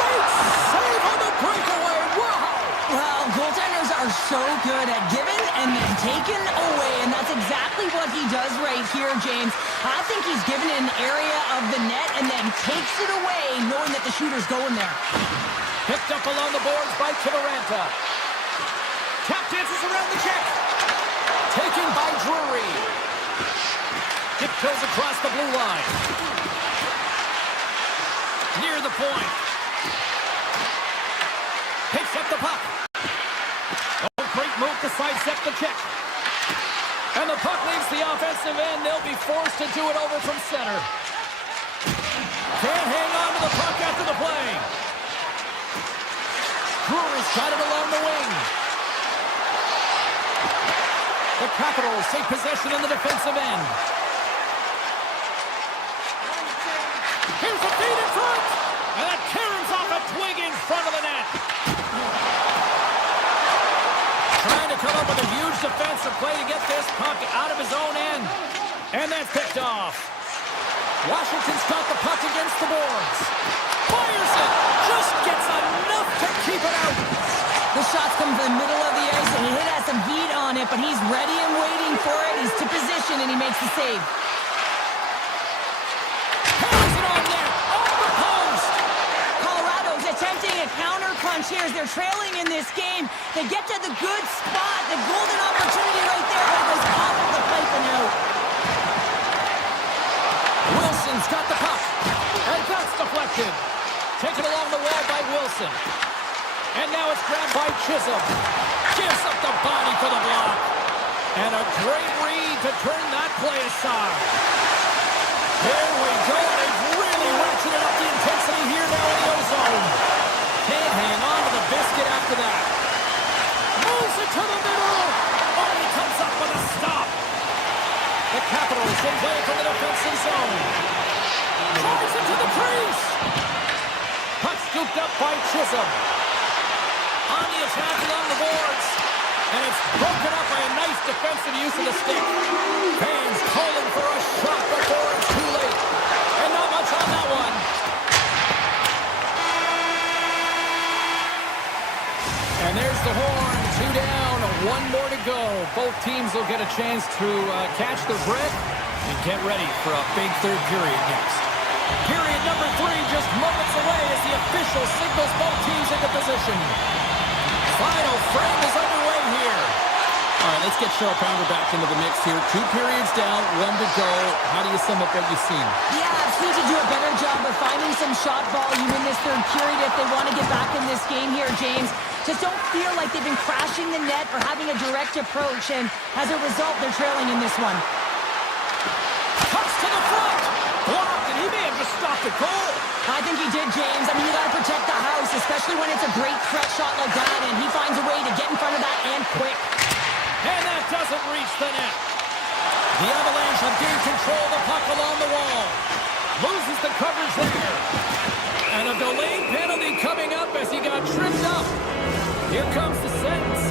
Great save on the breakaway. Wow. Well, goaltenders are so good at giving and then taking away, and that's exactly what he does right here, James. I think he's given an area of the net and then takes it away, knowing that the shooter's going there. Picked up along the boards by Kiviranta. Tap dances around the check. Taken by Drury. Dip goes across the blue line. Near the point. Picks up the puck. Oh, great move to sidestep the check. And the puck leaves the offensive end. They'll be forced to do it over from center. Can't hang on to the puck after the play. Drury's got it along the wing. The Capitals take possession in the defensive end. Here's a feed in front. And that caroms off a twig in front of the net. Trying to come up with a huge defensive play to get this puck out of his own end. And that's picked off. Washington's got the puck against the boards. Fires it. Just gets enough to keep it out. The shot's coming from the middle of the ice, and he has some heat on it, but he's ready and waiting for it. He's to position, and he makes the save. Carries it on there. Off the post. Colorado's attempting a counter punch here as they're trailing in this game. They get to the good spot, the golden opportunity right there, but it goes off of the pipe and out. Wilson's got the puck. And that's deflected. Taken along the wall by Wilson. And now it's grabbed by Chisholm. Gives up the body for the block. And a great read to turn that play aside. There we go. They've really ratcheted up the intensity here now in the ozone. Can't hang on to the biscuit after that. Moves it to the middle. Oh, he comes up with a stop. The Capitals in play from the defensive zone. Chisholm. On the attack along the boards. And it's broken up by a nice defensive use of the stick. Fans calling for a shot before it's too late. And not much on that one. And there's the horn. 2 down, 1 more to go. Both teams will get a chance to catch their breath and get ready for a big third period next. Period number 3 just moments away as the official signals both teams into position. Final frame is underway here. All right, let's get Cheryl Pounder back into the mix here. 2 periods down, 1 to go. How do you sum up what you've seen? The Avs need to do a better job of finding some shot volume in this third period if they want to get back in this game here, James. Just don't feel like they've been crashing the net or having a direct approach, and as a result, they're trailing in this one. Cuts to the front. Blocked, and he may have just stopped the goal. I think he did, James. I mean, you got to protect the house, especially when it's a great threat shot like that, and he finds a way to get in front of that and quick. And that doesn't reach the net. The Avalanche have gained control of the puck along the wall. Loses the coverage there. And a delayed penalty coming up as he got tripped up. Here comes the sentence.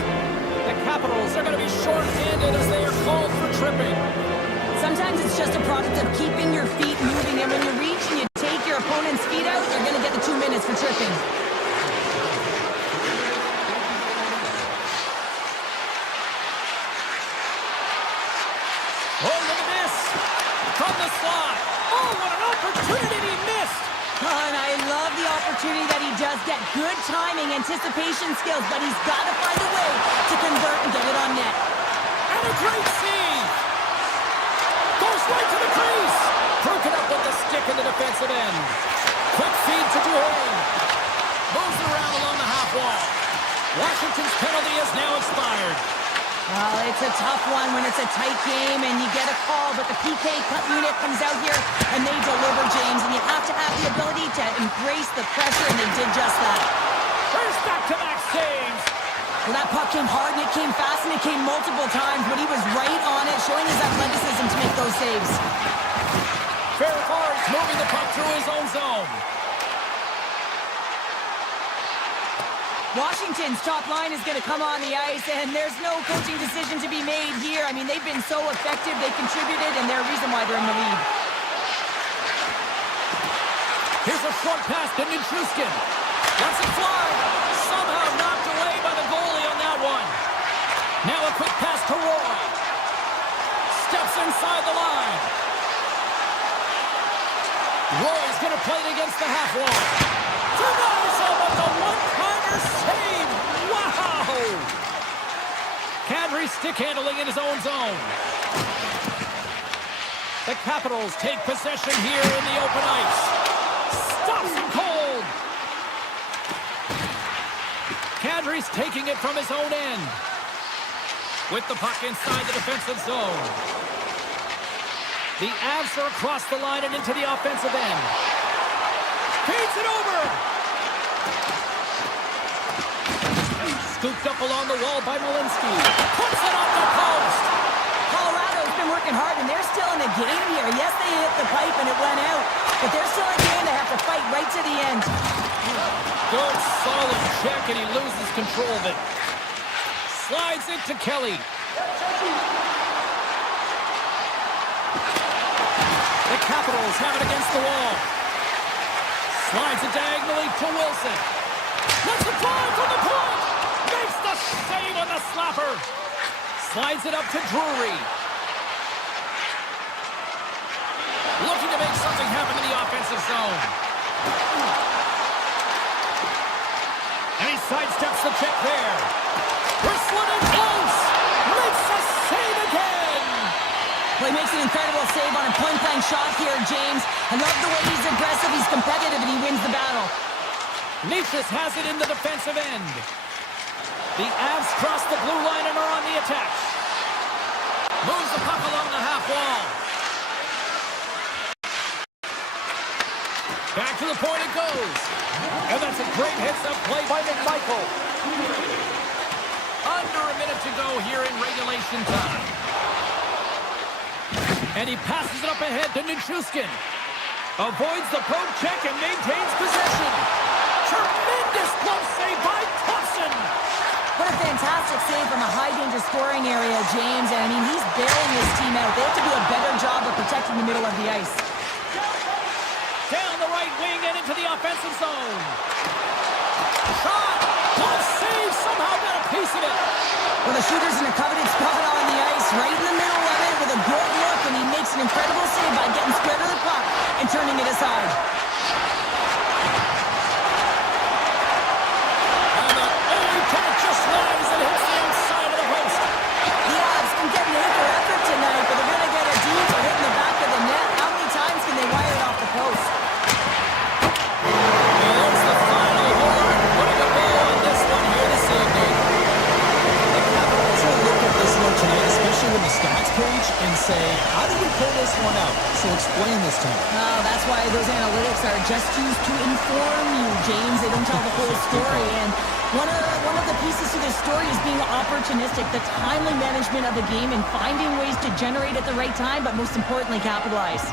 The Capitals are going to be short-handed as they are called for tripping. Sometimes it's just a product of keeping your feet moving, and when you reach and you take your opponent's feet out, you're going to get the 2 minutes for tripping. Oh, look at this. From the slot. Oh, what an opportunity he missed. Oh, and I love the opportunity that he does get. Good timing, anticipation skills, but he's got to find a way to convert and get it on net. And a great save. Goes right to the crease. Broken up with the stick in the defensive end. Quick feed to Duane. Moves it around along the half wall. Washington's penalty is now expired. Well, it's a tough one when it's a tight game and you get a call, but the PK cut unit comes out here and they deliver, James, and you have to have the ability to embrace the pressure, and they did just that. There's back-to-back saves. Well, that puck came hard and it came fast and it came multiple times, but he was right on it, showing his athleticism to make those saves. Fairfar's moving the puck through his own zone. Washington's top line is going to come on the ice, and there's no coaching decision to be made here. I mean, they've been so effective, they contributed, and they're a reason why they're in the lead. Here's a short pass to Nichushkin. Lets it fly. Somehow knocked away by the goalie on that one. Now a quick pass to Roy. Steps inside the line. Roy's going to play it against the half wall. Denies him with the one-timer save. Wow! Kadri stick handling in his own zone. The Capitals take possession here in the open ice. Stops him cold. Kadri's taking it from his own end. With the puck inside the defensive zone. The Avs are across the line and into the offensive end. Feeds it over. Scooped up along the wall by Malinsky. Puts it off the post. Colorado's been working hard, and they're still in the game here. Yes, they hit the pipe and it went out, but they're still in the game. They have to fight right to the end. Good, solid check, and he loses control of it. Slides it to Kelly. The Capitals have it against the wall. Slides it diagonally to Wilson. Lets it fly from the point. Makes the save on the slapper. Slides it up to Drury. Looking to make something happen in the offensive zone. And he sidesteps the check there. Whistling in close. Makes the save again. Well, he makes an incredible save on a point-blank shot here, James. I love the way he's aggressive, he's competitive, and he wins the battle. Nichus has it in the defensive end. The Avs cross the blue line and are on the attack. Moves the puck along the half wall. Back to the point it goes. And that's a great heads-up play by McMichael. Under a minute to go here in regulation time. And he passes it up ahead to Nichushkin. Avoids the poke check and maintains possession. tremendous glove save by Thompson. What a fantastic save from a high-danger scoring area, James. And, I mean, he's bailing his team out. They have to do a better job of protecting the middle of the ice. Down the right wing and into the offensive zone. Shot! Glove save! Somehow got a piece of it. Well, the shooter's in a coveted spot on the ice, right in the middle of it with a good look, and he makes an incredible save by getting square to the puck and turning it aside. Just lies and hits the outside of the post. The Avs can get an anchor effort tonight, but they're going to get a D for hitting the back of the net. How many times can they wire it off the post? And there's the final horn, putting a bow on this one here this evening. The Capitals will look at this one tonight, especially when the stats page, and say, how did we pull this one out? So explain this to me. Oh, that's why those analytics are just used to inform you, James. They don't tell the whole story. And one of the pieces to this story is being opportunistic, the timely management of the game and finding ways to generate at the right time, but most importantly, capitalize.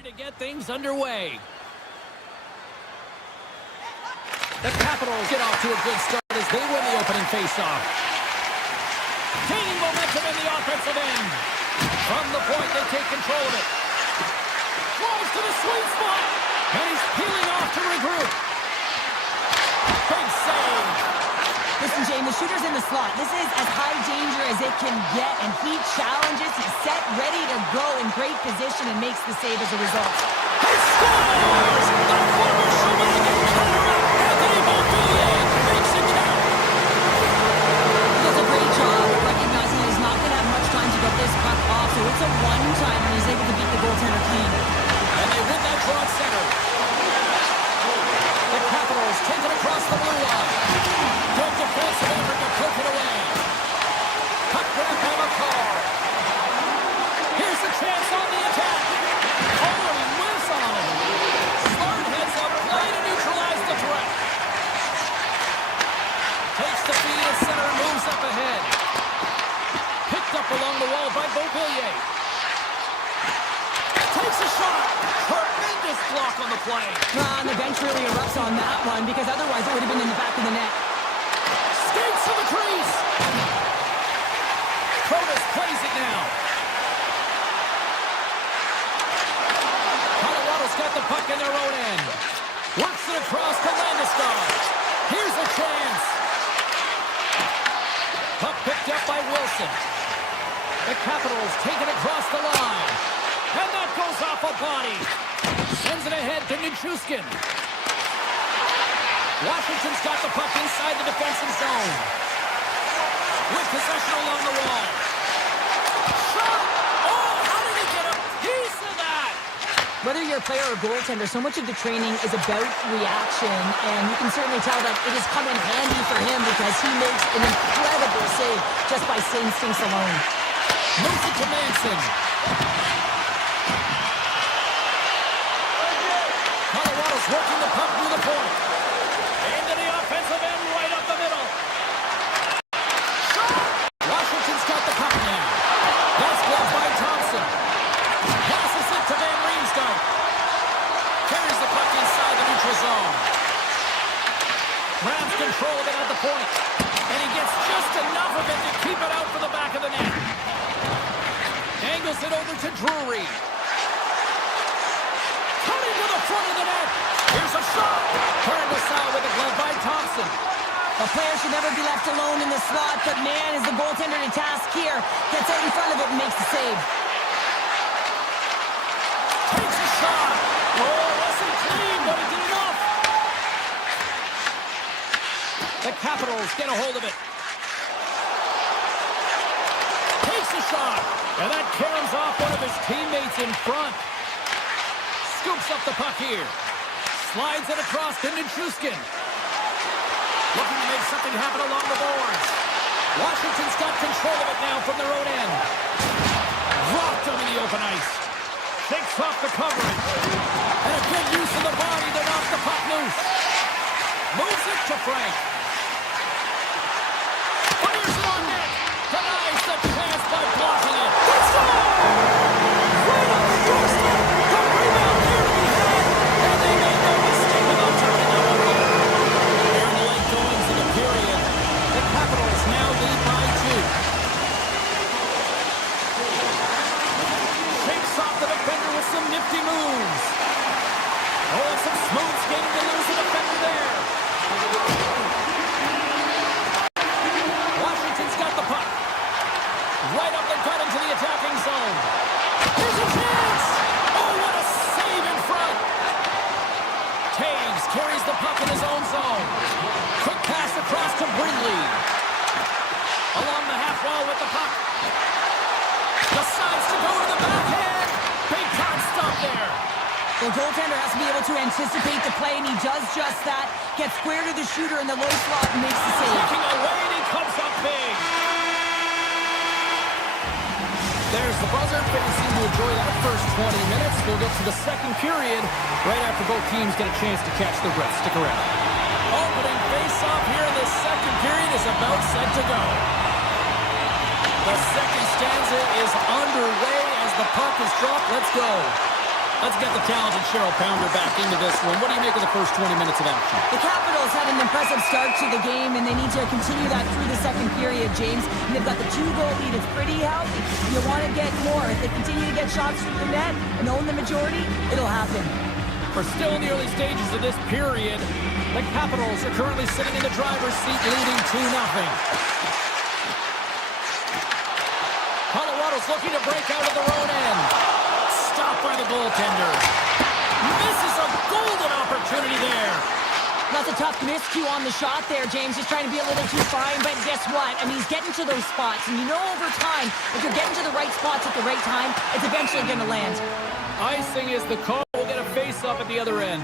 Ready to get things underway. The Capitals get off to a good start as they win the opening faceoff. Gaining momentum in the offensive end. From the point, they take control of it. Drives to the sweet spot. And he's peeling off to regroup. Big save. Listen, James, the shooter's in the slot. This is as high danger as it can get, and he challenges. He's set, ready to go in great position, and makes the save as a result. He scores! The former Shawinigan counter-up. Anthony Beauvillier makes it count. He does a great job of recognizing he's not going to have much time to get this puck off, so it's a one-time, and he's able to beat the goaltender clean. And they win that draw at center. The Capitals take it across the blue line. Good defensive effort to poke it away. Puck grab by McCall. Here's a chance on the attack. Oh, and he whiffs on him. Smart heads up play to neutralize the threat. Takes the feed at center and moves up ahead. Picked up along the wall by Beauvillier. Takes a shot. Tremendous block on the play. And the bench really erupts on that one, because otherwise it would have been in the back of the net. Skates to the crease. Protas plays it now. Colorado's got the puck in their own end. Works it across to Landeskog. Here's a chance. Puck picked up by Wilson. The Capitals take it across the line. And that goes off a body. Sends it ahead to Nichushkin. Washington's got the puck inside the defensive zone. With possession along the wall. Shot! Oh, how did he get a piece of that? Whether you're a player or goaltender, so much of the training is about reaction, and you can certainly tell that it has come in handy for him because he makes an incredible save just by instincts alone. Moves it to Manson. Colorado's working the puck through the point. Into the offensive end, right up the middle. Shot! Washington's got the puck now. That's blocked by Thompson. Passes it to Van Riemsdyk. Carries the puck inside the neutral zone. Grabs control of it at the point. And he gets just enough of it to keep it out for the back of the net. Angles it over to Drury. Cutting to the front of the net. Here's a shot. Turned aside with a glove by Thompson. A player should never be left alone in the slot, but man, is the goaltender to task here. Gets out in front of it and makes the save. Takes a shot. Oh, wasn't clean, but he did enough. The Capitals get a hold of it. Takes a shot. And that caroms off one of his teammates in front. Scoops up the puck here. Slides it across to Nichushkin. Looking to make something happen along the boards. Washington's got control of it now from their own end. Dropped him in the open ice. Shakes off the coverage. And a good use of the body to knock the puck loose. Moves it to Frank. Fires it on net. Denies the chance by blocking it. It's right on the doorstep. The rebound here to be had. And they made no mistake about turning that one over. They're in the late goings of the period. The Capitals now lead by 2. Shakes off the defender with some nifty moves. Oh, and some smooth skating to lose the defender there. Washington's got the puck. Right up the gut into the attacking zone. Here's a chance! Oh, what a save in front! Taves carries the puck in his own zone. Quick pass across to Brindley. Along the half wall with the puck. Decides to go to the backhand. Big time stop there. The goaltender has to be able to anticipate the play, and he does just that. Gets square to the shooter in the low slot and makes the save. Taking away, and he comes up big. There's the buzzer. Fans seem to enjoy that first 20 minutes. We'll get to the second period right after both teams get a chance to catch their breath. Stick around. Opening face-off here in the second period is about set to go. The second stanza is underway as the puck is dropped. Let's go. Let's get the talented Cheryl Pounder back into this one. What do you make of the first 20 minutes of action? The Capitals had an impressive start to the game, and they need to continue that through the second period, James. And they've got the 2-goal lead. It's pretty healthy. You want to get more. If they continue to get shots through the net and own the majority, it'll happen. We're still in the early stages of this period. The Capitals are currently sitting in the driver's seat, leading 2-0. Colorado's looking to break out of their own end. Stopped by the goaltender. Misses a golden opportunity there. That's a tough miscue on the shot there, James. Just trying to be a little too fine, but guess what? I mean, he's getting to those spots, and you know over time, if you're getting to the right spots at the right time, it's eventually going to land. Icing is the call. We'll get a face-off at the other end.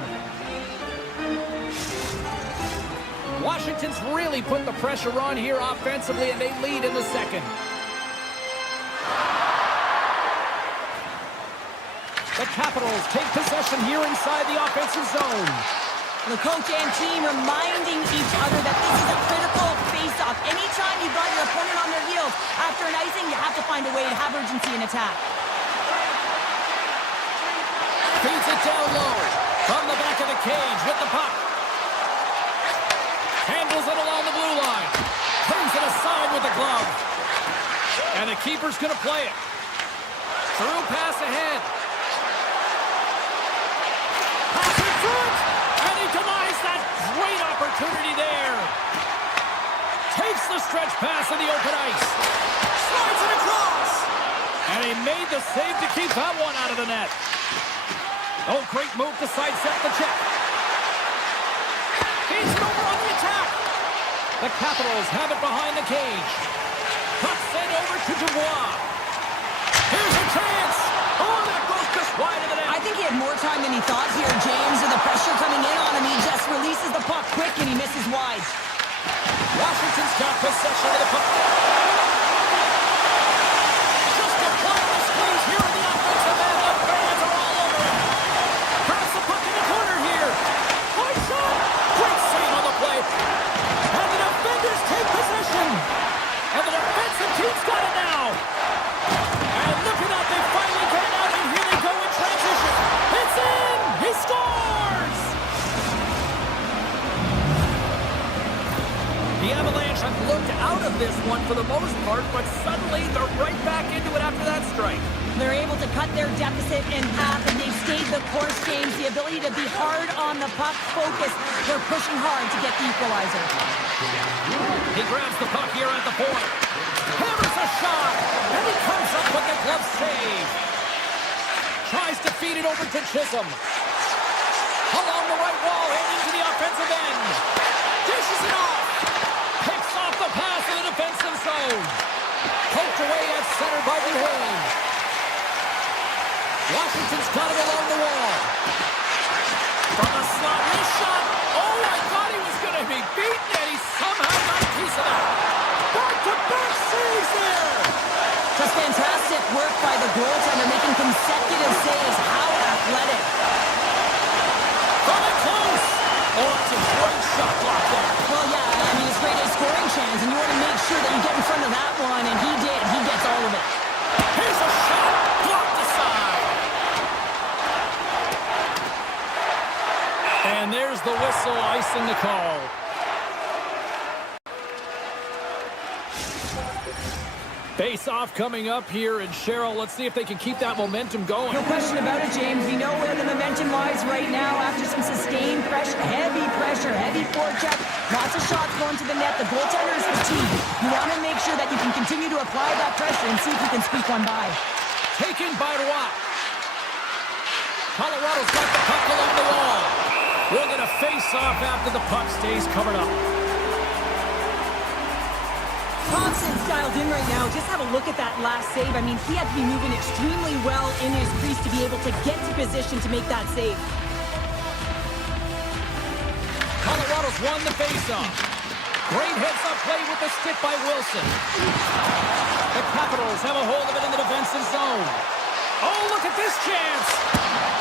Washington's really put the pressure on here offensively, and they lead in the second. The Capitals take possession here inside the offensive zone. The coach and team reminding each other that this is a critical face-off. Anytime you've got your opponent on their heels after an icing, you have to find a way to have urgency in attack. Feeds it down low. From the back of the cage with the puck. Handles it along the blue line. Turns it aside with the glove. And the keeper's going to play it. Through pass ahead. Pass in front. And he denies that great opportunity there. Takes the stretch pass in the open ice. Slides it across. And he made the save to keep that one out of the net. Oh, great move to sidestep the check. He's over on the attack. The Capitals have it behind the cage. Puck sent over to Dubois. Here's a chance. Oh, that goes just wide of the net. I think he had more time than he thought here, James, and the pressure coming in on him. He just releases the puck quick, and he misses wide. Washington's got possession of the puck. Just applying the squeeze here in the offensive end. The fans are all over him. Pass the puck in the corner here. High shot. Great save on the play. And the defenders take possession. And the defensive team's got it now. And look at that. They finally get out, and here they go in transition. It's in. He scores. The Avalanche have looked out of this one for the most part, but suddenly they're right back into it after that strike. They're able to cut their deficit in half, and they've stayed the course, James. The ability to be hard on the puck, focus. They're pushing hard to get the equalizer. He grabs the puck here at the point. Hammers a shot, and he comes up with the glove save. Tries to feed it over to Chisholm. Along the right wall and into the offensive end. Dishes it off. Picks off the pass in the defensive zone. Poked away at center by Duhaime. Washington's got it along the wall. From the slot, his shot. Oh, I thought he was going to be beaten, and he somehow got a piece of that. Back-to-back saves there. Just fantastic work by the goaltender, making consecutive saves. How athletic. From it close. Oh, it's a great shot block there. Well, yeah, I mean, it's great a scoring chance, and you want to make sure that you get in front of that one, and he did. He gets all of it. Here's a shot. Blocked aside. And there's the whistle, icing the call. Face-off coming up here, and Cheryl, let's see if they can keep that momentum going. No question about it, James. We know where the momentum lies right now after some sustained pressure, heavy forecheck, lots of shots going to the net. The goaltender is fatigued. You want to make sure that you can continue to apply that pressure and see if you can squeak one by. Taken by Roy. Colorado's got the puck along the wall. We'll get a face-off after the puck stays covered up. Thompson's dialed in right now. Just have a look at that last save. I mean, he had to be moving extremely well in his crease to be able to get to position to make that save. Colorado's won the faceoff. Great heads-up play with the stick by Wilson. The Capitals have a hold of it in the defensive zone. Oh, look at this chance.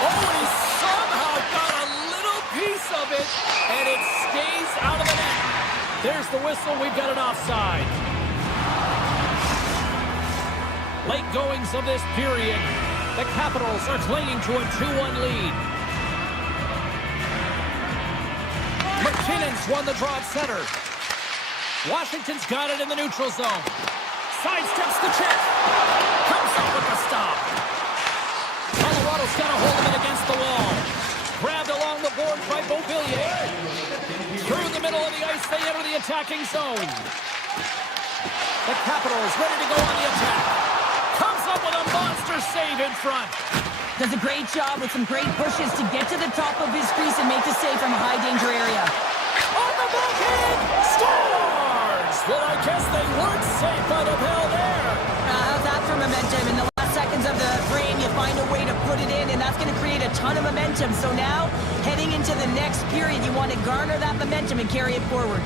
Oh, he somehow got a little piece of it, and it stays out of the net. There's the whistle. We've got an offside. Late goings of this period. The Capitals are clinging to a 2-1 lead. McKinnon's won the draw at center. Washington's got it in the neutral zone. Sidesteps the check. Comes up with the stop. Colorado's got a hold of it against the wall. Grabbed along the boards by Beauvillier. Through the middle of the ice, they enter the attacking zone. The Capitals ready to go on the attack. Comes up with a monster save in front. Does a great job with some great pushes to get to the top of his crease and make the save from a high-danger area. On the backhand, scores! Well, I guess they weren't safe out of hell there. How's that for momentum? In the last seconds of the frame, you find a way to put it in, and that's going to create a ton of momentum. So now, heading into the next period, you want to garner that momentum and carry it forward.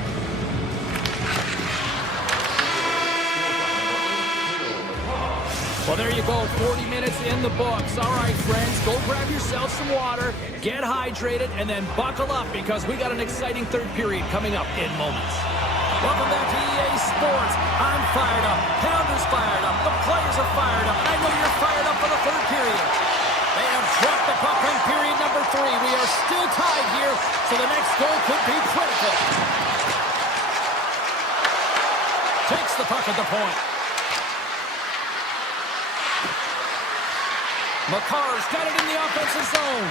Well, there you go, 40 minutes in the books. All right, friends, go grab yourself some water, get hydrated, and then buckle up because we got an exciting third period coming up in moments. Welcome back to EA Sports. I'm fired up. Pounder's fired up. The players are fired up. And I know you're fired up for the third period. They have dropped the puck in period number 3. We are still tied here, so the next goal could be critical. Takes the puck at the point. McCarr's got it in the offensive zone.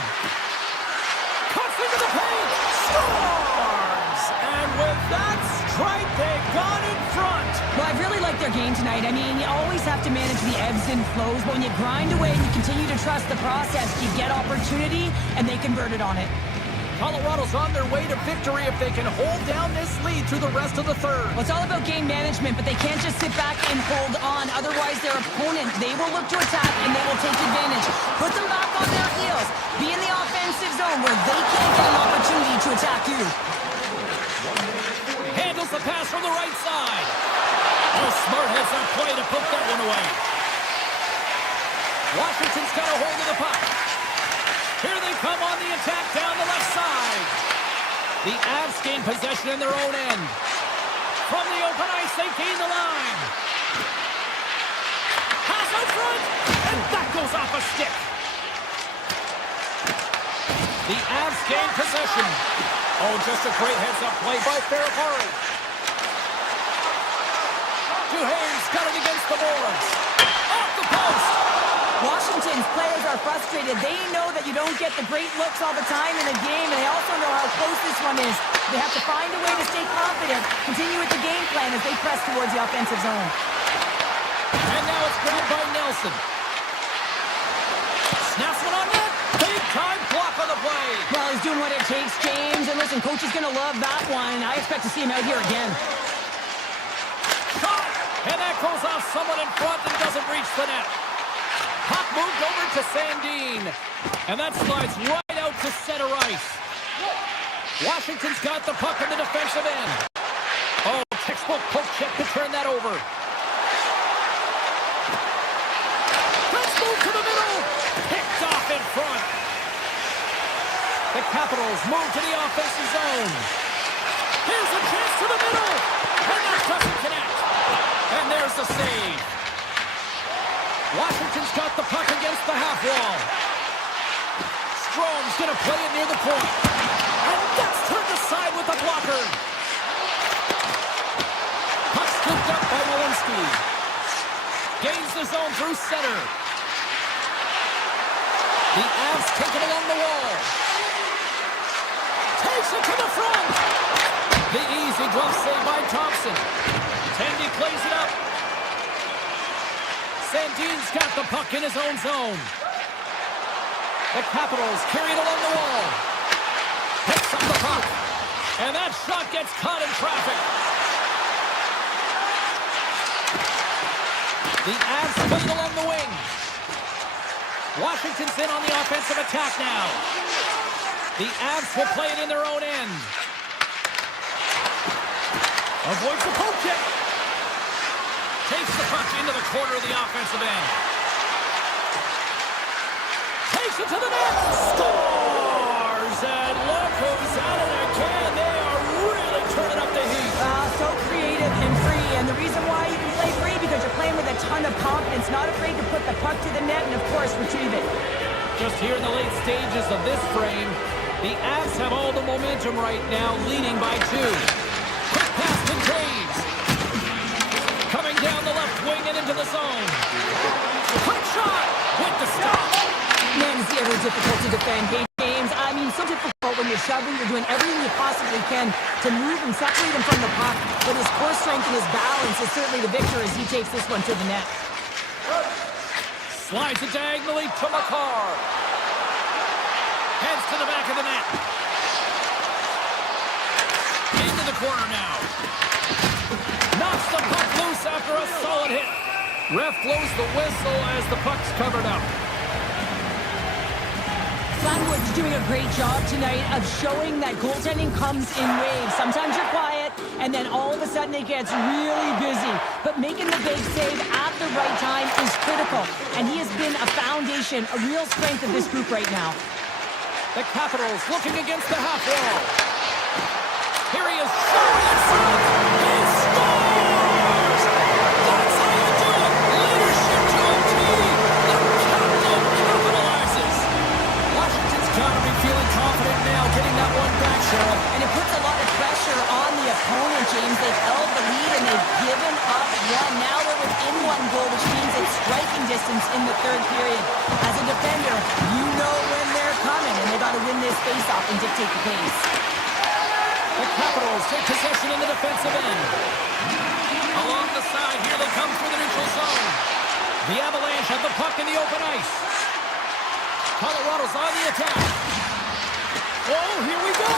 Cuts into the paint. Scores! And with that strike, they got in front. Well, I really like their game tonight. I mean, you always have to manage the ebbs and flows. But when you grind away and you continue to trust the process, you get opportunity, and they converted on it. Colorado's on their way to victory if they can hold down this lead through the rest of the third. Well, it's all about game management, but they can't just sit back and hold on. Otherwise, their opponent, they will look to attack, and they will take advantage. Put them back on their heels. Be in the offensive zone where they can't get an opportunity to attack you. Handles the pass from the right side. Oh, smart heads that play to put that one away. Washington's got a hold of the puck. Here they come on the attack down the left side. The Avs gain possession in their own end. From the open ice, they gain the line. Pass out front, and that goes off a stick. The Avs gain possession. Oh, just a great heads-up play by Ferrapari. Duhaime's got it against the boards. Off the post. Washington's players are frustrated. They know that you don't get the great looks all the time in a game, and they also know how close this one is. They have to find a way to stay confident, continue with the game plan as they press towards the offensive zone. And now it's grabbed by Nelson. Snaps one on net. Big time block on the play. Well, he's doing what it takes, James. And listen, coach is going to love that one. I expect to see him out here again. Shot! And that goes off someone in front and doesn't reach the net. Puck moved over to Sandin. And that slides right out to center ice. Washington's got the puck in the defensive end. Oh, textbook poke check to turn that over. Let's move to the middle. Picked off in front. The Capitals move to the offensive zone. Here's a chance to the middle. And that doesn't connect. And there's the save. Washington's got the puck against the half wall. Strome's going to play it near the point. And that's turned aside with the blocker. Puck scooped up by Walensky. Gains the zone through center. The Avs take it along the wall. Takes it to the front. The easy glove save by Thompson. Tandy plays it up. Sandin's got the puck in his own zone. The Capitals carry it along the wall. Picks up the puck. And that shot gets caught in traffic. The Avs play it along the wing. Washington's in on the offensive attack now. The Avs will play it in their own end. Avoids the poke check. Takes the puck into the corner of the offensive end. Takes it to the net. Scores! And look who's at it again. They are really turning up the heat. So creative and free. And the reason why you can play free because you're playing with a ton of confidence, not afraid to put the puck to the net and, of course, retrieve it. Just here in the late stages of this frame, the Avs have all the momentum right now, leading by 2. Quick pass to Graves. Coming down the left wing and into the zone. Quick shot with the stop. Man, is it ever difficult to defend. Hey, James, I mean, so difficult when you're you're shoving, you're doing everything you possibly can to move and separate him from the puck. But his core strength and his balance is certainly the victor as he takes this one to the net. Slides it diagonally to McCarr. Heads to the back of the net. Into the corner now. Knocks the puck loose after a solid hit. Ref blows the whistle as the puck's covered up. Sunwood's doing a great job tonight of showing that goaltending comes in waves. Sometimes you're quiet, and then all of a sudden it gets really busy. But making the big save at the right time is critical, and he has been a foundation, a real strength of this group right now. The Capitals looking against the half wall. Here he is, shooting in front. He scores! That's how you do it. Leadership to a team. The captain capitalizes. Washington's got to be feeling confident now, getting that one back, Cheryl. And it puts a lot of pressure on the opponent, James. They've held the lead and they've given up one. Now they're within one goal, which means it's striking distance in the third period. As a defender, you know when they're coming, and they got to win this faceoff and dictate the pace. The Capitals take possession in the defensive end. Along the side, here they come through the neutral zone. The Avalanche have the puck in the open ice. Colorado's on the attack. Oh, here we go!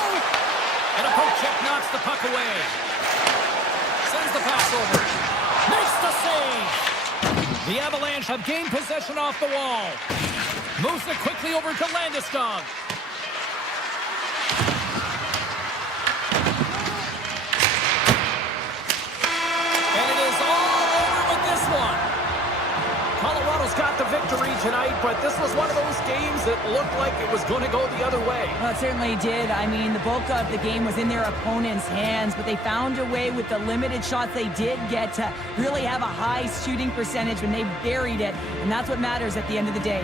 And a poke check knocks the puck away. Sends the pass over. Makes the save! The Avalanche have gained possession off the wall. Moves it quickly over to Landeskog. Colorado's got the victory tonight, but this was one of those games that looked like it was going to go the other way. Well, it certainly did. I mean, the bulk of the game was in their opponent's hands, but they found a way with the limited shots they did get to really have a high shooting percentage when they buried it, and that's what matters at the end of the day.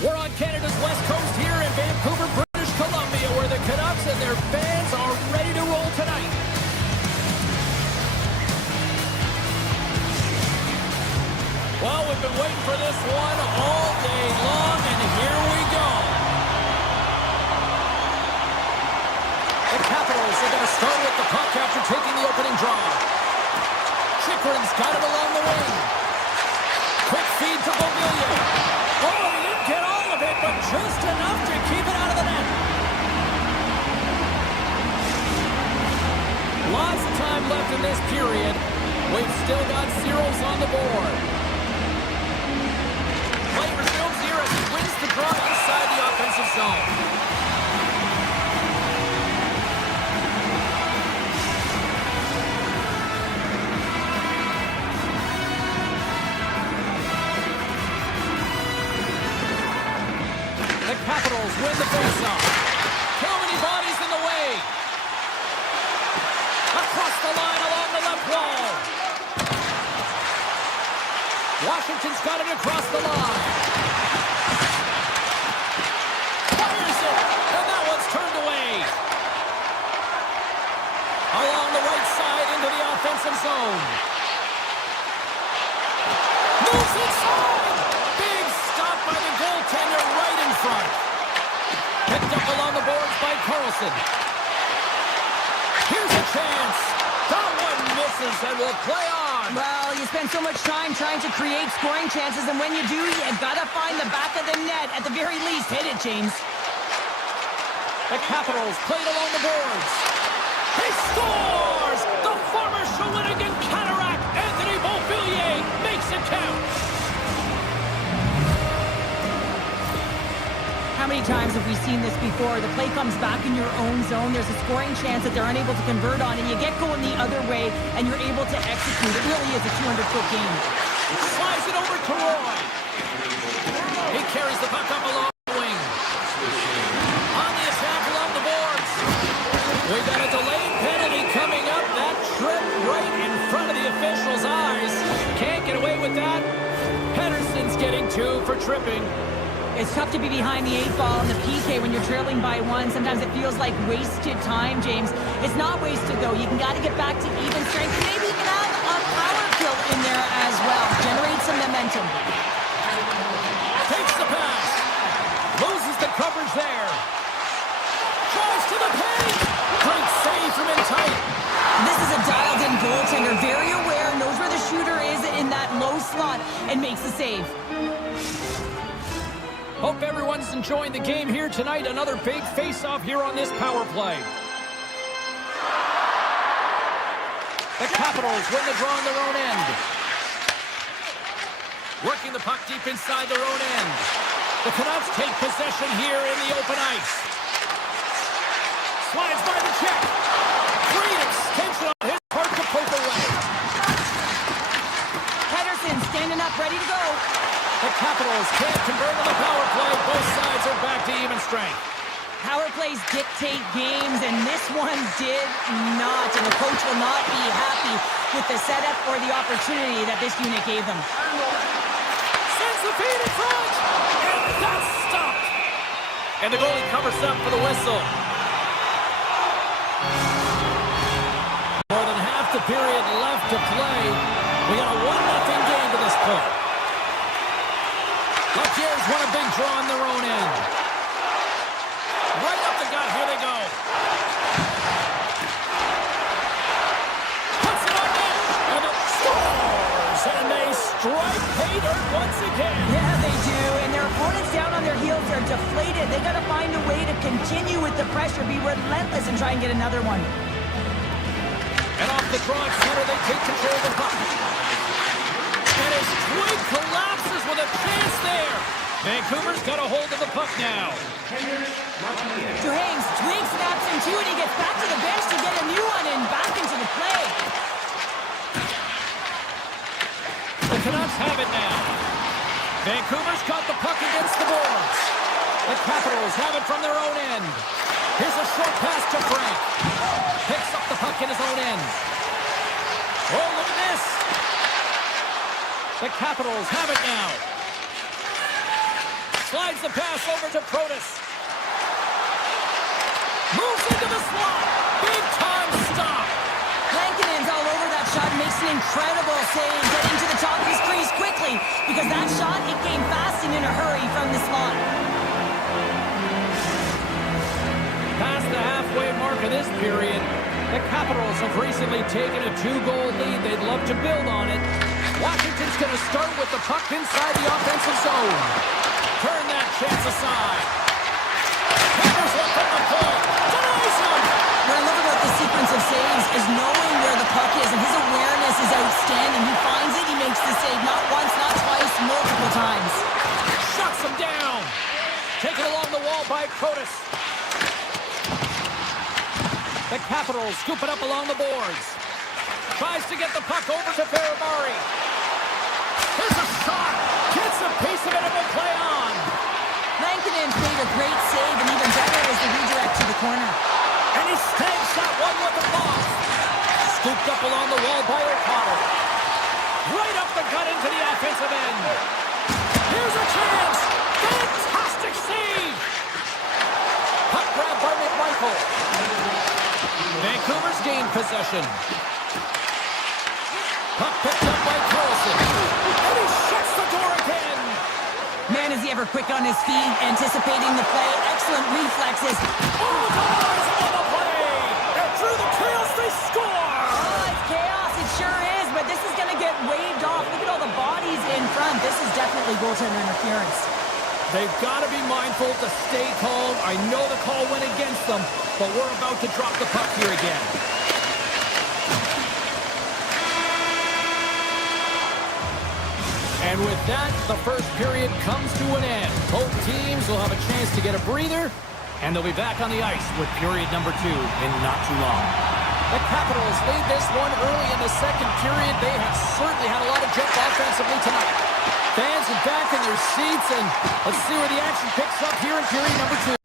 We're on Canada's west coast here in Vancouver, British Columbia, where the Canucks and their fans are ready to roll tonight. Well, we've been waiting for this one all day long, and here we go. The Capitals are going to start with the puck after taking the opening draw. Chychrun's got it along the wing. feed to Beauvillier. Oh, he didn't get all of it, but just enough to keep it out of the net. Lots of time left in this period. We've still got zeros on the board. Play resumes here as he wins the draw inside the offensive zone. The Capitals win the faceoff. How many bodies in the way? Across the line along the left wall. Washington's got it across the line. Fires it, and that one's turned away. Along the right side into the offensive zone. Moves inside. Big stop by the goaltender right in front. Picked up along the boards by Carlson. Here's a chance. That one misses and will play on. Well, you spend so much time trying to create scoring chances, and when you do, you've got to find the back of the net. At the very least, hit it, James. The Capitals played along the boards. He scores! The former Shawinigan Cataract, Anthony Beauvillier, makes it count. How many times have we seen this before? The play comes back in your own zone. There's a scoring chance that they're unable to convert on, and you get going the other way, and you're able to execute. It really is a 200-foot game. Slides it over to Roy. He carries the puck up along the wing. On the attack along the boards. We got a delayed penalty coming up. That trip right in front of the official's eyes. Can't get away with that. Pedersen's getting 2 for tripping. It's tough to be behind the 8 ball in the PK when you're trailing by 1. Sometimes it feels like wasted time, James. It's not wasted, though. You can got to get back to even strength. Maybe you can have a power kill in there as well. Generate some momentum. Takes the pass. Loses the coverage there. Tries to the paint. Great save from in tight. This is a dialed-in goaltender. Very aware, knows where the shooter is in that low slot, and makes the save. Hope everyone's enjoying the game here tonight. Another big face-off here on this power play. The Capitals win the draw on their own end. Working the puck deep inside their own end. The Canucks take possession here in the open ice. Slides by the check. Great extension on his part to poke away. Pedersen standing up, ready to go. The Capitals can't convert on the power play. Both sides are back to even strength. Power plays dictate games, and this one did not. And the coach will not be happy with the setup or the opportunity that this unit gave them. Sends the feed in front, and that's stopped. And the goalie covers up for the whistle. More than half the period left to play. We got a 1-0 game to this point. Luckier's won a big draw on their own end. Right up the gut, here they go. Puts it on net, and it scores! And they strike pay dirt once again. Yeah, they do, and their opponents down on their heels are deflated. They got to find a way to continue with the pressure, be relentless, and try and get another one. And off the draw at center, they take control of the puck. And his twig collapses with a chance there. Vancouver's got a hold of the puck now. Duhame's twig snaps in two, and he gets back to the bench to get a new one and back into the play. The Canucks have it now. Vancouver's got the puck against the boards. The Capitals have it from their own end. Here's a short pass to Frank. Picks up the puck in his own end. Oh, look at this. The Capitals have it now. Slides the pass over to Protas. Moves into the slot. Big time stop. Lankinen's all over that shot, makes an incredible save, getting to the top of his crease quickly, because that shot, it came fast and in a hurry from the slot. Past the halfway mark of this period, the Capitals have recently taken a 2-goal lead. They'd love to build on it. Washington's going to start with the puck inside the offensive zone. Turn that chance aside. Panthers look from the point. Denies him. What I love about this sequence of saves is knowing where the puck is, and his awareness is outstanding. He finds it, he makes the save not once, not twice, multiple times. Shuts him down. Taken along the wall by Kodiak. The Capitals scoop it up along the boards. Tries to get the puck over to Ferrari. Here's a shot. Gets a piece of it and will play on. Lankinen made a great save, and even better was the redirect to the corner. And he snags that one with the ball. Scooped up along the wall by O'Connell. Right up the gut into the offensive end. Here's a chance. Fantastic save. Puck grab by McMichael. Vancouver's gained possession. Puck picked up by Carlson. And he shuts the door again. Man, is he ever quick on his feet, anticipating the play. Excellent reflexes. Oh, Tavares on the play. And through the chaos, they score. Oh, it's chaos. It sure is, but this is going to get waved off. Look at all the bodies in front. This is definitely goaltender interference. They've got to be mindful to stay calm. I know the call went against them, but we're about to drop the puck here again. And with that, the first period comes to an end. Both teams will have a chance to get a breather, and they'll be back on the ice with period number 2 in not too long. The Capitals lead this one early in the second period. They have certainly had a lot of jump offensively tonight. Fans are back in their seats, and let's see where the action picks up here in period number 2.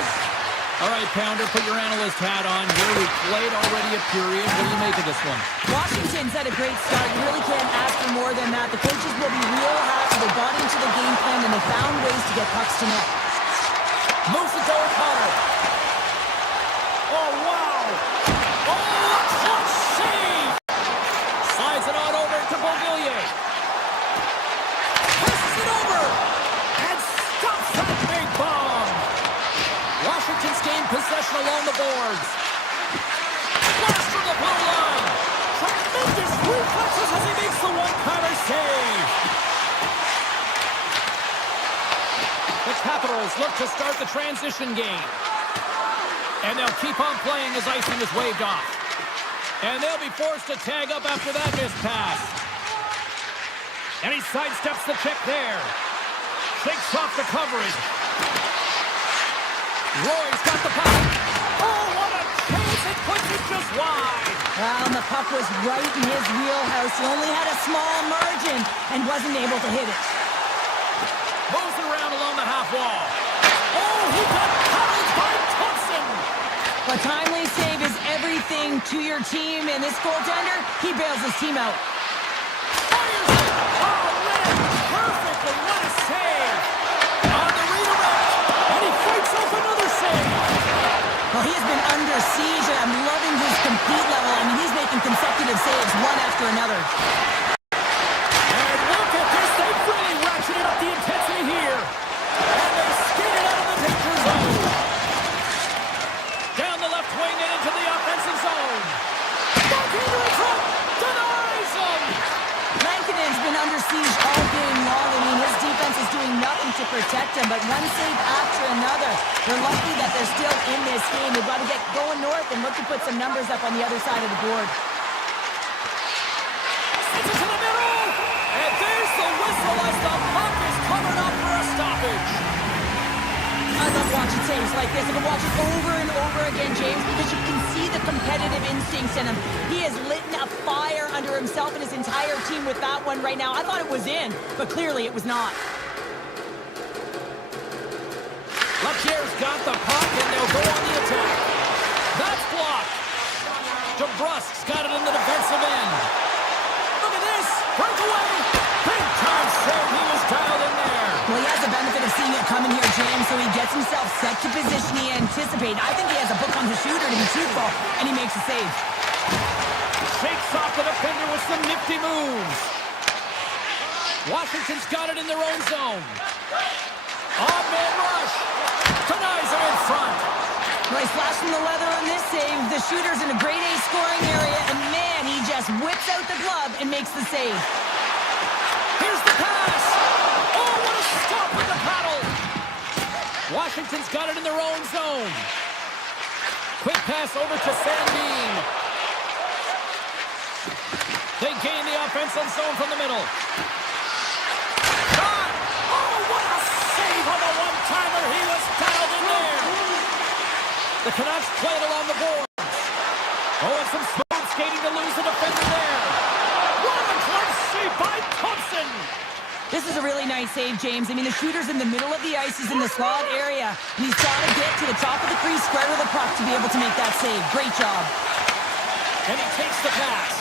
All right, Pounder, put your analyst hat on here. We've played already a period. What do you make of this one? Washington's had a great start. You really can't ask for more than that. The coaches will be real happy. They bought into the game plan, and they found ways to get pucks to net. Moves it to O'Connor. Oh, wow. Oh, clutch save. Slides it on over to Beauvillier. Passes it over. And stops that big bomb. Washington's gained possession along the boards. Flash from the blue line. Tremendous reflexes as he makes the one-timer save. The Capitals look to start the transition game. And they'll keep on playing as icing is waved off. And they'll be forced to tag up after that missed pass. And he sidesteps the check there. Shakes off the coverage. Roy's got the puck. Oh, what a chance. It puts it just wide. Well, the puck was right in his wheelhouse. He only had a small margin and wasn't able to hit it. Moves it around along the half wall. Oh, he got covered by Thompson. A timely save is everything to your team, and this goaltender, he bails his team out. Fires it. Oh, man, perfectly. What a save. On the redirect. And he fights off another save. Well, he has been under siege, and I'm loving his compete level. I mean, he's making consecutive saves one after another. And look at this. They've really ratcheted up the intensity here. And they skate it out of the danger zone. Down the left wing and into the offensive zone. Backhand in front. Denies him. Lankinen's been under siege all game long. I mean, his defense is doing nothing to protect him, but one save after another. They're lucky that they're still in this game. They've got to get going north and look to put some numbers up on the other side of the board. Sends it to the middle. And there's the whistle as the puck is covered up for a stoppage. I love watching saves like this. I can watch it over and over again, James, because you can see the competitive instincts in him. He has lit a fire under himself and his entire team with that one right now. I thought it was in, but clearly it was not. Lapierre's got the puck, and they'll go on the attack. That's blocked. DeBrusk's got it in the defensive end. Look at this. Breakaway. Big time save. He was dialed in there. Well, he has the benefit of seeing it coming here, James, so he gets himself set to position he anticipated. I think he has a book on the shooter, to be truthful, and he makes a save. Shakes off the defender with some nifty moves. Washington's got it in their own zone. On-man rush. Denies him in front. Well, he's flashing the leather on this save. The shooter's in a grade A scoring area, and man, he just whips out the glove and makes the save. Here's the pass. Oh, what a stop with the paddle. Washington's got it in their own zone. Quick pass over to Sandin. They gain the offensive zone from the middle. Shot! Oh, what a save on the one-timer. He was dialed in there. The Canucks play it along the boards. Oh, and some smooth skating to lose the defender there. What a close save by Thompson. This is a really nice save, James. I mean, the shooter's in the middle of the ice. He's in the slot area. And he's got to get to the top of the crease, square with the puck to be able to make that save. Great job. And he takes the pass.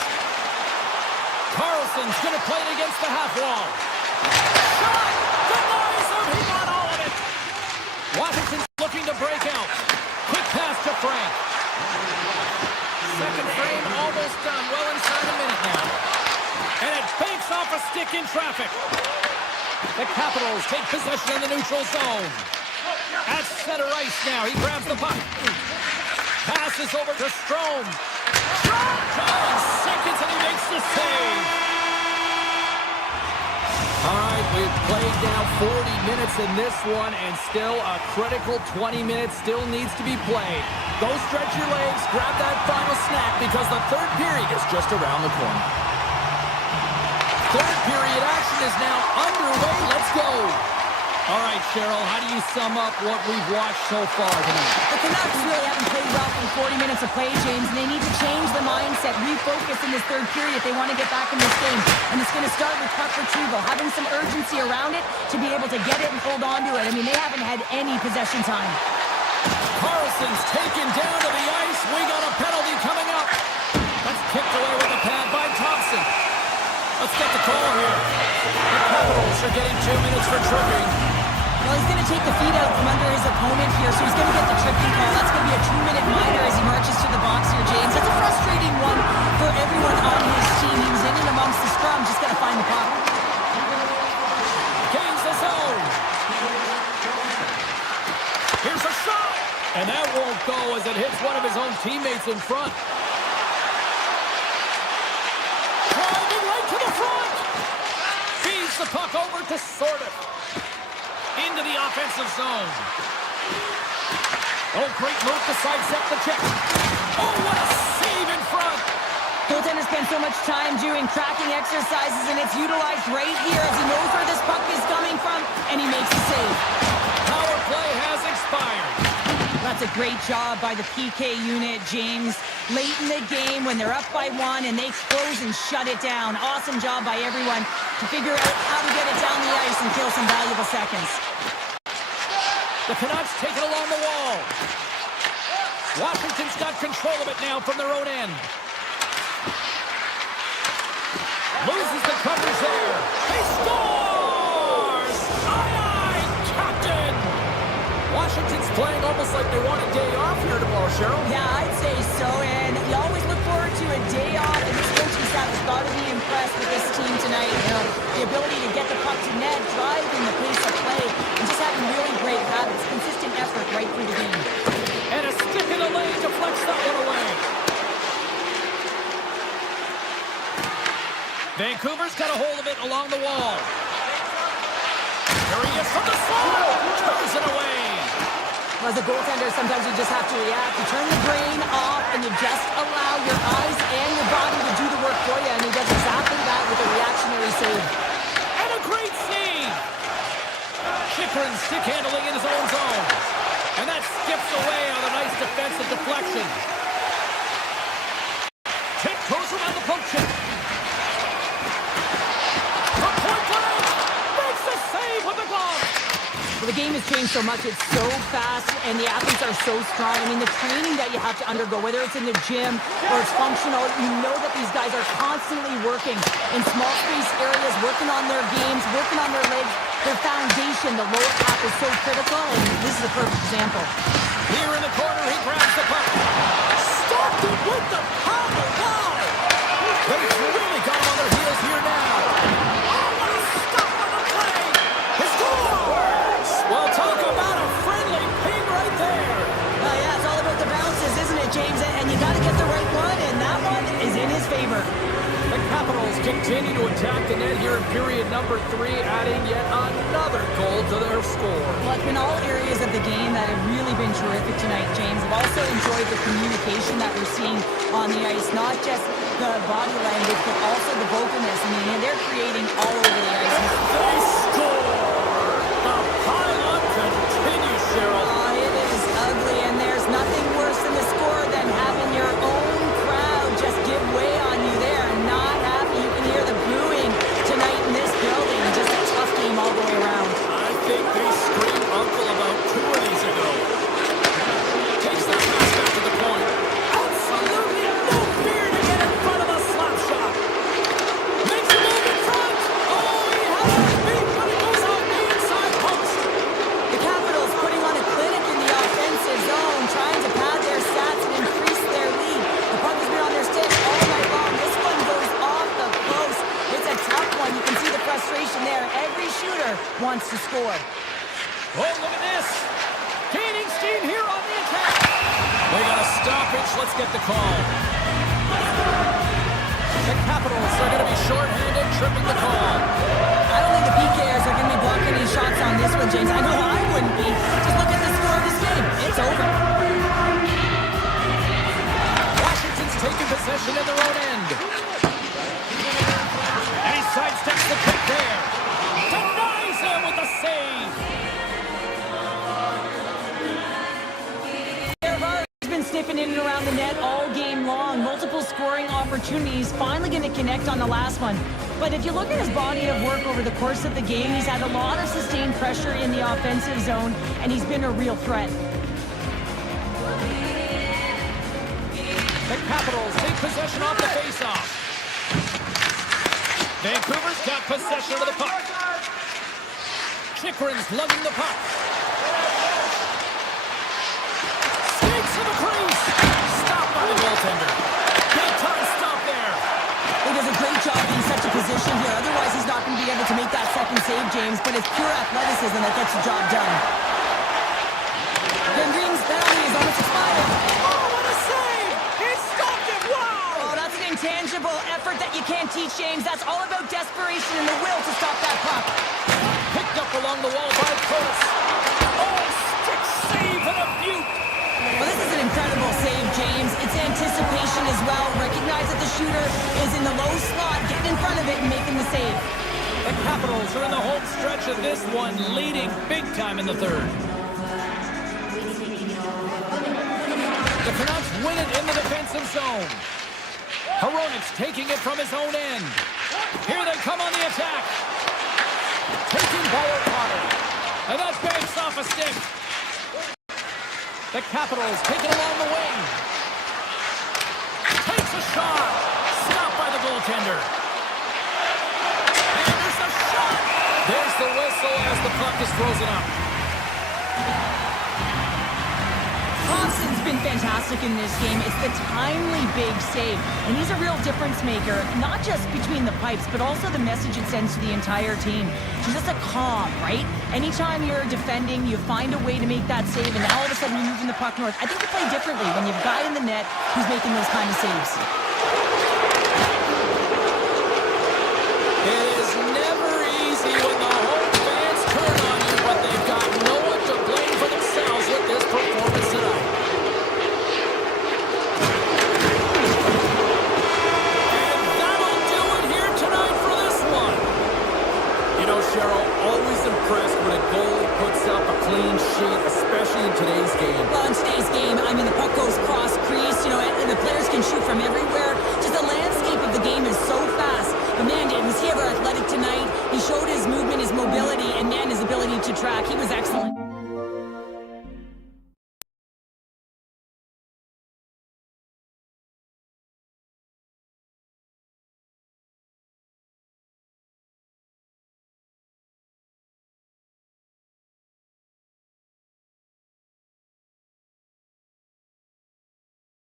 Carlson's going to play it against the half wall. Shot! Denies him! He got all of it! Washington's looking to break out. Quick pass to Frank. Second frame almost done. Well inside a minute now. And it banks off a stick in traffic. The Capitals take possession in the neutral zone. At center ice now. He grabs the puck. Passes over to Strome. John seconds and he makes the save. All right, we've played now 40 minutes in this one, and still a critical 20 minutes still needs to be played. Go stretch your legs, grab that final snack, because the third period is just around the corner. Third period action is now underway. Let's go. All right, Cheryl, how do you sum up what we've watched so far tonight? The Canucks really haven't played well in 40 minutes of play, James, and they need to change the mindset, refocus in this third period if they want to get back in this game. And it's going to start with puck retrieval, having some urgency around it to be able to get it and hold on to it. I mean, they haven't had any possession time. Carlson's taken down to the ice. We got a penalty coming up. That's kicked away with the pad by Thompson. Let's get the call here. The Capitals are getting 2 minutes for tripping. Well, he's going to take the feet out from under his opponent here, so he's going to get the tripping call. That's going to be a 2-minute minor as he marches to the box here, James. That's a frustrating one for everyone on his team. He was in and amongst the scrum, just got to find the puck. Gains the zone. Here's a shot. And that won't go as it hits one of his own teammates in front. Driving right to the front. Feeds the puck over to Sorted. Into the offensive zone. Oh, great move to sidestep the check. Oh, what a save in front. Goaltender spends so much time doing tracking exercises, and it's utilized right here as he knows where this puck is coming from, and he makes a save. Power play has expired. That's a great job by the PK unit, James. Late in the game when they're up by 1 and they close and shut it down. Awesome job by everyone to figure out how to get it down the ice and kill some valuable seconds. The Canucks take it along the wall. Washington's got control of it now from their own end. Loses the coverage there. He scores! Aye, Captain! Washington's playing almost like they want a day off here tomorrow, Cheryl. Yeah, I'd say so, and you always look forward to a day off, and this coaching staff has got to be impressed with this team tonight. You know, the ability to get the puck to net, driving the pace of play, and just having really great habits, consistent effort right through the game. And a stick in the lane deflects that one away. Vancouver's got a hold of it along the wall. Here he is from the slot. Turns it away. Well, as a goaltender, sometimes you just have to react. You turn the brain off, and you just allow your eyes and your body to do the work for you, and he does exactly that with a reactionary save. And a great save. Chychrun stick handling in his own zone. And that skips away on a nice defensive deflection. Tiptoes around the poke check. From point blank. Makes the save with the glove. Well, the game has changed so much. It's so fast, and the athletes are so strong. I mean, the training that you have to undergo, whether it's in the gym or it's functional, you know that these guys are constantly working in small space areas, working on their games, working on their legs, their foundation. The lower half is so critical, and this is a perfect example. Here in the corner, he grabs the puck. Stopped it with the power. Wow! They've really got him on their heels here now. Oh, what a stop on the play. He scores! Well, talk about a friendly ping right there. Yeah, it's all about the bounces, isn't it, James? And you got to get the right one, and that one is in his favor. The Capitals continue to attack the net here in period number 3, adding yet another goal to their score. Well, it's been all areas of the game that have really been terrific tonight, James. I've also enjoyed the communication that we're seeing on the ice, not just the body language, but also the vocalness. I mean, they're creating all over the ice. They score! The pile-on continues, Cheryl. Oh, it is ugly, and there's nothing worse than the score than having your own crowd just give way on you there. Not happy. You can hear the booing tonight in this building. Just a tough game all the way around. I think they screamed uncle about 2 innings ago. Takes that pass back to the point. Absolutely no fear to get in front of a slap shot. Makes a move in front. Oh, he has his feet, but it goes off the inside post. The Capitals putting on a clinic in the offensive zone, trying to pad their stats and increase their lead. The puck has been on their stick all night long. This one goes off the post. It's a tough one. You can see the frustration there. Every shooter wants to score. Oh, look at this. Gaining steam here on the attack. They got a stoppage. Let's get the call. The Capitals are going to be shorthanded, tripping the call. I don't think the PKers are going to be blocking any shots on this one, James. I know I wouldn't be. Just look at the score of this game. It's over. Washington's taking possession in their own end. And he sidesteps the kick there. Denies him with the save. He's been sniffing in and around the net all game long. Multiple scoring opportunities. Finally going to connect on the last one. But if you look at his body of work over the course of the game, he's had a lot of sustained pressure in the offensive zone, and he's been a real threat. The Capitals take possession off the faceoff. Vancouver's got possession of the puck. Chikrin's lugging the puck. Skates to the crease. Stopped by the goaltender. Big time stop there. He does a great job in such a position here. Otherwise, he's not going to be able to make that second save, James. But it's pure athleticism that gets the job done. Van Green's penalty is almost expired. Oh, what a save! He stopped it! Wow! Oh, that's an intangible effort that you can't teach, James. That's all about desperation and the will to stop that puck. Picked up along the wall by Curtis. Oh, stick save and a beaut! Well, this is an incredible save, James. It's anticipation as well. Recognize that the shooter is in the low slot, getting in front of it and making the save. The Capitals are in the home stretch of this one, leading big time in the third. The Canucks win it in the defensive zone. Hronek's taking it from his own end. Here they come on the attack. Taking Bauer Potter. And that banks off a stick. The Capitals take it along the wing. Takes a shot. Stopped by the goaltender. And there's a shot. There's the whistle as the puck is frozen up. Thompson's been fantastic in this game. It's the timely big save. And he's a real difference maker, not just between the pipes, but also the message it sends to the entire team. He's just a calm, right? Anytime you're defending, you find a way to make that save, and now all of a sudden you're moving the puck north. I think you play differently when you've got in the net who's making those kind of saves. It is never easy when the home fans turn on you, but they've got no one to blame for themselves with this performance tonight. And that'll do it here tonight for this one. You know, Cheryl, always impressed when a goalie puts up a clean sheet, especially in today's game. Well, in today's game, I mean, the puck goes cross-crease, you know, and the players can shoot from everywhere. Just the landscape of the game is so fast. But man, was he ever athletic tonight? He showed his movement, his mobility, and man, his ability to track. He was excellent.